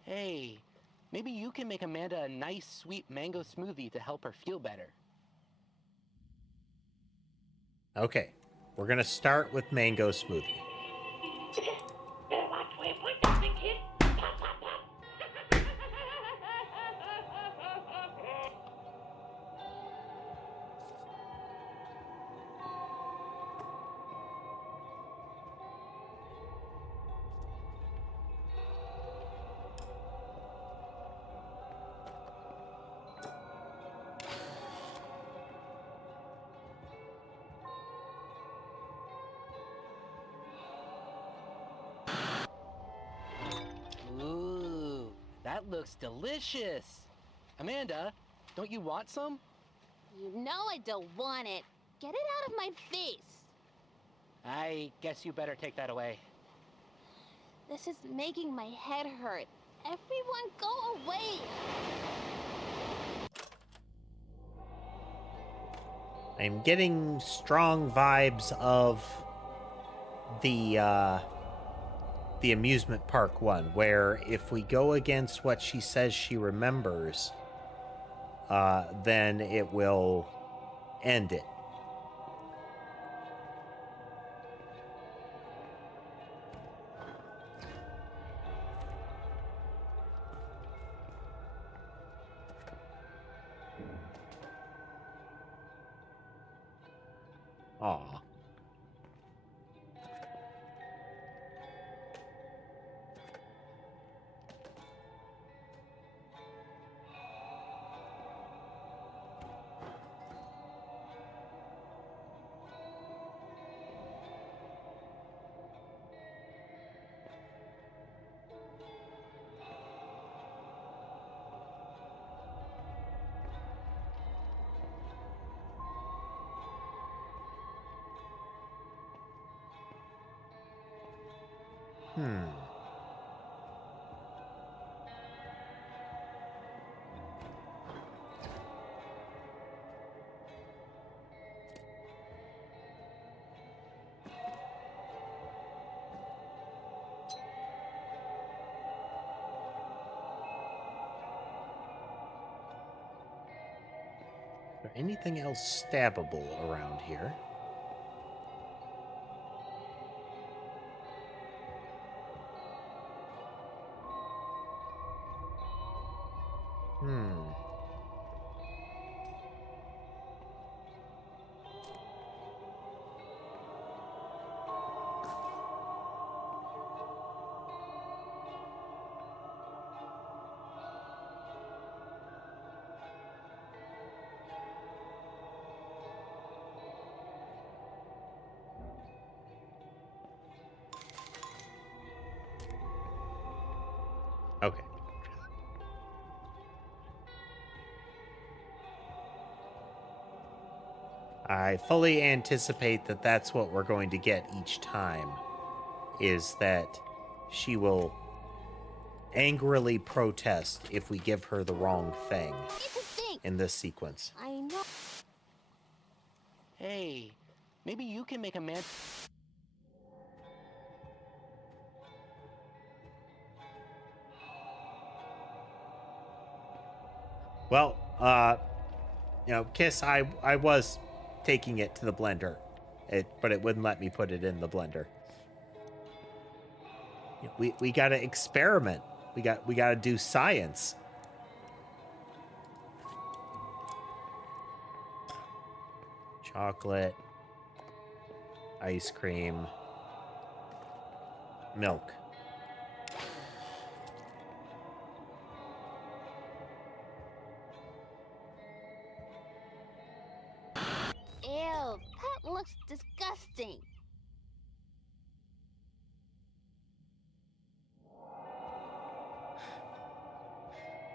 Hey, maybe you can make Amanda a nice, sweet mango smoothie to help her feel better. Okay, we're going to start with mango smoothie. Better watch where you point that thing, kid. Pop, pop, pop. Ooh, that looks delicious. Amanda, don't you want some? You know I don't want it. Get it out of my face. I guess you better take that away. This is making my head hurt. Everyone go away. I'm getting strong vibes of the amusement park one, where if we go against what she says she remembers, then it will end it. Aw. Hmm. Is there anything else stabbable around here? Hmm. Okay. I fully anticipate that that's what we're going to get each time, is that she will angrily protest if we give her the wrong thing in this sequence. I know. Hey, maybe you can make a man... Well, Kiss, I was taking it to the blender, but it wouldn't let me put it in the blender. We gotta experiment. We gotta do science. Chocolate, ice cream, milk. Ew, that looks disgusting.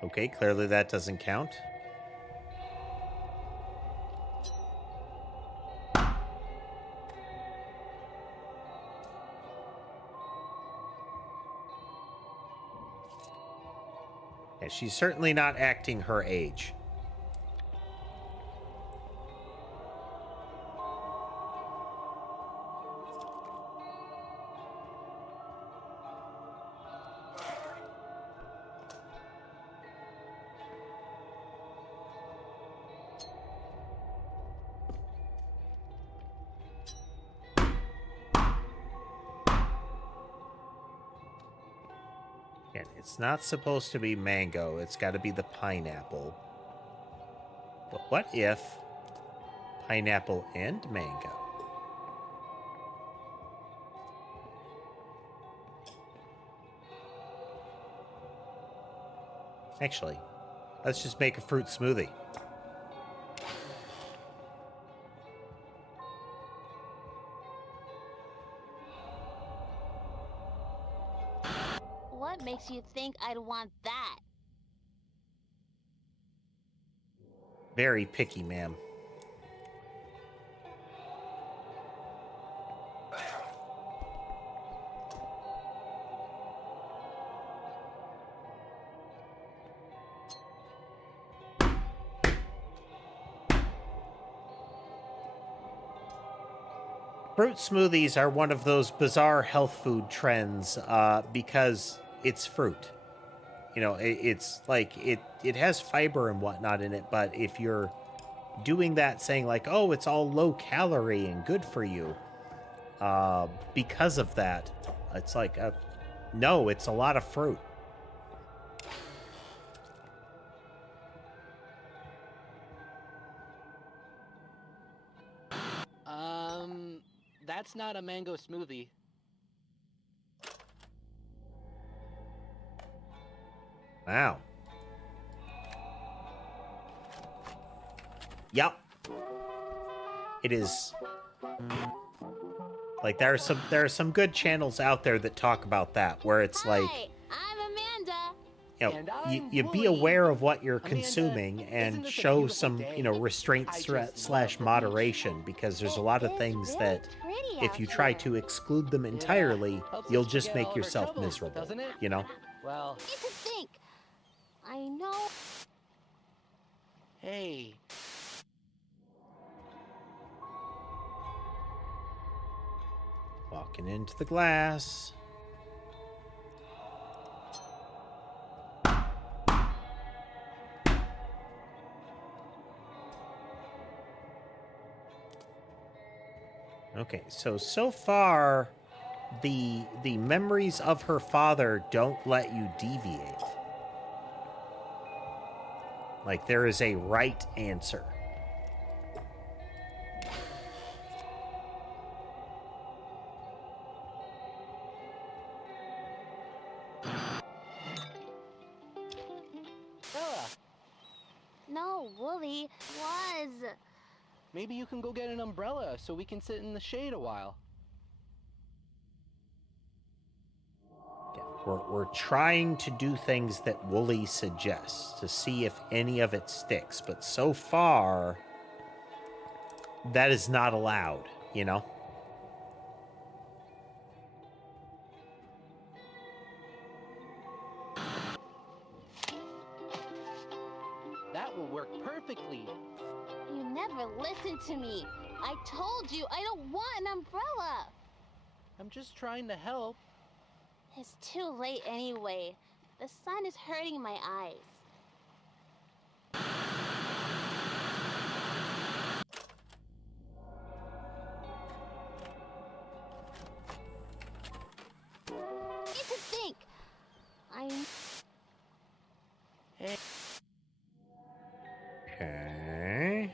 Okay, clearly that doesn't count. Yeah, she's certainly not acting her age. Again, it's not supposed to be mango. It's got to be the pineapple. But what if pineapple and mango? Actually, let's just make a fruit smoothie. What makes you think I'd want that? Very picky, ma'am. Fruit smoothies are one of those bizarre health food trends because it's fruit. It's like it has fiber and whatnot in it, but if you're doing that saying like, oh, it's all low calorie and good for you, because of that, it's like, no, it's a lot of fruit. That's not a mango smoothie. Wow. Yep. It is. Like, there are some good channels out there that talk about that, where it's like, Hi, I'm Amanda. you know, you be aware of what you're consuming and show some, you know, restraint / moderation, because there's a lot of things that if you try to exclude them entirely, you'll just make yourself miserable, you know? Well, Need to think. I know. hey. Walking into the glass. Okay, so far, the memories of her father don't let you deviate. Like, there is a right answer. Bella, No, Wooly was. maybe you can go get an umbrella so we can sit in the shade a while. We're trying to do things that Wooly suggests to see if any of it sticks, but so far, that is not allowed, you know? That will work perfectly. You never listened to me. I told you I don't want an umbrella. I'm just trying to help. It's too late anyway. The sun is hurting my eyes. Need to think. Hey. Okay.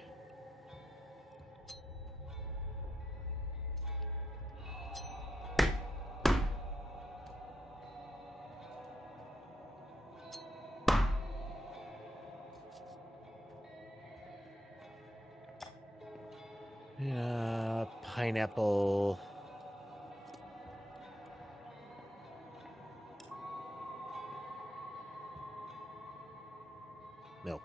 Pineapple. Milk.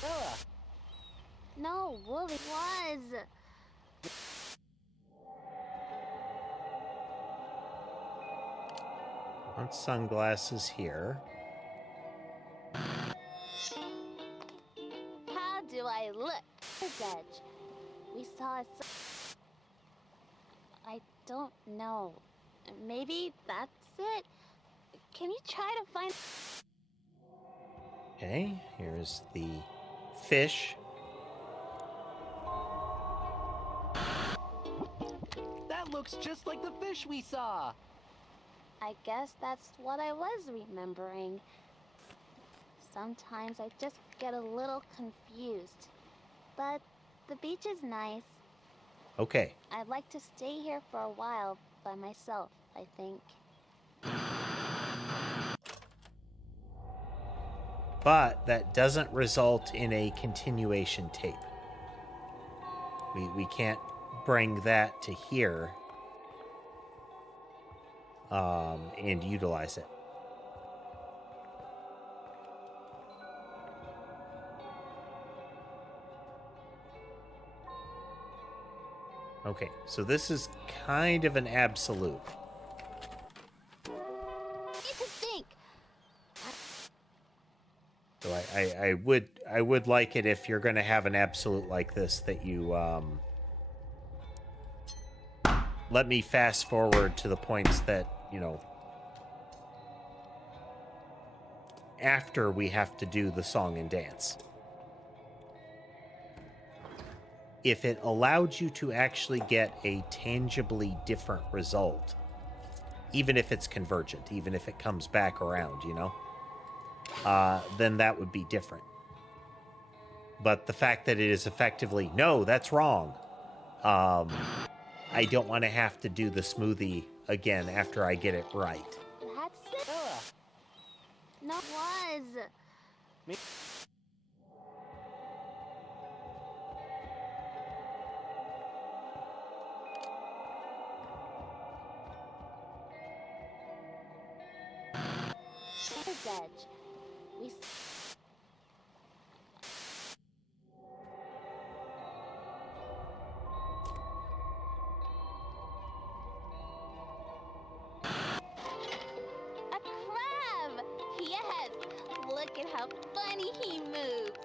Bella. No, Wooly was. Want sunglasses here. How do I look? Edge. We saw a. I don't know. Maybe that's it? Can you try to find. Okay, here's the fish. That looks just like the fish we saw. I guess that's what I was remembering. Sometimes I just get a little confused. But the beach is nice. Okay. I'd like to stay here for a while by myself, I think. But that doesn't result in a continuation tape. We can't bring that to here and utilize it. Okay, so this is kind of an absolute. Need to think. So I would like it if you're going to have an absolute like this that you let me fast forward to the points that, you know, after we have to do the song and dance. If it allowed you to actually get a tangibly different result, even if it's convergent, even if it comes back around, you know, then that would be different. But the fact that it is effectively, no, that's wrong. I don't want to have to do the smoothie again after I get it right. That's it. No, it was. Me. Edge. We. A crab! Yes! Look at how funny he moves!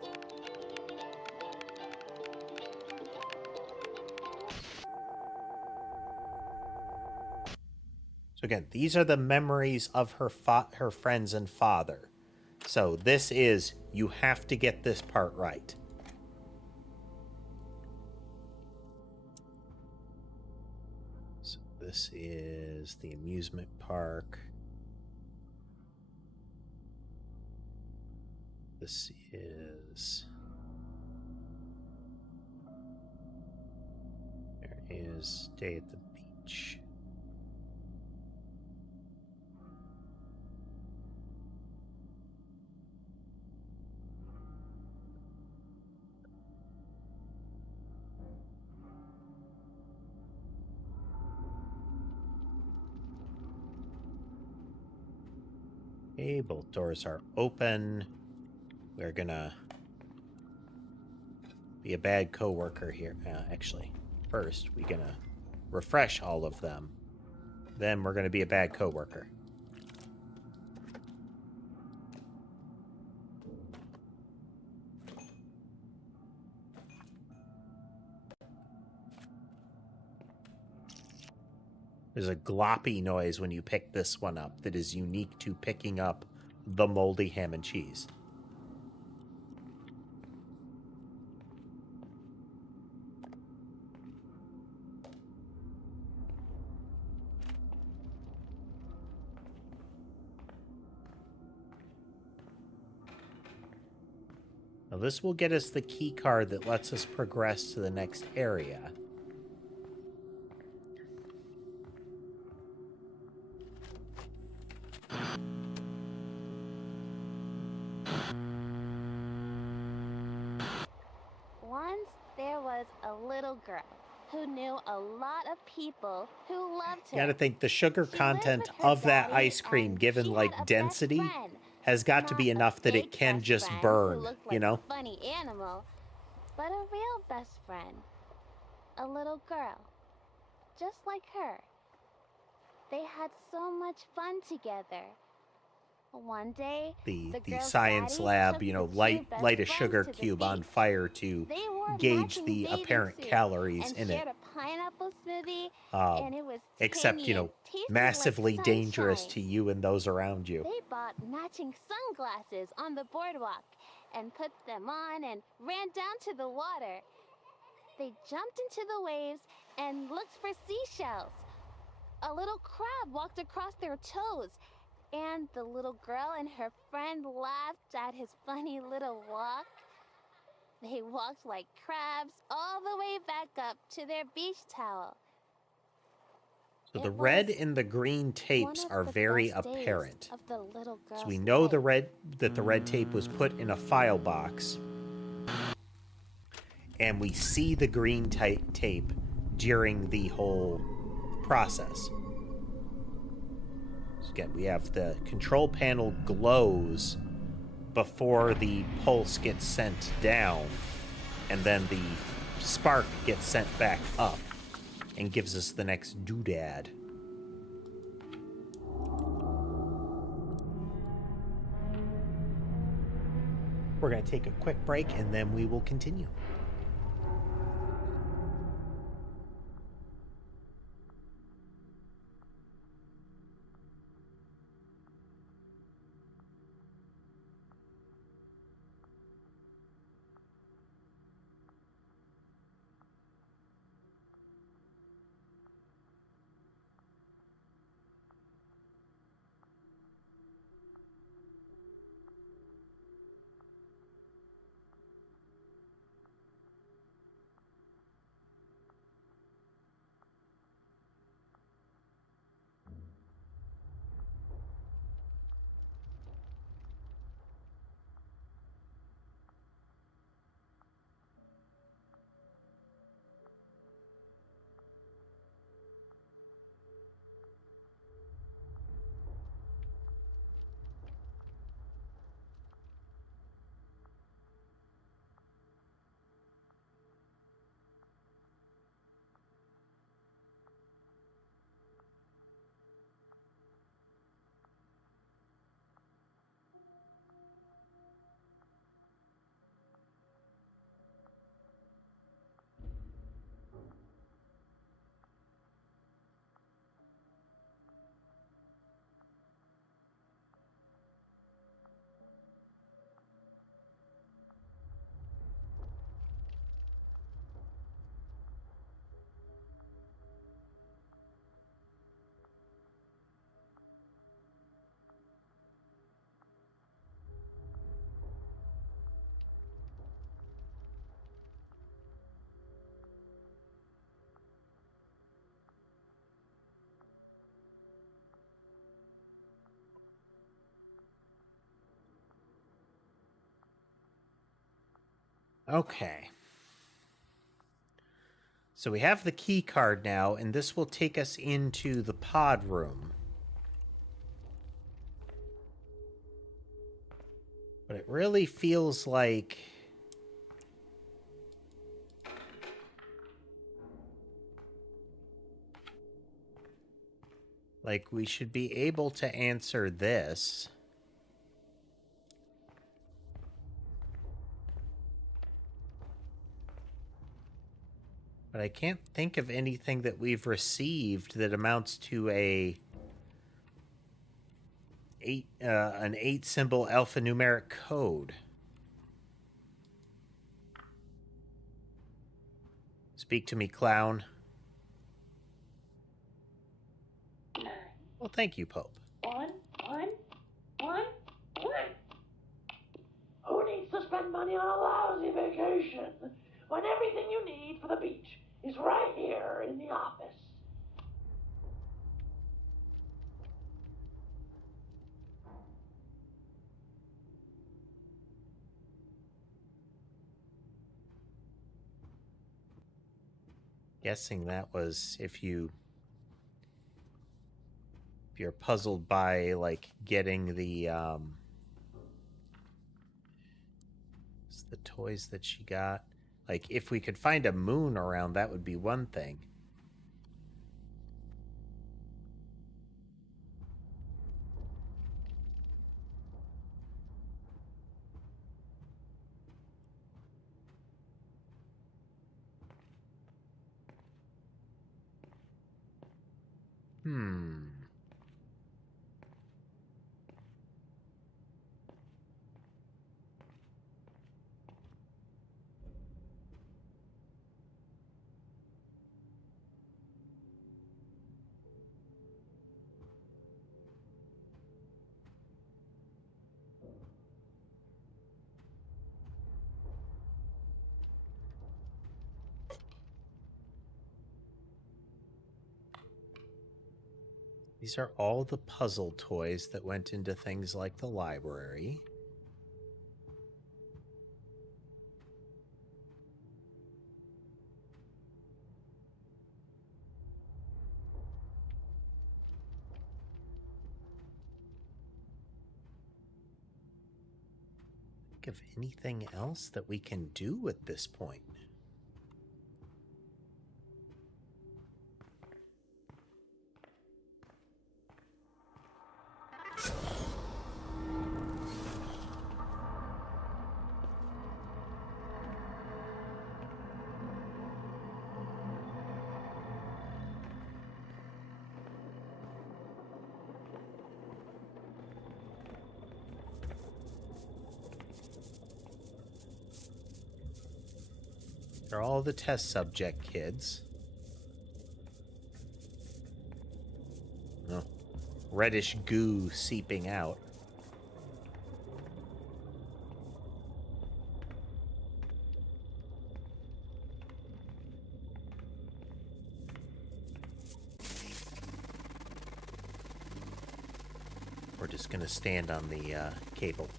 So again, these are the memories of her friends and father. So this is, you have to get this part right. So this is the amusement park. This is... There is Day at the Beach. Okay, both doors are open. We're gonna be a bad coworker here. Actually, first we're gonna refresh all of them. Then we're gonna be a bad coworker. There's a gloppy noise when you pick this one up that is unique to picking up the moldy ham and cheese. Now this will get us the key card that lets us progress to the next area. Once there was a little girl who knew a lot of people who loved her. You gotta think the sugar She content lived with her of that daddy, ice cream, and given she like had a best density, friend. has got to Not be a enough that it fake can best just friend burn, who looked you like know? a funny animal, but a real best friend. A little girl, just like her. They had so much fun together. One day, The girl's science daddy lab, took you know, the two light best a friends sugar to the cube on beach. fire to They wore gauge matching the bathing apparent suits calories and in shared it. a pineapple smoothie, and it was Except, tangy you know, and tasted massively like dangerous sunshine. to you and those around you. They bought matching sunglasses on the boardwalk and put them on and ran down to the water. They jumped into the waves and looked for seashells. A little crab walked across their toes, and the little girl and her friend laughed at his funny little walk. They walked like crabs all the way back up to their beach towel. So the red and the green tapes are very apparent. So we know that the red tape was put in a file box, and we see the green tape during the whole process. So again, we have the control panel glows before the pulse gets sent down, and then the spark gets sent back up and gives us the next doodad. We're going to take a quick break, and then we will continue. Okay. So we have the key card now, and this will take us into the pod room. But it really feels like we should be able to answer this. But I can't think of anything that we've received that amounts to an 8-symbol alphanumeric code. Speak to me, clown. Well, thank you, Pope. One. Who needs to spend money on a lousy vacation when everything you need for the beach is right here in the office? Guessing that was if you're puzzled by getting the toys that she got. If we could find a moon around, that would be one thing. These are all the puzzle toys that went into things like the library. Think of anything else that we can do at this point. They're all the test subject kids. Oh, reddish goo seeping out. We're just going to stand on the cable.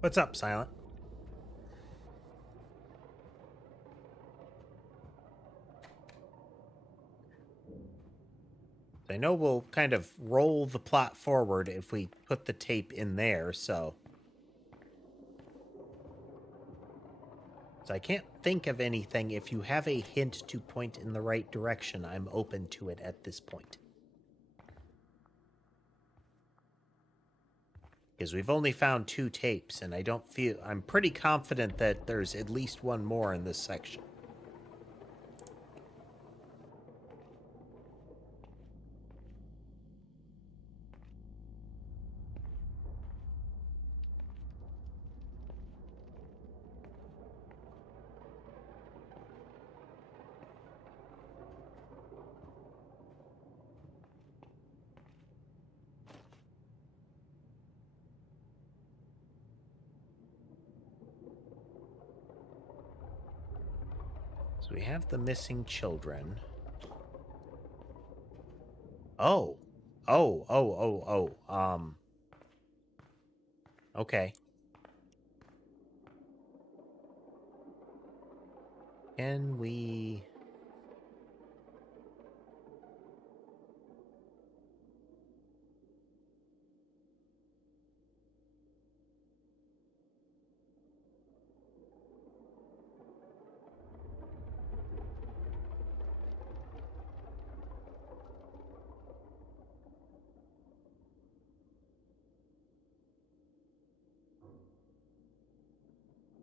What's up, Silent? I know we'll kind of roll the plot forward if we put the tape in there, so So I can't think of anything. If you have a hint to point in the right direction, I'm open to it at this point. Because we've only found 2 tapes, and I'm pretty confident that there's at least one more in this section. So we have the missing children. Oh. Okay. Can we...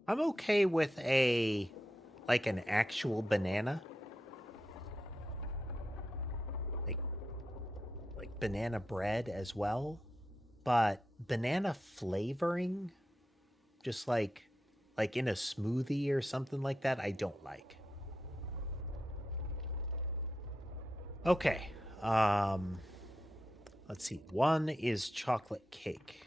I'm okay with an actual banana. Like banana bread as well. But banana flavoring, just like in a smoothie or something like that, I don't like. Okay. Let's see. 1 is chocolate cake.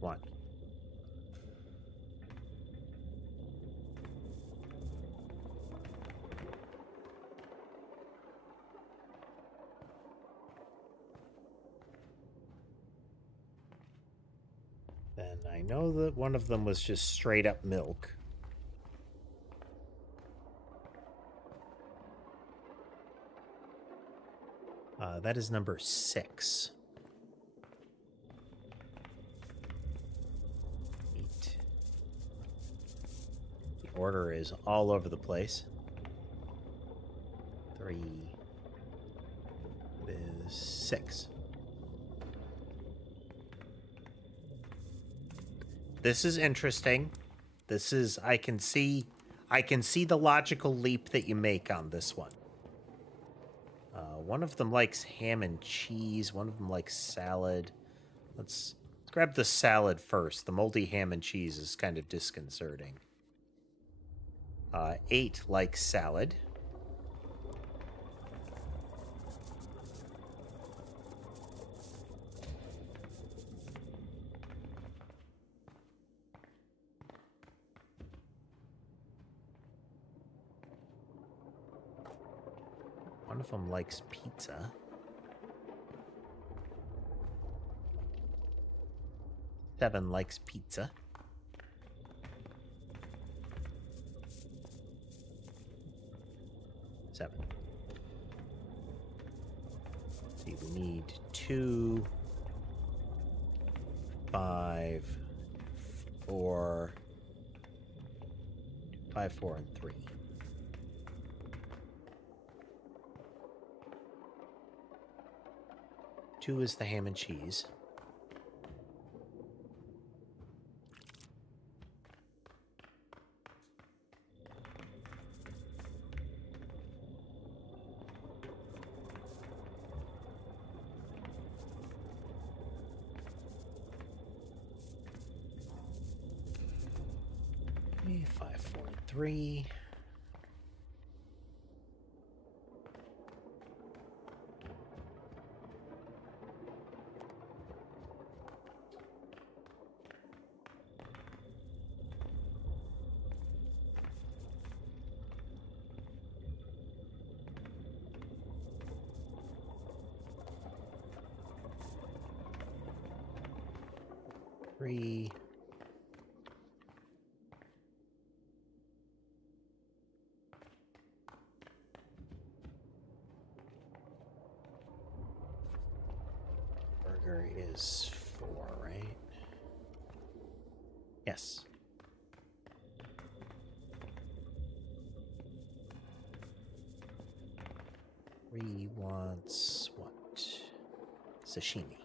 One. Then I know that one of them was just straight up milk. That is number 6. 8. The order is all over the place. 3 is 6. This is interesting. This is I can see the logical leap that you make on this one. One of them likes ham and cheese. One of them likes salad. Let's grab the salad first. The moldy ham and cheese is kind of disconcerting. 8 likes salad. One of them likes pizza. 7 likes pizza. 7. Let's see, we need 2, 5, 4, 5, 4, and 3. Two is the ham and cheese. Okay, 5, 4, and 3. Yes. Ree wants what? Sashimi.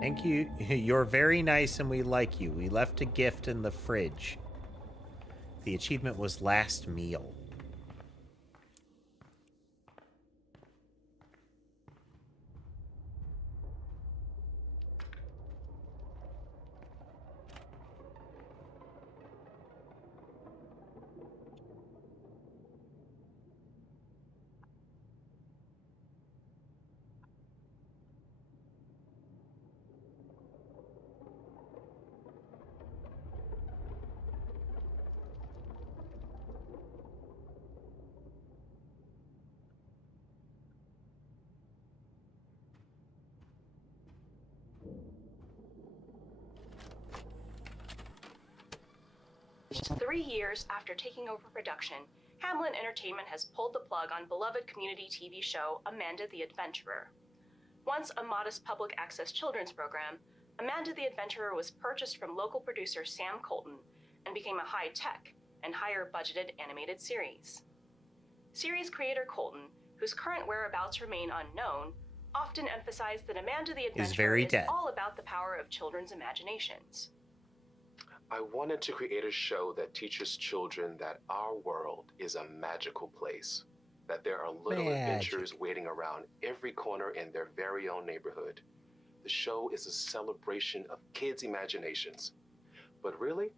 Thank you. You're very nice and we like you. We left a gift in the fridge. The achievement was last meal. Just 3 years after taking over production, Hamlin Entertainment has pulled the plug on beloved community TV show Amanda the Adventurer. Once a modest public access children's program, Amanda the Adventurer was purchased from local producer Sam Colton and became a high-tech and higher-budgeted animated series. Series creator Colton, whose current whereabouts remain unknown, often emphasized that Amanda the Adventurer is all about the power of children's imaginations. I wanted to create a show that teaches children that our world is a magical place, that there are little adventures waiting around every corner in their very own neighborhood. The show is a celebration of kids' imaginations. But really,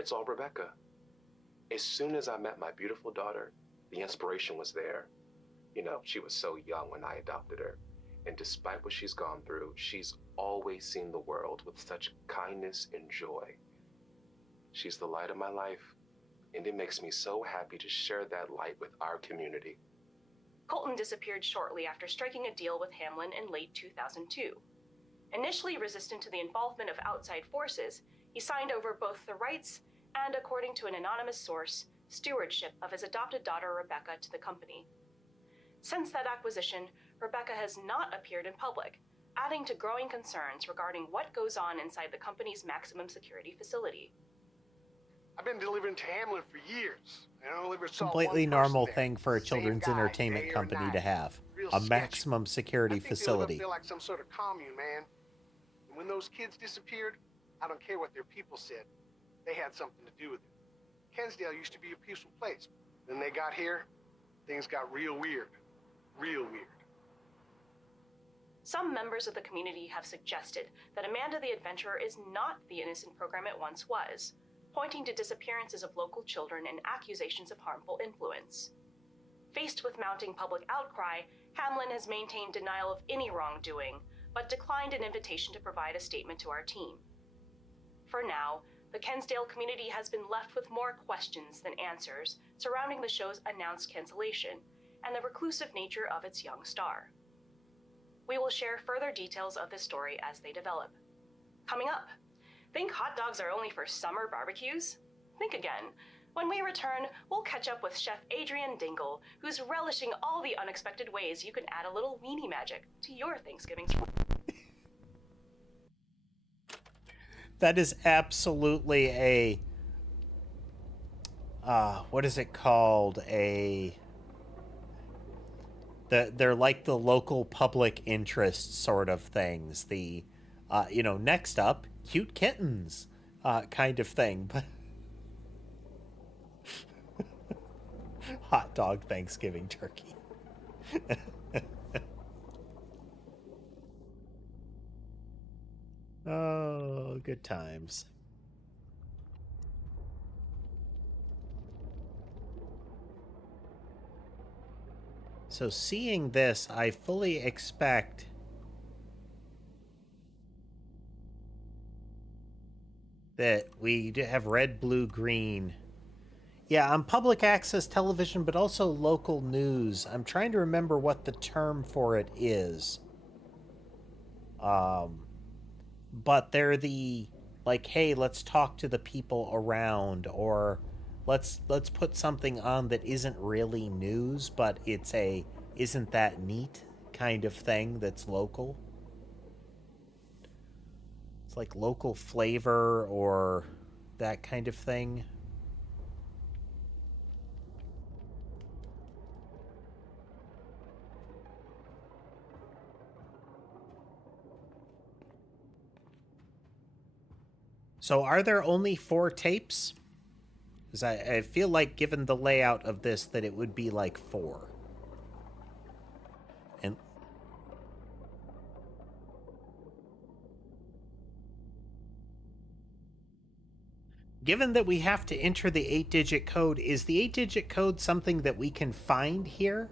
it's all Rebecca. As soon as I met my beautiful daughter, the inspiration was there. You know, she was so young when I adopted her. And despite what she's gone through, she's always seen the world with such kindness and joy. She's the light of my life, and it makes me so happy to share that light with our community. Colton disappeared shortly after striking a deal with Hamlin in late 2002. Initially resistant to the involvement of outside forces, he signed over both the rights and, according to an anonymous source, stewardship of his adopted daughter Rebecca to the company. Since that acquisition, Rebecca has not appeared in public, adding to growing concerns regarding what goes on inside the company's maximum security facility. I've been delivering to Hamlin for years. I only ever saw Completely one normal person thing for a children's guy, entertainment day or company to night. have. Real A sketchy. maximum security I think facility. They live up there like some sort of commune, man. And when those kids disappeared, I don't care what their people said. They had something to do with it. Kensdale used to be a peaceful place. Then they got here, things got real weird. Real weird. Some members of the community have suggested that Amanda the Adventurer is not the innocent program it once was, pointing to disappearances of local children and accusations of harmful influence. Faced with mounting public outcry, Hamlin has maintained denial of any wrongdoing, but declined an invitation to provide a statement to our team. For now, the Kensdale community has been left with more questions than answers surrounding the show's announced cancellation and the reclusive nature of its young star. We will share further details of this story as they develop. Coming up, think hot dogs are only for summer barbecues? Think again. When we return, we'll catch up with Chef Adrian Dingle, who's relishing all the unexpected ways you can add a little weenie magic to your Thanksgiving. That is absolutely a... what is it called? They're like the local public interest sort of things. The, next up, cute kittens kind of thing. But hot dog Thanksgiving turkey. Oh, good times. So seeing this, I fully expect that we have red, blue, green. Yeah, on public access television, but also local news. I'm trying to remember what the term for it is. But they're the, like, hey, let's talk to the people around, or let's put something on that isn't really news, but it's a isn't that neat kind of thing that's local. It's like local flavor or that kind of thing. So are there only 4 tapes? Because I feel like, given the layout of this, that it would be like 4. And given that we have to enter the 8-digit code, is the 8-digit code something that we can find here?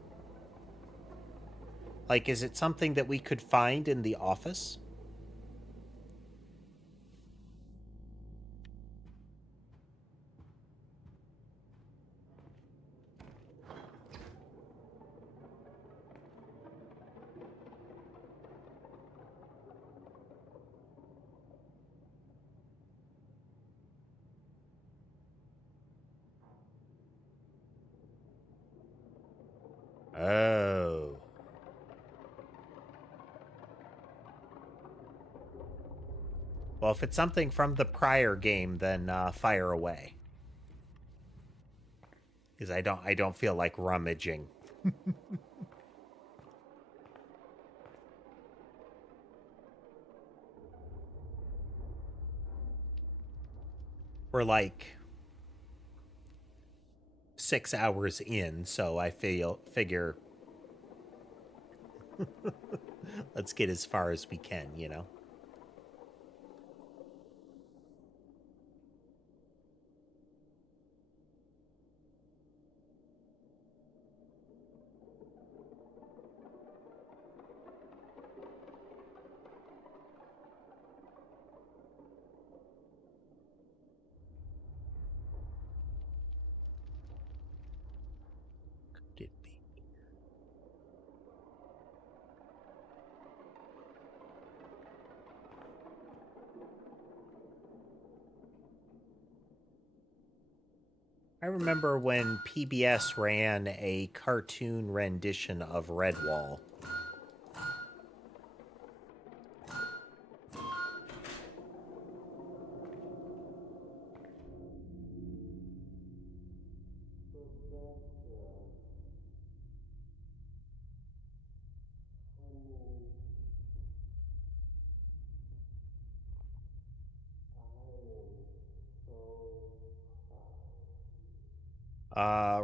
Like, is it something that we could find in the office? Oh. Well, if it's something from the prior game, then fire away. Because I don't feel like rummaging. We're like 6 hours in, so I figure let's get as far as we can, you know? Could it be? I remember when PBS ran a cartoon rendition of Redwall.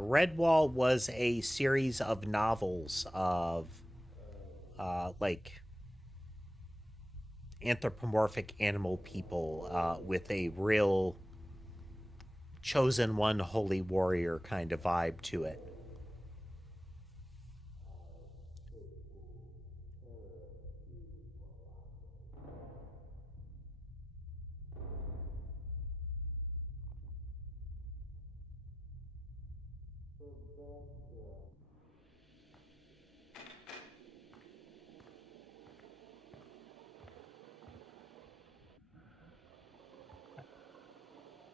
Redwall was a series of novels of, like, anthropomorphic animal people with a real chosen one holy warrior kind of vibe to it.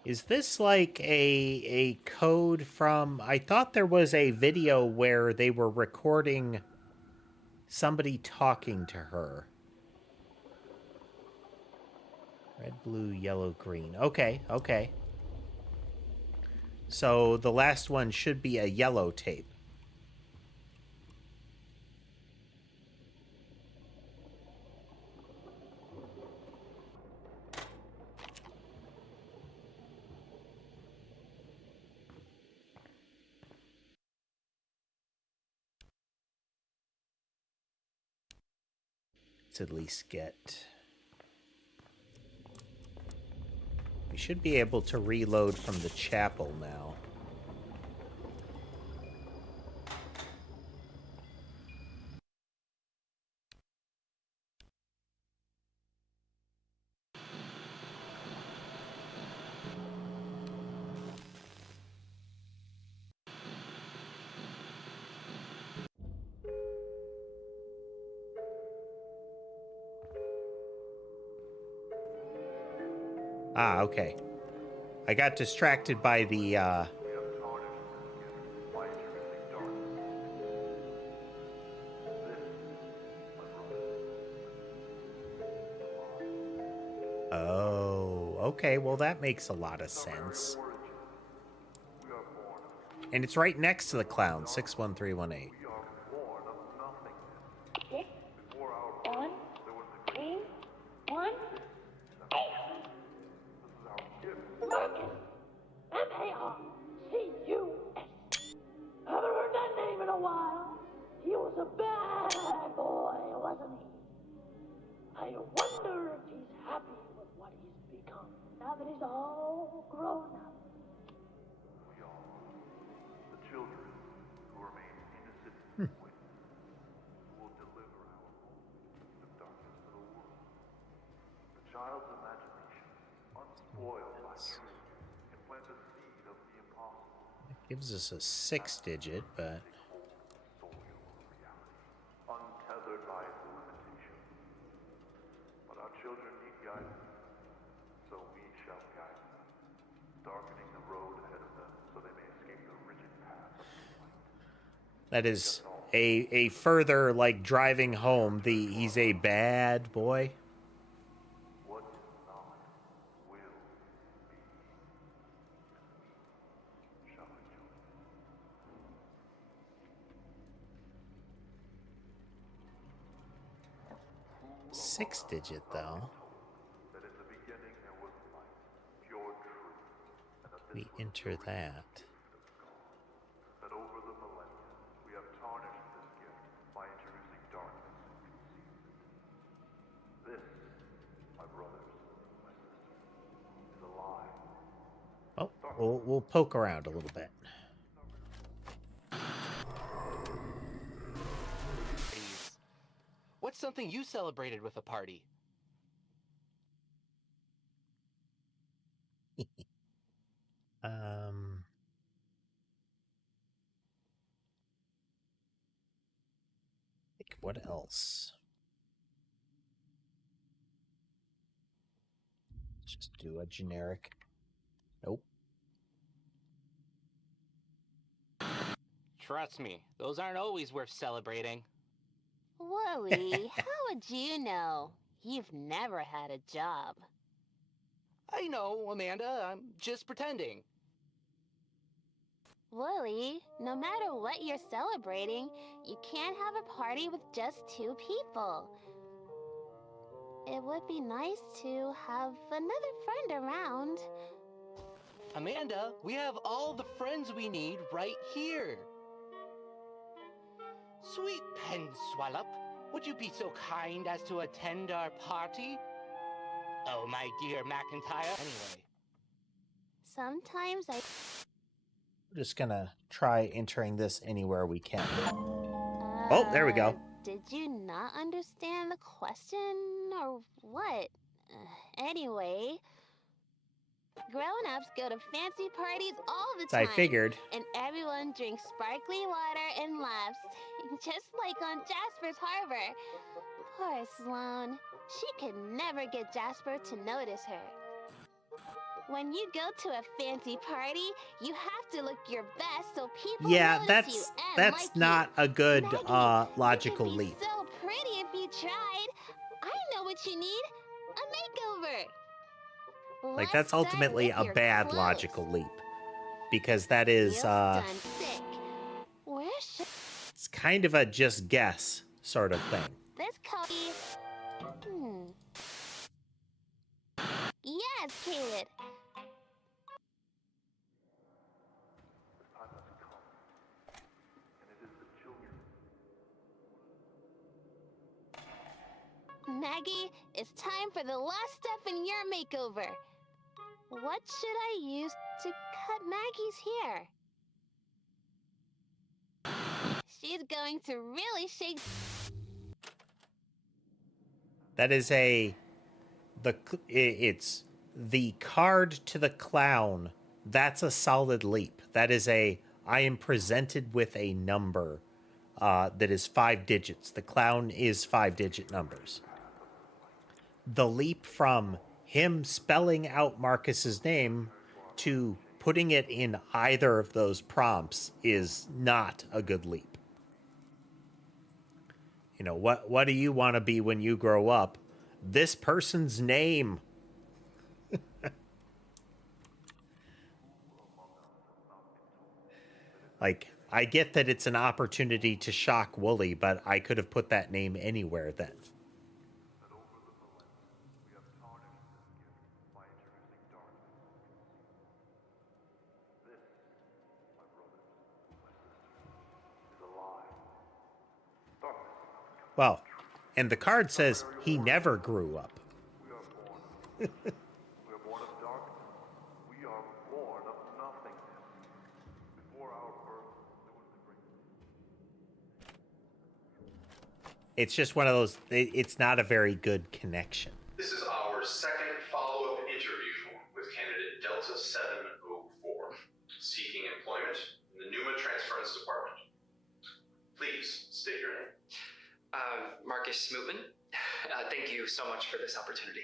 Is this like a code from... I thought there was a video where they were recording somebody talking to her. Red, blue, yellow, green. Okay, okay. So the last one should be a yellow tape. Let's at least get... We should be able to reload from the chapel now. Ah, okay. I got distracted by the Okay, well, that makes a lot of sense. And it's right next to the clown, 61318. 6, 1, 3, 1, 8. Marcus, M-A-R-C-U-S. Haven't heard that name in a while. He was a bad boy, wasn't he? I wonder if he's happy with what he's become now that he's all grown up. We are the children who remain innocent and witness, who will deliver our home the darkness of the world. The child's imagination, unspoiled by truth, can plant the seed of the impossible. It gives us a 6-digit, but Untethered by limitation. But our children need guidance, so we shall guide them, darkening the road ahead of them so they may escape the rigid path of light. that is a further, like, driving home he's a bad boy. What is not will be, and we shall enjoy. 6-digit, though. That in the beginning there was light, pure truth, and that We enter that. that over the millennia we have tarnished this gift by introducing darkness and concealment. This, my brothers, my sisters, is a lie. Oh, we'll poke around a little bit. What's something you celebrated with a party? What else? Just do a generic. Nope. Trust me, those aren't always worth celebrating. Wooly, how would you know? You've never had a job. I know, Amanda. I'm just pretending. Wooly, no matter what you're celebrating, you can't have a party with just 2 people. It would be nice to have another friend around. Amanda, we have all the friends we need right here. Sweet Pen Swallow, would you be so kind as to attend our party? Oh, my dear McIntyre. Anyway. Sometimes I... We're just gonna try entering this anywhere we can. Oh, there we go. Did you not understand the question, or what? Anyway, grown-ups go to fancy parties all the So time. I figured. And everyone drinks sparkly water and laughs, just like on Jasper's Harbor. Poor Sloane. She could never get Jasper to notice her. When you go to a fancy party, you have to look your best so people notice you and that's like not you. a good Maggie, logical you could be leap. so pretty if you tried. I know what you need. A makeover. Like, that's ultimately a bad logical leap, because that is it's kind of a just guess sort of thing. This Cody. Yes, Caleb. Maggie, it's time for the last step in your makeover. What should I use to cut Maggie's hair? She's going to really shake. That is it's the card to the clown. That's a solid leap. That is I am presented with a number that is 5 digits. The clown is 5-digit numbers. The leap from him spelling out Marcus's name to putting it in either of those prompts is not a good leap. You know, what do you want to be when you grow up? This person's name. Like, I get that it's an opportunity to shock Wooly, but I could have put that name anywhere then. Well, and the card says he never grew up. It's just one of those, it's not a very good connection. This is our second follow-up interview with candidate Delta 704, seeking employment in the Numa Transference Department. Please state your name. Marcus Smootman. Thank you so much for this opportunity.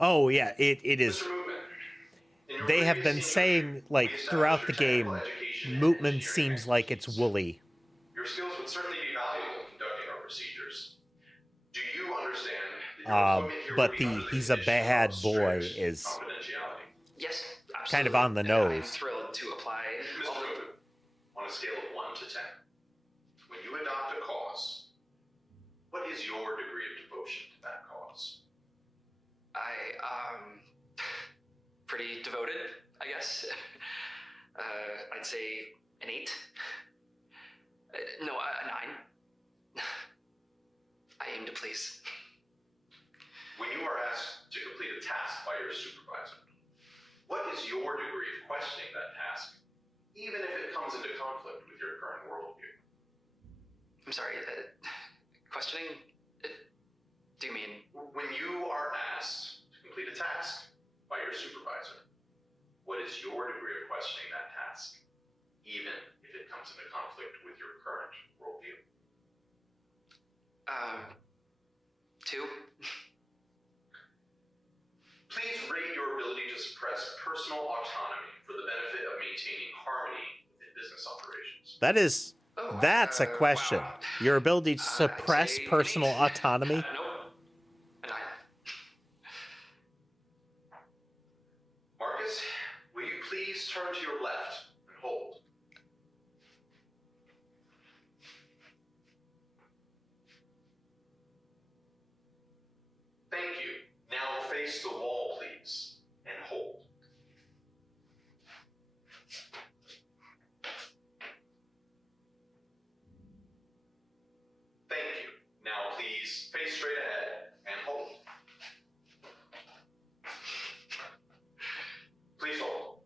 Oh, yeah, it is. Mr. Mootman, They have been saying, like, throughout the game, Mootman seems like it's Wooly. your skills would certainly be valuable in conducting our procedures. Do you understand that your employment here But will be under the he's a bad boy strict is confidentiality? Yes, absolutely. kind of on the I'm nose. thrilled to apply. Mr. Mootman, on a scale of 1 to 10, when you adopt a cause, what is your degree of devotion to that cause? Pretty devoted, I guess. I'd say an 8. No, a 9. I aim to please. When you are asked to complete a task by your supervisor, what is your degree of questioning that task, even if it comes into conflict with your current worldview? I'm sorry, questioning? Do you mean? When you are asked to complete a task by your supervisor, what is your degree of questioning that task, even if it comes into conflict with your current worldview? 2. Please rate your ability to suppress personal autonomy for the benefit of maintaining harmony within business operations. That's a question. Wow. Your ability to suppress personal autonomy? Marcus, will you please turn to your left and hold? Thank you. Now face the wall, please, and hold. Thank you. Now please face straight ahead and hold. Please hold.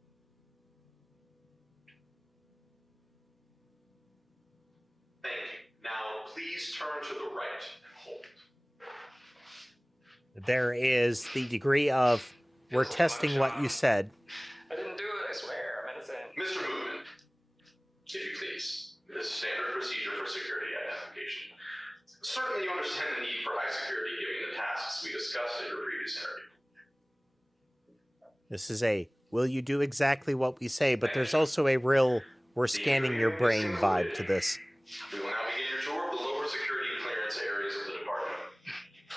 Thank you. Now please turn to the right and hold. There is the degree of, we're testing what you said. I didn't do it, I swear. I'm innocent. Mr. Mootman, if you please, this is standard procedure for security identification. Certainly you understand the need for high security given the tasks we discussed in your previous interview. This is a, will you do exactly what we say? But there's also a real, we're scanning your brain vibe to this. We will now begin your tour of the lower security clearance areas of the department.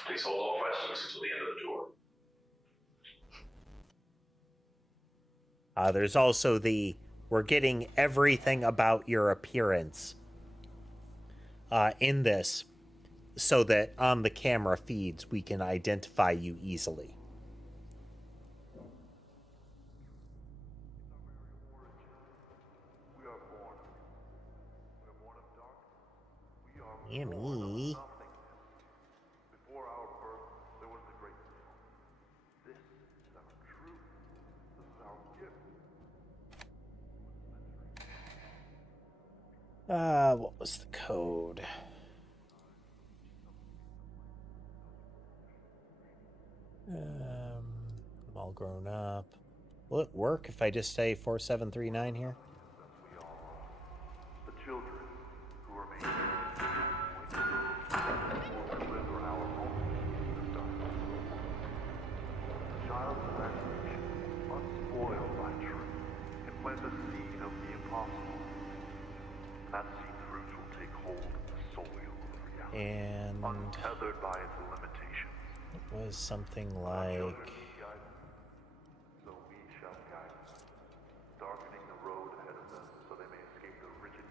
Please hold all questions until the end of the tour. There's also the, we're getting everything about your appearance in this so that on the camera feeds we can identify you easily. Yummy. Before our birth, there was the great day. This is our truth. This is our gift. What was the code? I'm all grown up. Will it work if I just say 4739 here? The children who remain deliver our own the child's imagination, unspoiled by truth, can plant the seed of the impossible. That seed's roots will take hold of the soil of reality, And untethered by its limitations. it was something like... So we shall guide them, darkening the road ahead of them so they may escape the rigid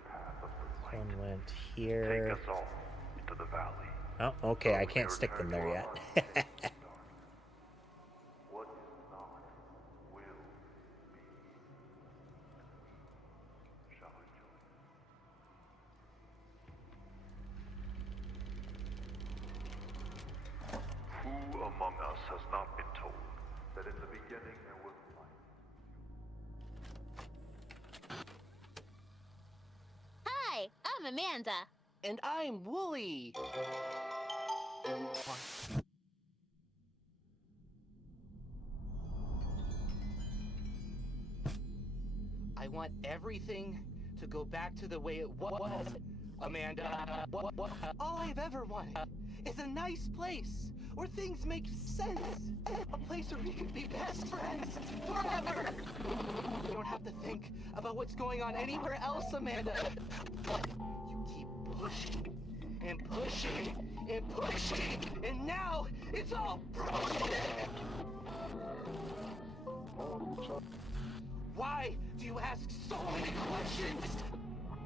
One went here. Take us all to the valley. Oh, okay, I can't stick them there yet. What is not will be. Shall I join? Who among us has not been told that in the beginning there was light? Hi, I'm Amanda. And I'm Wooly. I want everything to go back to the way it was, Amanda. All I've ever wanted is a nice place where things make sense. A place where we can be best friends forever. We don't have to think about what's going on anywhere else, Amanda. But you keep pushing and pushing and pushing, and now it's all broken. Why do you ask so many questions?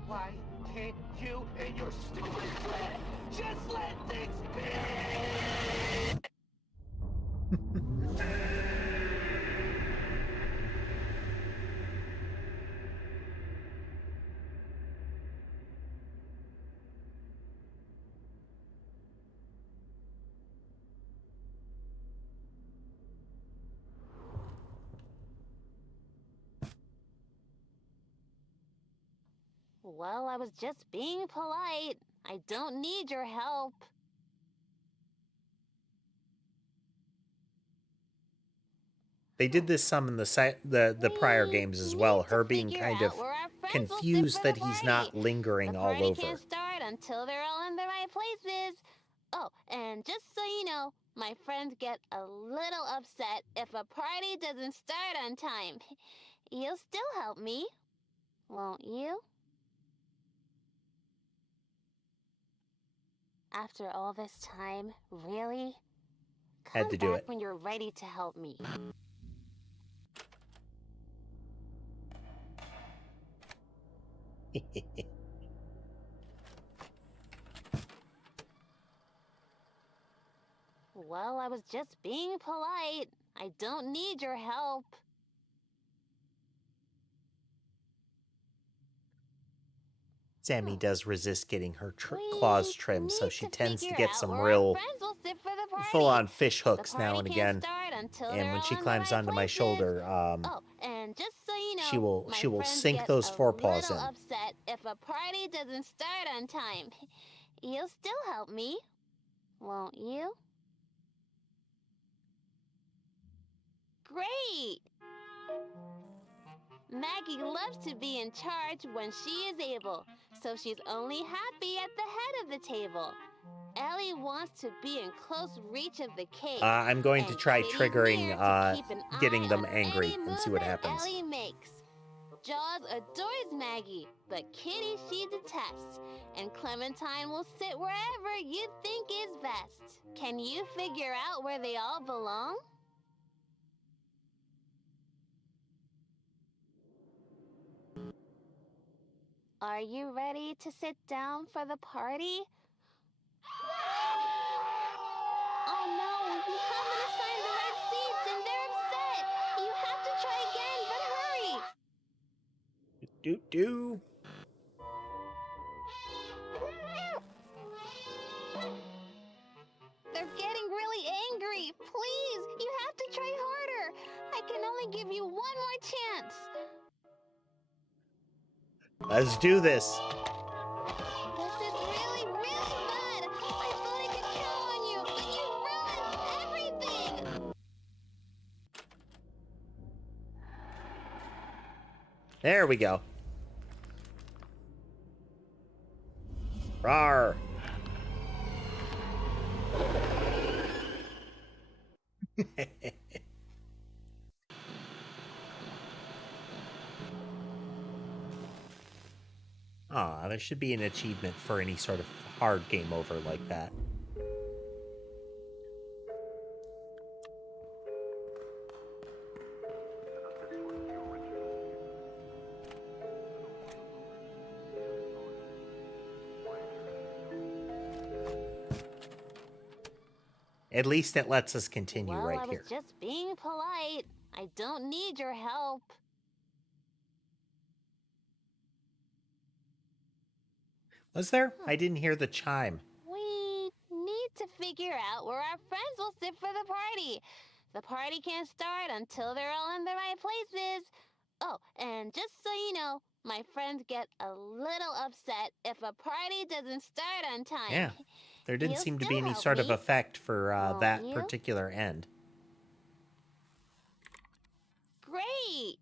Why can't you and your stupid friend just let things be? Well, I was just being polite. I don't need your help. They did this some in the prior games as well. Her being kind of confused that he's not lingering all The over. party can't start until they're all in the right places. Oh, and just so you know, my friends get a little upset if a party doesn't start on time. You'll still help me, won't you? After all this time, really? Had to do Come back it. when you're ready to help me. Well, I was just being polite. I don't need your help. Sammy does resist getting her claws trimmed, so she tends to get some real full-on fish hooks now and again. And when she climbs onto my shoulder, And just so you know, she will sink those forepaws in. Upset if a party doesn't start on time. You'll still help me, won't you? Great! Maggie loves to be in charge when she is able, so she's only happy at the head of the table. Ellie wants to be in close reach of the cake. I'm going to try triggering, getting them angry and see what happens. Ellie makes. Jaws adores Maggie, but Kitty she detests. And Clementine will sit wherever you think is best. Can you figure out where they all belong? Are you ready to sit down for the party? Oh no, you haven't assigned the right seats and they're upset. You have to try again, but hurry. Do. They're getting really angry. Please, you have to try harder. I can only give you one more chance. Let's do this. This is really, really bad. I thought I could count on you, but you ruined everything. There we go. Rawr. Aw, there should be an achievement for any sort of hard game over like that. At least it lets us continue Well, right I was here. just being polite. I don't need your help. Was there? I didn't hear the chime. We need to figure out where our friends will sit for the party. The party can't start until they're all in the right places. Oh, and just so you know, my friends get a little upset if a party doesn't start on time. Yeah. There didn't You'll seem to still be any help sort of me, effect for won't that you? particular end. Great!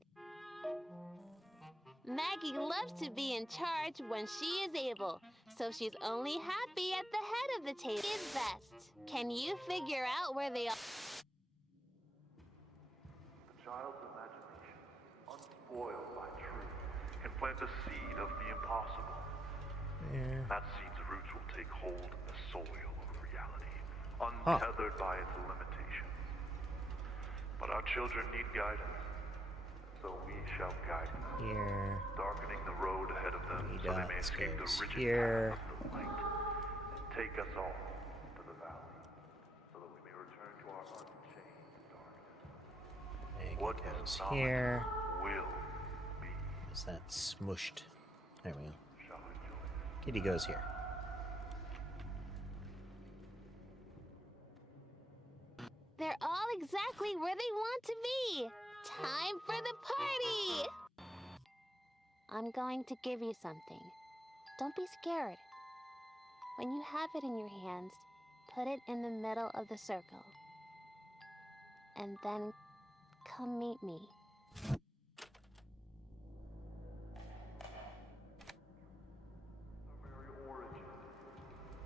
Maggie loves to be in charge when she is able, so she's only happy at the head of the table. Is best. Can you figure out where they are? The child's imagination, unspoiled by truth, can plant a seed of the impossible. Yeah. That seed's roots will take hold in the soil of reality, untethered by its limitations. But our children need guidance, so we shall guide them. Here. Darkening the road ahead of them so they may escape the rigid here. path of the light. And take us all to the valley, so that we may return to our unchained darkness. What is not Here. will be. Is that smushed? There we go. Kitty goes here. They're all exactly where they want to be. Time for the party! I'm going to give you something. Don't be scared. When you have it in your hands, put it in the middle of the circle. And then come meet me.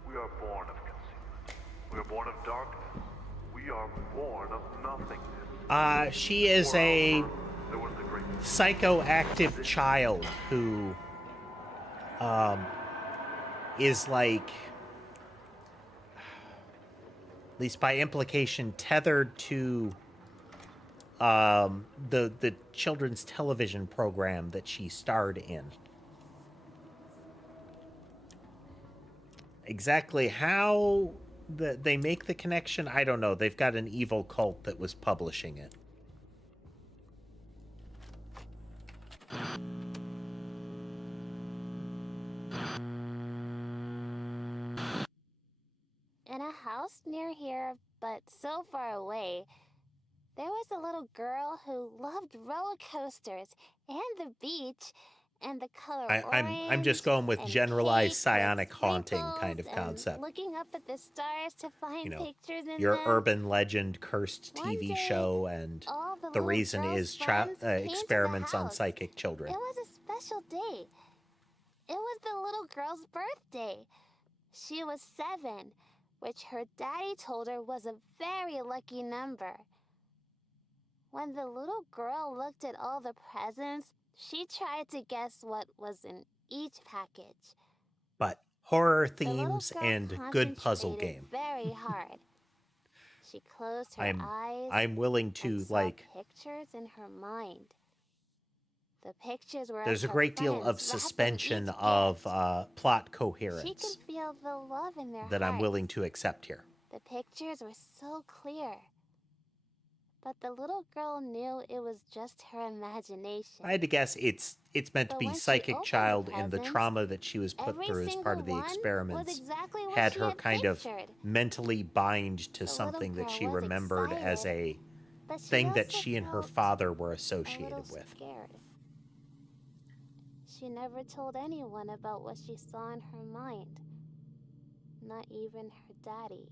We are born of concealment. We are born of darkness. We are born of nothingness. She is a psychoactive child who is like, at least by implication, tethered to the children's television program that she starred in. Exactly how they make the connection, I don't know. They've got an evil cult that was publishing it. In a house near here, but so far away, there was a little girl who loved roller coasters and the beach and the color orange. I'm just going with generalized cake psionic with haunting sprinkles kind of and concept. looking up at the stars to find You know, pictures in your them. urban legend cursed One TV day, show, and all the the little reason girl's is friends came to the experiments on house. psychic children. It was a special day. It was the little girl's birthday. She was 7, which her daddy told her was a very lucky number. When the little girl looked at all the presents, she tried to guess what was in each package. But horror The little themes girl and good puzzle concentrated game. very hard. She closed her eyes. I'm willing to, and saw like, pictures in her mind. The pictures were there's a of her great deal of friends wrapped in suspension each of gift. plot She coherence could feel the love in their that I'm hearts. willing to accept here. The pictures were so clear. But the little girl knew it was just her imagination. I had to guess it's meant to But be when she psychic opened the child, and the presents, trauma that she was put every through as single part of the one was experiments exactly what had she her had kind of pictured. mentally bind to The little something that girl she was remembered as a excited, but she thing that also she and her felt father were a associated little with. scared. She never told anyone about what she saw in her mind. Not even her daddy.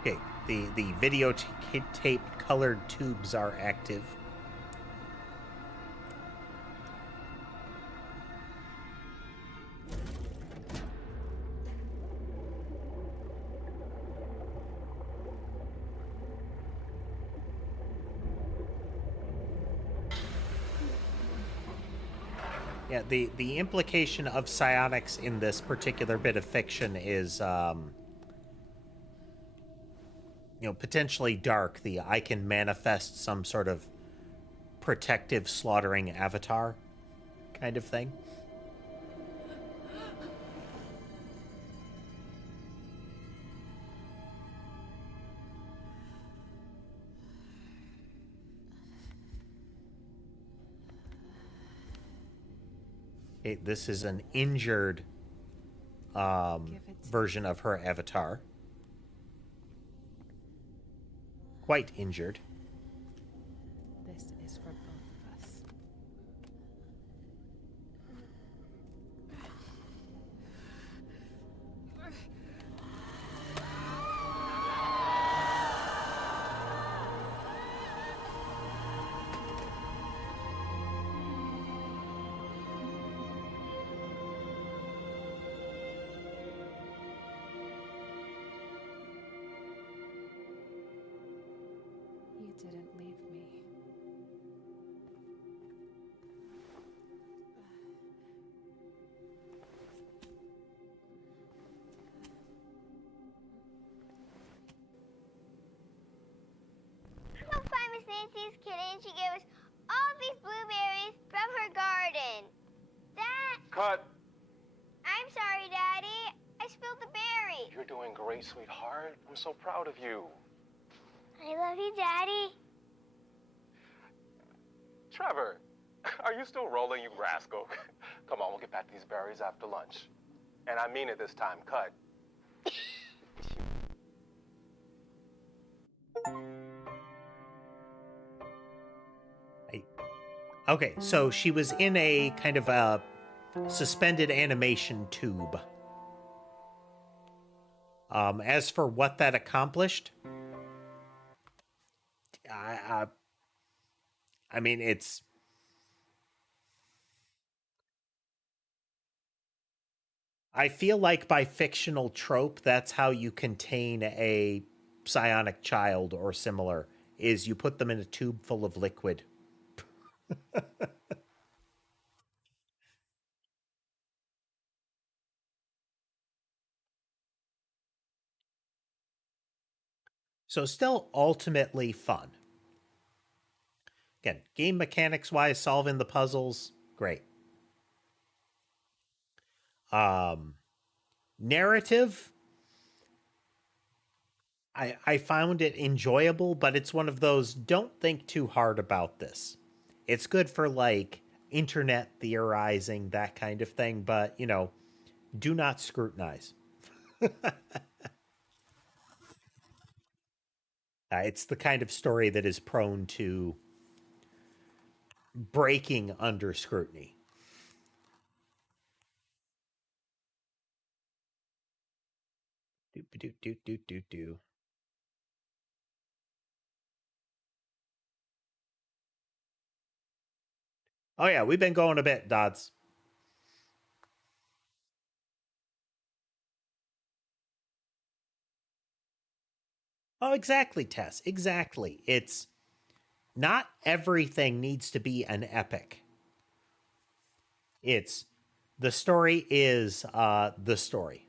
Okay, the videotape colored tubes are active. Yeah, the implication of psionics in this particular bit of fiction is, potentially dark. I can manifest some sort of protective slaughtering avatar kind of thing. This is an injured version of her avatar. Quite injured. This is for both of us. You didn't leave me. Go find Miss Nancy's kitchen. She gave us all these blueberries from her garden. Cut! I'm sorry, Daddy. I spilled the berry. You're doing great, sweetheart. I'm so proud of you. I love you, Daddy. Trevor, are you still rolling, you rascal? Come on, we'll get back these berries after lunch. And I mean it this time. Cut. Okay, so she was in a kind of a suspended animation tube. As for what that accomplished, I mean, it's... I feel like by fictional trope, that's how you contain a psionic child or similar, is you put them in a tube full of liquid. So still ultimately fun. Again, game mechanics-wise, solving the puzzles, great. Narrative, I found it enjoyable, but it's one of those, don't think too hard about this. It's good for, like, internet theorizing, that kind of thing, but, do not scrutinize. It's the kind of story that is prone to breaking under scrutiny. Do. Oh yeah, we've been going a bit, Dodds. Oh, exactly, Tess. Exactly. It's not everything needs to be an epic. It's the story is the story.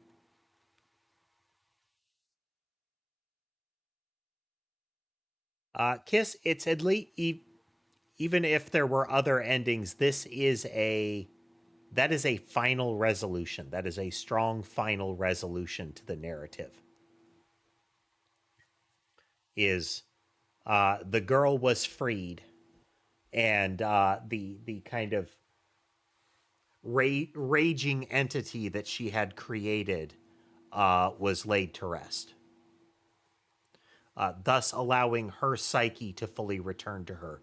Kiss, it's at least, even if there were other endings, that is a final resolution. That is a strong final resolution to the narrative. Is the girl was freed, and the kind of raging entity that she had created was laid to rest, thus allowing her psyche to fully return to her.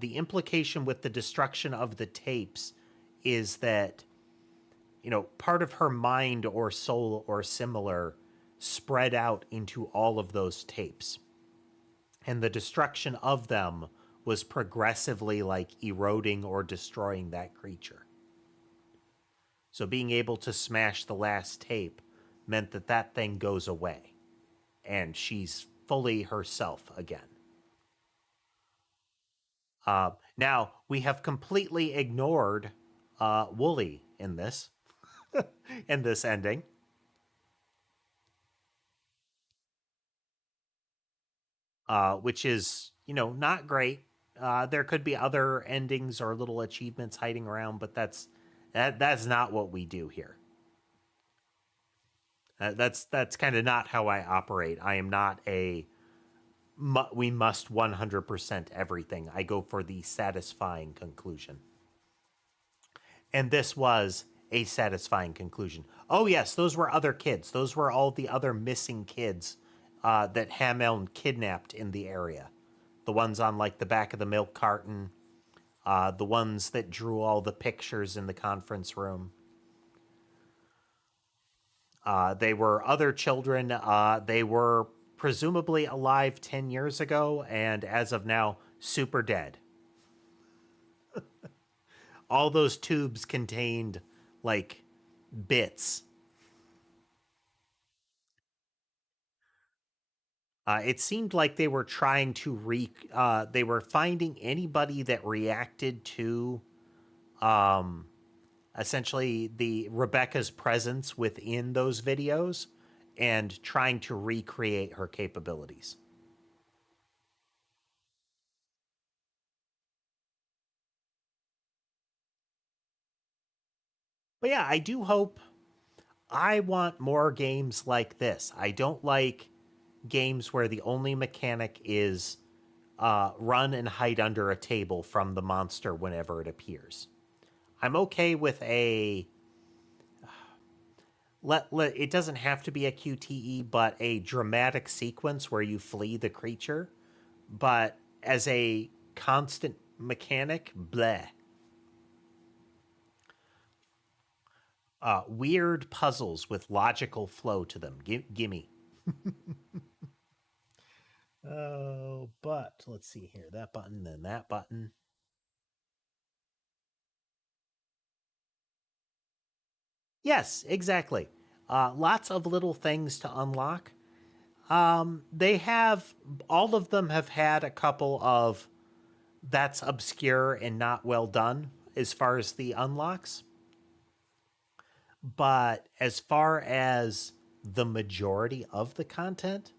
The implication with the destruction of the tapes is that, part of her mind or soul or similar spread out into all of those tapes. And the destruction of them was progressively like eroding or destroying that creature. So being able to smash the last tape meant that that thing goes away. And she's fully herself again. Now, we have completely ignored Wooly in this, in this ending. Which is, you know, not great. There could be other endings or little achievements hiding around, but that's not what we do here. That's kind of not how I operate. I am not a we must 100% everything. I go for the satisfying conclusion. And this was a satisfying conclusion. Oh yes, those were other kids. Those were all the other missing kids that Hamel kidnapped in the area. The ones on like the back of the milk carton, the ones that drew all the pictures in the conference room. They were other children. They were presumably alive 10 years ago, and as of now, super dead. All those tubes contained, like, bits. It seemed like they were trying to they were finding anybody that reacted to, essentially the Rebecca's presence within those videos and trying to recreate her capabilities. But yeah, I do hope. I want more games like this. I don't like games where the only mechanic is run and hide under a table from the monster whenever it appears. I'm okay with a it doesn't have to be a QTE, but a dramatic sequence where you flee the creature. But as a constant mechanic, bleh. Weird puzzles with logical flow to them. Gimme. Oh, but let's see here. That button, then that button. Yes, exactly. Lots of little things to unlock. They have, all of them have had a couple of that's obscure and not well done as far as the unlocks. But as far as the majority of the content,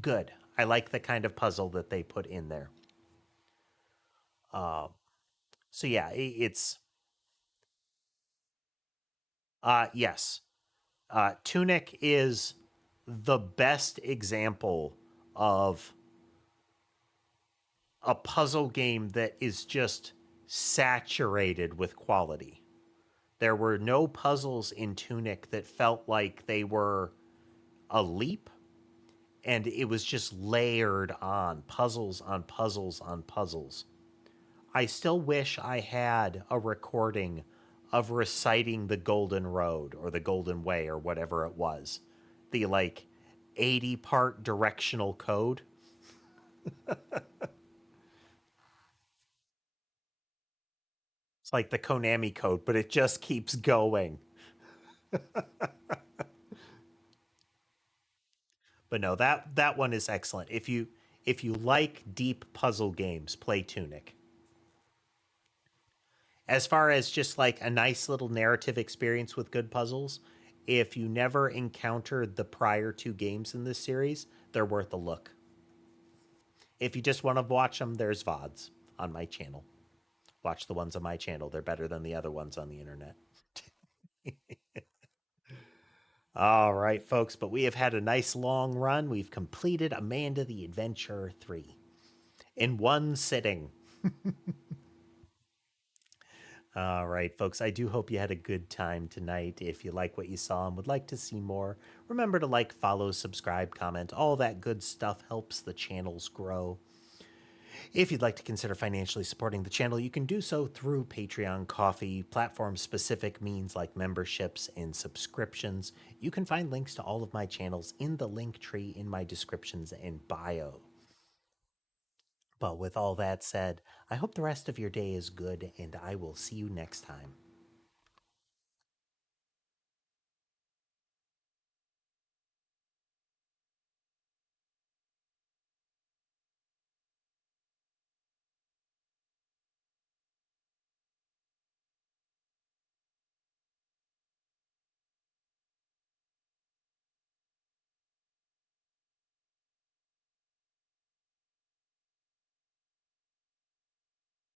good. I like the kind of puzzle that they put in there. So yeah, it's yes. Tunic is the best example of a puzzle game that is just saturated with quality. There were no puzzles in Tunic that felt like they were a leap, and it was just layered on puzzles on puzzles on puzzles. I still wish I had a recording of reciting the Golden Road or the Golden Way or whatever it was. The like 80-part directional code. It's like the Konami code, but it just keeps going. But no, that one is excellent. If you like deep puzzle games, play Tunic. As far as just like a nice little narrative experience with good puzzles, if you never encountered the prior two games in this series, they're worth a look. If you just want to watch them, there's VODs on my channel. Watch the ones on my channel. They're better than the other ones on the internet. All right, folks, but we have had a nice long run. We've completed Amanda the Adventurer 3 in one sitting. All right, folks, I do hope you had a good time tonight. If you like what you saw and would like to see more, remember to like, follow, subscribe, comment. All that good stuff helps the channels grow. If you'd like to consider financially supporting the channel, you can do so through Patreon, Coffee, platform-specific means like memberships and subscriptions. You can find links to all of my channels in the link tree in my descriptions and bio. But with all that said, I hope the rest of your day is good, and I will see you next time.